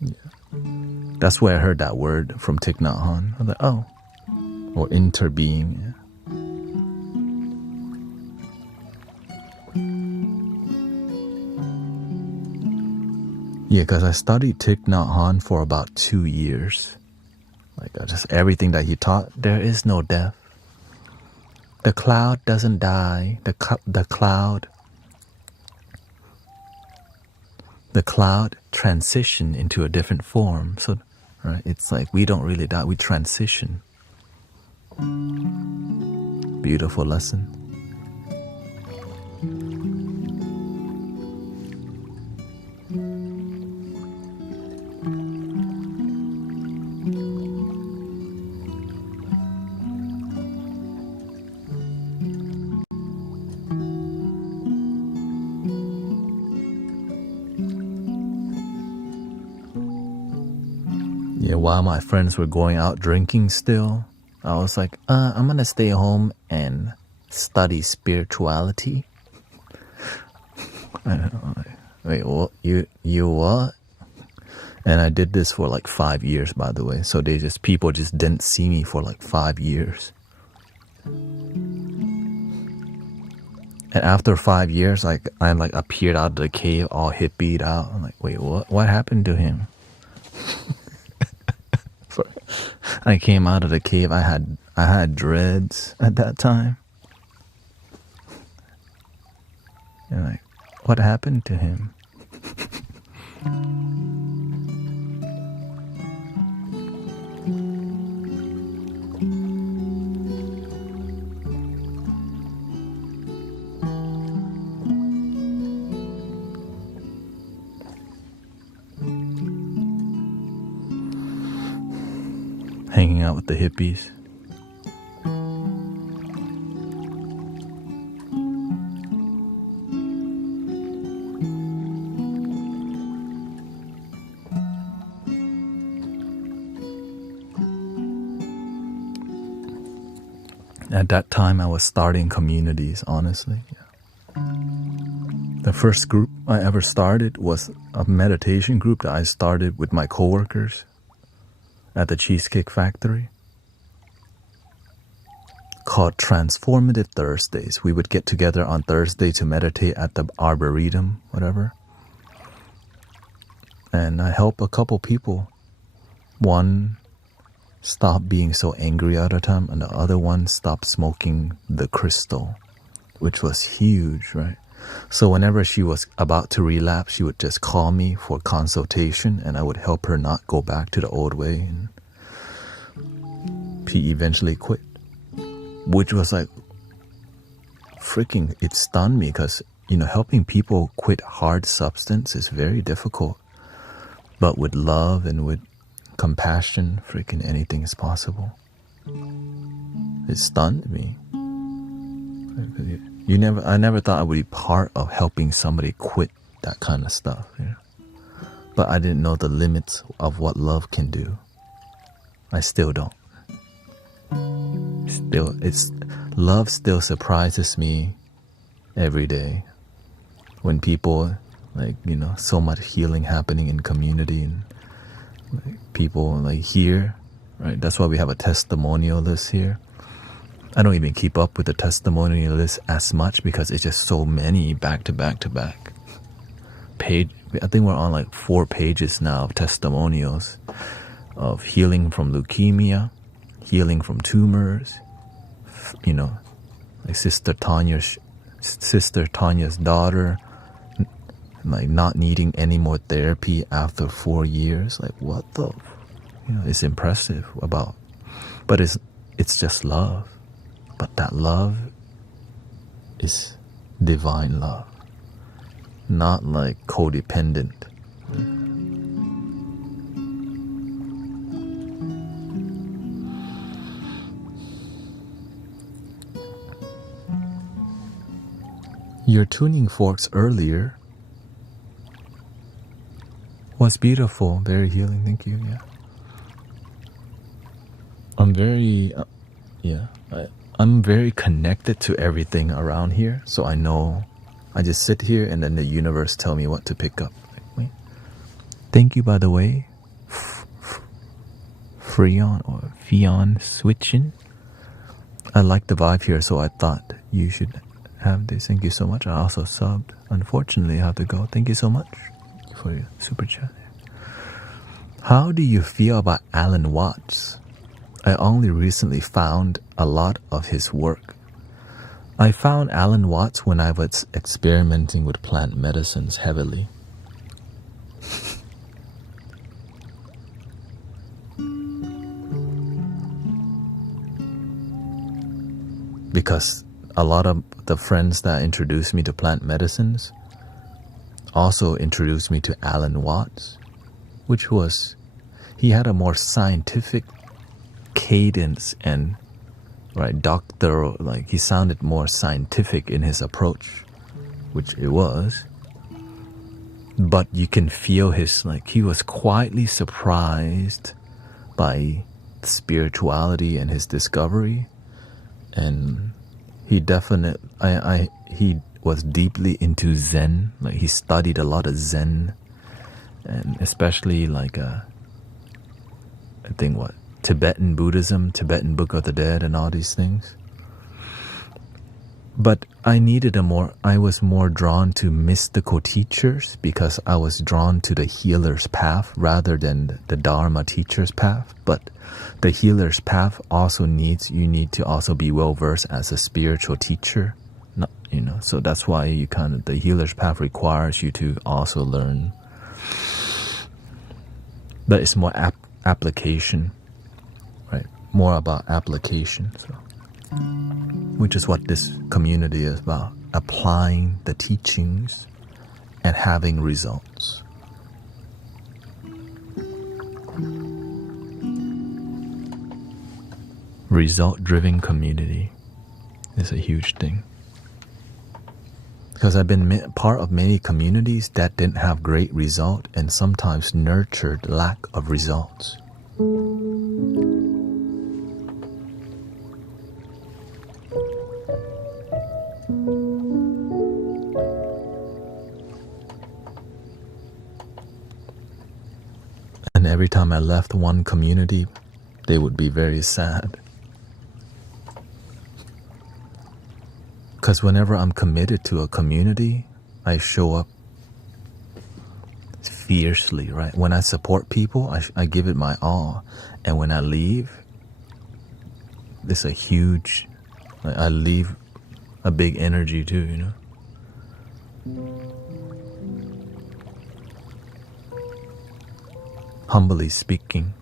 Yeah. That's where I heard that word from Thich Nhat Hanh. I was like, oh, or interbeing. Yeah. Yeah, because I studied Thich Nhat Hanh for about 2 years. Like, just everything that he taught, there is no death. The cloud doesn't die. The cloud transition into a different form. So, right, it's like we don't really die, we transition. Beautiful lesson. Yeah, while my friends were going out drinking still, I was like, I'm gonna stay home and study spirituality. I don't know, wait, what? You what? And I did this for like 5 years, by the way. So people just didn't see me for like 5 years. And after 5 years, I appeared out of the cave all hippied out. I'm like, wait, what? What happened to him? I came out of the cave. I had dreads at that time. And like, what happened to him? Hanging out with the hippies. At that time, I was starting communities, honestly. Yeah. The first group I ever started was a meditation group that I started with my coworkers at the Cheesecake Factory, called Transformative Thursdays. We would get together on Thursday to meditate at the Arboretum, whatever. And I help a couple people. One stopped being so angry all the time, and the other one stopped smoking the crystal, which was huge, right? So whenever she was about to relapse, she would just call me for consultation, and I would help her not go back to the old way. And she eventually quit, which was like freaking, it stunned me because, helping people quit hard substance is very difficult. But with love and with compassion, freaking anything is possible. It stunned me. I never thought I would be part of helping somebody quit that kind of stuff. But I didn't know the limits of what love can do. I still don't. Love still surprises me every day when people, so much healing happening in community, and people here, right? That's why we have a testimonial list here. I don't even keep up with the testimonial list as much because it's just so many back to back to back page. I think we're on like 4 pages now of testimonials of healing from leukemia, healing from tumors. Like Sister Tanya's daughter, like not needing any more therapy after 4 years. Like what the, it's impressive but it's just love. But that love is divine love, not like codependent. Your tuning forks earlier was beautiful, very healing. Thank you. Yeah, I'm very I'm very connected to everything around here, so I know. I just sit here and then the universe tell me what to pick up. Wait. Thank you, by the way, Freon switching. I like the vibe here, so I thought you should have this. Thank you so much. I also subbed. Unfortunately, I have to go. Thank you so much for your super chat. How do you feel about Alan Watts? I only recently found a lot of his work. I found Alan Watts when I was experimenting with plant medicines heavily. Because a lot of the friends that introduced me to plant medicines also introduced me to Alan Watts, which was, he had a more scientific cadence and doctoral, like he sounded more scientific in his approach, which it was. But you can feel his, like, he was quietly surprised by spirituality and his discovery. And he definitely, he was deeply into Zen. Like he studied a lot of Zen, and especially like I think Tibetan Buddhism, Tibetan Book of the Dead, and all these things. But I was more drawn to mystical teachers because I was drawn to the healer's path rather than the Dharma teacher's path. But the healer's path also you need to also be well versed as a spiritual teacher. So that's why the healer's path requires you to also learn. But it's more application, right? More about application. So, which is what this community is about, applying the teachings and having results. Result-driven community is a huge thing. Because I've been part of many communities that didn't have great result and sometimes nurtured lack of results. And every time I left one community, they would be very sad. Because whenever I'm committed to a community, I show up fiercely, right? When I support people, I give it my all. And when I leave, it's a huge, I leave a big energy too, Humbly speaking.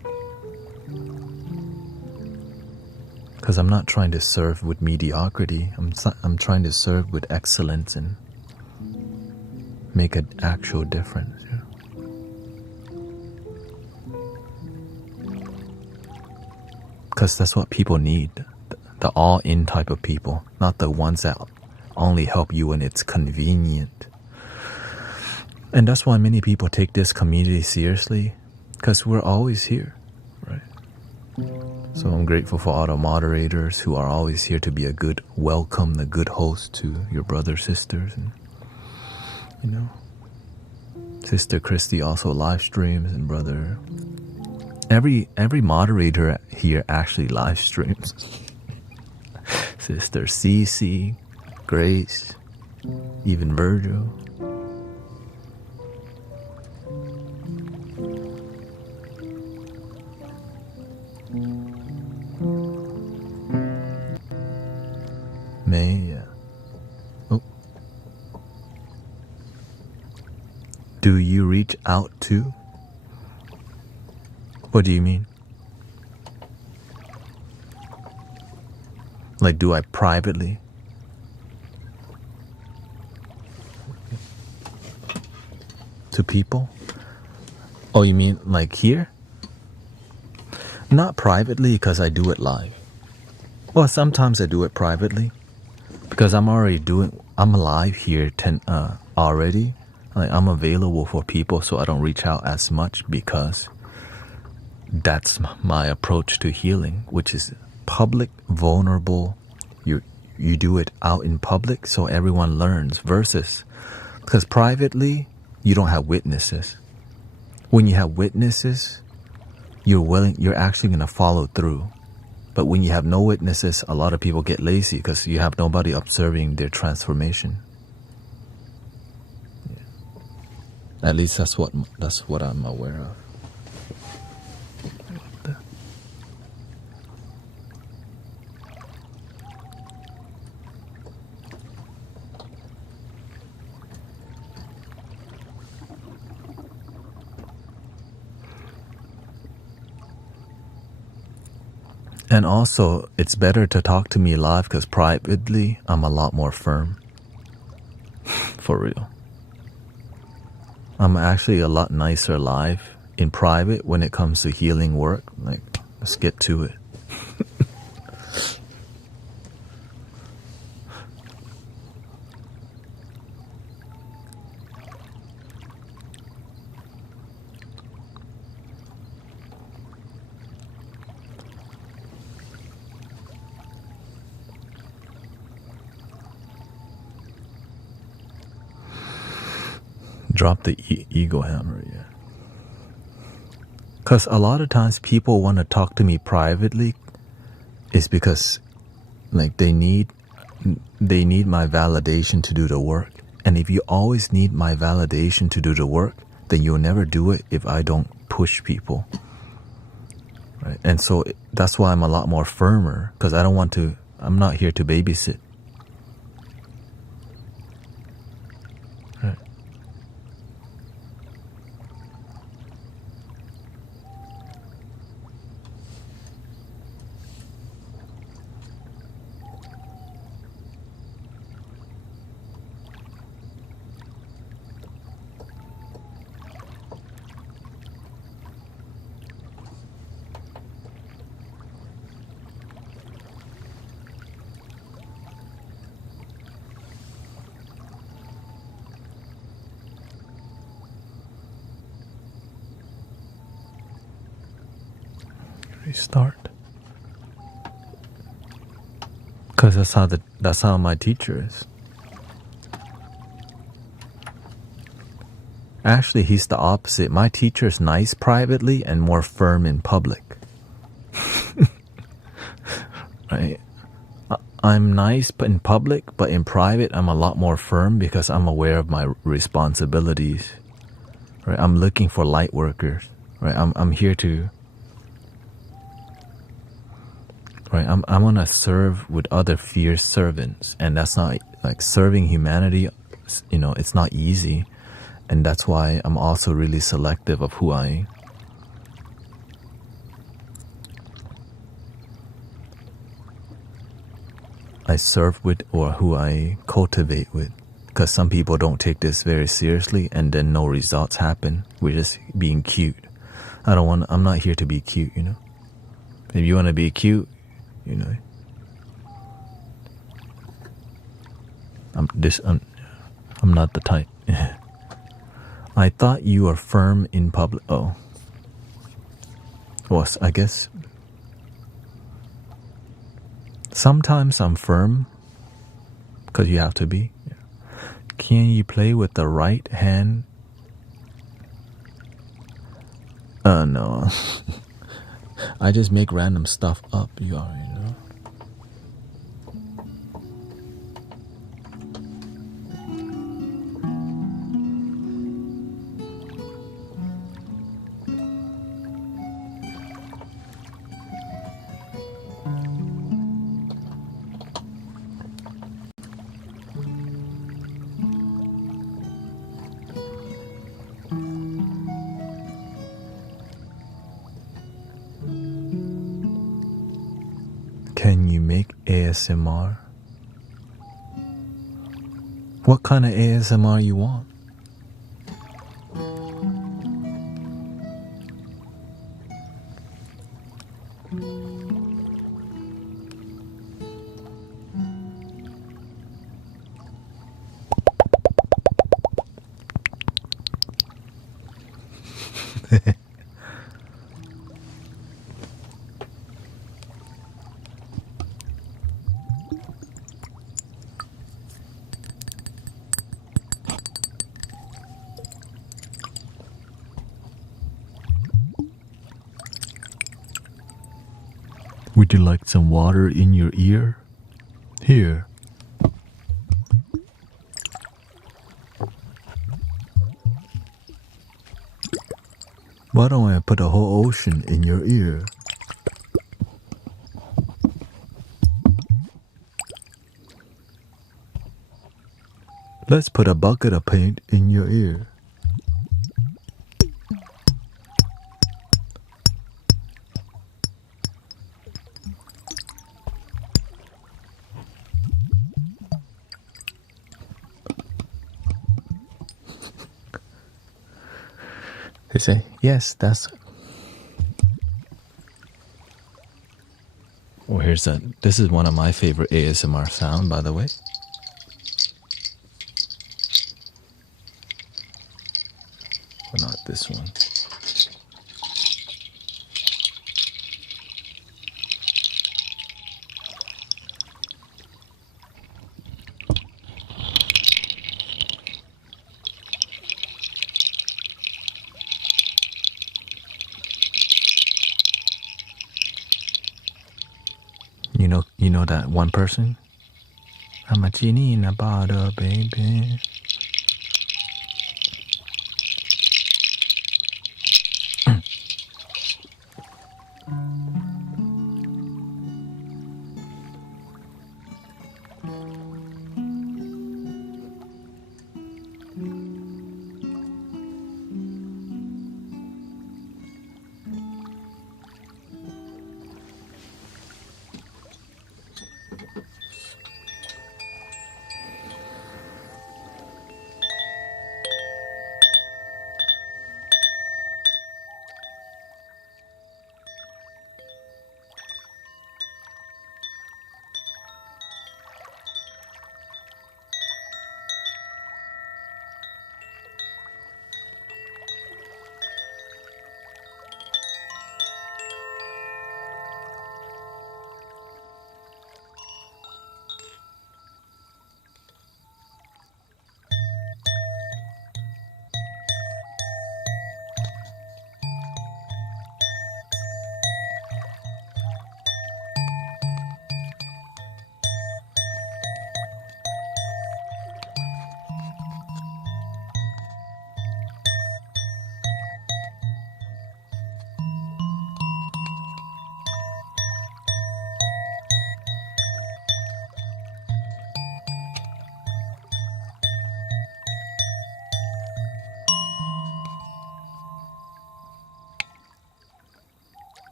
Because I'm not trying to serve with mediocrity. I'm trying to serve with excellence and make an actual difference. Because that's what people need. The all-in type of people. Not the ones that only help you when it's convenient. And that's why many people take this community seriously. Because we're always here, right? So I'm grateful for all the moderators who are always here to be a good welcome, a good host to your brothers, sisters, and Sister Christy also live streams, and brother. Every moderator here actually live streams. Sister Cece, Grace, even Virgil. May, yeah. Oh. Do you reach out to? What do you mean? Like, do I privately? To people? Oh, you mean like here? Not privately, because I do it live. Well, sometimes I do it privately because I'm live here already. Like, I'm available for people, so I don't reach out as much because that's my approach to healing, which is public, vulnerable. You do it out in public so everyone learns, versus because privately you don't have witnesses. When you have witnesses, you're actually going to follow through. But when you have no witnesses, a lot of people get lazy because you have nobody observing their transformation. Yeah. At least that's what I'm aware of. And also, it's better to talk to me live because privately, I'm a lot more firm. For real. I'm actually a lot nicer live in private when it comes to healing work. Like, let's get to it. Drop the ego hammer, yeah. Because a lot of times people want to talk to me privately is because like they need my validation to do the work. And if you always need my validation to do the work, then you'll never do it if I don't push people. Right? And so that's why I'm a lot more firmer, because I'm not here to babysit. Right. Restart. Because that's how my teacher is. Actually, he's the opposite. My teacher is nice privately and more firm in public. Right? I'm nice in public, but in private, I'm a lot more firm because I'm aware of my responsibilities. Right? I'm looking for light workers. Right? I'm here to. Right? I'm gonna serve with other fierce servants, and that's not like serving humanity. It's not easy, and that's why I'm also really selective of who I serve with or who I cultivate with. Because some people don't take this very seriously, and then no results happen. We're just being cute. I'm not here to be cute, If you want to be cute, I'm not the type. I thought you were firm in public. Oh. Well, I guess sometimes I'm firm because you have to be. Yeah. Can you play with the right hand? No. I just make random stuff up. You already know. Can you make ASMR? What kind of ASMR you want? Would you like some water in your ear? Here. Why don't I put a whole ocean in your ear? Let's put a bucket of paint in your ear. They say, yes, that's... Well, here's that. This is one of my favorite ASMR sound, by the way. But not this one. You know that one person? I'm a genie in a bottle, baby.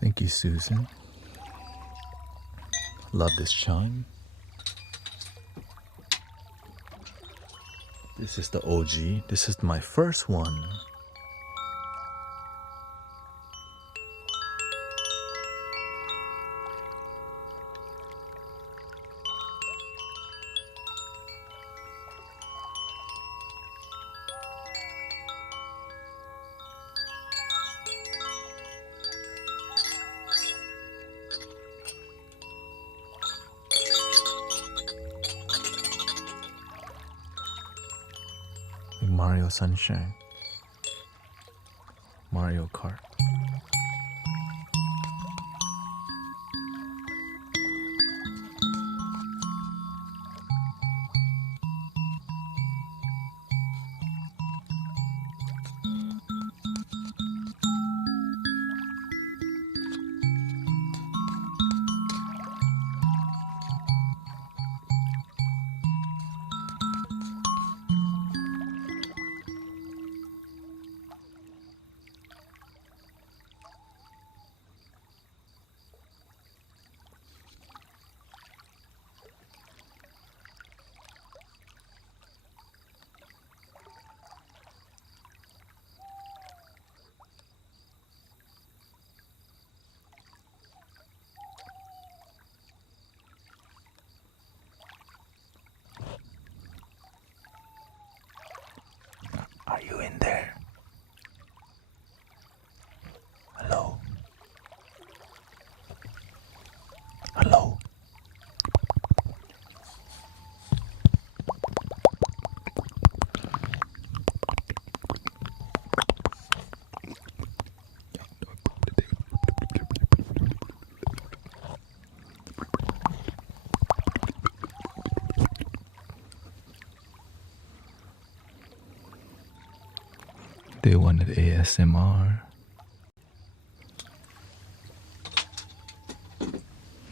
Thank you, Susan. Love this chime. This is the OG. This is my first one. Mario Sunshine, Mario Kart. They wanted ASMR.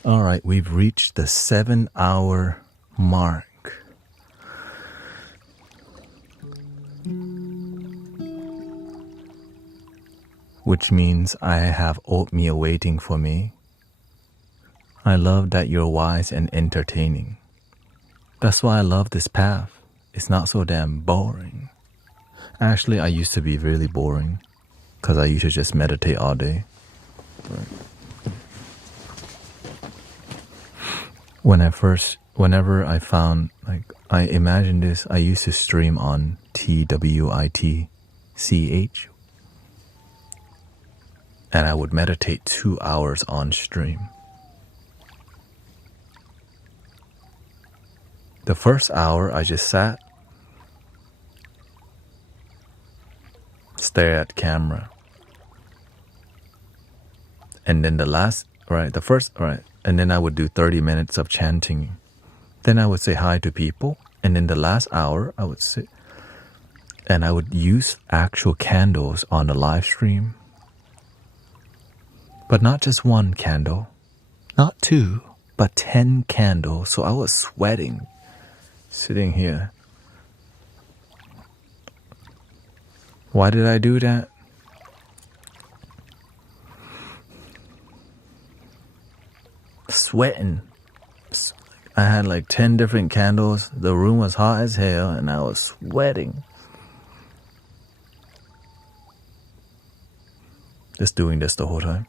Alright, we've reached the 7-hour mark. Which means I have oatmeal waiting for me. I love that you're wise and entertaining. That's why I love this path. It's not so damn boring. Actually, I used to be really boring because I used to just meditate all day. Whenever I found, like, I imagined this, I used to stream on TWITCH, and I would meditate 2 hours on stream. The first hour, I just sat, stare at camera. And then and then I would do 30 minutes of chanting. Then I would say hi to people. And in the last hour, I would sit and I would use actual candles on the live stream. But not just one candle, not 2, but 10 candles. So I was sweating, sitting here. Why did I do that? Sweating. I had like 10 different candles. The room was hot as hell and I was sweating. Just doing this the whole time.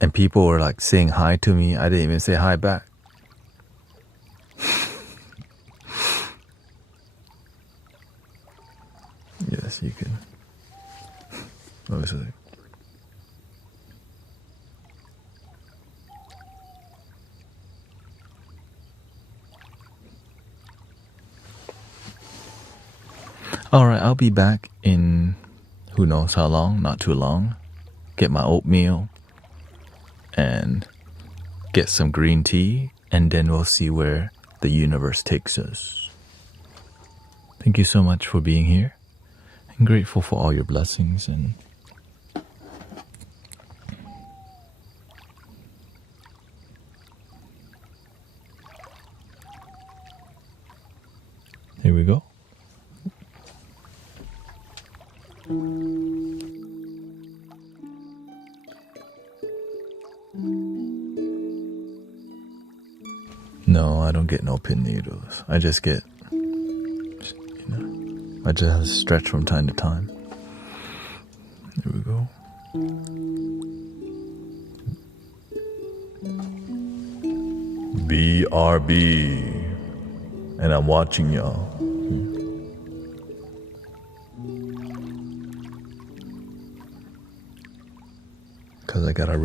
And people were like saying hi to me. I didn't even say hi back. Yes, you can. Obviously. Alright, I'll be back in who knows how long, not too long. Get my oatmeal and get some green tea, and then we'll see where the universe takes us. Thank you so much for being here. I'm grateful for all your blessings, and here we go. No, I don't get no pin needles. I just get, I just stretch from time to time. Here we go. BRB. And I'm watching y'all. Cause I got a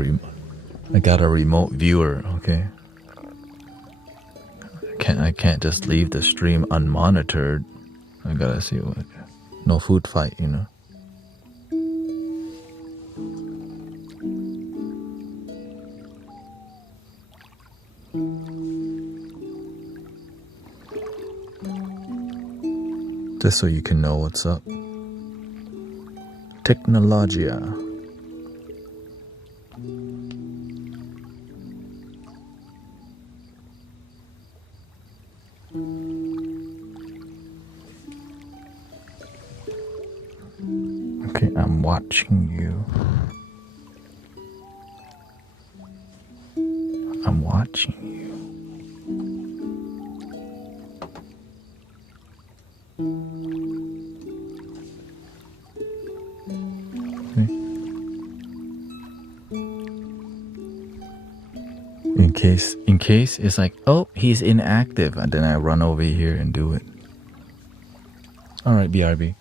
remote viewer, okay? I can't just leave the stream unmonitored. I gotta see what. No food fight, you know. Just so you can know what's up. Technologia. Okay, I'm watching you. I'm watching you. Okay. In case it's like, oh, he's inactive, and then I run over here and do it. All right, BRB.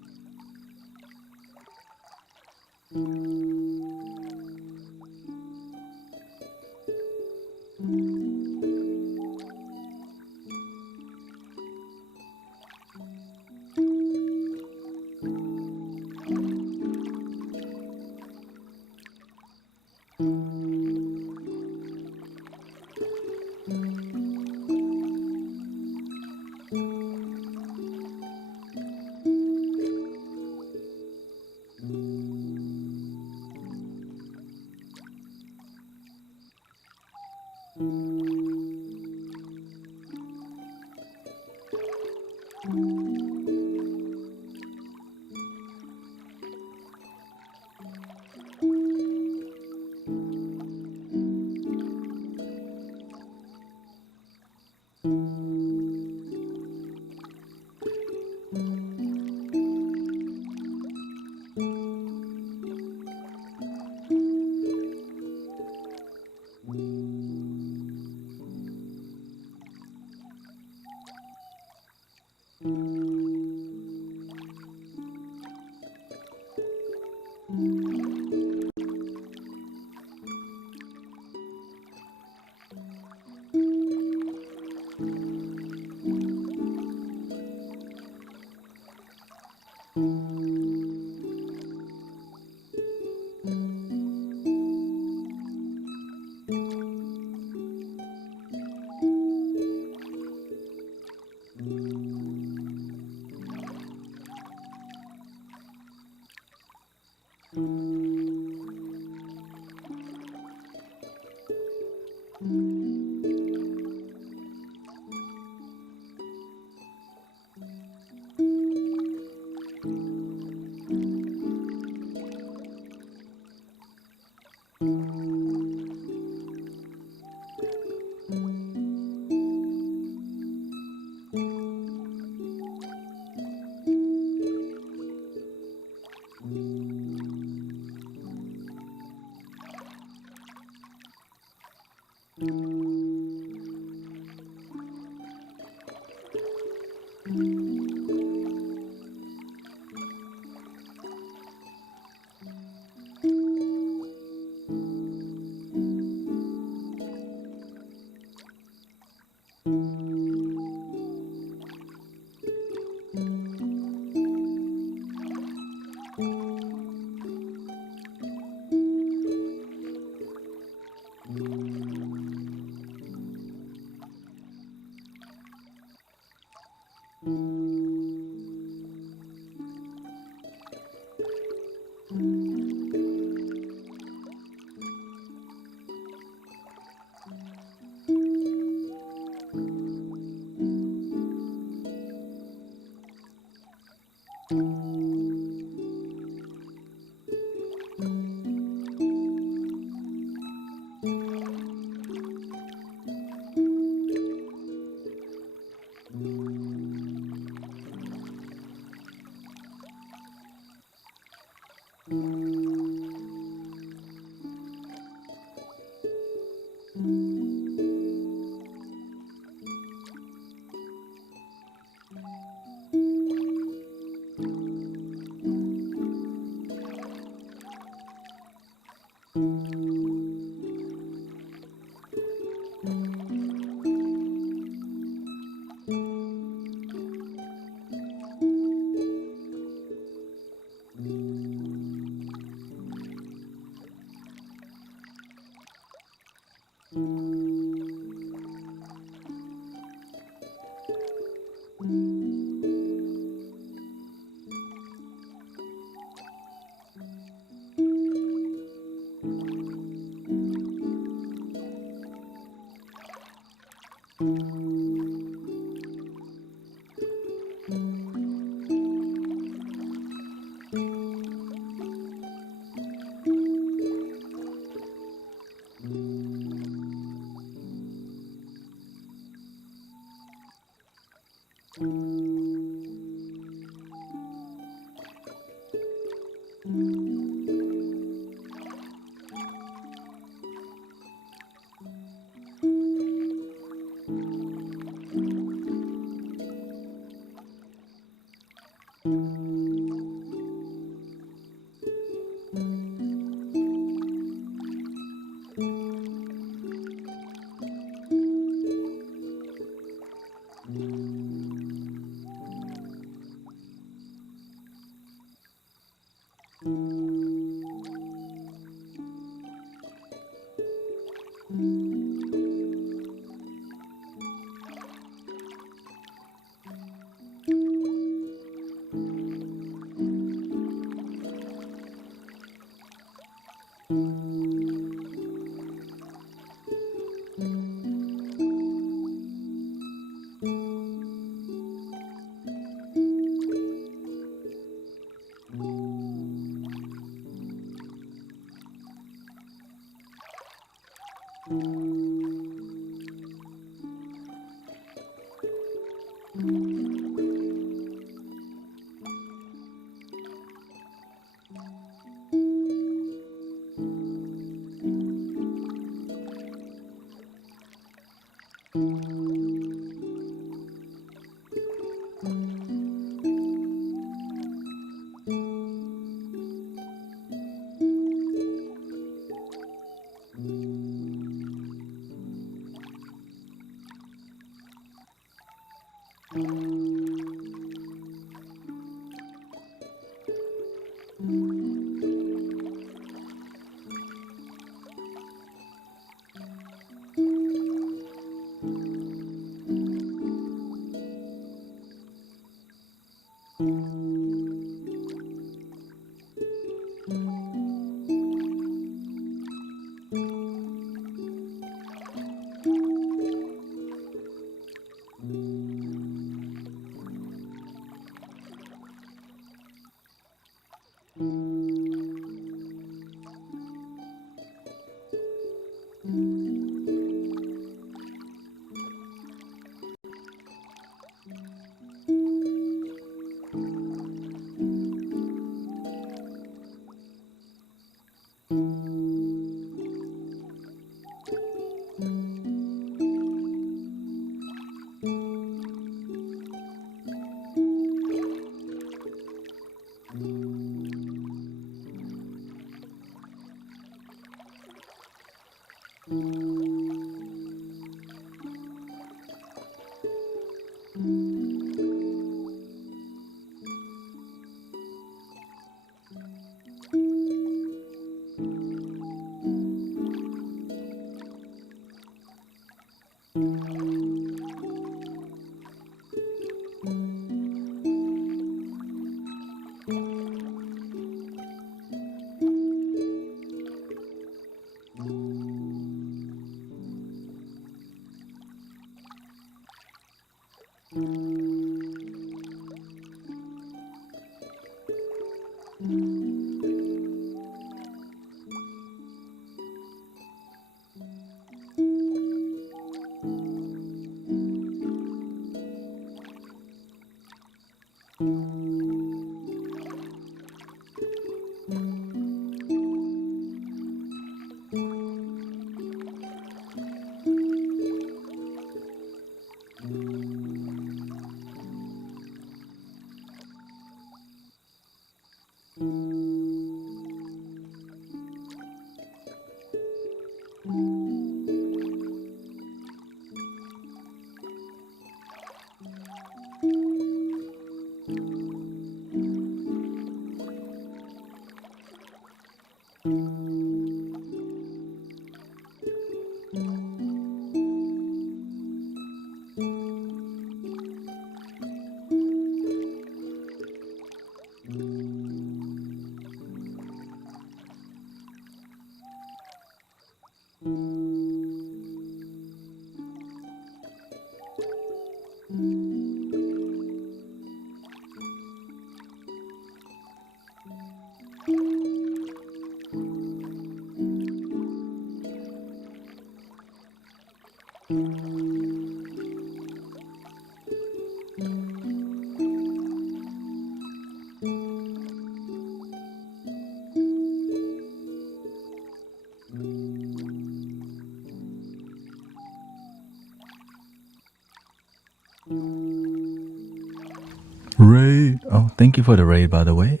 Raid. Oh, thank you for the raid, by the way.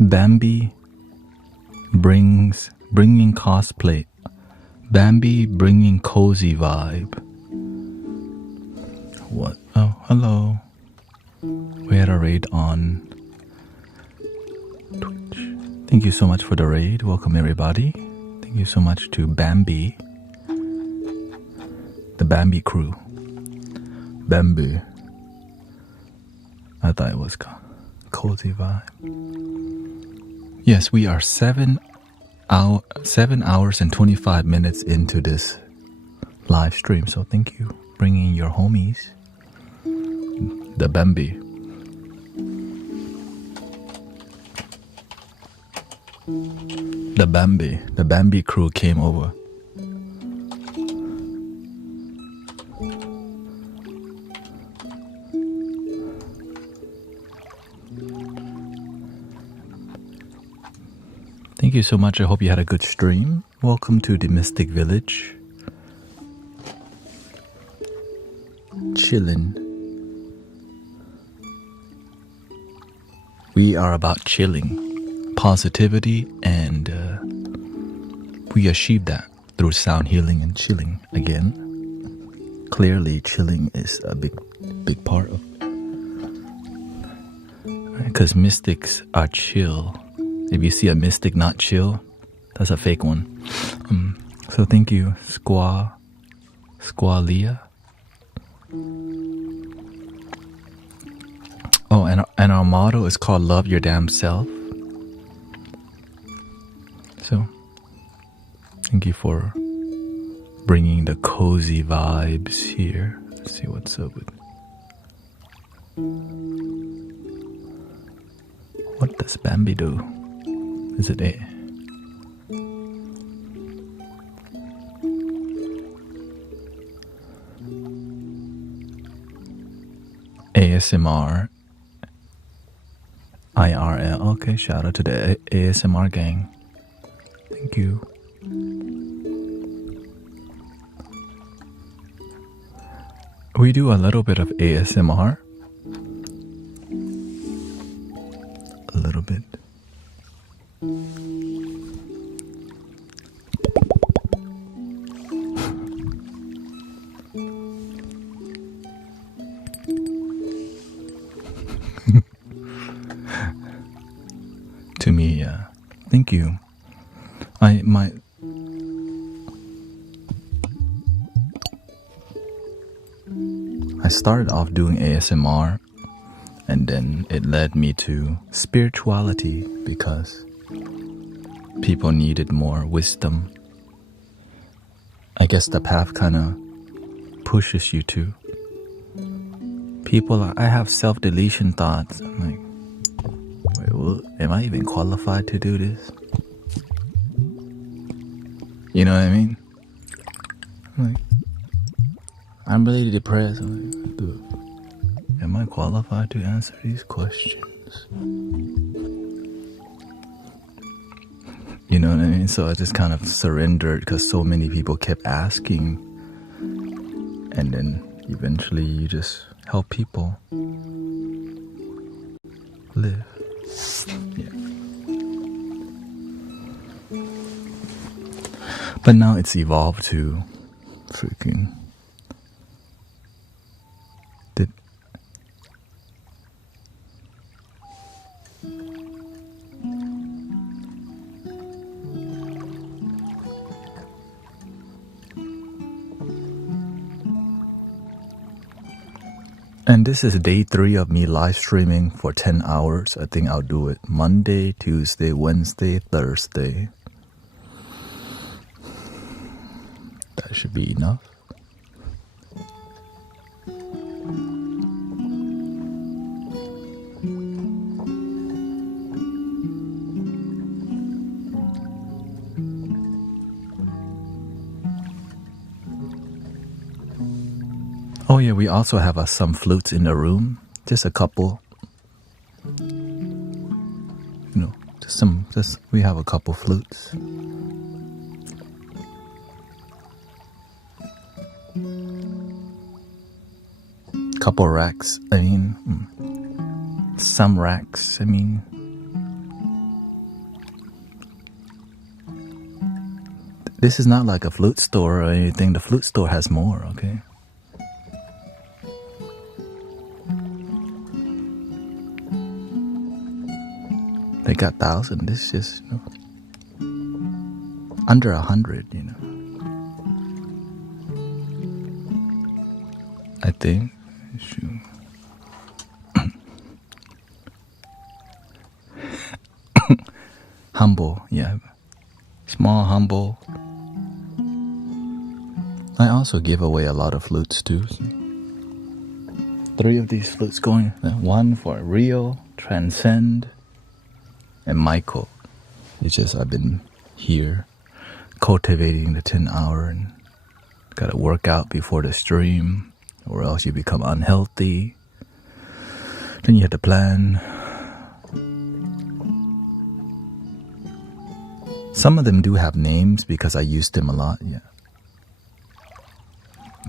Bambi bringing cosplay. Bambi bringing cozy vibe. What? Oh, hello. We had a raid on Twitch. Thank you so much for the raid. Welcome everybody. Thank you so much to Bambi, the Bambi crew. Bamboo. I thought it was cozy vibe. Yes, we are 7 hours and 25 minutes into this live stream. So thank you, bringing your homies. The Bambi. The Bambi crew came over. Thank you so much. I hope you had a good stream. Welcome to the Mystic Village. Chillin'. We are about chilling, positivity, and we achieve that through sound healing and chilling. Again, clearly chilling is a big part of it. Because mystics are chill. If you see a mystic not chill, that's a fake one. So thank you, Squalia. Oh, and our motto is called Love Your Damn Self. So, thank you for bringing the cozy vibes here. Let's see what's up with... What does Bambi do? Is it a... ASMR IRL. Okay, shout out to the ASMR gang. Thank you. We do a little bit of ASMR. A little bit. To me, yeah. Thank you. I started off doing ASMR, and then it led me to spirituality because people needed more wisdom. I guess the path kind of pushes you to. I have self-deletion thoughts. I'm like, wait, what? Am I even qualified to do this? You know what I mean? I'm really depressed. I'm like, dude, am I qualified to answer these questions? You know what I mean? So I just kind of surrendered because so many people kept asking. And then eventually you just help people live. Yeah. But now it's evolved to freaking... And this is day 3 of me live streaming for 10 hours. I think I'll do it Monday, Tuesday, Wednesday, Thursday. That should be enough. Oh yeah, we also have some flutes in the room. Just a couple. You know, we have a couple flutes. Couple racks, some racks, This is not like a flute store or anything. The flute store has more, okay? They got 1,000. This is just, under 100, I think. Humble, yeah. Small, humble. I also give away a lot of flutes too. 3 of these flutes going. 1 for Rio, Transcend, and Michael. It's just I've been here cultivating the 10 hour and gotta work out before the stream or else you become unhealthy. Then you have to plan. Some of them do have names because I use them a lot, yeah.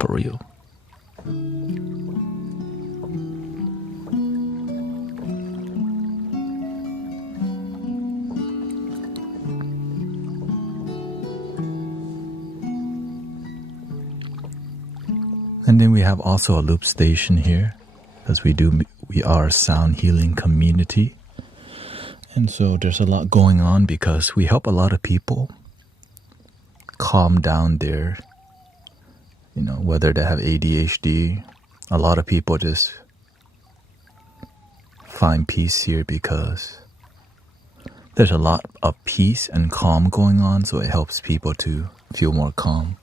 For real. And then we have also a loop station here, because we are a sound healing community. And so there's a lot going on because we help a lot of people calm down their, whether they have ADHD. A lot of people just find peace here because there's a lot of peace and calm going on, so it helps people to feel more calm.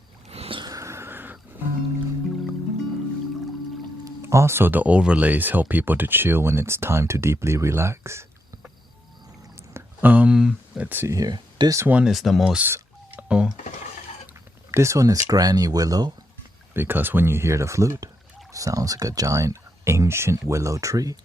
Also, the overlays help people to chill when it's time to deeply relax. Let's see here. This one is the most... Oh, this one is Granny Willow, because when you hear the flute, it sounds like a giant ancient willow tree.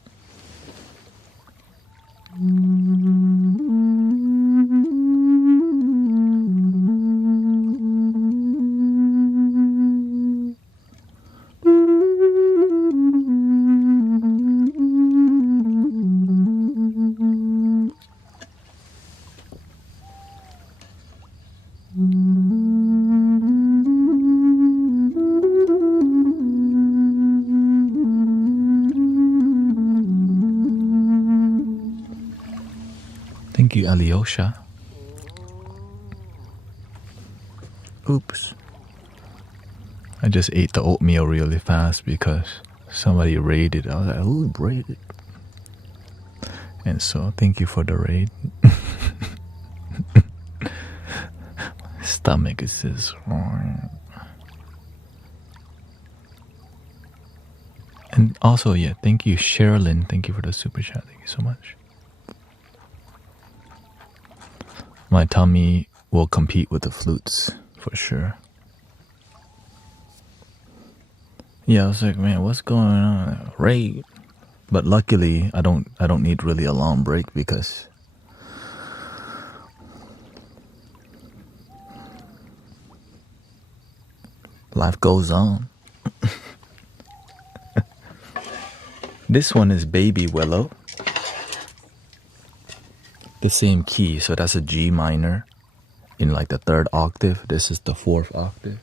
Thank you, Alyosha. Oops. I just ate the oatmeal really fast because somebody raided. I was like, who raided? And so, thank you for the raid. My stomach is just... And also, yeah, thank you, Sherilyn. Thank you for the super chat. Thank you so much. My tummy will compete with the flutes, for sure. Yeah, I was like, man, what's going on? Raid. But luckily, I don't need really a long break because life goes on. This one is Baby Willow. The same key, so that's a G minor in like the 3rd octave. This is the 4th octave.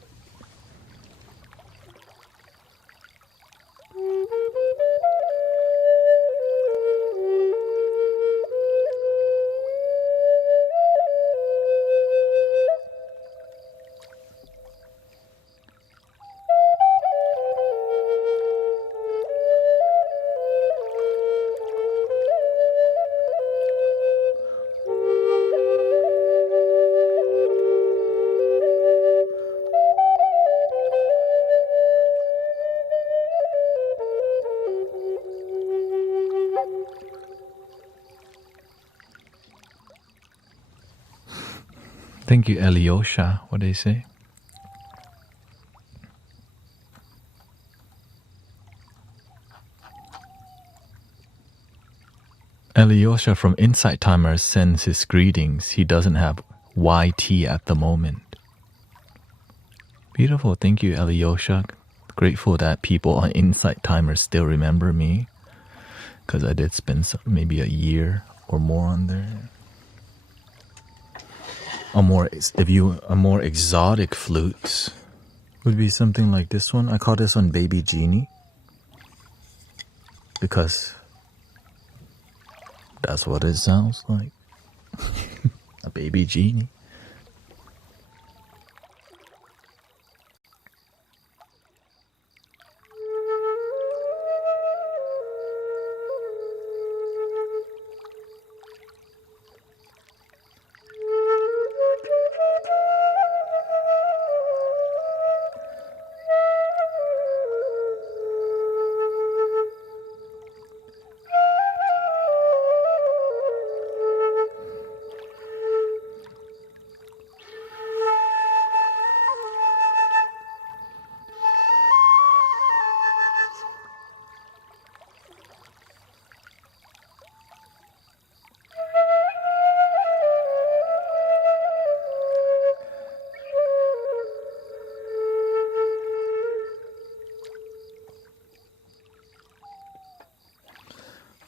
Thank you, Alyosha. What do they say? Alyosha from Insight Timer sends his greetings. He doesn't have YT at the moment. Beautiful. Thank you, Alyosha. Grateful that people on Insight Timer still remember me, because I did spend maybe a year or more on there. A more exotic flutes would be something like this one. I call this one Baby Genie because that's what it sounds like. A baby genie.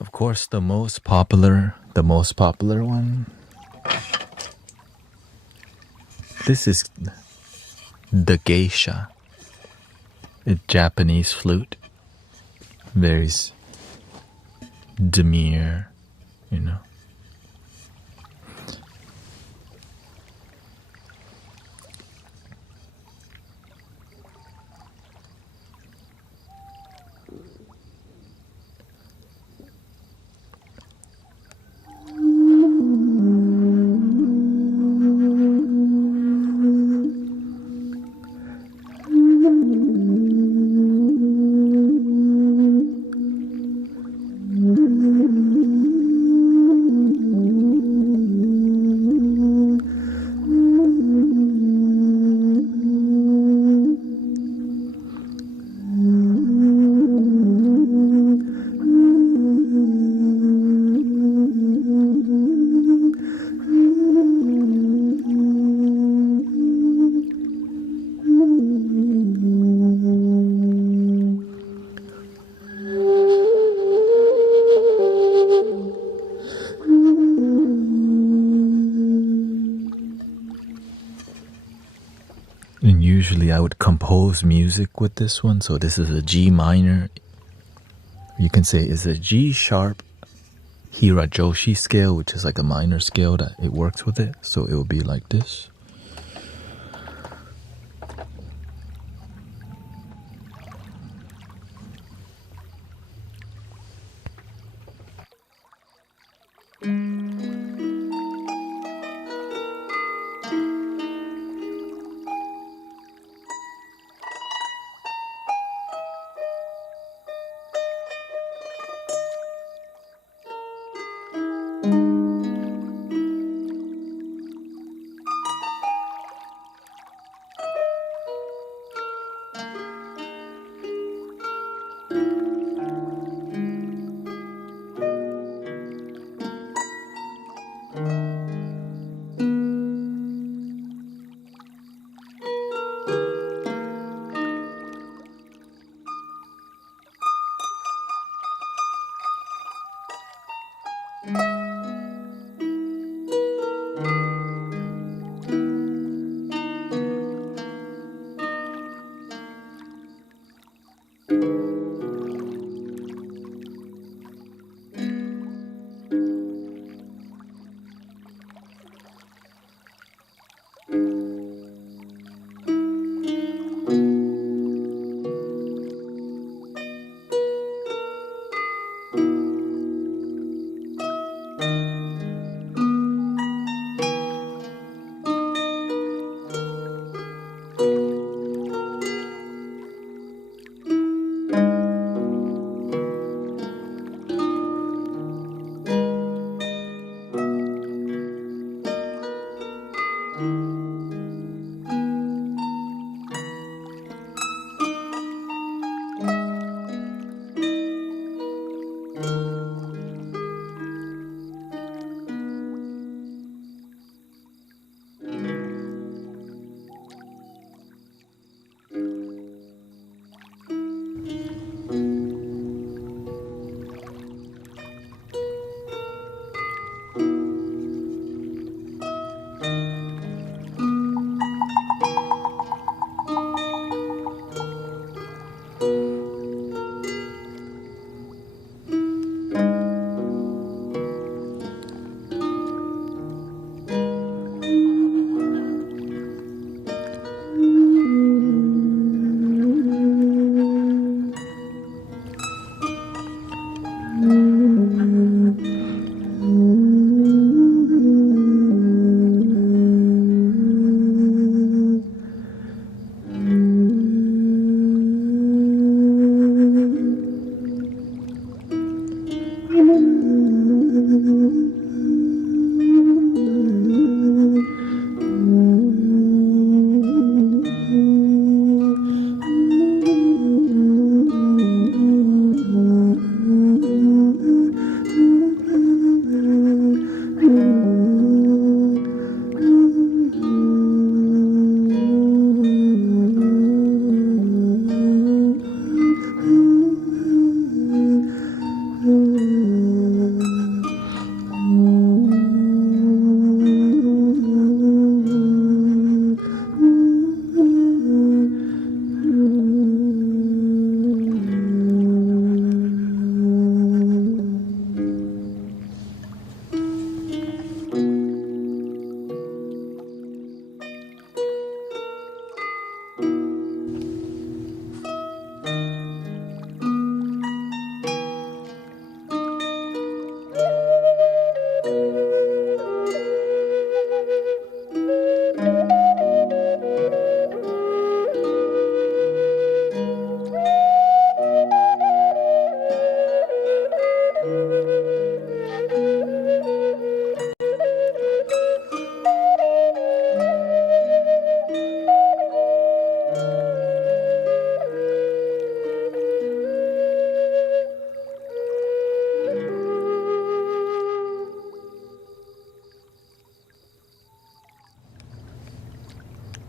Of course, the most popular one. This is the geisha, a Japanese flute. Very demure, you know. usually I would compose music with this one. So this is a G minor. You can say it's a G sharp Hirajoshi scale, which is like a minor scale that it works with it. So it will be like this.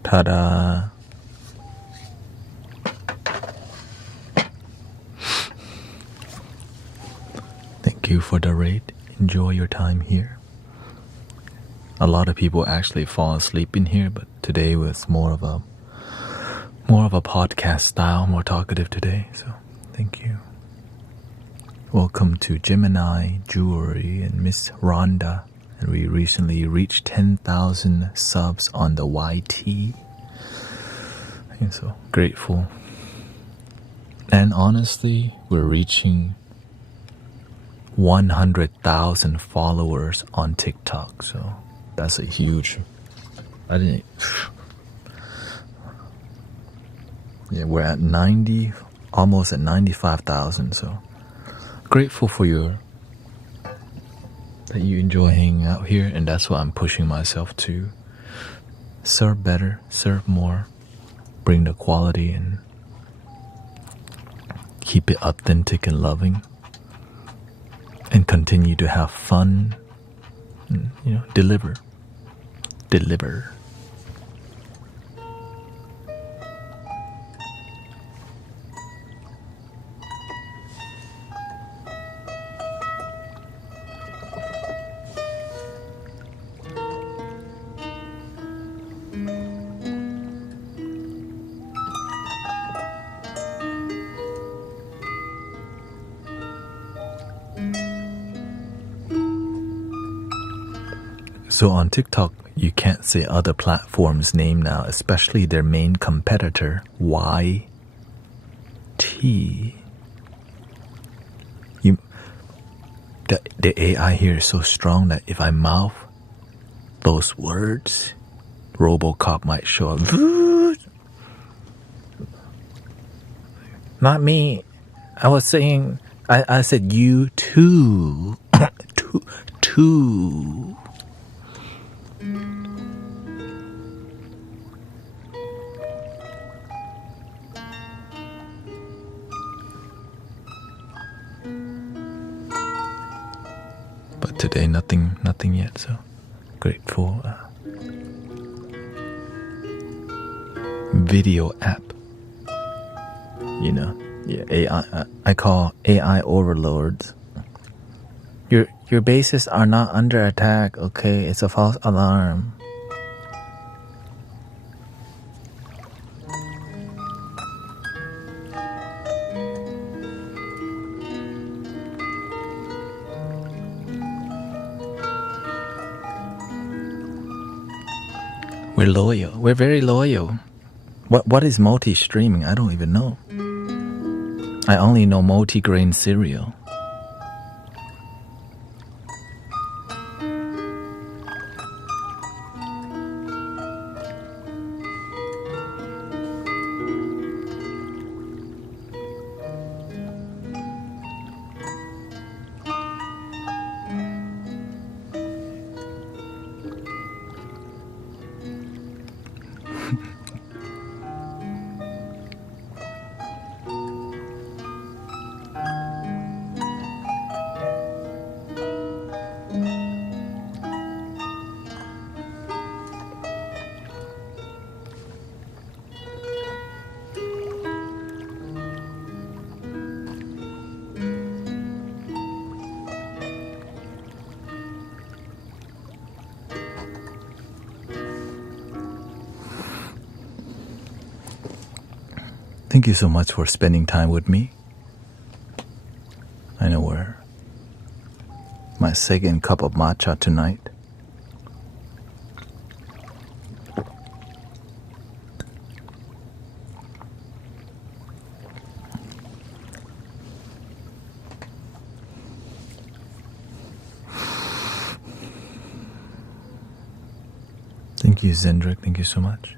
Ta-da! Thank you for the raid. Enjoy your time here. A lot of people actually fall asleep in here, but today was more of a more of a podcast style, more talkative today. So thank you. Welcome to Gemini Jewelry and Miss Rhonda. And we recently reached 10,000 subs on the YT. I'm so grateful. And honestly, we're reaching 100,000 followers on TikTok. So that's a huge... Yeah, we're at 90, almost at 95,000. So grateful for that you enjoy hanging out here, and that's what I'm pushing myself to. Serve better, serve more, bring the quality, and keep it authentic and loving, and continue to have fun, and, deliver. So on TikTok, you can't say other platforms' name now, especially their main competitor, YT. The AI here is so strong that if I mouth those words, RoboCop might show up. Not me. I was saying, I said you too. two. But today, nothing yet. So grateful. Video app. Yeah, AI. I call AI overlords. Your bases are not under attack. Okay, it's a false alarm. We're loyal. We're very loyal. What is multi-streaming? I don't even know. I only know multi-grain cereal. Thank you so much for spending time with me. I know we're my second cup of matcha tonight. Thank you, Zendrick. Thank you so much.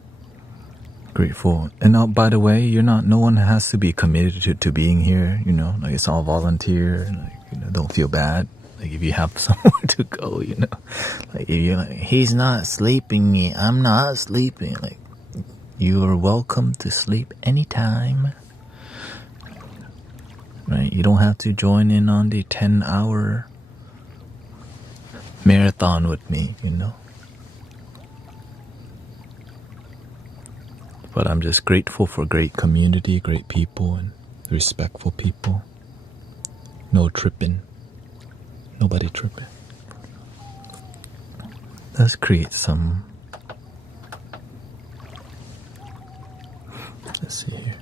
Grateful. And by the way, no one has to be committed to being here, like it's all volunteer. Don't feel bad. Like if you have somewhere to go, like if you're like, he's not sleeping, I'm not sleeping. Like you are welcome to sleep anytime. Right? You don't have to join in on the 10-hour marathon with me, But I'm just grateful for great community, great people, and respectful people. No tripping. Nobody tripping. Let's create some Let's see here.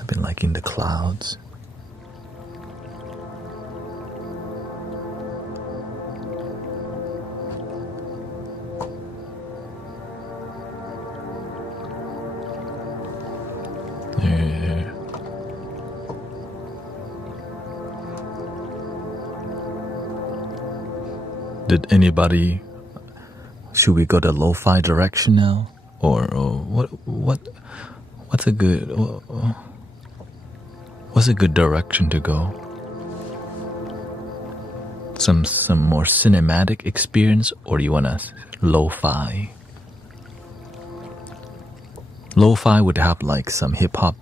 I've been liking the clouds. Yeah. Did anybody? Should we go the lo-fi direction now, or what's a good direction to go? Some more cinematic experience, or do you wanna lo-fi? Lo-fi would have like some hip hop.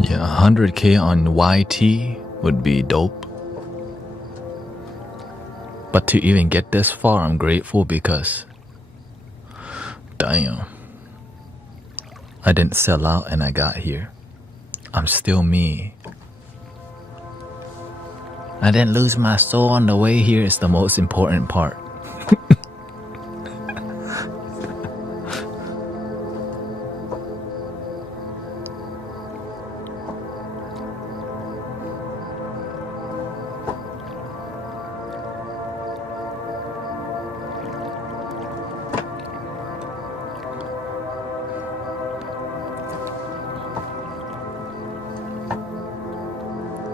Yeah, 100K on YT would be dope. But to even get this far, I'm grateful because, damn, I didn't sell out and I got here. I'm still me. I didn't lose my soul on the way here is the most important part.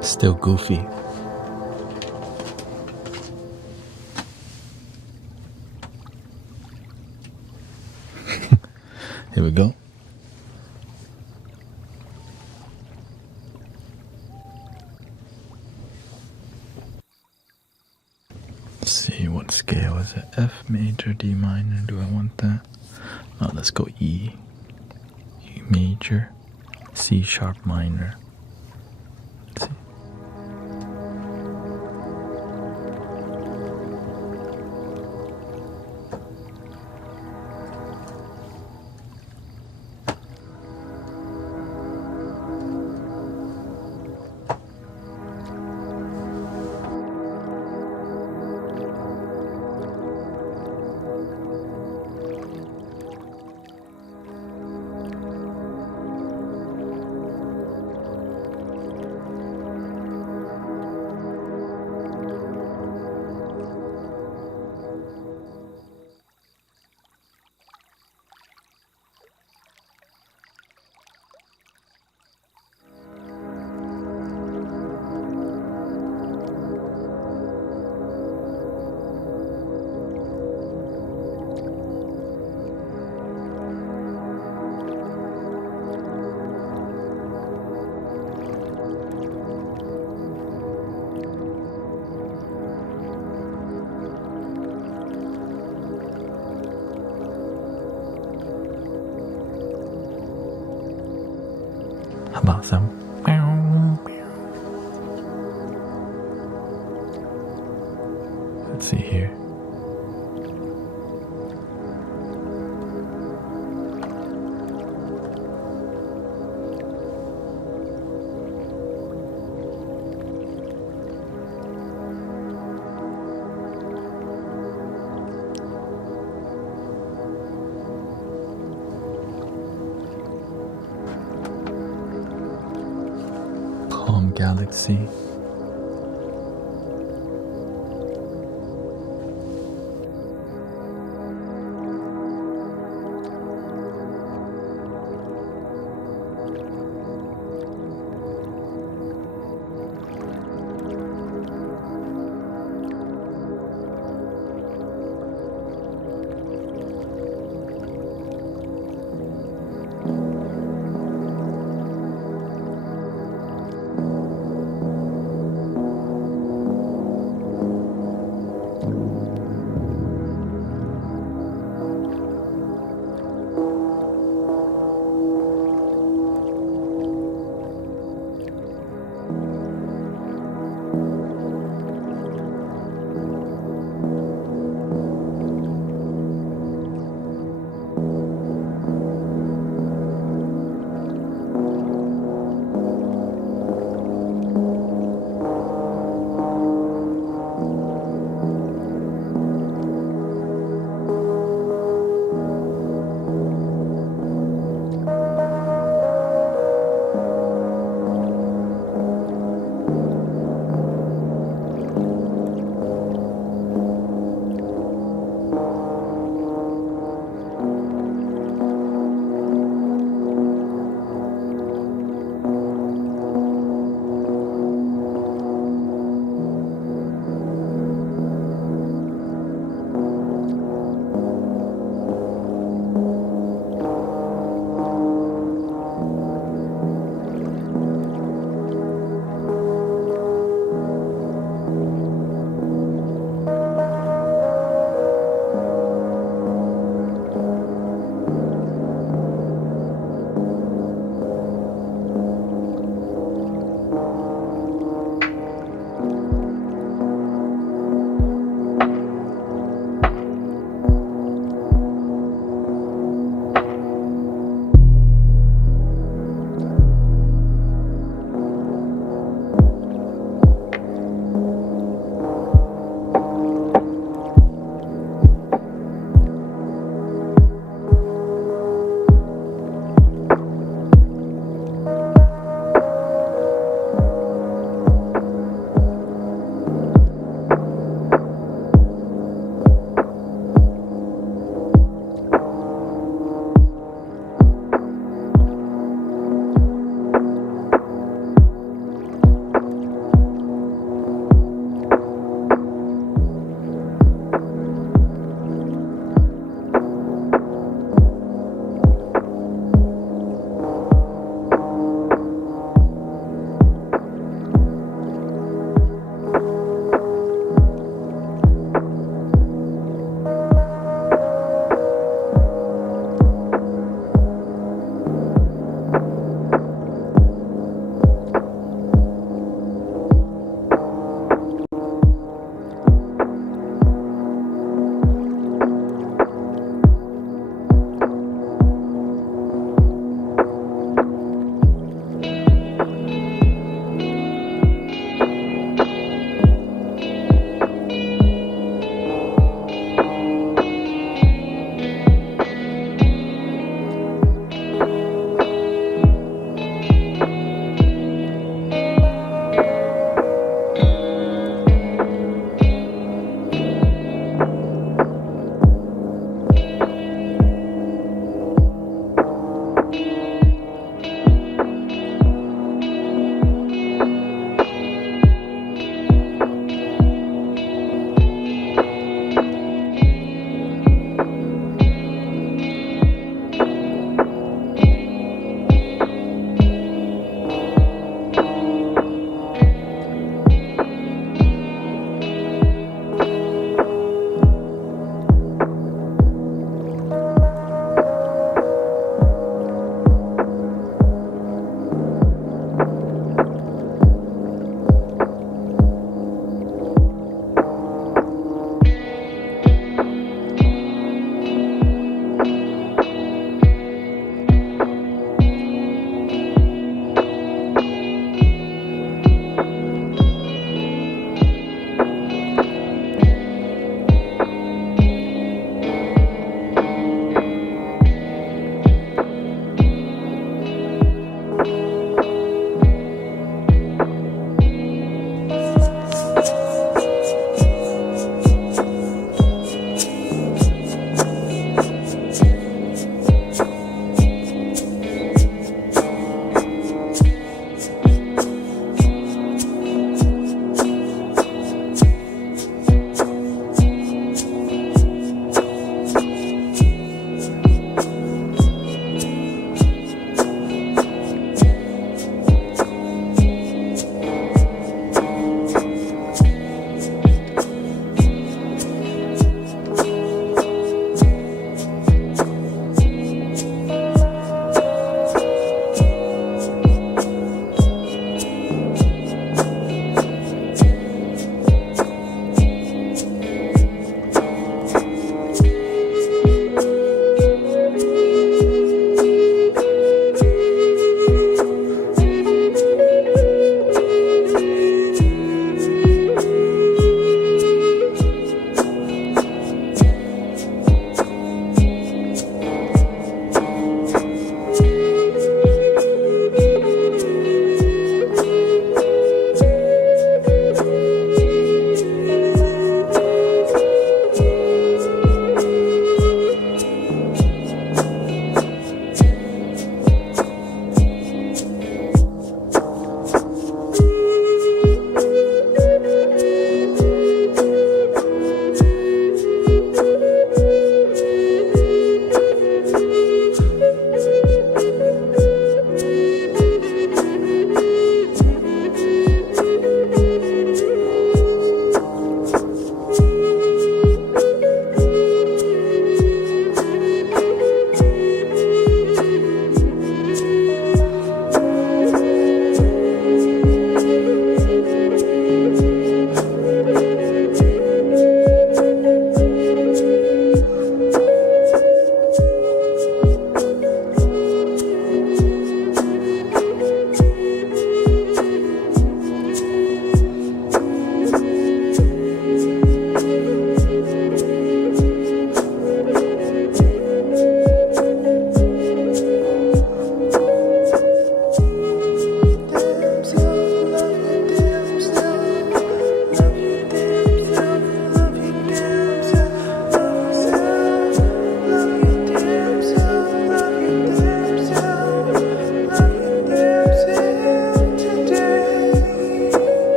Still goofy. Here we go. Let's see, what scale is it? F major, D minor. Do I want that? Oh, let's go E. E major, C sharp minor. Let's see. How about some? Let's see here. Galaxy.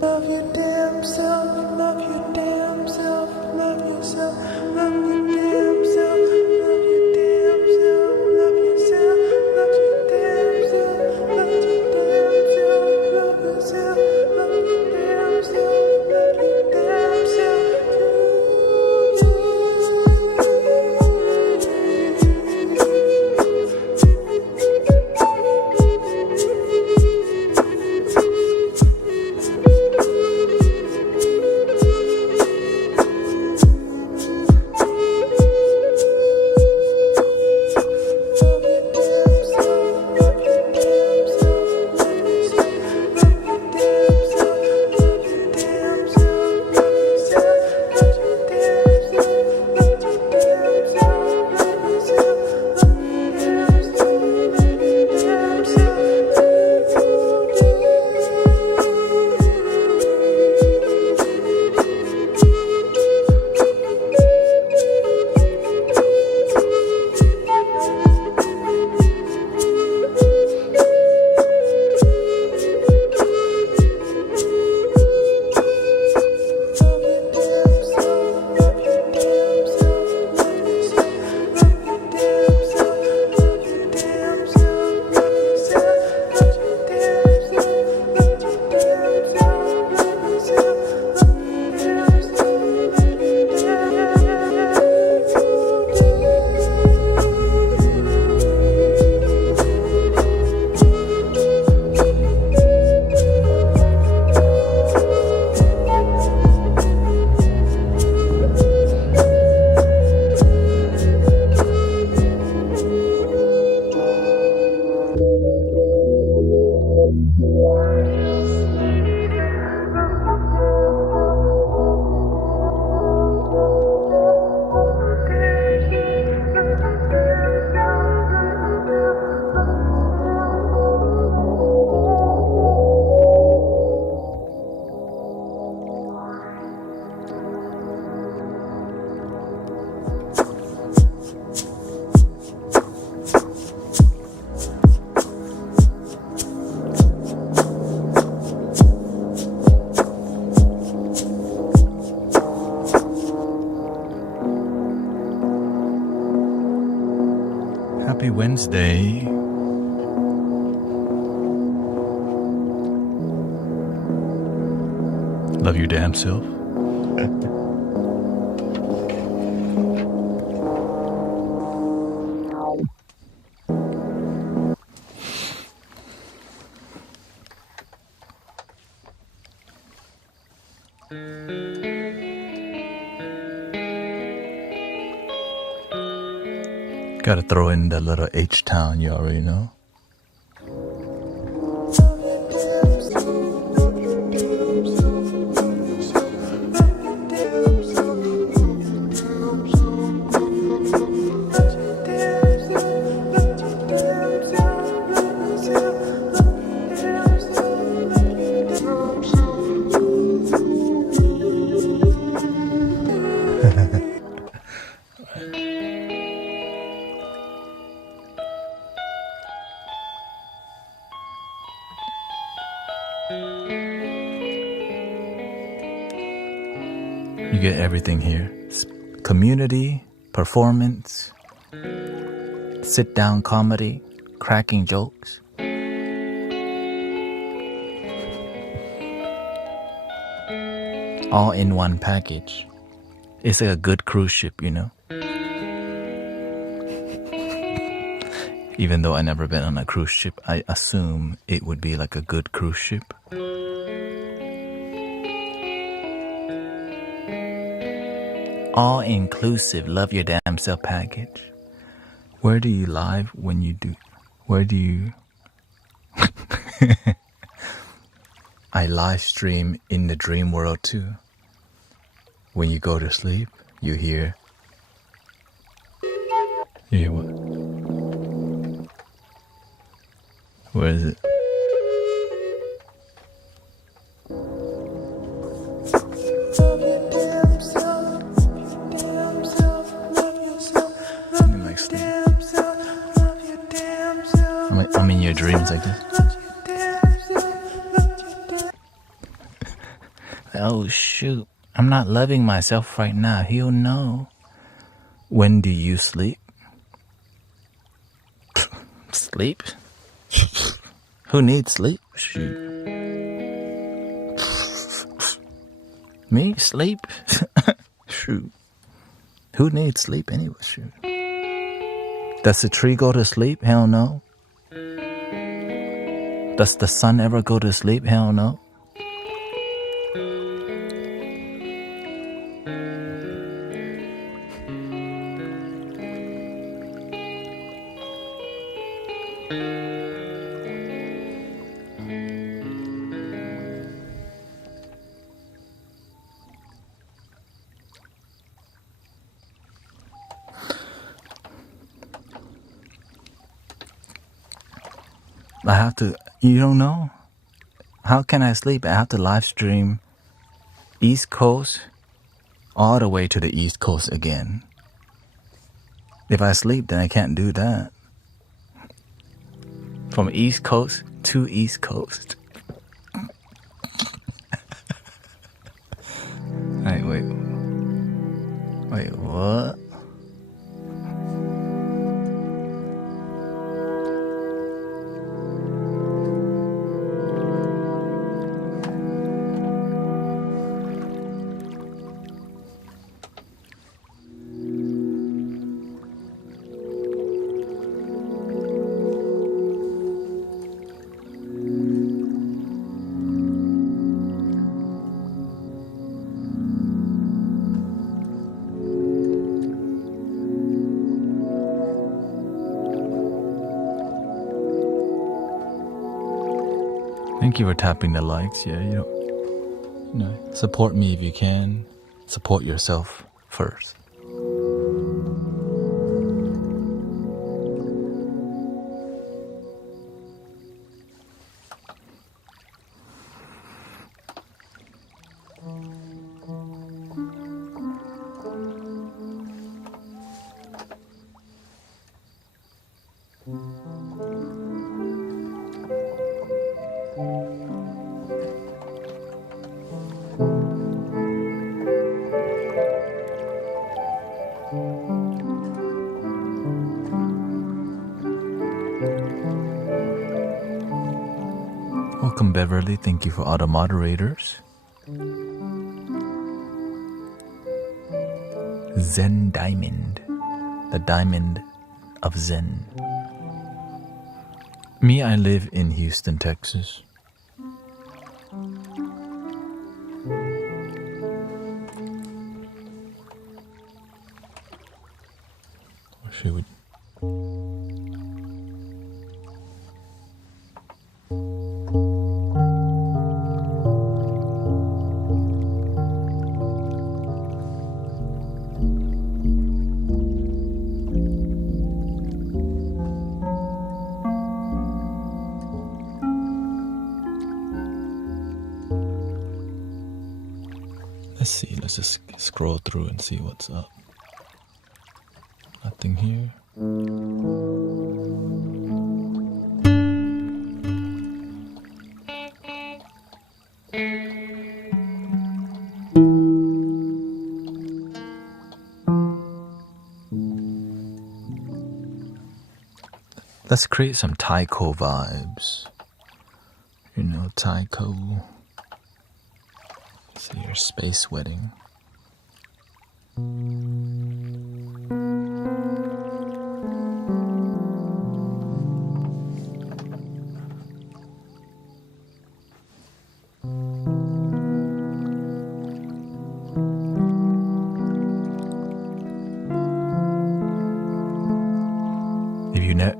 Love your damn self, love your damn self, love yourself, love your damn self, love your damn self, love yourself, love your damn self, love your damn self, love yourself, love your damn self, love your damn self. Happy Wednesday. Love your damn self. Gotta throw in that little H-Town, you already know. You get everything here. Community, performance, sit-down comedy, cracking jokes. All in one package. It's like a good cruise ship, you know? Even though I never been on a cruise ship, I assume it would be like a good cruise ship. All inclusive, love your damn self package. Where do you live when you do? Where do you? I live stream in the dream world too. When you go to sleep, you hear. You hear what? Where is it? Something like sleep. I'm in your dreams like this. Oh shoot, I'm not loving myself right now. He'll know. When do you sleep? Sleep? Who needs sleep? Shoot. Me? Sleep? Shoot. Who needs sleep anyway? Shoot. Does the tree go to sleep? Hell no. Does the sun ever go to sleep? Hell no. I have to, you don't know? How can I sleep? I have to live stream East Coast all the way to the East Coast again. If I sleep, then I can't do that. From East Coast to East Coast. Wait, what? Thank you for tapping the likes. Yeah, you know, support me if you can. Support yourself first. Welcome, Beverly. Thank you for all the moderators. Zen Diamond. The diamond of Zen. Me, I live in Houston, Texas. Or should we? Let's see, let's just scroll through and see what's up. Nothing here. Let's create some taiko vibes. You know, taiko. See your space wedding.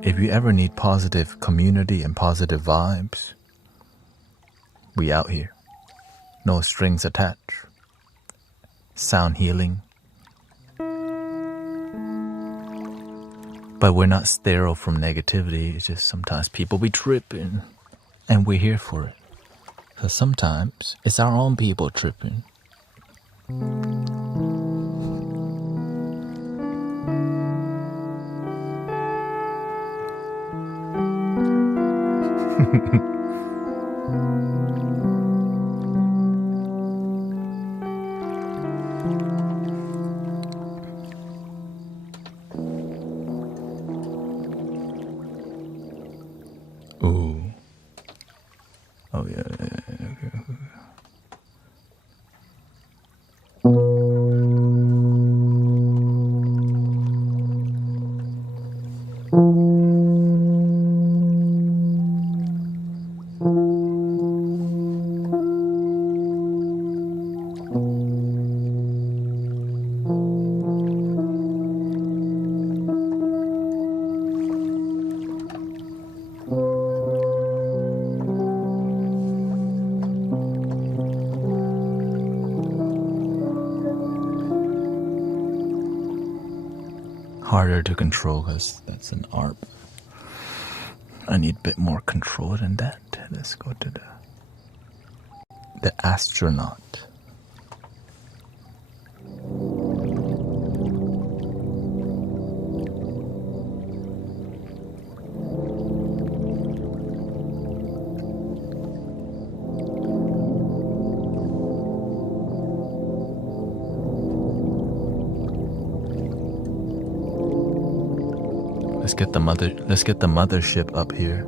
If you ever need positive community and positive vibes, we out here. No strings attached. Sound healing. But we're not sterile from negativity. It's just sometimes people be tripping, and we're here for it. So sometimes it's our own people tripping. Oh yeah. Okay. Harder to control because that's an ARP. I need a bit more control than that. Let's go to the astronaut. Let's get the mothership up here.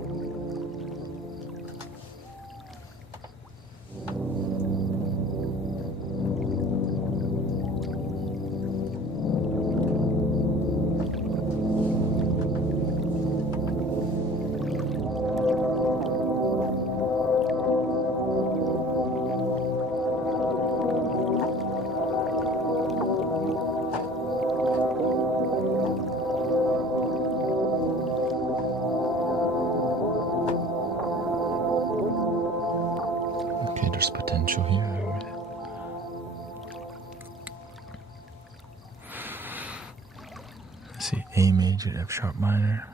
Okay, there's potential here. Let's see, A major, F sharp minor.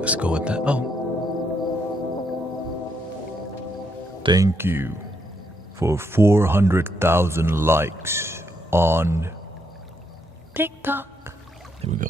Let's go with that. Oh. Thank you for 400,000 likes on TikTok. Here we go.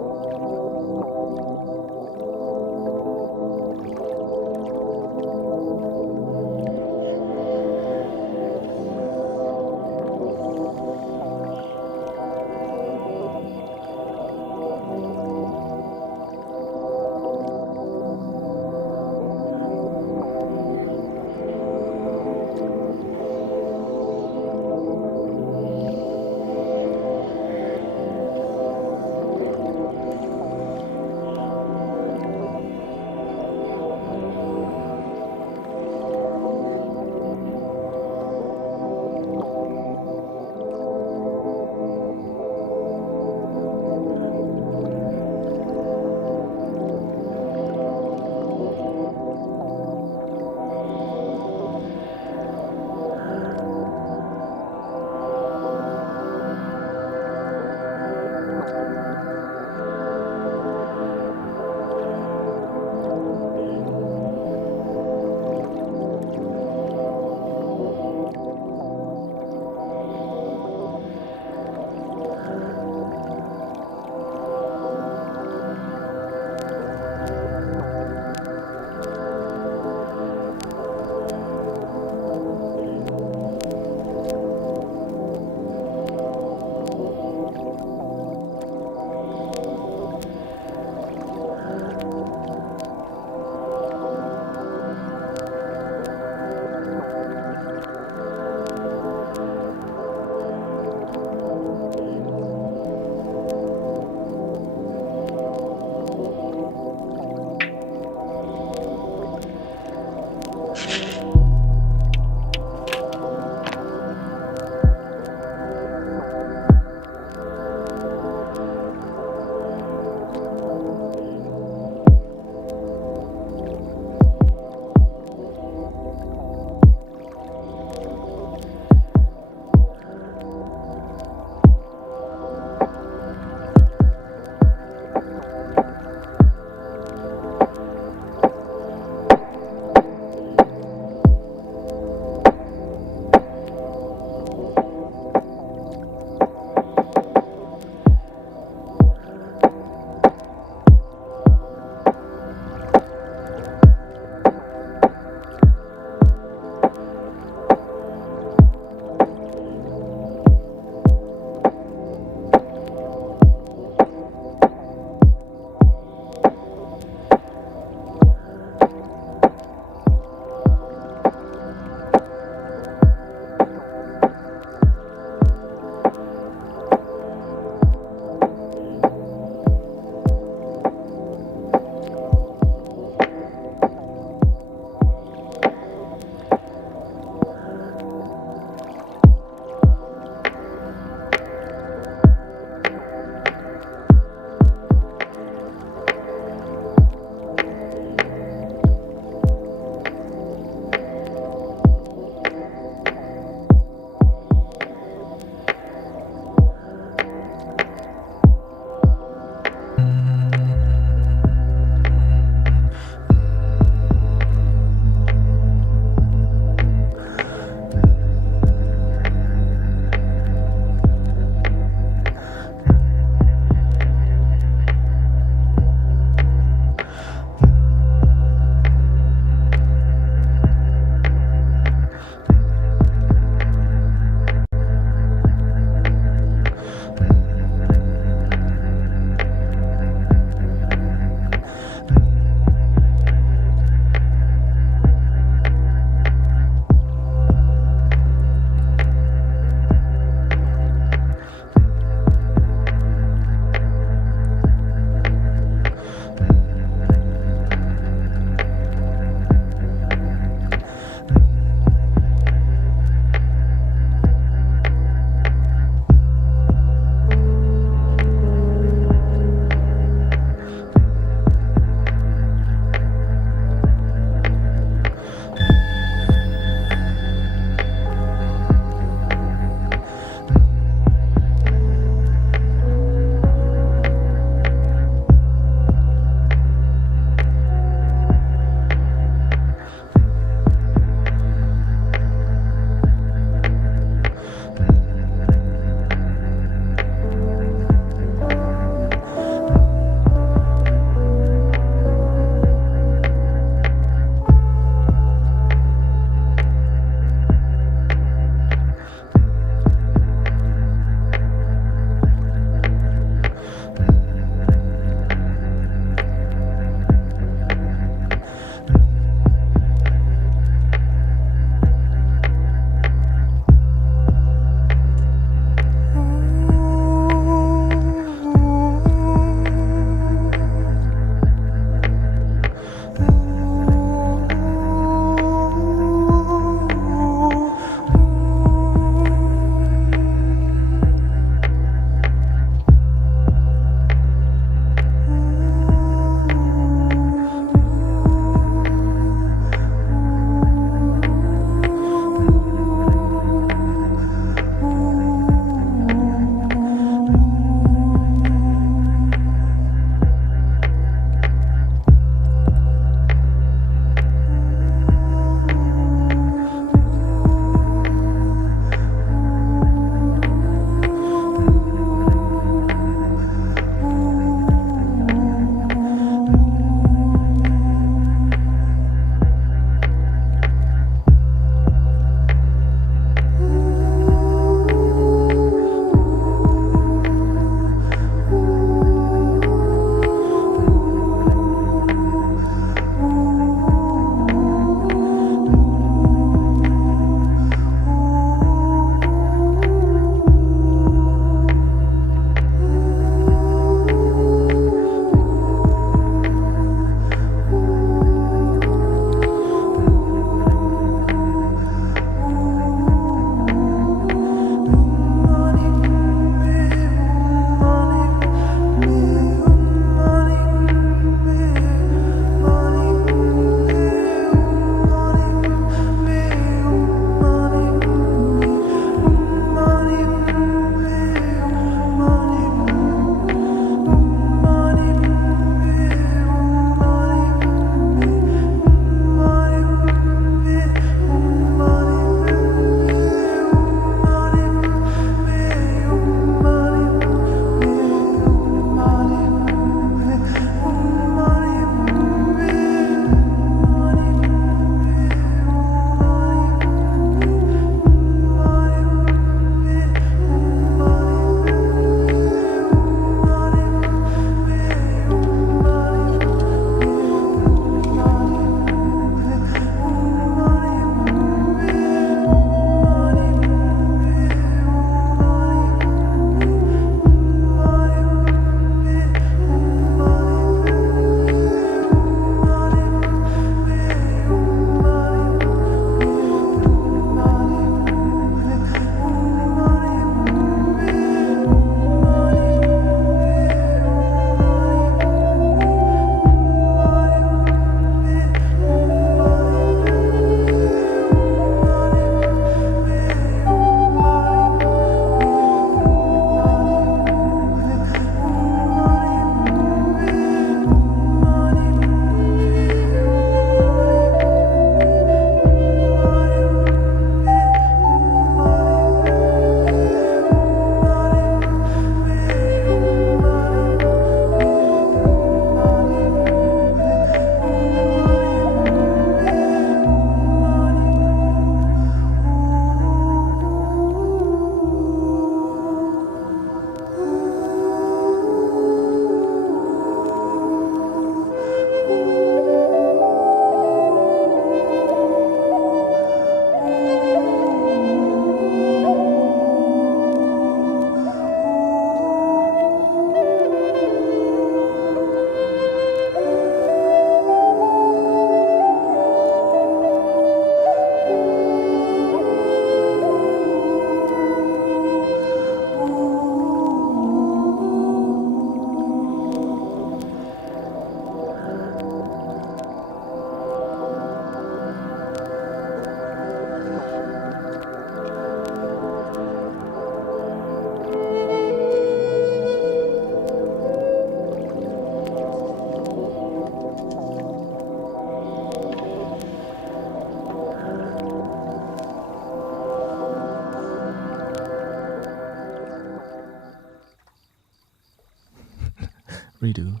Redo.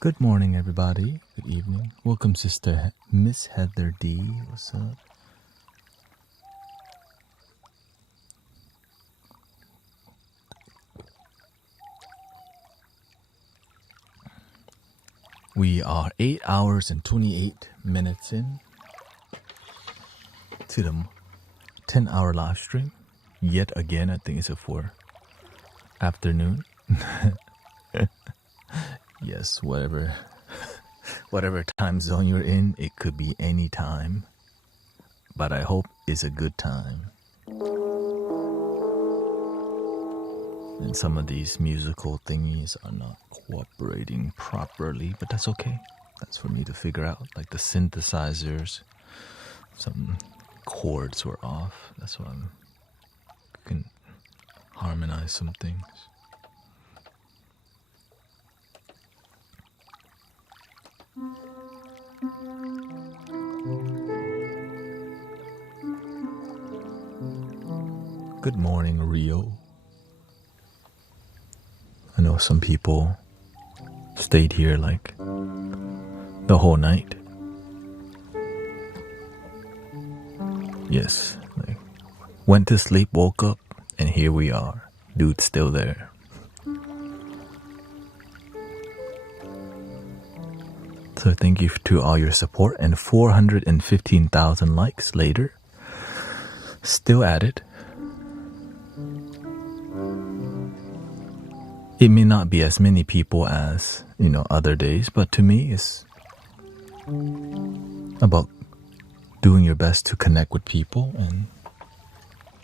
Good morning, everybody. Good evening. Welcome, Sister Miss Heather D. What's up? We are 8 hours and 28 minutes in to the 10-hour live stream. Yet again, I think it's for afternoon. Yes, whatever time zone you're in, it could be any time. But I hope it's a good time. And some of these musical thingies are not cooperating properly, but that's okay. That's for me to figure out. Like the synthesizers, some chords were off. That's why I can harmonize some things. Good morning, Rio. I know some people stayed here like the whole night. Yes, like went to sleep, woke up, and here we are. Dude's still there. So thank you to all your support, and 415,000 likes later. Still at it. It may not be as many people as, other days, but to me it's about doing your best to connect with people, and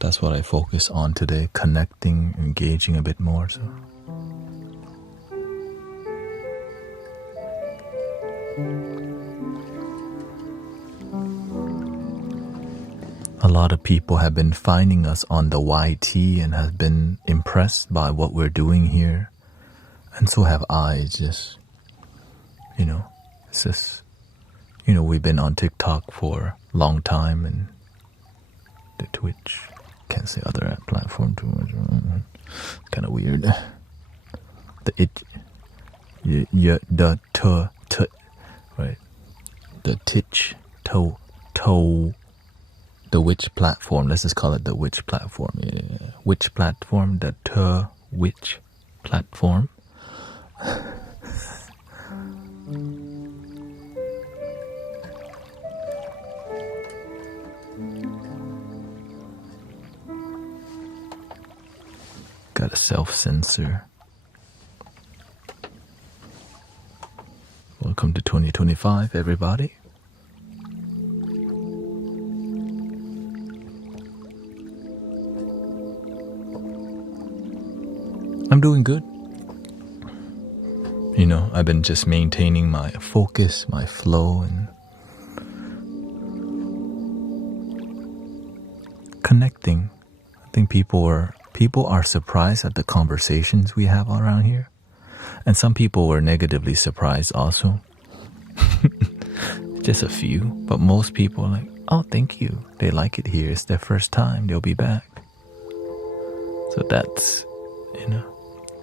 that's what I focus on today, connecting, engaging a bit more. So a lot of people have been finding us on the YT and have been impressed by what we're doing here. And so have I. Just, it's just, we've been on TikTok for a long time, and the Twitch, can't say other platform too much. Kind of weird. Right. The Titch, the which platform? Let's just call it the which platform. Yeah. Which platform? The which platform? Gotta self-censor. Welcome to 2025, everybody. I'm doing good. I've been just maintaining my focus, my flow, and connecting. I think people are surprised at the conversations we have around here. And some people were negatively surprised also. Just a few, but most people are like, oh, thank you. They like it here. It's their first time. They'll be back. So that's,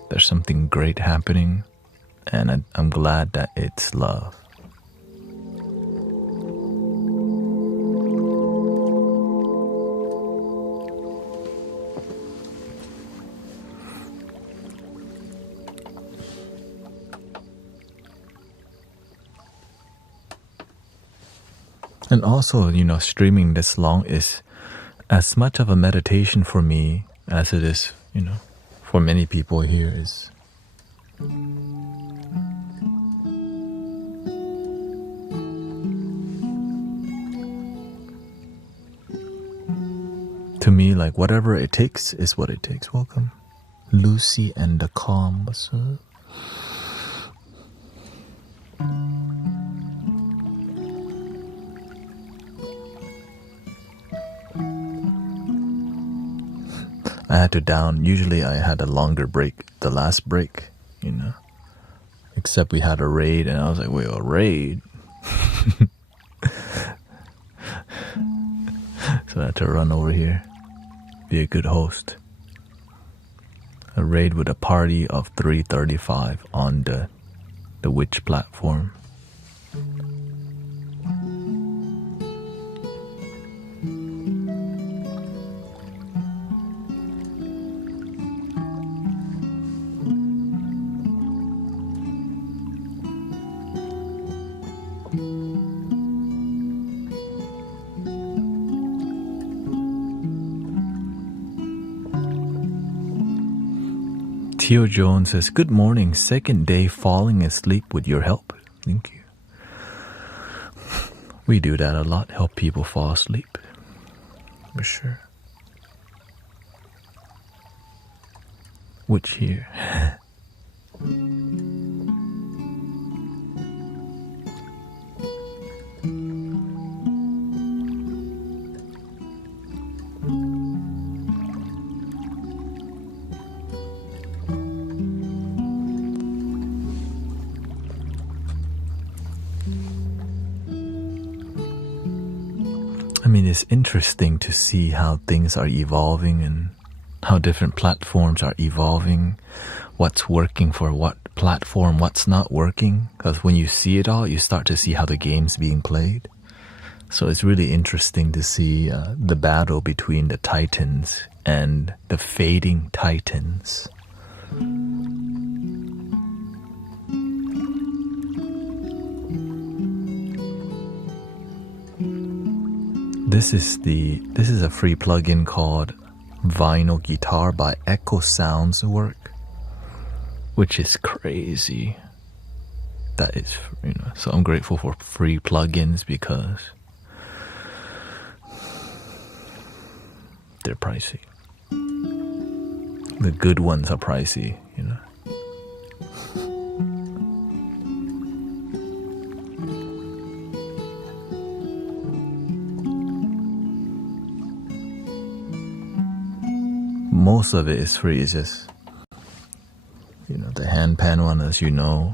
there's something great happening, and I'm glad that it's love. And also, streaming this long is as much of a meditation for me as it is, for many people here is. To me, like, whatever it takes is what it takes. Welcome. Lucy and the Calm. What's up? I had to usually I had a longer break, the last break, except we had a raid, and I was like, wait, a raid? So I had to run over here, be a good host. A raid with a party of 335 on the witch platform. Theo Jones says, good morning, second day falling asleep with your help. Thank you. We do that a lot, help people fall asleep. For sure. Which here? I mean, it's interesting to see how things are evolving and how different platforms are evolving, what's working for what platform, what's not working. Because when you see it all, you start to see how the game's being played. So it's really interesting to see the battle between the titans and the fading titans. This is a free plugin called Vinyl Guitar by Echo Sounds Work, which is crazy. That is, so I'm grateful for free plugins because they're pricey. The good ones are pricey, Most of it is free. It's just, the handpan one, as you know.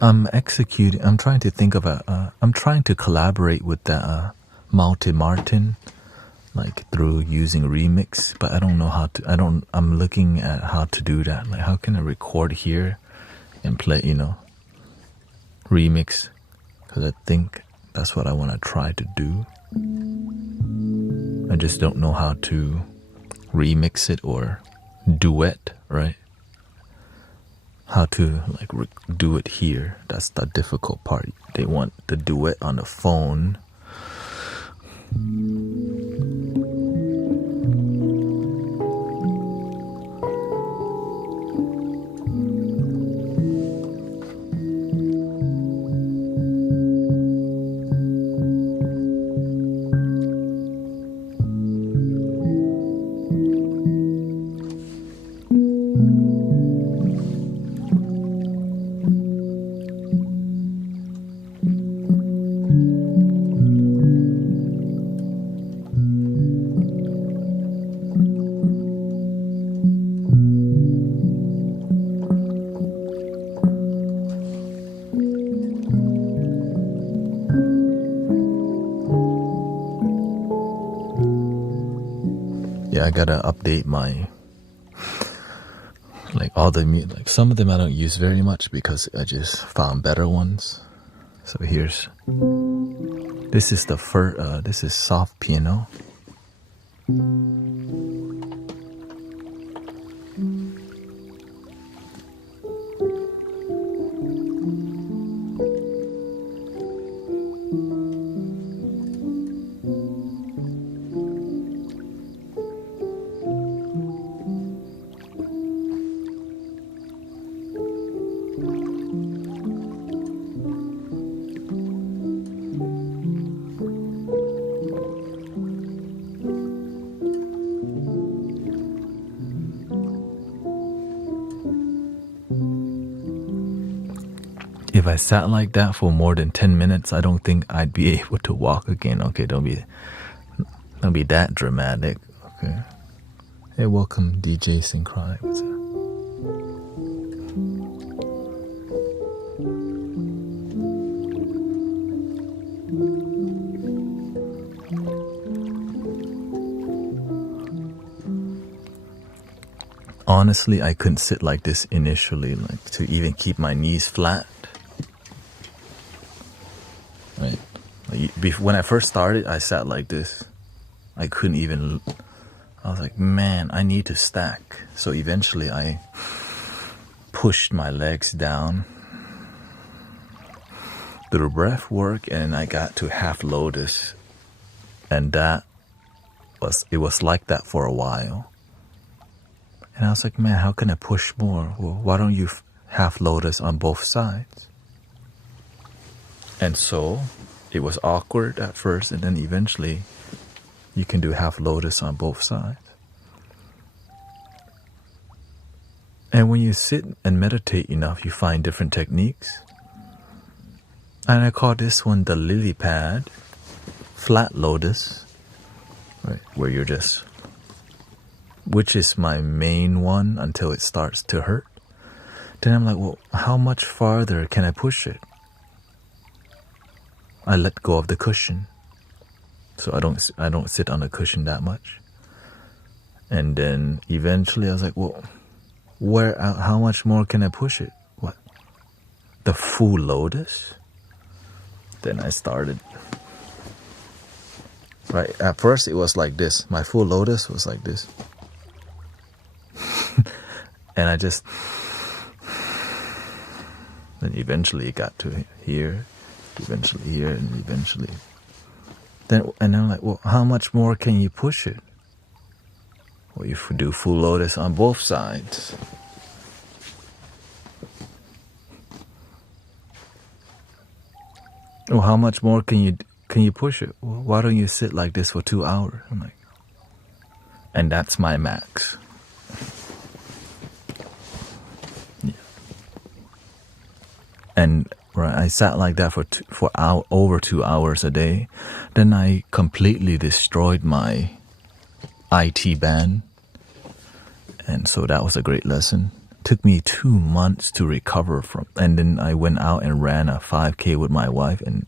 I'm trying to think of I'm trying to collaborate with the Malte Martin, like through using Remix, but I don't know how to, I'm looking at how to do that. Like, how can I record here and play, Remix? Because I think that's what I want to try to do. I just don't know how to remix it or duet, right? How to do it here. That's the difficult part. They want the duet on the phone. I gotta update my all the some of them I don't use very much because I just found better ones. So this is the first this is soft piano. If I sat like that for more than 10 minutes, I don't think I'd be able to walk again. Okay, don't be that dramatic. Okay. Hey, welcome DJ Synchronic. What's up? Honestly, I couldn't sit like this initially, like to even keep my knees flat. Right. When I first started, I sat like this. I couldn't even. I was like, man, I need to stack. So eventually, I pushed my legs down through breath work, and I got to half lotus, and it was like that for a while. And I was like, man, how can I push more? Well, why don't you half lotus on both sides? And so it was awkward at first, and then eventually you can do half lotus on both sides. And when you sit and meditate enough, you find different techniques. And I call this one the lily pad, flat lotus, right? Where you're just, which is my main one until it starts to hurt. Then I'm like, well, how much farther can I push it? I let go of the cushion, so I don't sit on the cushion that much. And then eventually I was like, well, how much more can I push it? What? The full lotus? Then I started. Right, at first it was like this. My full lotus was like this. And I just, then eventually it got to here, eventually here, and eventually. And I'm like, well, how much more can you push it? Well, you do full lotus on both sides. Well, how much more can you push it? Well, why don't you sit like this for 2 hours? I'm like, and that's my max. Yeah. And right, I sat like that for over 2 hours a day. Then I completely destroyed my IT band. And so that was a great lesson. It took me 2 months to recover from. And then I went out and ran a 5K with my wife. And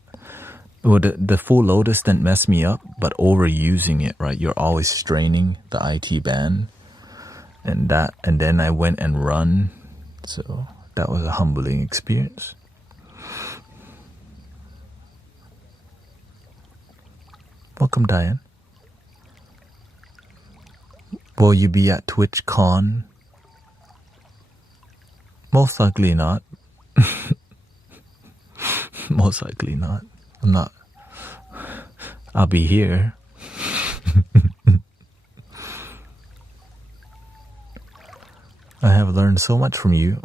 well, the full lotus didn't mess me up, but overusing it, right? You're always straining the IT band. And then I went and run. So that was a humbling experience. Welcome, Diane. Will you be at TwitchCon? Most likely not. Most likely not. I'm not. I'll be here. I have learned so much from you.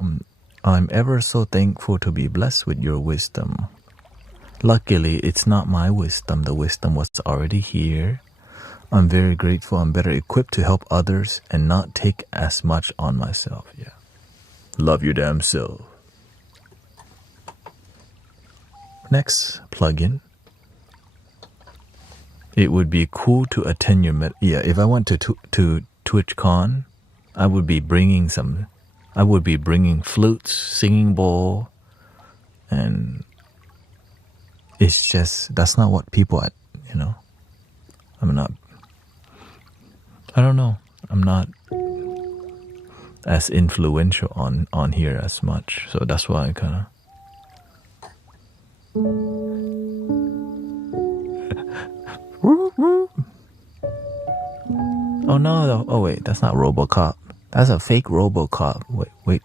I'm ever so thankful to be blessed with your wisdom. Luckily, it's not my wisdom. The wisdom was already here. I'm very grateful I'm better equipped to help others and not take as much on myself. Yeah. Love your damn self. Next plugin. It would be cool to attend your if I went to TwitchCon, I would be bringing flutes, singing bowl, and it's just, that's not what people I don't know. I'm not as influential on here as much. So that's why I kind of... Oh no, oh wait, that's not RoboCop. That's a fake RoboCop. Wait.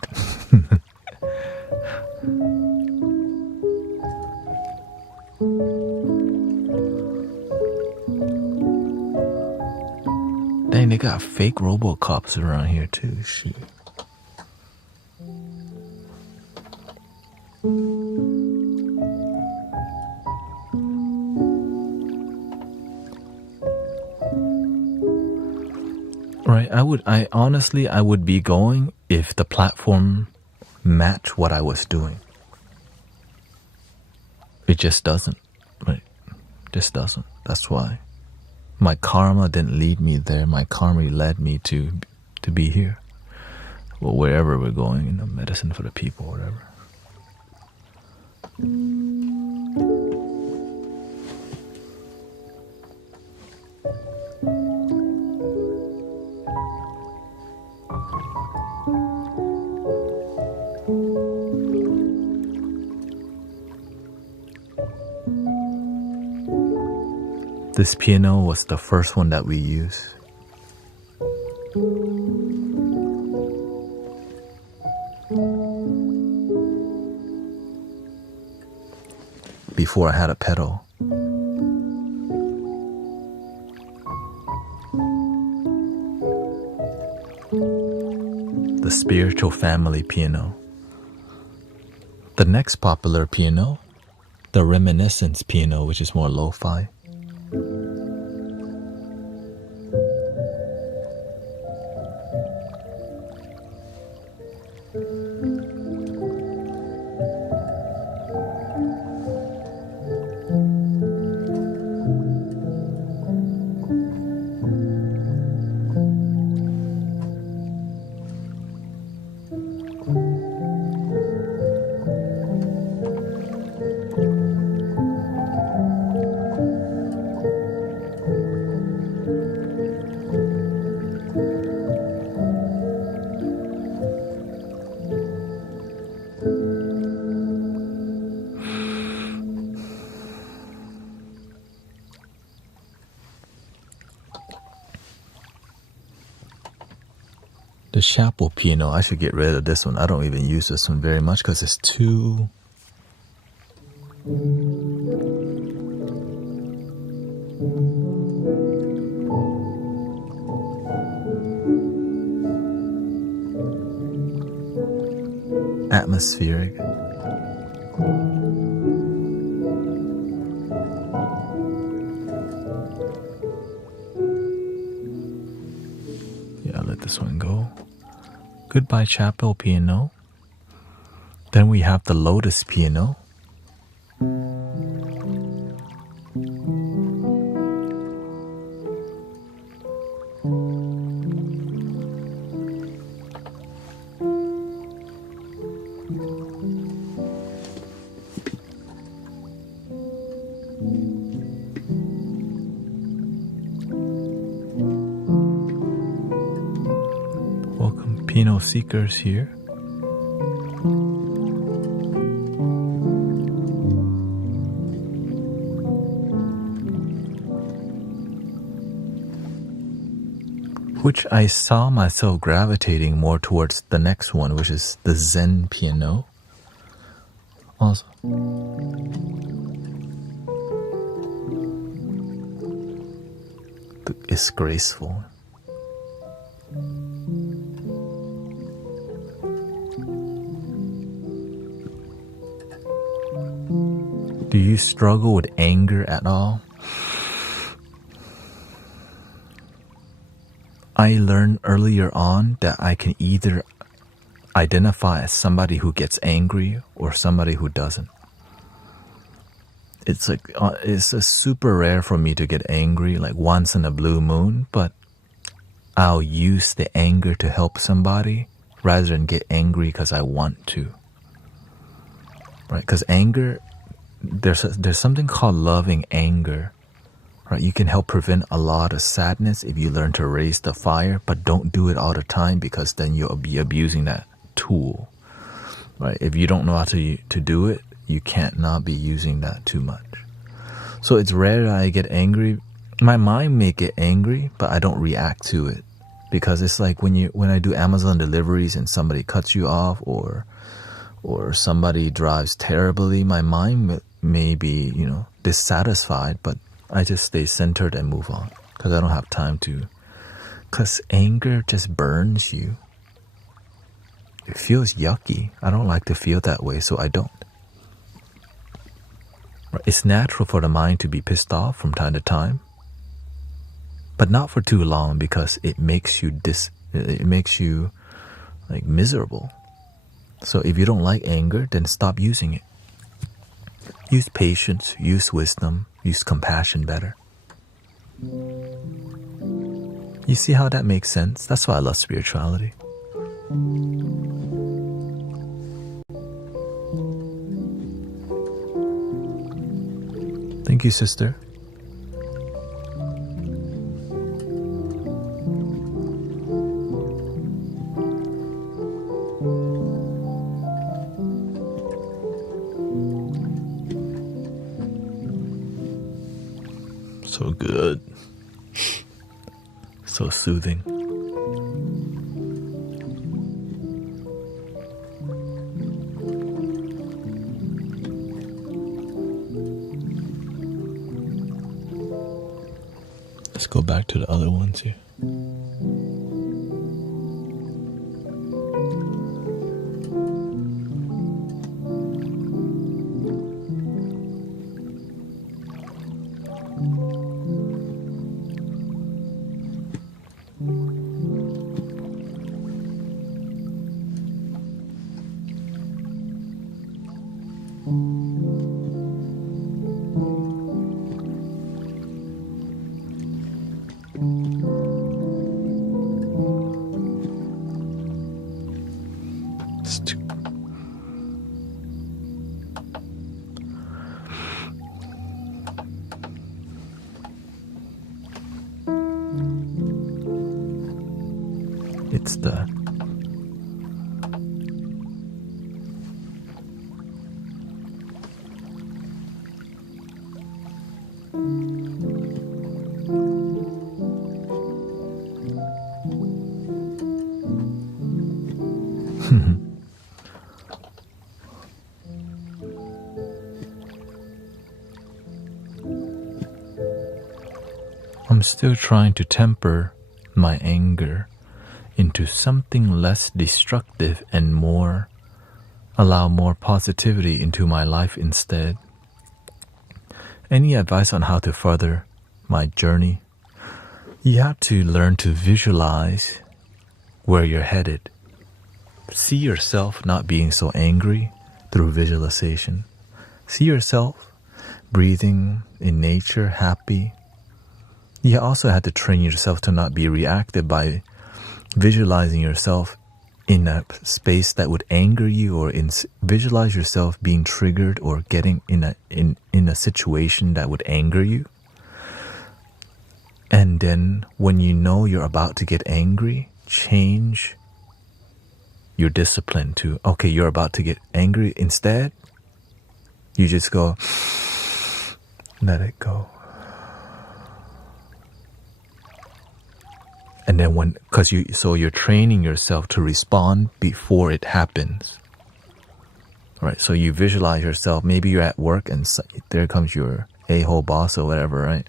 Dang, they got fake RoboCops around here too. Shit. Right, I honestly would be going if the platform matched what I was doing. It just doesn't. Right? Just doesn't. That's why. My karma didn't lead me there. My karma led me to be here. Well, wherever we're going, you know, medicine for the people, whatever. This piano was the first one that we used. Before I had a pedal. The spiritual family piano. The next popular piano, the reminiscence piano, which is more lo-fi. The chapel piano, I should get rid of this one. I don't even use this one very much because it's too... atmospheric. Yeah, I'll let this one go. Goodbye chapel piano. Then we have the lotus piano. Piano seekers here. Which I saw myself gravitating more towards the next one, which is the Zen piano. Also, it's graceful. Do you struggle with anger at all? I learned earlier on that I can either identify as somebody who gets angry or somebody who doesn't. It's like it's a super rare for me to get angry, like once in a blue moon, but I'll use the anger to help somebody rather than get angry because I want to. Right? Because anger, there's something called loving anger. Right? You can help prevent a lot of sadness if you learn to raise the fire, but don't do it all the time because then you'll be abusing that tool. Right? If you don't know how to do it, you can't not be using that too much. So it's rare that I get angry. My mind may get angry, but I don't react to it because it's like when I do Amazon deliveries and somebody cuts you off or somebody drives terribly, my mind may be, dissatisfied, but I just stay centered and move on because I don't have time to. Because anger just burns you. It feels yucky. I don't like to feel that way, so I don't. It's natural for the mind to be pissed off from time to time, but not for too long because it makes you like miserable. So if you don't like anger, then stop using it. Use patience, use wisdom, use compassion better. You see how that makes sense? That's why I love spirituality. Thank you, sister. So good. So soothing. Let's go back to the other ones here. It's the I'm still trying to temper my anger into something less destructive and allow more positivity into my life instead. Any advice on how to further my journey? You have to learn to visualize where you're headed. See yourself not being so angry through visualization. See yourself breathing in nature, happy. You also have to train yourself to not be reactive by visualizing yourself in a space that would anger you, or visualize yourself being triggered or getting in a situation that would anger you. And then when you know you're about to get angry, change your discipline to, okay, you're about to get angry. Instead, you just go, let it go. And then so you're training yourself to respond before it happens. All right, so you visualize yourself, maybe you're at work and there comes your a-hole boss or whatever, right?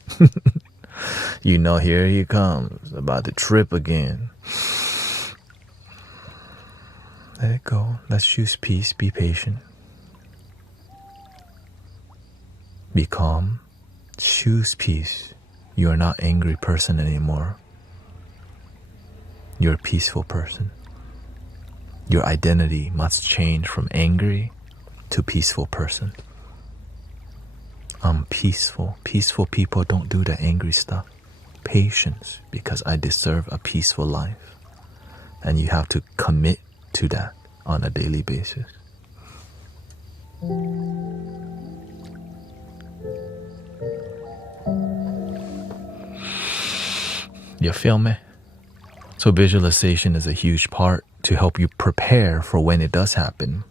You know, here he comes, about to trip again. Let it go. Let's choose peace. Be patient. Be calm. Choose peace. You are not an angry person anymore. You're a peaceful person. Your identity must change from angry to peaceful person. I'm peaceful. Peaceful people don't do the angry stuff. Patience, because I deserve a peaceful life. And you have to commit to that on a daily basis. You feel me? So visualization is a huge part to help you prepare for when it does happen.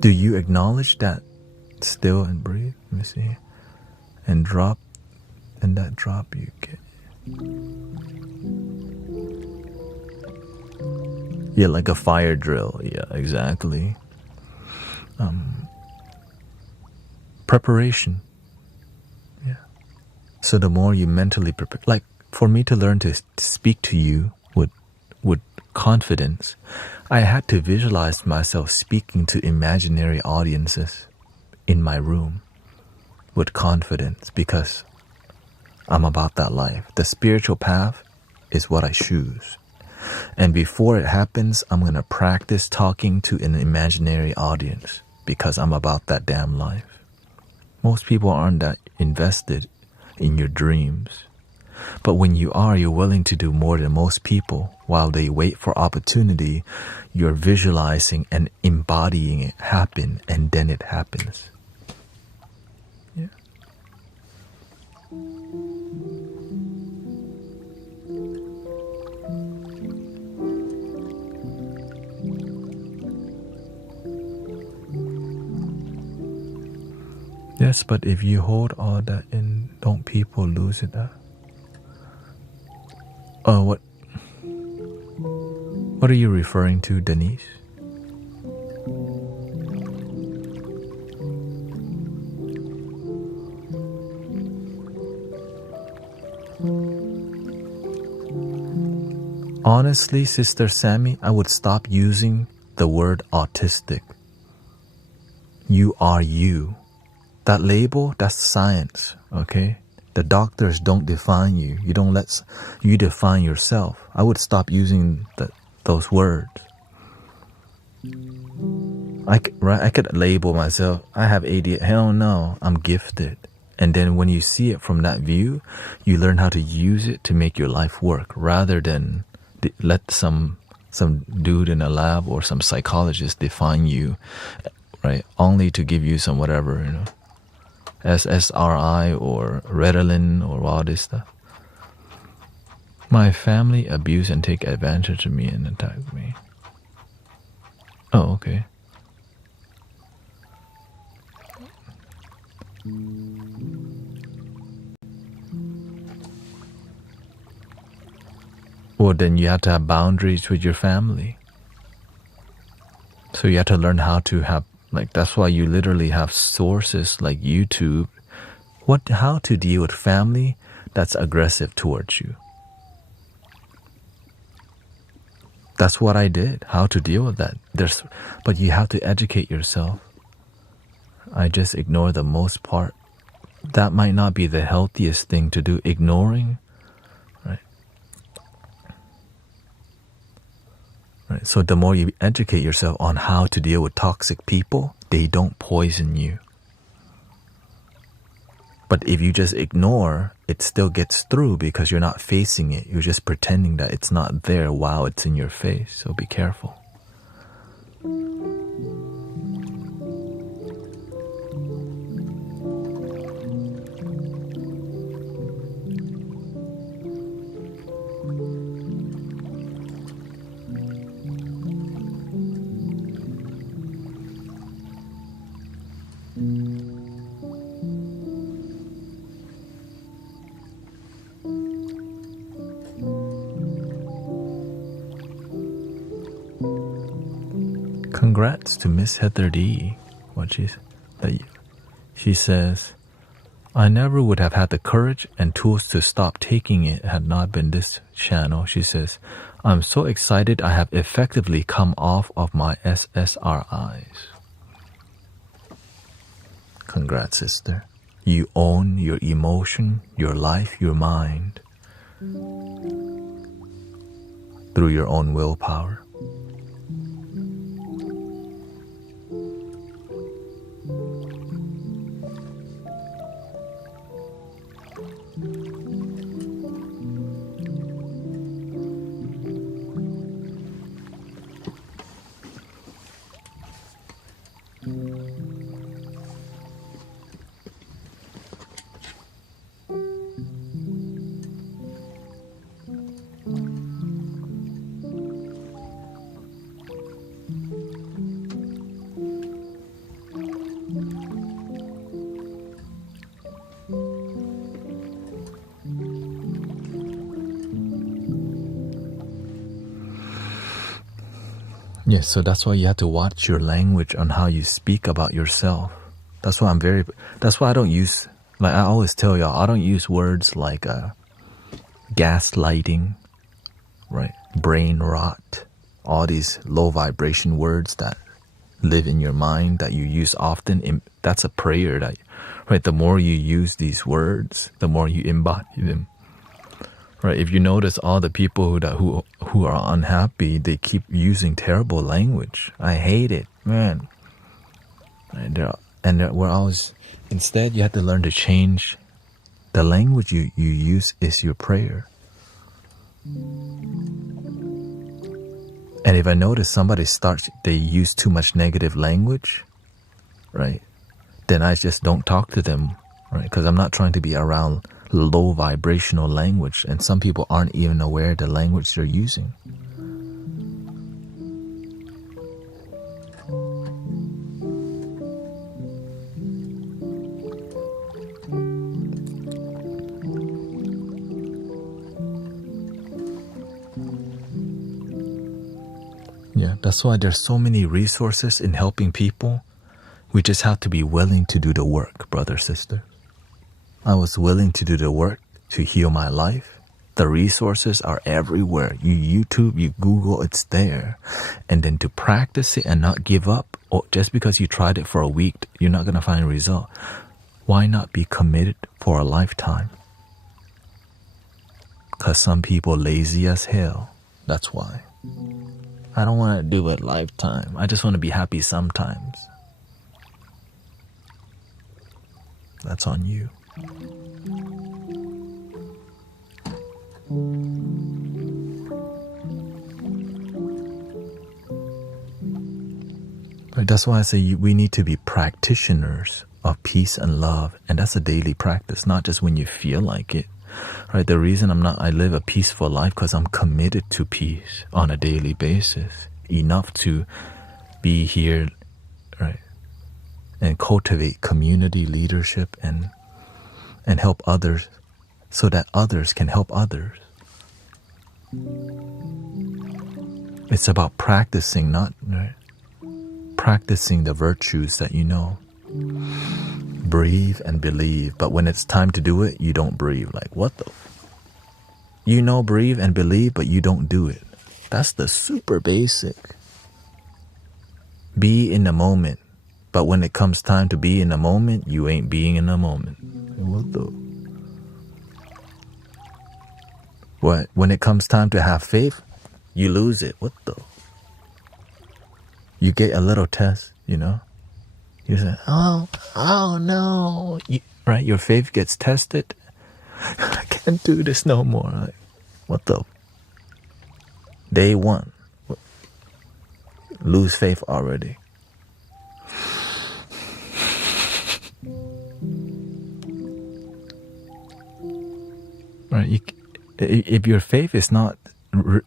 Do you acknowledge that? Still and breathe. Let me see. And drop. And that drop you get. Yeah, like a fire drill. Yeah, exactly. Preparation. Yeah. So the more you mentally prepare, like for me to learn to speak to you with confidence, I had to visualize myself speaking to imaginary audiences in my room with confidence, because I'm about that life. The spiritual path is what I choose. And before it happens, I'm going to practice talking to an imaginary audience, because I'm about that damn life. Most people aren't that invested in your dreams. But when you are, you're willing to do more than most people. While they wait for opportunity, you're visualizing and embodying it happen, and then it happens. Yeah. Yes, but if you hold all that in, don't people lose it? What are you referring to, Denise? Honestly, Sister Sammy, I would stop using the word autistic. You are you. That label, that's science, okay? The doctors don't define you. You don't let you define yourself. I would stop using those words. I could label myself, I have ADHD. Hell no, I'm gifted. And then when you see it from that view, you learn how to use it to make your life work, rather than let some dude in a lab or some psychologist define you, right? Only to give you some whatever, SSRI or Ritalin or all this stuff. My family abuse and take advantage of me and attack me. Oh, okay. Well, then you have to have boundaries with your family. So you have to learn how to have, that's why you literally have sources like YouTube. How to deal with family that's aggressive towards you. That's what I did, how to deal with that. But you have to educate yourself. I just ignore the most part. That might not be the healthiest thing to do, ignoring, right? Right. So the more you educate yourself on how to deal with toxic people, they don't poison you. But if you just ignore, it still gets through because you're not facing it. You're just pretending that it's not there while it's in your face. So be careful. Congrats to Miss Heather D. She says, I never would have had the courage and tools to stop taking it had not been this channel. She says, I'm so excited I have effectively come off of my SSRIs. Congrats, sister. You own your emotion, your life, your mind through your own willpower. Yes, so that's why you have to watch your language on how you speak about yourself. That's why I don't use, I always tell y'all, I don't use words like gaslighting, right? Brain rot, all these low vibration words that live in your mind that you use often. That's a prayer right? The more you use these words, the more you embody them. Right, if you notice all the people who are unhappy, they keep using terrible language. I hate it, man. And we're always, instead you have to learn to change the language you use is your prayer. And if I notice somebody they use too much negative language, right, then I just don't talk to them, right, because I'm not trying to be around low vibrational language, and some people aren't even aware of the language they're using. Yeah, that's why there's so many resources in helping people. We just have to be willing to do the work, brother, sister. I was willing to do the work to heal my life. The resources are everywhere. You YouTube, you Google, it's there. And then to practice it and not give up, or just because you tried it for a week, you're not going to find a result. Why not be committed for a lifetime? Because some people lazy as hell. That's why. I don't want to do it lifetime. I just want to be happy sometimes. That's on you. But that's why I say we need to be practitioners of peace and love. And that's a daily practice, not just when you feel like it. Right? The reason I live a peaceful life because I'm committed to peace on a daily basis. Enough to be here, right? And cultivate community leadership and help others so that others can help others. It's about practicing, not right? Practicing the virtues that you know. Breathe and believe, but when it's time to do it, you don't breathe. Like, what the? You know, breathe and believe, but you don't do it. That's the super basic. Be in the moment, but when it comes time to be in the moment, you ain't being in the moment. What the? What? When it comes time to have faith, you lose it. What the? You get a little test, you know? You say, oh no. Right? Your faith gets tested. I can't do this no more. Like, what the? Day one. Lose faith already. Right? If your faith is not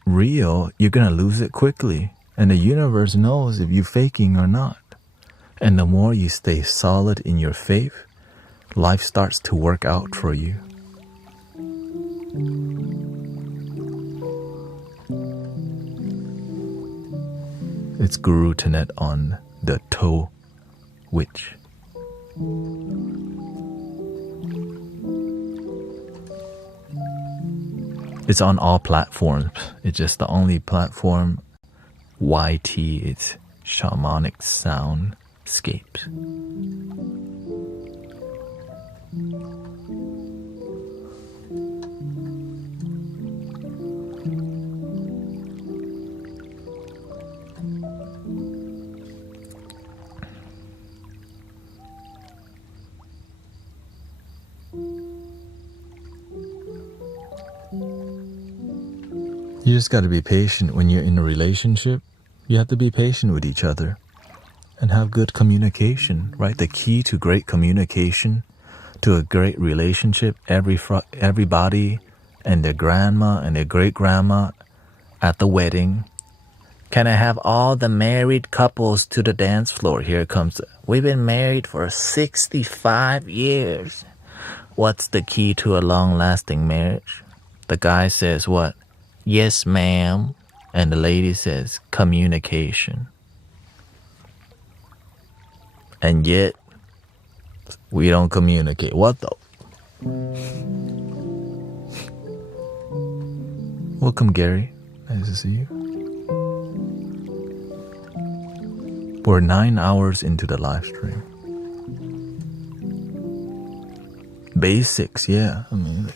real, you're going to lose it quickly. And the universe knows if you're faking or not. And the more you stay solid in your faith, life starts to work out for you. It's Guru Thanet on the Toe Witch. It's on all platforms. It's just the only platform YT. It's Shamanic Soundscapes. You just got to be patient when you're in a relationship. You have to be patient with each other and have good communication, right? The key to great communication, to a great relationship, everybody and their grandma and their great-grandma at the wedding. Can I have all the married couples to the dance floor? Here comes. We've been married for 65 years. What's the key to a long-lasting marriage? The guy says what? Yes, ma'am. And the lady says communication. And yet, we don't communicate. What the? Welcome, Gary. Nice to see you. We're 9 hours into the live stream. Basics, yeah. I mean,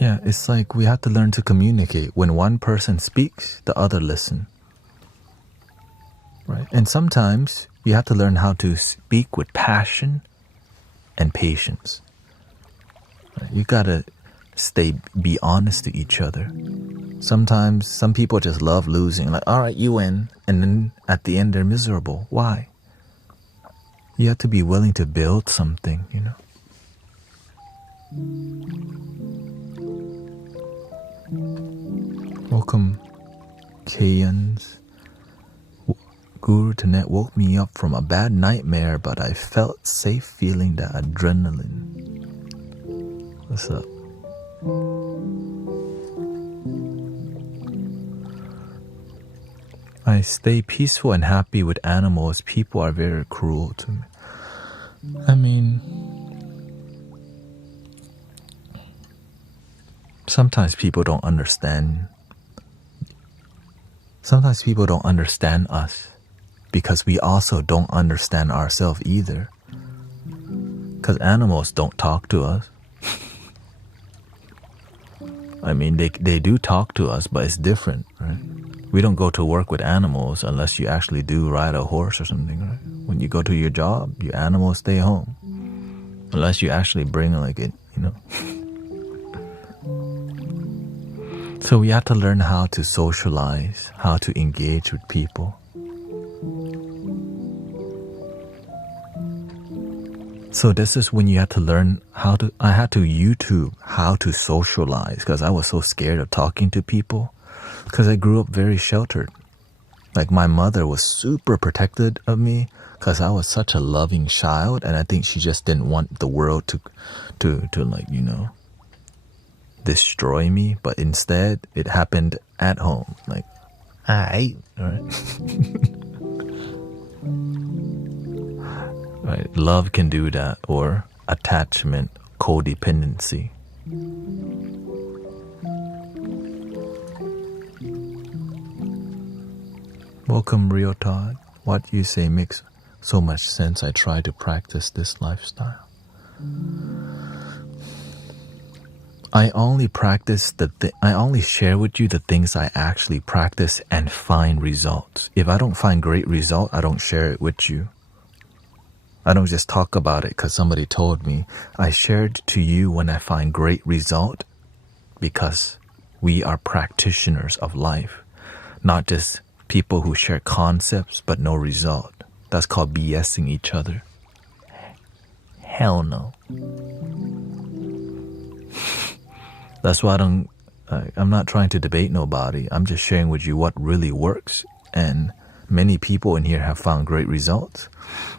yeah, it's like we have to learn to communicate. When one person speaks, the other listen. right? And sometimes you have to learn how to speak with passion and patience. Right? You gotta be honest to each other. Sometimes some people just love losing, like, all right, you win, and then at the end they're miserable. Why? You have to be willing to build something, you know. Welcome, Kayans. Guru Thanet woke me up from a bad nightmare, but I felt safe feeling the adrenaline. What's up? I stay peaceful and happy with animals. People are very cruel to me. I mean, sometimes people don't understand. Sometimes people don't understand us because we also don't understand ourselves either. Because animals don't talk to us. I mean, they do talk to us, but it's different, right? We don't go to work with animals unless you actually do ride a horse or something, right? When you go to your job, your animals stay home. Unless you actually bring like it, you know. So we have to learn how to socialize, how to engage with people. So this is when you have to learn I had to YouTube how to socialize because I was so scared of talking to people because I grew up very sheltered. Like my mother was super protective of me because I was such a loving child, and I think she just didn't want the world to like, you know, destroy me, but instead it happened at home. Like, alright. Right, love can do that, or attachment, codependency. Welcome, Rio Todd. What you say makes so much sense. I try to practice this lifestyle. I only share with you the things I actually practice and find results. If I don't find great result, I don't share it with you. I don't just talk about it because somebody told me. I share it to you when I find great result because we are practitioners of life, not just people who share concepts but no result. That's called BSing each other. Hell no. That's why I'm not trying to debate nobody. I'm just sharing with you what really works, and many people in here have found great results.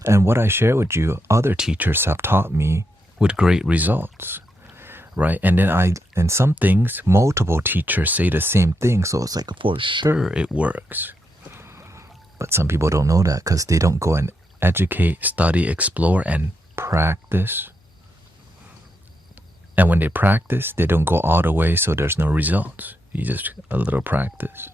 And what I share with you, other teachers have taught me with great results, right? And then and some things, multiple teachers say the same thing, so it's like for sure it works. But some people don't know that because they don't go and educate, study, explore, and practice. And when they practice, they don't go all the way, so there's no results. You just a little practice.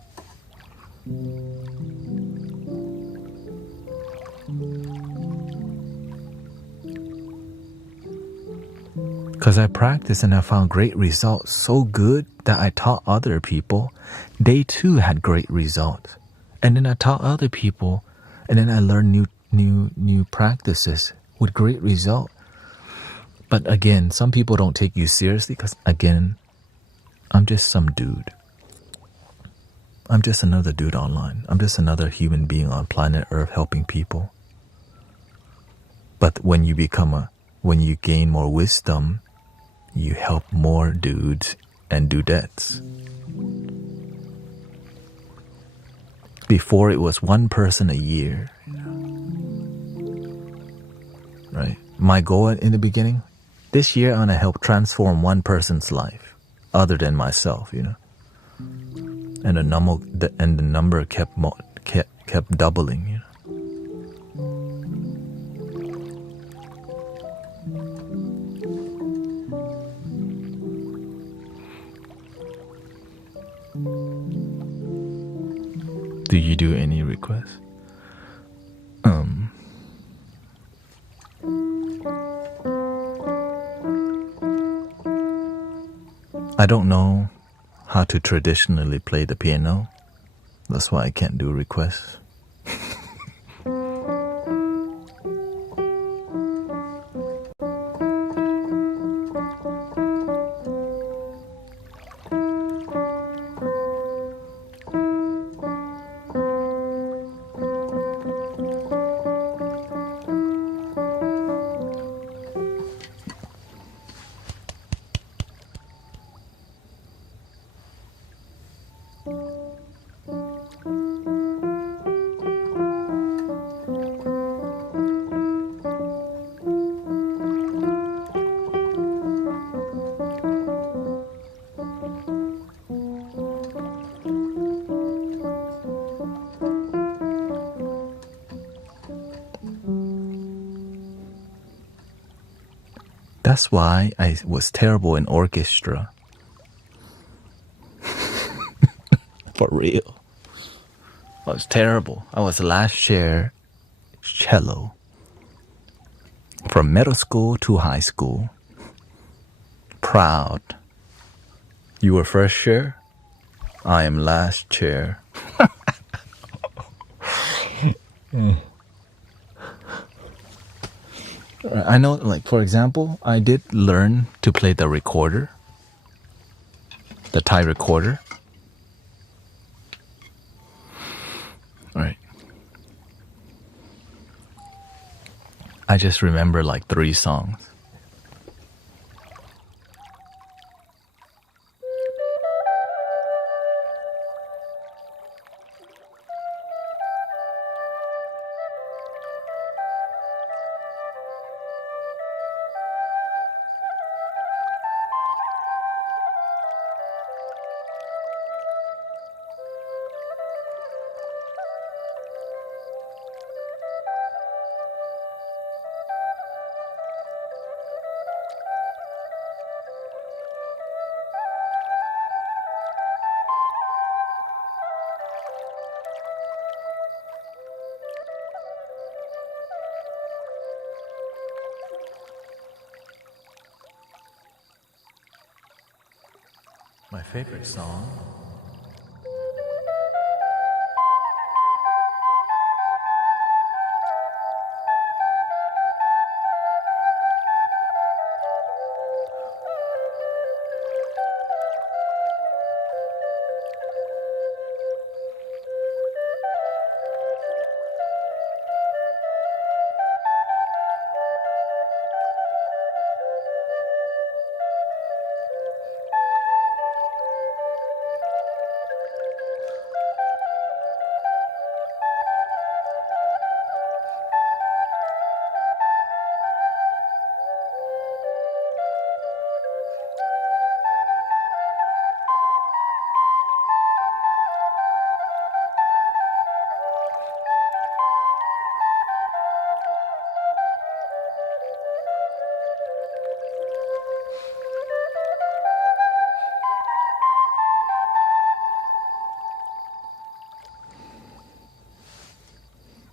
Because I practiced and I found great results so good that I taught other people. They too had great results. And then I taught other people, and then I learned new practices with great result. But again, some people don't take you seriously because, again, I'm just some dude. I'm just another dude online. I'm just another human being on planet Earth helping people. But when you gain more wisdom, you help more dudes and dudettes. Before it was one person a year, right? My goal in the beginning, this year I'm gonna help transform one person's life, other than myself, you know. And the number kept doubling, you know. Do you do any requests? I don't know how to traditionally play the piano. That's why I can't do requests. That's why I was terrible in orchestra. For real. I was terrible. I was last chair cello. From middle school to high school. Proud. You were first chair? I am last chair. I know, like, for example, I did learn to play the recorder. The Thai recorder. Right. I just remember like 3 songs. My favorite song.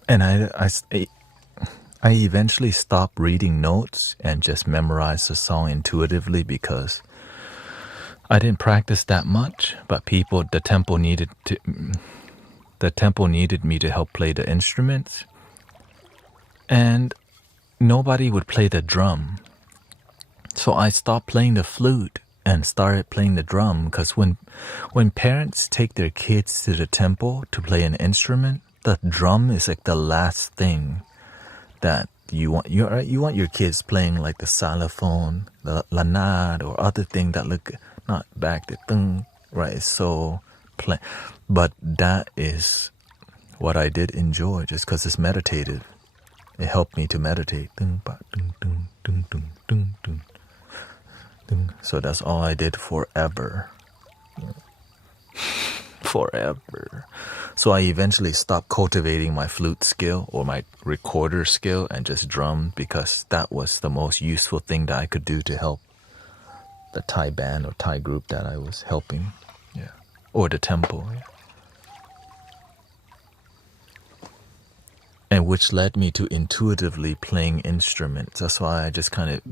And I eventually stopped reading notes and just memorized the song intuitively because I didn't practice that much, but the temple needed me to help play the instruments, and nobody would play the drum. So I stopped playing the flute and started playing the drum, because when parents take their kids to the temple to play an instrument, the drum is like the last thing that you want. You want your kids playing like the xylophone, the lanad, or other thing that look not back the thing, right? So but that is what I did enjoy, just because it's meditative. It helped me to meditate. So that's all I did forever. Forever. So I eventually stopped cultivating my flute skill or my recorder skill and just drummed, because that was the most useful thing that I could do to help the Thai band or Thai group that I was helping. Yeah. Or the temple. Yeah. And which led me to intuitively playing instruments. That's why I just kind of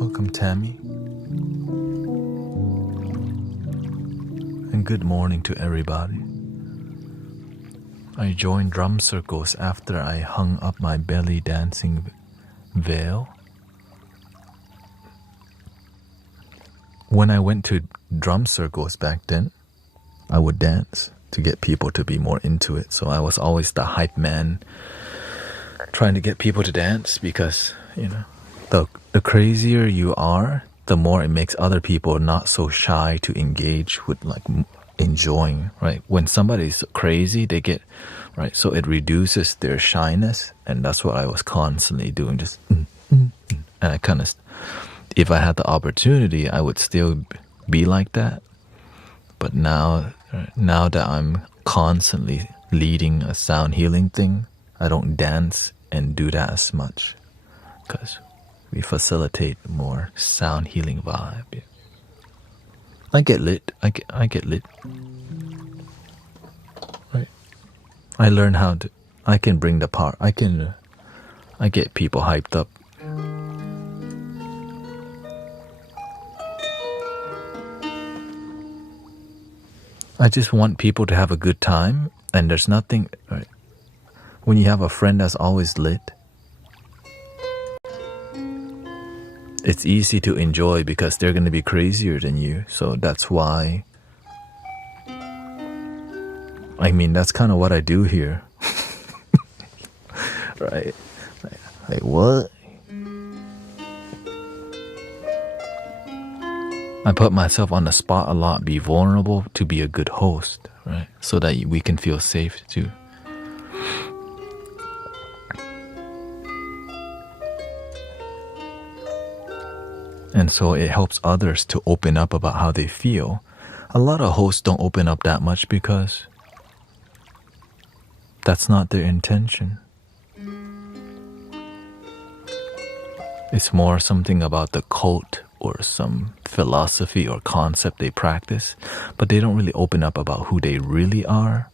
Welcome, Tammy. And good morning to everybody. I joined drum circles after I hung up my belly dancing veil. When I went to drum circles back then, I would dance to get people to be more into it. So I was always the hype man trying to get people to dance, because, you know, the crazier you are, the more it makes other people not so shy to engage with like enjoying, right? When somebody's crazy, they get, right? So it reduces their shyness, and that's what I was constantly doing, just, and I kind of, if I had the opportunity, I would still be like that. But now that I'm constantly leading a sound healing thing, I don't dance and do that as much, because we facilitate more sound healing vibe. Yeah. I get lit. I get lit. Right. I learn how to. I can bring the power. I get people hyped up. I just want people to have a good time, and there's nothing. Right. When you have a friend that's always lit, it's easy to enjoy because they're going to be crazier than you. So that's why. I mean, that's kind of what I do here. Right? Like, what? I put myself on the spot a lot, be vulnerable to be a good host, right? So that we can feel safe too. And so it helps others to open up about how they feel. A lot of hosts don't open up that much because that's not their intention. It's more something about the cult or some philosophy or concept they practice, but they don't really open up about who they really are.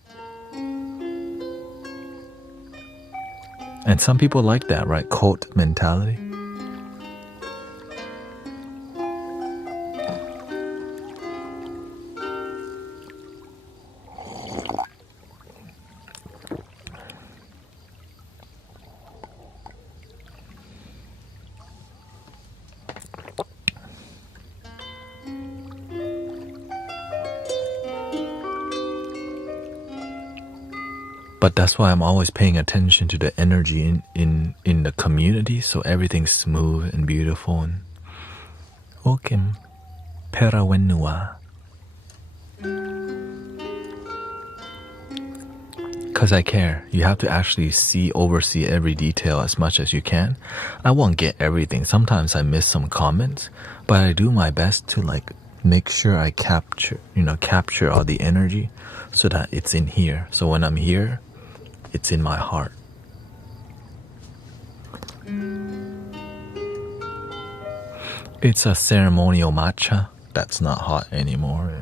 And some people like that, right? Cult mentality. But that's why I'm always paying attention to the energy in the community, so everything's smooth and beautiful. And Okim Perawenua. Because I care. You have to actually oversee every detail as much as you can. I won't get everything. Sometimes I miss some comments, but I do my best to like make sure I capture all the energy so that it's in here. So when I'm here, it's in my heart. It's a ceremonial matcha that's not hot anymore.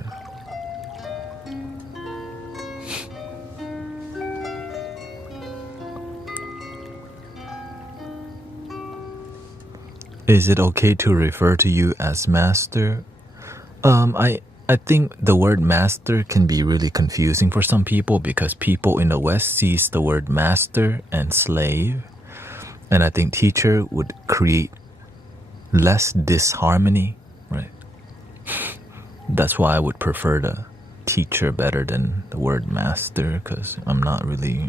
Is it okay to refer to you as master? I think the word master can be really confusing for some people because people in the West sees the word master and slave. And I think teacher would create less disharmony, right? That's why I would prefer the teacher better than the word master, because I'm not really,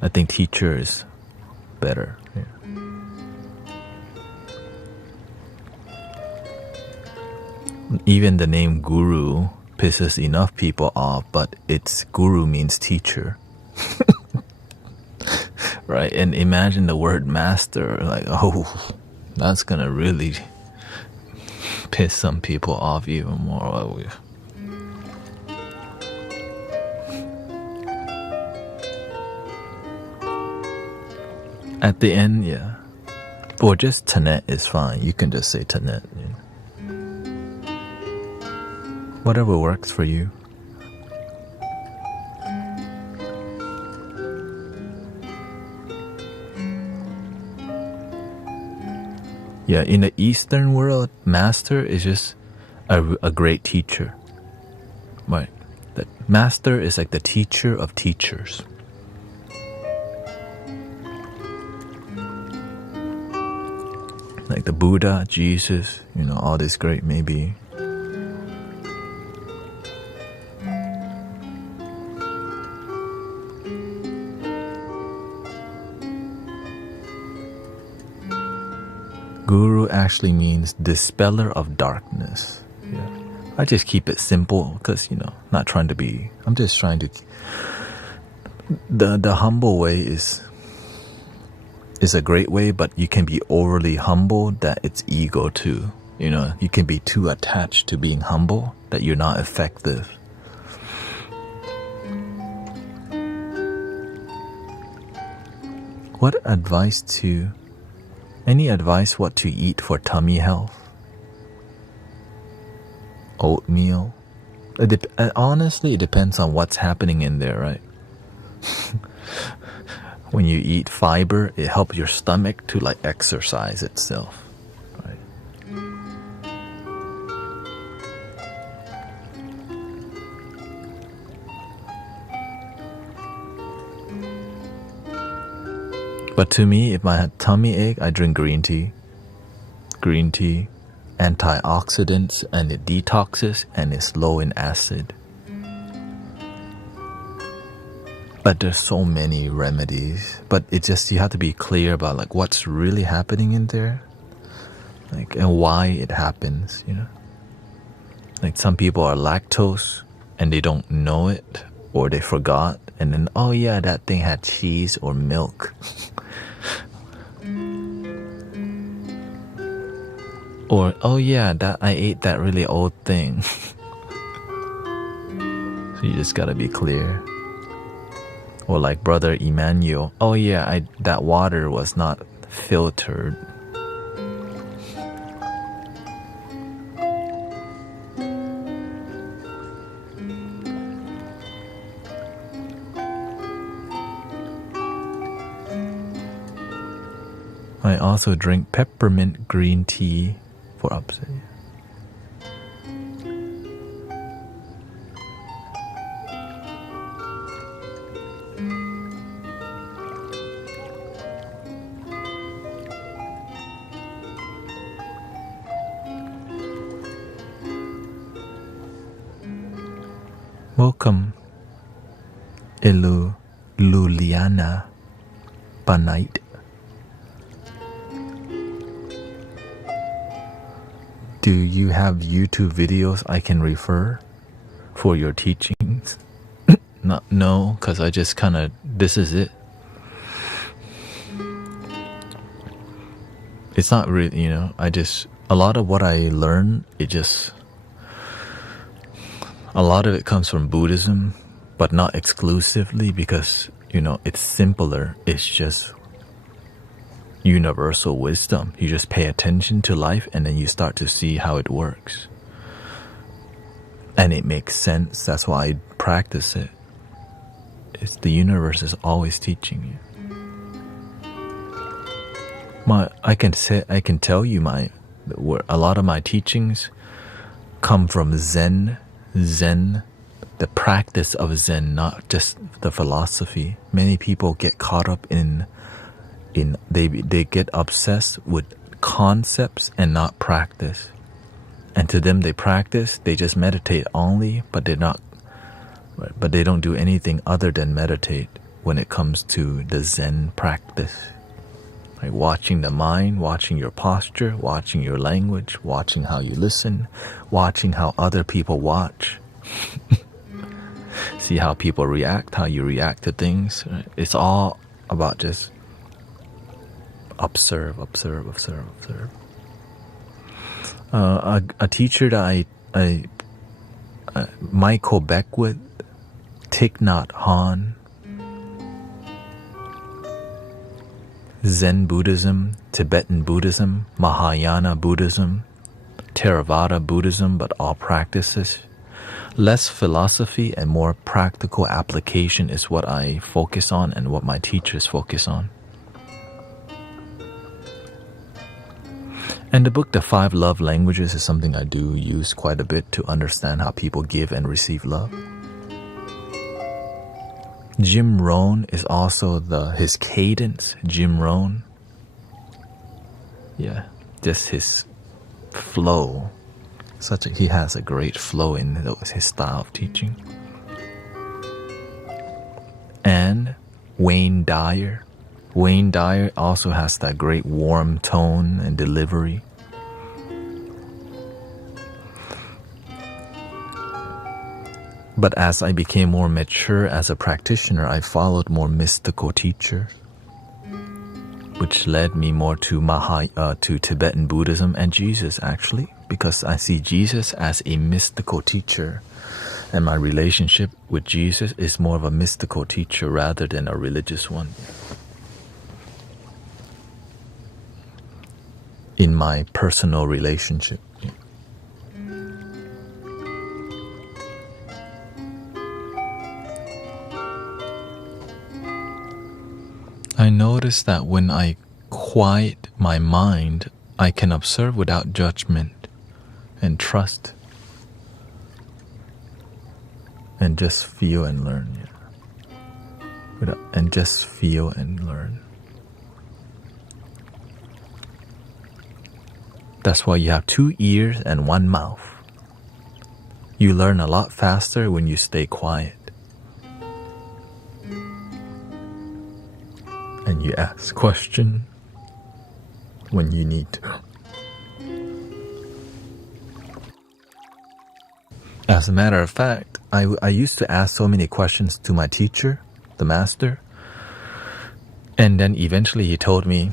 I think teacher is better. Yeah. Even the name guru pisses enough people off, but its guru means teacher. Right? And imagine the word master, like, oh, that's gonna really piss some people off even more. At the end, yeah. Or just Thanet is fine. You can just say Thanet. You know. Whatever works for you. Yeah, in the Eastern world, master is just a great teacher. Right. The master is like the teacher of teachers. Like the Buddha, Jesus, all this great maybe. Guru actually means dispeller of darkness. Yeah. I just keep it simple because, not trying to be, I'm just trying to, the humble way is a great way, but you can be overly humble that it's ego too. You can be too attached to being humble that you're not effective. Any advice what to eat for tummy health? Oatmeal? Honestly, it depends on what's happening in there, right? When you eat fiber, it helps your stomach to like exercise itself, right? But to me, if I had tummy ache, I drink green tea. Green tea, antioxidants, and it detoxes, and it's low in acid. But there's so many remedies. But it's just, you have to be clear about like what's really happening in there, like, and why it happens. Like some people are lactose and they don't know it, or they forgot, and then, oh yeah, that thing had cheese or milk. Or, oh yeah, that I ate that really old thing. So you just gotta be clear. Or like Brother Emmanuel, oh yeah, that water was not filtered. I also drink peppermint green tea for upset. Welcome, Luliana Panite. Do you have YouTube videos I can refer for your teachings? No, because I just kind of, this is it. It's not really, a lot of what I learn, a lot of it comes from Buddhism, but not exclusively, because, it's simpler. It's just universal wisdom. You just pay attention to life and then you start to see how it works. And it makes sense. That's why I practice it. It's the universe is always teaching you. I can tell you a lot of my teachings come from Zen, the practice of Zen, not just the philosophy. Many people get caught up in they get obsessed with concepts and not practice. And to them, they practice, they just meditate only, but they don't do anything other than meditate when it comes to the Zen practice. Like watching the mind, watching your posture, watching your language, watching how you listen, watching how other people watch. See how people react, how you react to things. Right? It's all about just observe. A teacher that I Michael Beckwith, Thich Nhat Hanh, Zen Buddhism, Tibetan Buddhism, Mahayana Buddhism, Theravada Buddhism, but all practices. Less philosophy and more practical application is what I focus on and what my teachers focus on. And the book, The 5 Love Languages, is something I do use quite a bit to understand how people give and receive love. Jim Rohn is also his cadence, Jim Rohn. Yeah, just his flow. He has a great flow in his style of teaching. And Wayne Dyer. Wayne Dyer also has that great warm tone and delivery. But as I became more mature as a practitioner, I followed more mystical teachers, which led me more to to Tibetan Buddhism and Jesus, actually, because I see Jesus as a mystical teacher, and my relationship with Jesus is more of a mystical teacher rather than a religious one. In my personal relationship. I notice that when I quiet my mind, I can observe without judgment and trust and just feel and learn. And just feel and learn. That's why you have 2 ears and 1 mouth. You learn a lot faster when you stay quiet. And you ask questions when you need to. As a matter of fact, I used to ask so many questions to my teacher, the master, and then eventually he told me,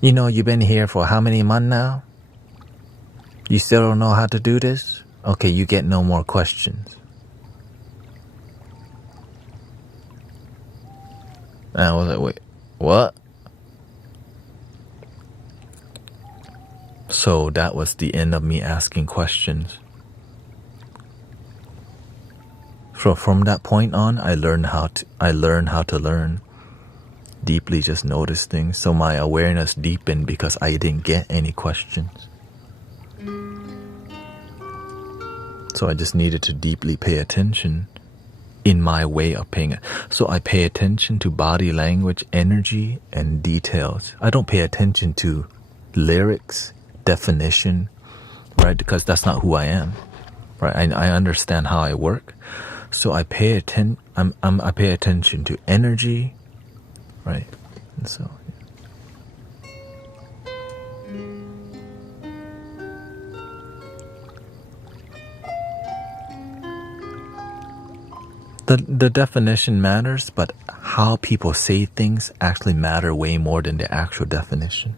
you know, you've been here for how many months now? You still don't know how to do this? Okay, you get no more questions. And I was like, wait, what? So that was the end of me asking questions. So from that point on, I learned how to learn. Deeply just notice things. So my awareness deepened because I didn't get any questions. So I just needed to deeply pay attention in my way of paying it. So I pay attention to body language, energy, and details. I don't pay attention to lyrics, definition, right? Because that's not who I am, right? I understand how I work. So I pay attention to energy, right? And so the definition matters, but how people say things actually matter way more than the actual definition.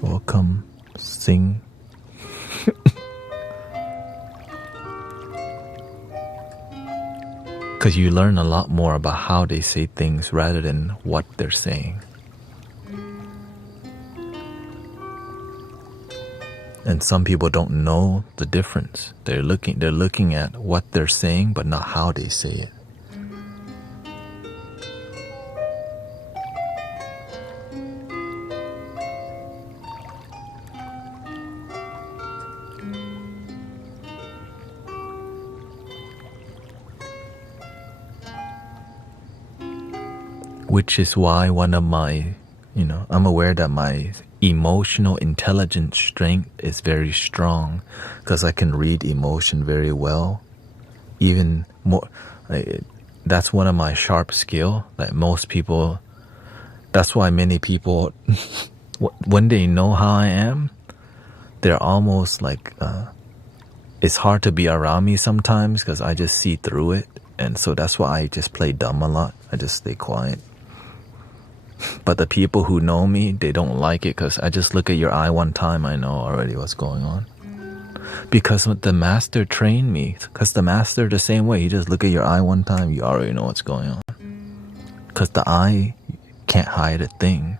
Welcome, sing. Because you learn a lot more about how they say things rather than what they're saying. And some people don't know the difference. They're looking at what they're saying, but not how they say it. Which is why one of my, I'm aware that my emotional intelligence strength is very strong because I can read emotion very well. Even more, that's one of my sharp skill. Like most people, that's why many people, when they know how I am, they're almost like, it's hard to be around me sometimes because I just see through it. And so that's why I just play dumb a lot. I just stay quiet. But the people who know me, they don't like it because I just look at your eye one time, I know already what's going on. Because the master trained me. Because the master the same way, he just look at your eye one time, you already know what's going on. Because the eye can't hide a thing.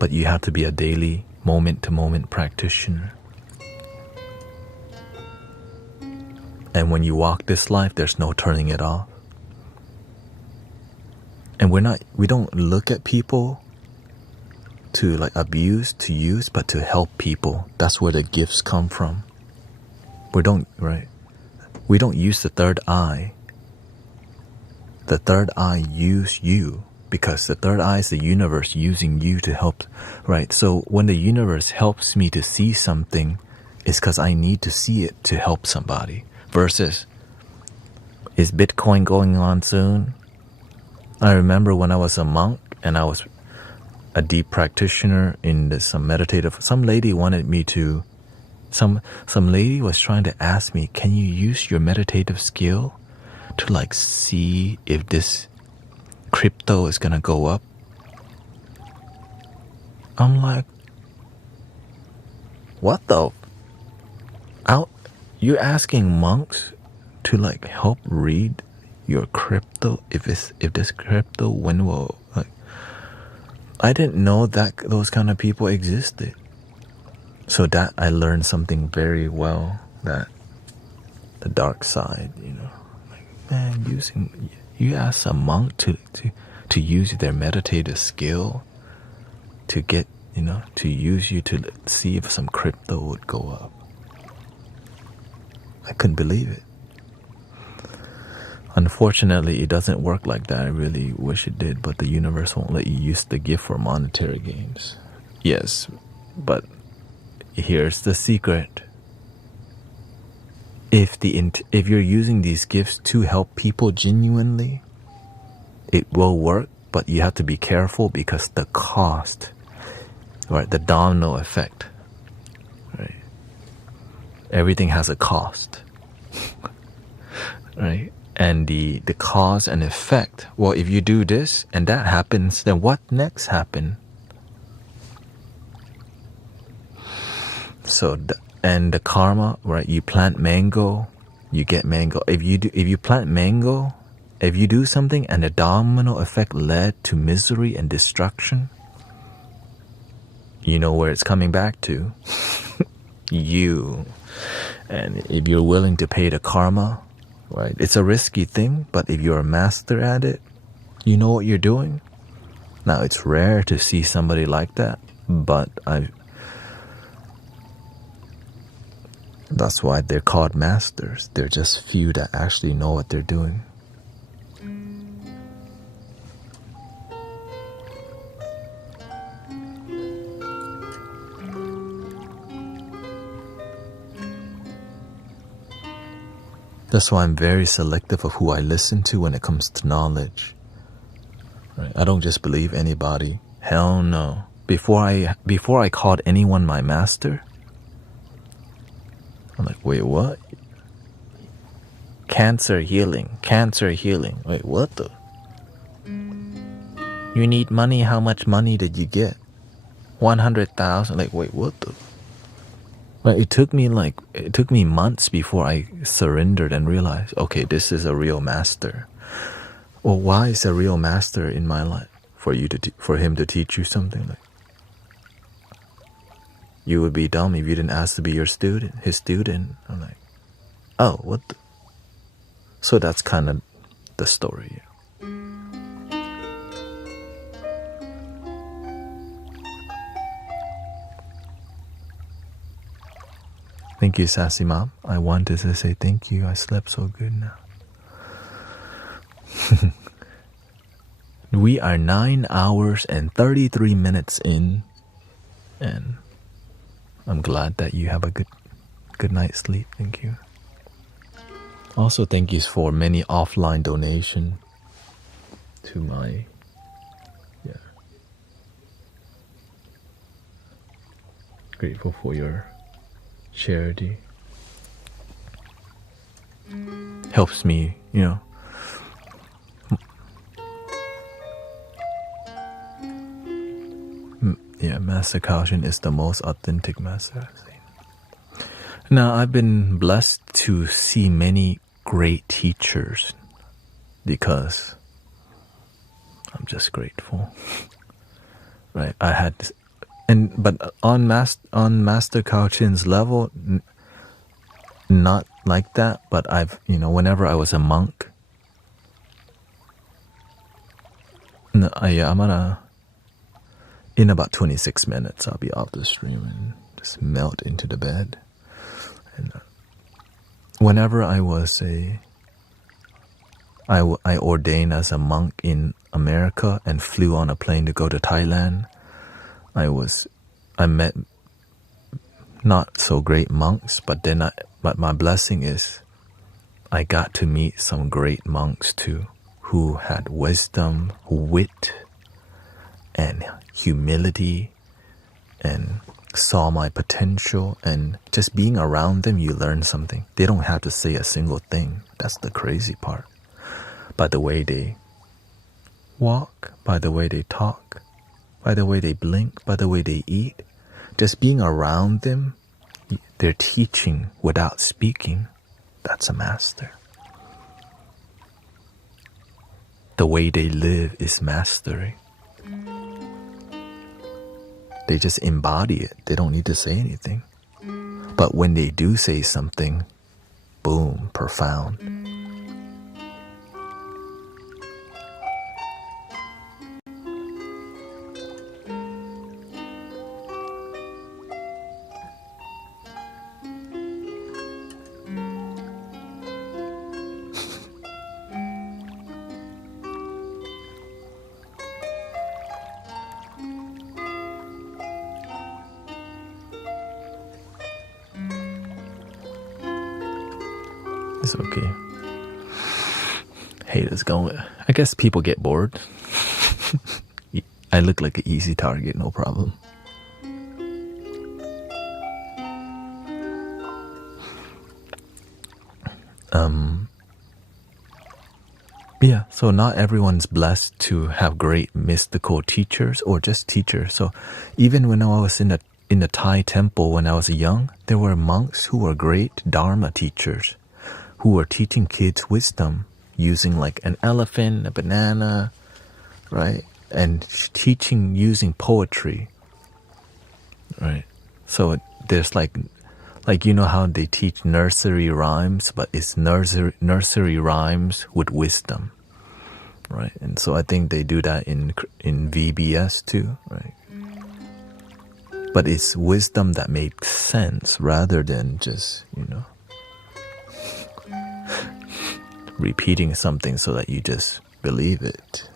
But you have to be a daily, moment-to-moment practitioner. And when you walk this life, there's no turning it off. And we don't look at people to like abuse, to use, but to help people. That's where the gifts come from. We don't use the third eye. The third eye use you because the third eye is the universe using you to help, right? So when the universe helps me to see something, it's because I need to see it to help somebody. Versus Is Bitcoin going on soon? I remember when I was a monk and I was a deep practitioner in some meditative. Some lady wanted me to. Some lady was trying to ask me, can you use your meditative skill to like see if this crypto is gonna go up? I'm like, what the? You're asking monks to like help read your crypto if this crypto when will like. I didn't know that those kind of people existed. So that I learned something very well, that the dark side, like, man, you ask a monk to use their meditative skill to get, to use you to see if some crypto would go up. I couldn't believe it. Unfortunately, it doesn't work like that. I really wish it did, but the universe won't let you use the gift for monetary gains. Yes, but here's the secret. If you're using these gifts to help people genuinely, it will work, but you have to be careful because the cost, right? The domino effect, right? Everything has a cost, right? And the cause and effect. Well, if you do this and that happens, then what next happen? So and the karma, right? You plant mango, you get mango. If you plant mango, if you do something and the domino effect led to misery and destruction, you know where it's coming back to. You. And if you're willing to pay the karma, right? It's a risky thing, but if you're a master at it, you know what you're doing. Now, it's rare to see somebody like that, but that's why they're called masters. They're just few that actually know what they're doing. That's why I'm very selective of who I listen to when it comes to knowledge. Right? I don't just believe anybody. Hell no. Before I called anyone my master, I'm like, wait, what? Cancer healing. Wait, what the? You need money? How much money did you get? 100,000. Like, wait, what the? Like, it took me months before I surrendered and realized, okay, this is a real master. Well, why is a real master in my life? For him to teach you something? Like, you would be dumb if you didn't ask to be his student. I'm like, oh, what the? So that's kind of the story. Thank you, Sassy Mom. I wanted to say thank you. I slept so good now. We are 9 hours and 33 minutes in, and I'm glad that you have a good night's sleep. Thank you. Also, thank you for many offline donation to my, grateful for your charity. Helps me, Master Kaoshin is the most authentic master I've seen. Now, I've been blessed to see many great teachers because I'm just grateful. Right? I had this, but on Master Kaoshin's level, not like that, but whenever I was a monk, in about 26 minutes, I'll be off the stream and just melt into the bed. And whenever I was I ordained as a monk in America and flew on a plane to go to Thailand, I met not so great monks, but my blessing is I got to meet some great monks too, who had wisdom, wit, and humility, and saw my potential. And just being around them, you learn something. They don't have to say a single thing. That's the crazy part. By the way they walk, by the way they talk, by the way they blink, by the way they eat, just being around them, they're teaching without speaking. That's a master. The way they live is mastery. They just embody it. They don't need to say anything. But when they do say something, boom, profound. It's okay. Haters going. I guess people get bored. I look like an easy target, no problem. Yeah, so not everyone's blessed to have great mystical teachers or just teachers. So even when I was in the Thai temple when I was young, there were monks who were great Dharma teachers, who were teaching kids wisdom using like an elephant, a banana, right? And teaching using poetry, right? So there's like you know how they teach nursery rhymes, but it's nursery rhymes with wisdom, right? And so I think they do that in VBS too, right? But it's wisdom that makes sense rather than just, repeating something so that you just believe it.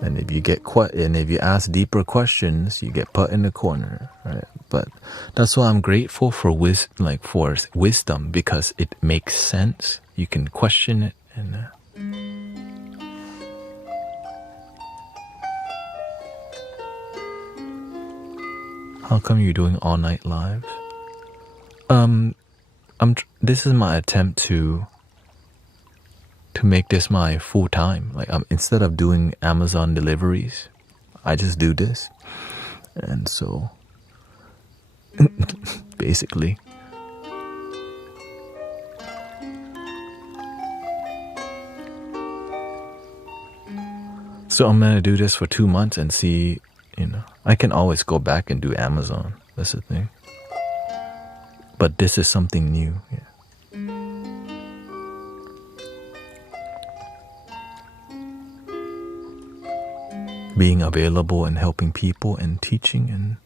And if you ask deeper questions, you get put in the corner, right? But that's why I'm grateful for wisdom, because it makes sense. You can question it, and how come you're doing all night lives? This is my attempt to make this my full time. Like, instead of doing Amazon deliveries, I just do this. And so basically, so I'm gonna do this for 2 months and see, I can always go back and do Amazon. That's the thing. But this is something new. Yeah. Being available and helping people and teaching and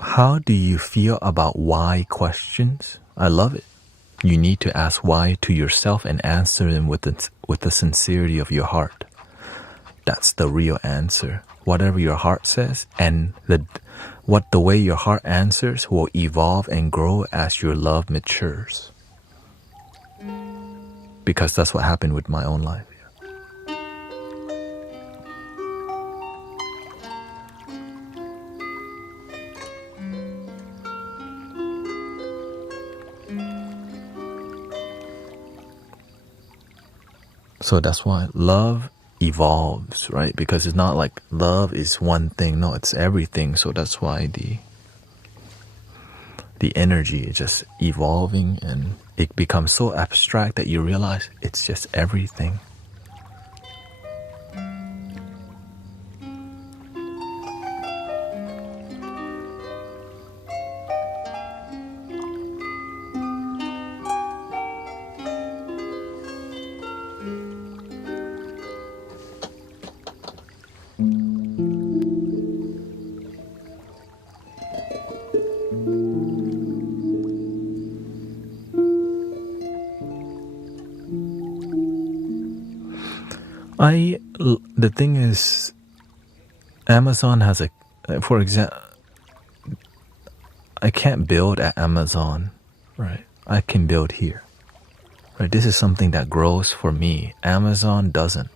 how do you feel about why questions? I love it. You need to ask why to yourself and answer them with the sincerity of your heart. That's the real answer. Whatever your heart says, and the way your heart answers will evolve and grow as your love matures. Because that's what happened with my own life. So that's why love evolves, right? Because it's not like love is one thing. No, it's everything. So that's why the energy is just evolving, and it becomes so abstract that you realize it's just everything. The thing is, Amazon has for example, I can't build at Amazon, right? I can build here, right? This is something that grows for me. Amazon doesn't.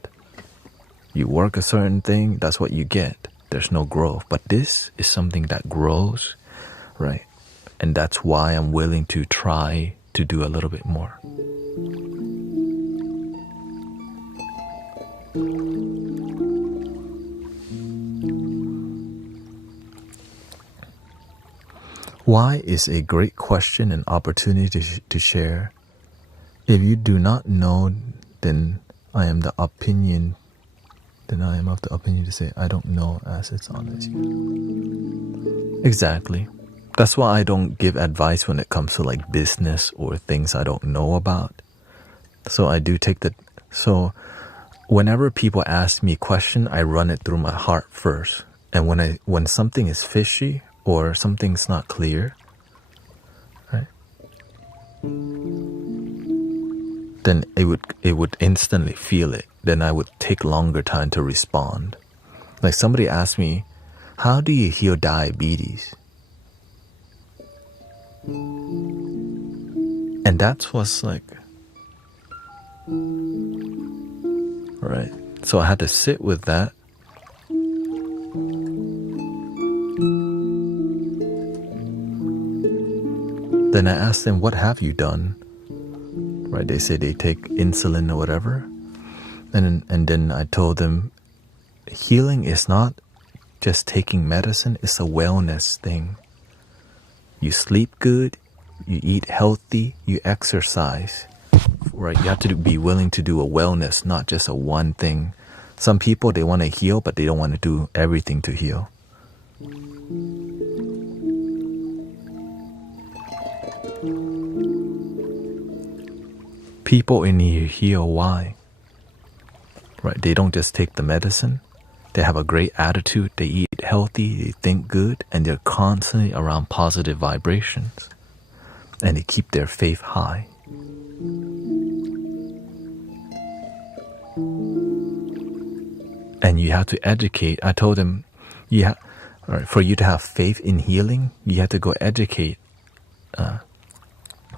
You work a certain thing, that's what you get. There's no growth. But this is something that grows, right? And that's why I'm willing to try to do a little bit more. Why is a great question and opportunity to share. If you do not know, then I am of the opinion to say I don't know as it's honest. Exactly. That's why I don't give advice when it comes to like business or things I don't know about. So I do take so whenever people ask me a question, I run it through my heart first. And when something is fishy or something's not clear, right? Then it would instantly feel it. Then I would take longer time to respond. Like somebody asked me, how do you heal diabetes? And that was like, right. So I had to sit with that. Then I asked them, what have you done? Right, they say they take insulin or whatever. And then I told them, healing is not just taking medicine, it's a wellness thing. You sleep good, you eat healthy, you exercise. Right, you have to be willing to do a wellness, not just a one thing. Some people, they want to heal, but they don't want to do everything to heal. People in here heal, why? Right, they don't just take the medicine. They have a great attitude, they eat healthy, they think good, and they're constantly around positive vibrations. And they keep their faith high. And you have to educate. I told them, for you to have faith in healing, you have to go educate.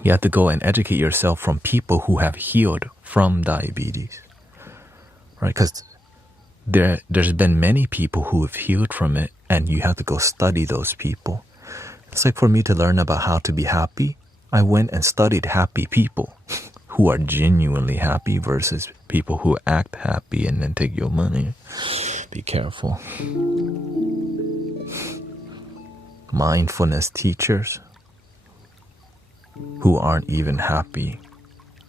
You have to go and educate yourself from people who have healed from diabetes, right? Because there's been many people who have healed from it, and you have to go study those people. It's like for me to learn about how to be happy, I went and studied happy people who are genuinely happy versus people who act happy and then take your money. Be careful. Mindfulness teachers who aren't even happy,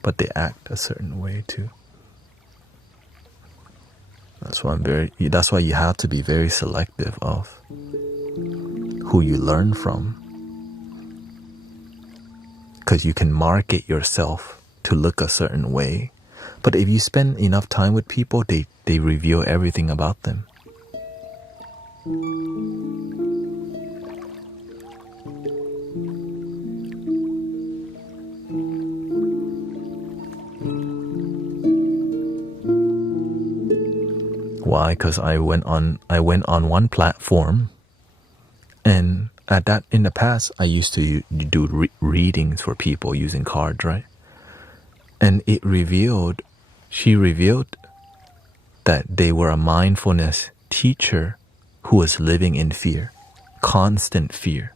but they act a certain way too. That's why you have to be very selective of who you learn from. Because you can market yourself to look a certain way. But if you spend enough time with people, they reveal everything about them. Why? Because I went on one platform, and in the past I used to do readings for people using cards, right? And she revealed that they were a mindfulness teacher who was living in fear, constant fear.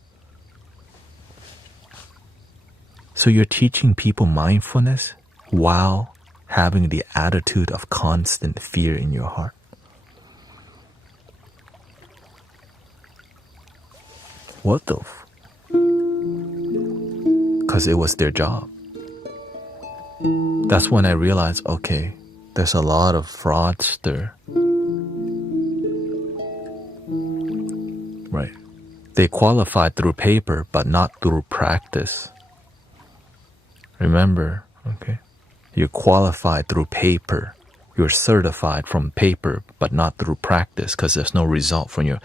So you're teaching people mindfulness while having the attitude of constant fear in your heart. What the because it was their job. That's when I realized, okay, there's a lot of fraudster. Right. They qualified through paper, but not through practice. Remember, okay? You're qualified through paper. You're certified from paper, but not through practice, because there's no result from your,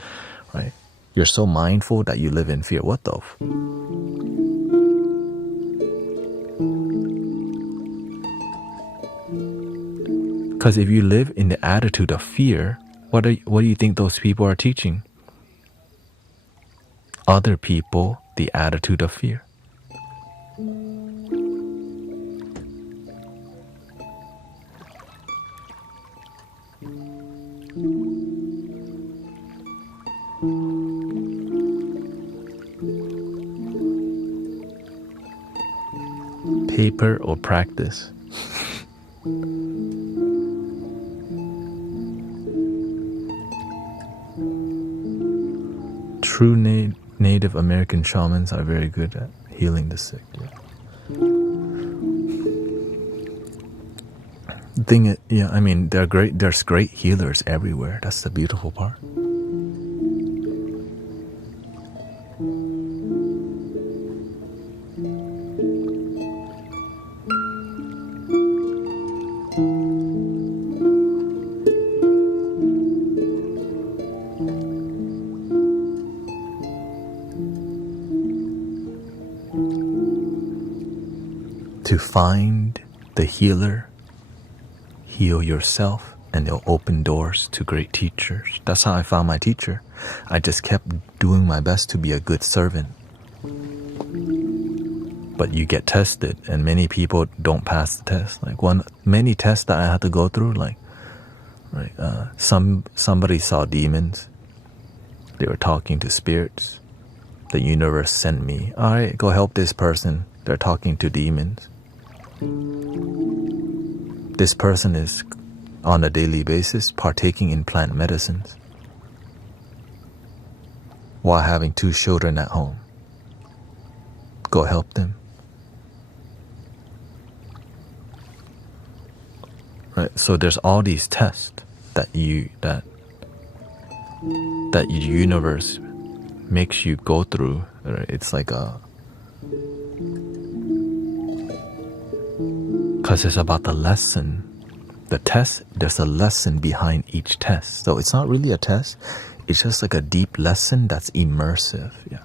right? You're so mindful that you live in fear. What the Because if you live in the attitude of fear, what do you think those people are teaching? Other people the attitude of fear. Paper or practice? True Native American shamans are very good at healing the sick. Yeah. The thing is, yeah, I mean, they're great. There's great healers everywhere. That's the beautiful part. To find the healer, heal yourself, and they'll open doors to great teachers. That's how I found my teacher. I just kept doing my best to be a good servant. But you get tested, and many people don't pass the test. Like many tests that I had to go through, like, right, somebody saw demons. They were talking to spirits. The universe sent me. All right, go help this person. They're talking to demons. This person is on a daily basis partaking in plant medicines while having 2 children at home. Go help them. Right? So there's all these tests that your universe makes you go through. Right? It's like because it's about the lesson. The test, there's a lesson behind each test. So it's not really a test. It's just like a deep lesson that's immersive. Yeah.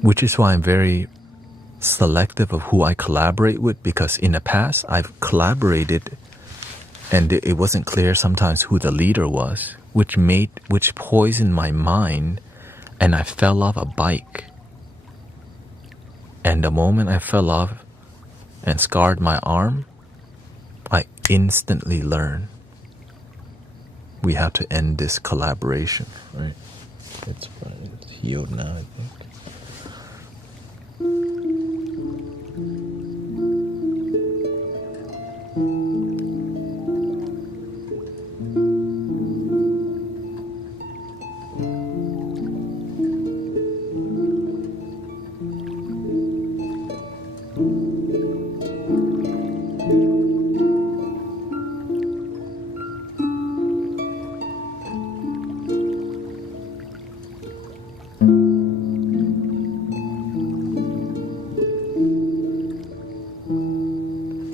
Which is why I'm very selective of who I collaborate with, because in the past I've collaborated and it wasn't clear sometimes who the leader was, which poisoned my mind, and I fell off a bike. And the moment I fell off and scarred my arm, I instantly learned we have to end this collaboration. Right? It's healed now, I think.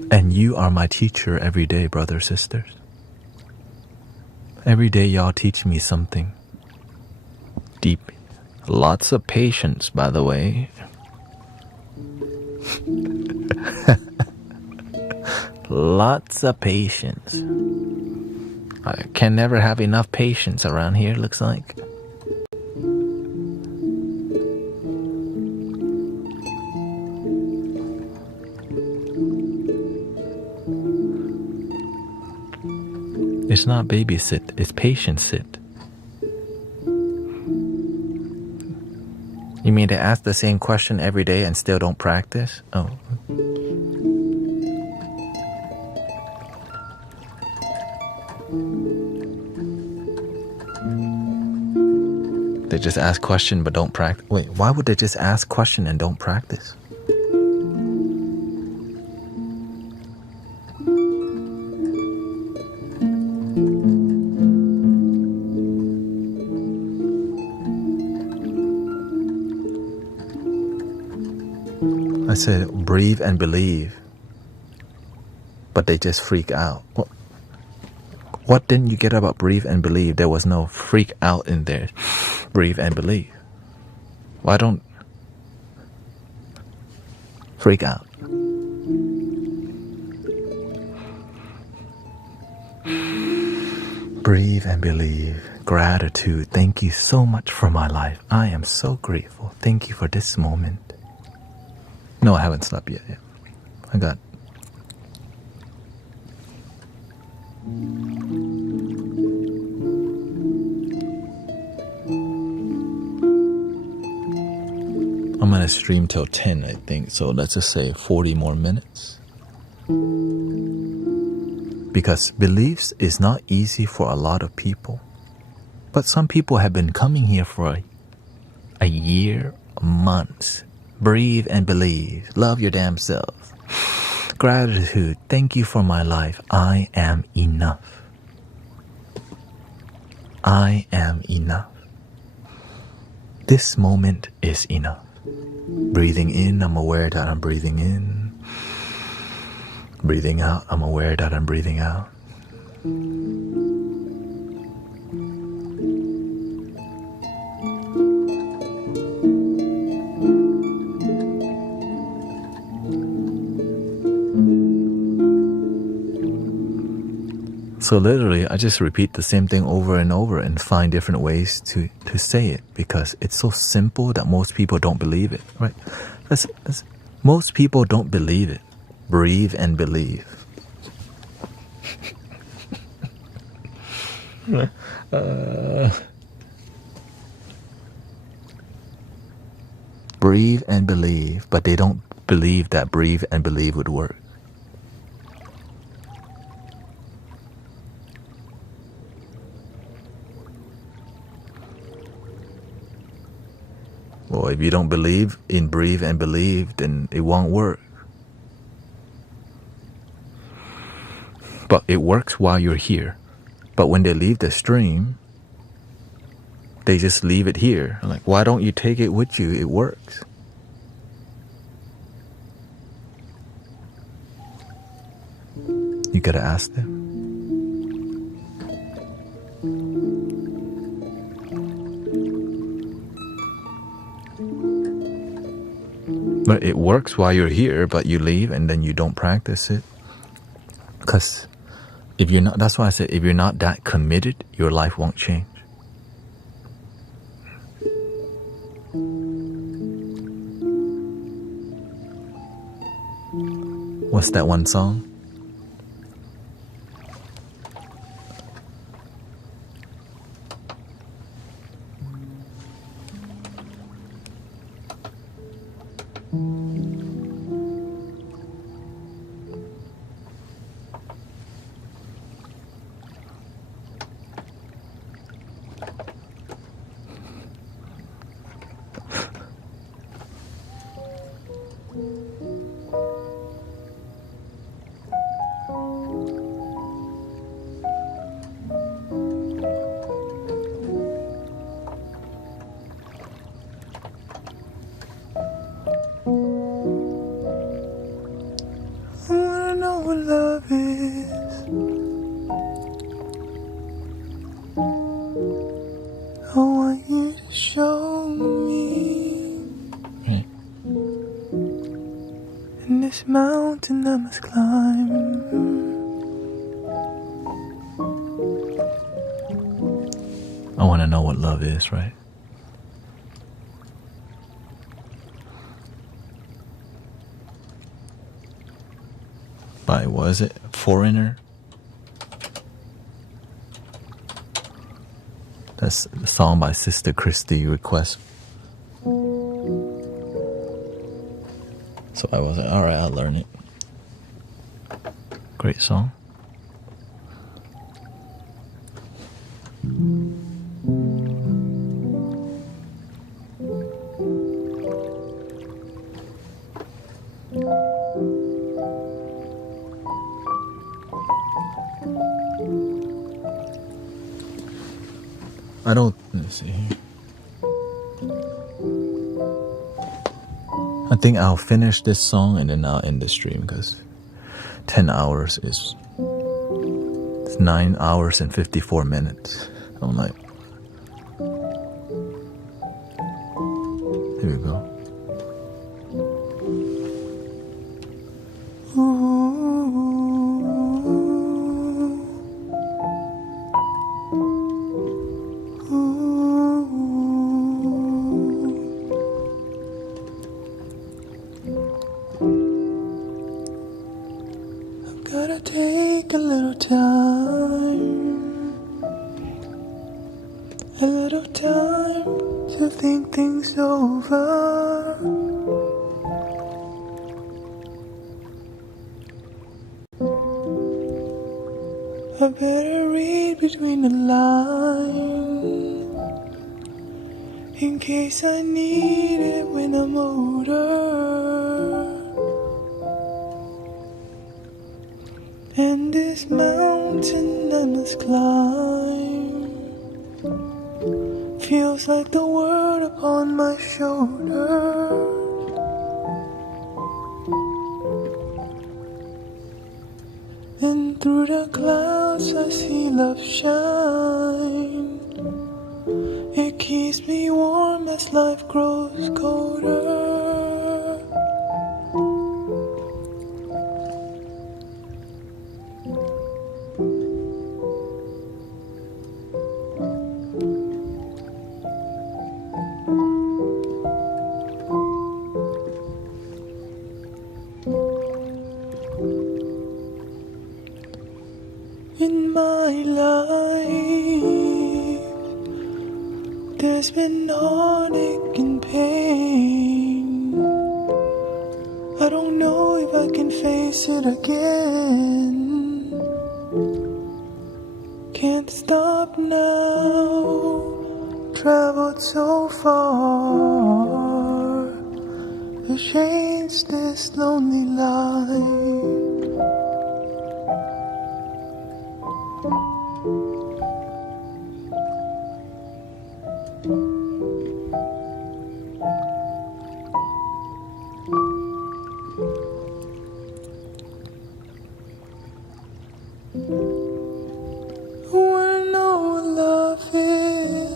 And you are my teacher every day, brothers, sisters. Every day y'all teach me something deep. Lots of patience, by the way. Lots of patience. I can never have enough patience around here, looks like. It's not babysit, it's patient sit. You mean to ask the same question every day and still don't practice? Oh. They just ask question but don't practice. Wait, why would they just ask question and don't practice? I said, breathe and believe. But they just freak out. What didn't you get about breathe and believe? There was no freak out in there. Breathe and believe. Why don't freak out. Breathe and believe. Gratitude. Thank you so much for my life. I am so grateful. Thank you for this moment. No, I haven't slept yet. I got... I'm gonna stream till 10, I think. So let's just say 40 more minutes. Because beliefs is not easy for a lot of people. But some people have been coming here for a year, months. Breathe and believe. Love your damn self. Gratitude. Thank you for my life. I am enough. I am enough. This moment is enough. Breathing in, I'm aware that I'm breathing in. Breathing out, I'm aware that I'm breathing out. So literally, I just repeat the same thing over and over and find different ways to say it, because it's so simple that most people don't believe it, right? Most people don't believe it. Breathe and believe. Breathe and believe, but they don't believe that breathe and believe would work. Well, if you don't believe in breathe and believe, then it won't work. But it works while you're here. But when they leave the stream, they just leave it here. I'm like, why don't you take it with you? It works. You gotta ask them. But it works while you're here, but you leave and then you don't practice it. Because if you're not, that's why I said, if you're not that committed, your life won't change. What's that one song? Mountain I must climb. I want to know what love is, right? By, was it Foreigner? That's the song by Sister Christy request. So I was like, alright, I'll learn it. Great song. I don't, let's see here. I think I'll finish this song and then I'll end the stream, because 10 hours is, it's 9 hours and 54 minutes. I'm like, here we go. a little time to think things over. I better read between the lines in case I need it when I'm older. And this mountain I must climb feels like the world upon my shoulder. And through the clouds I see love shine. It keeps me warm as life grows colder. In my life, there's been heartache and pain. I don't know if I can face it again. Can't stop now, traveled so far to change this lonely life. Where no love is,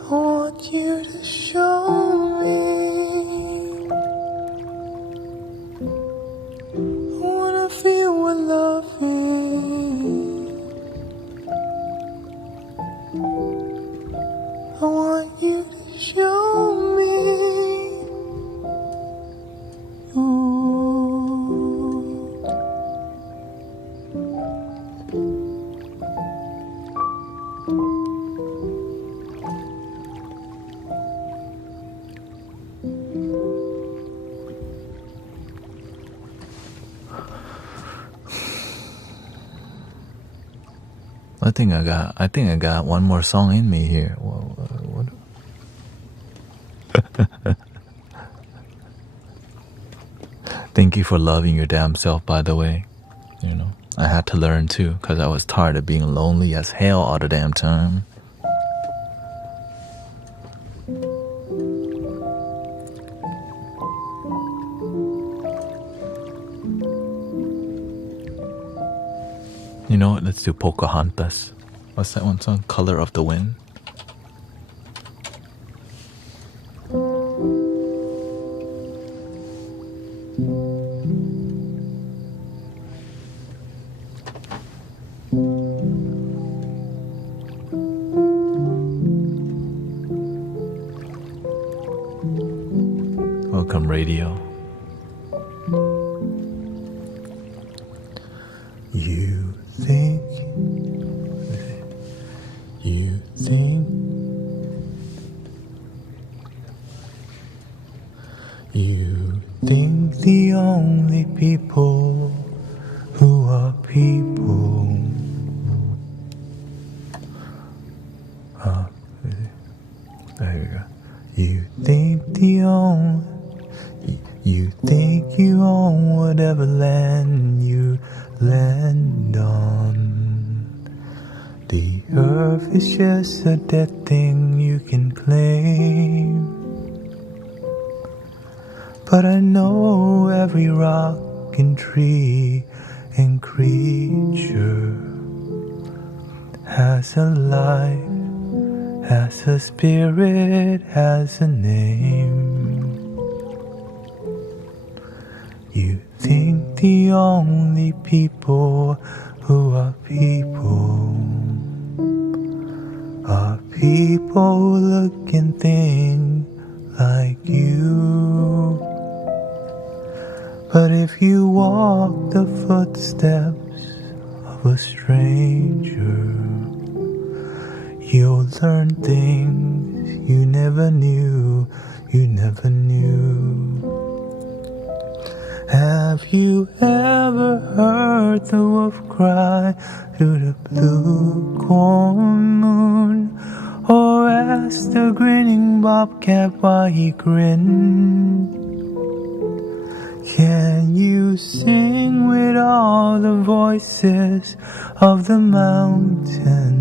I want you to show me. I wanna feel what love is. I want you to show me. I think I got one more song in me here. What? Thank you for loving your damn self, by the way. You know, I had to learn too, because I was tired of being lonely as hell all the damn time. You know what? Let's do Pocahontas. What's that one song? Color of the Wind. Welcome, radio. You think the only people who are people are, there you go. You think you own whatever land you land on. The earth is just a dead thing you can claim. But I know every rock and tree and creature has a life, has a spirit, has a name. You think the only people who are people who look and think like you. But if you walk the footsteps of a stranger, you'll learn things you never knew, you never knew. Have you ever heard the wolf cry through the blue corn moon? Or ask the grinning bobcat why he grinned? Can you sing with all the voices of the mountain?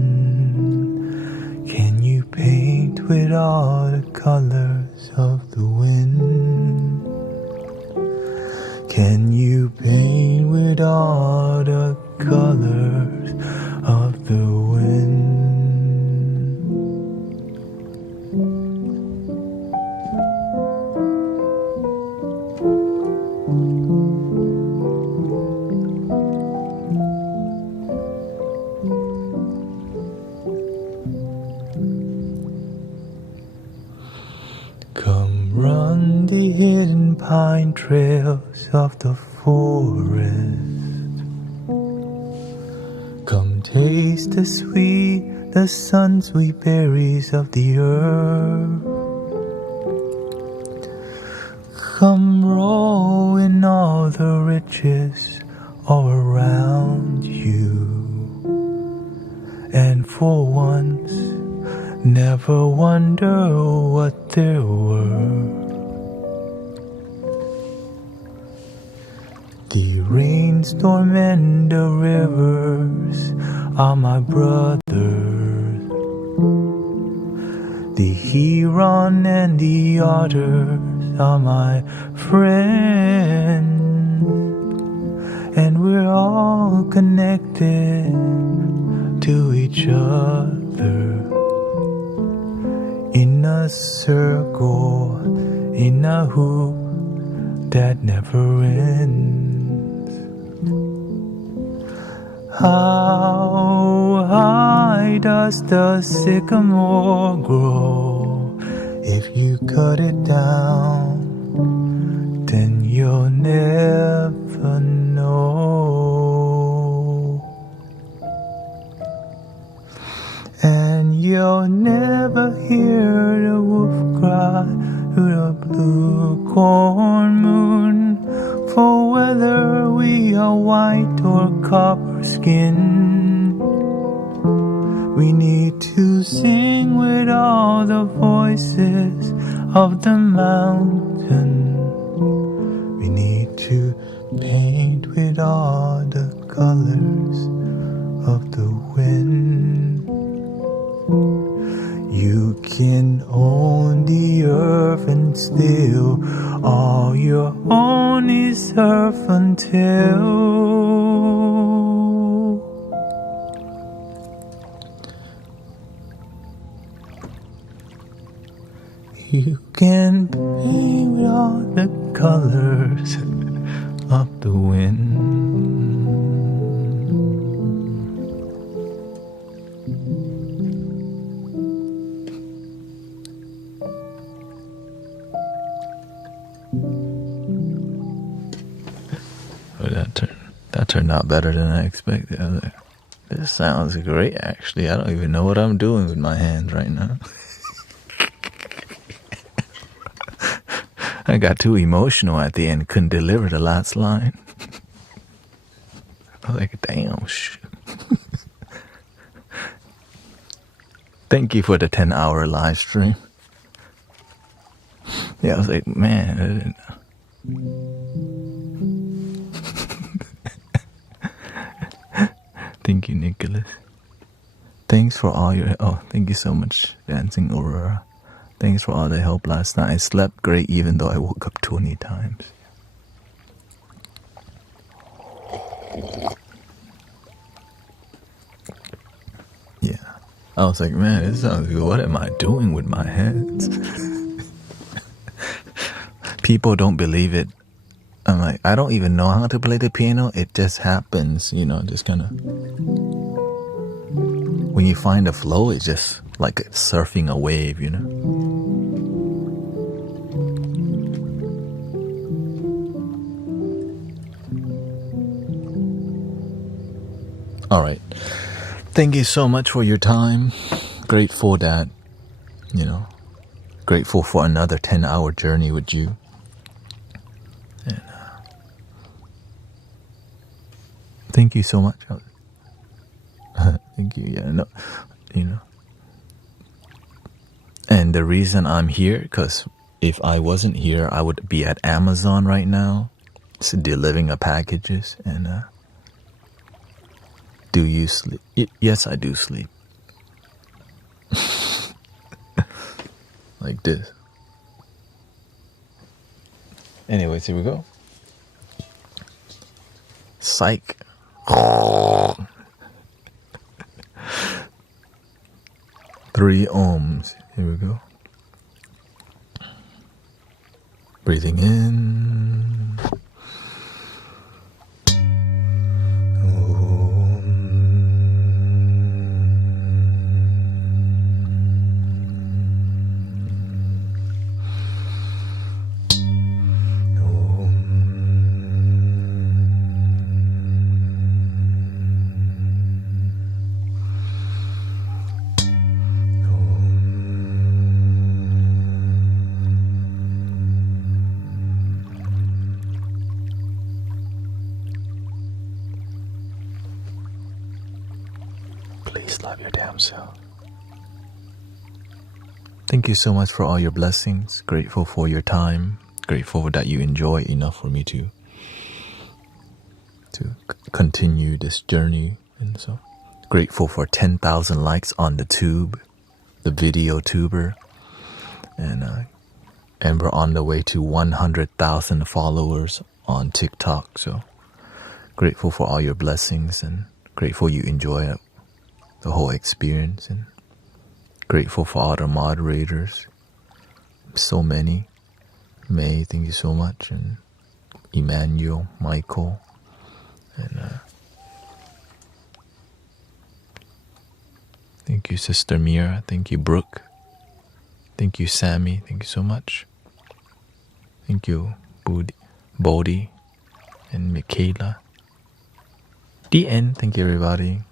Can you paint with all the colors of the wind? Can you paint with all the colors of the wind? Come run the hidden pine trails of the forest. Come taste the sun-sweet berries of the earth. Come roll in all the riches all around you. And for once, never wonder what there were. The rainstorm and the rivers are my brothers. The heron and the otters are my friends. And we're all connected to each other. In a circle, in a hoop that never ends. How high does the sycamore grow? If you cut it down, then you'll never know. And you'll never hear the wolf cry through the blue corn moon. For whether we are white or copper skinned, we need to sing with all the voices of the mountain. We need to paint with all the colors of the wind. You can own the earth and still all you own is earth until you can paint with all the colors of the wind. Oh, that turned out better than I expected. I was like, this sounds great, actually. I don't even know what I'm doing with my hands right now. I got too emotional at the end, couldn't deliver the last line. I was like, damn, shit. Thank you for the 10-hour live stream. Yeah, I was like, man. Thank you, Nicholas. Thanks for all your... Oh, thank you so much, Dancing Aurora. Thanks for all the help last night. I slept great even though I woke up 20 times. Yeah. I was like, man, this sounds good. What am I doing with my hands? People don't believe it. I'm like, I don't even know how to play the piano. It just happens, you know, just kind of... When you find a flow, it's just like surfing a wave, you know? All right. Thank you so much for your time. Grateful that, grateful for another 10-hour journey with you. And thank you so much. Thank you. Yeah, no, And the reason I'm here, because if I wasn't here, I would be at Amazon right now, delivering packages. And do you sleep? Yes, I do sleep. Like this. Anyways, here we go. Psych. 3 ohms. Here we go. Breathing in. Please love your damn self. Thank you so much for all your blessings. Grateful for your time. Grateful that you enjoy enough for me to continue this journey. And so grateful for 10,000 likes on the tube, the video tuber. And we're on the way to 100,000 followers on TikTok. So grateful for all your blessings and grateful you enjoy the whole experience, and grateful for all the moderators. So many. May, thank you so much, and Emmanuel, Michael, and thank you, Sister Mira. Thank you, Brooke. Thank you, Sammy. Thank you so much. Thank you, Bodhi and Michaela. The end. Thank you, everybody.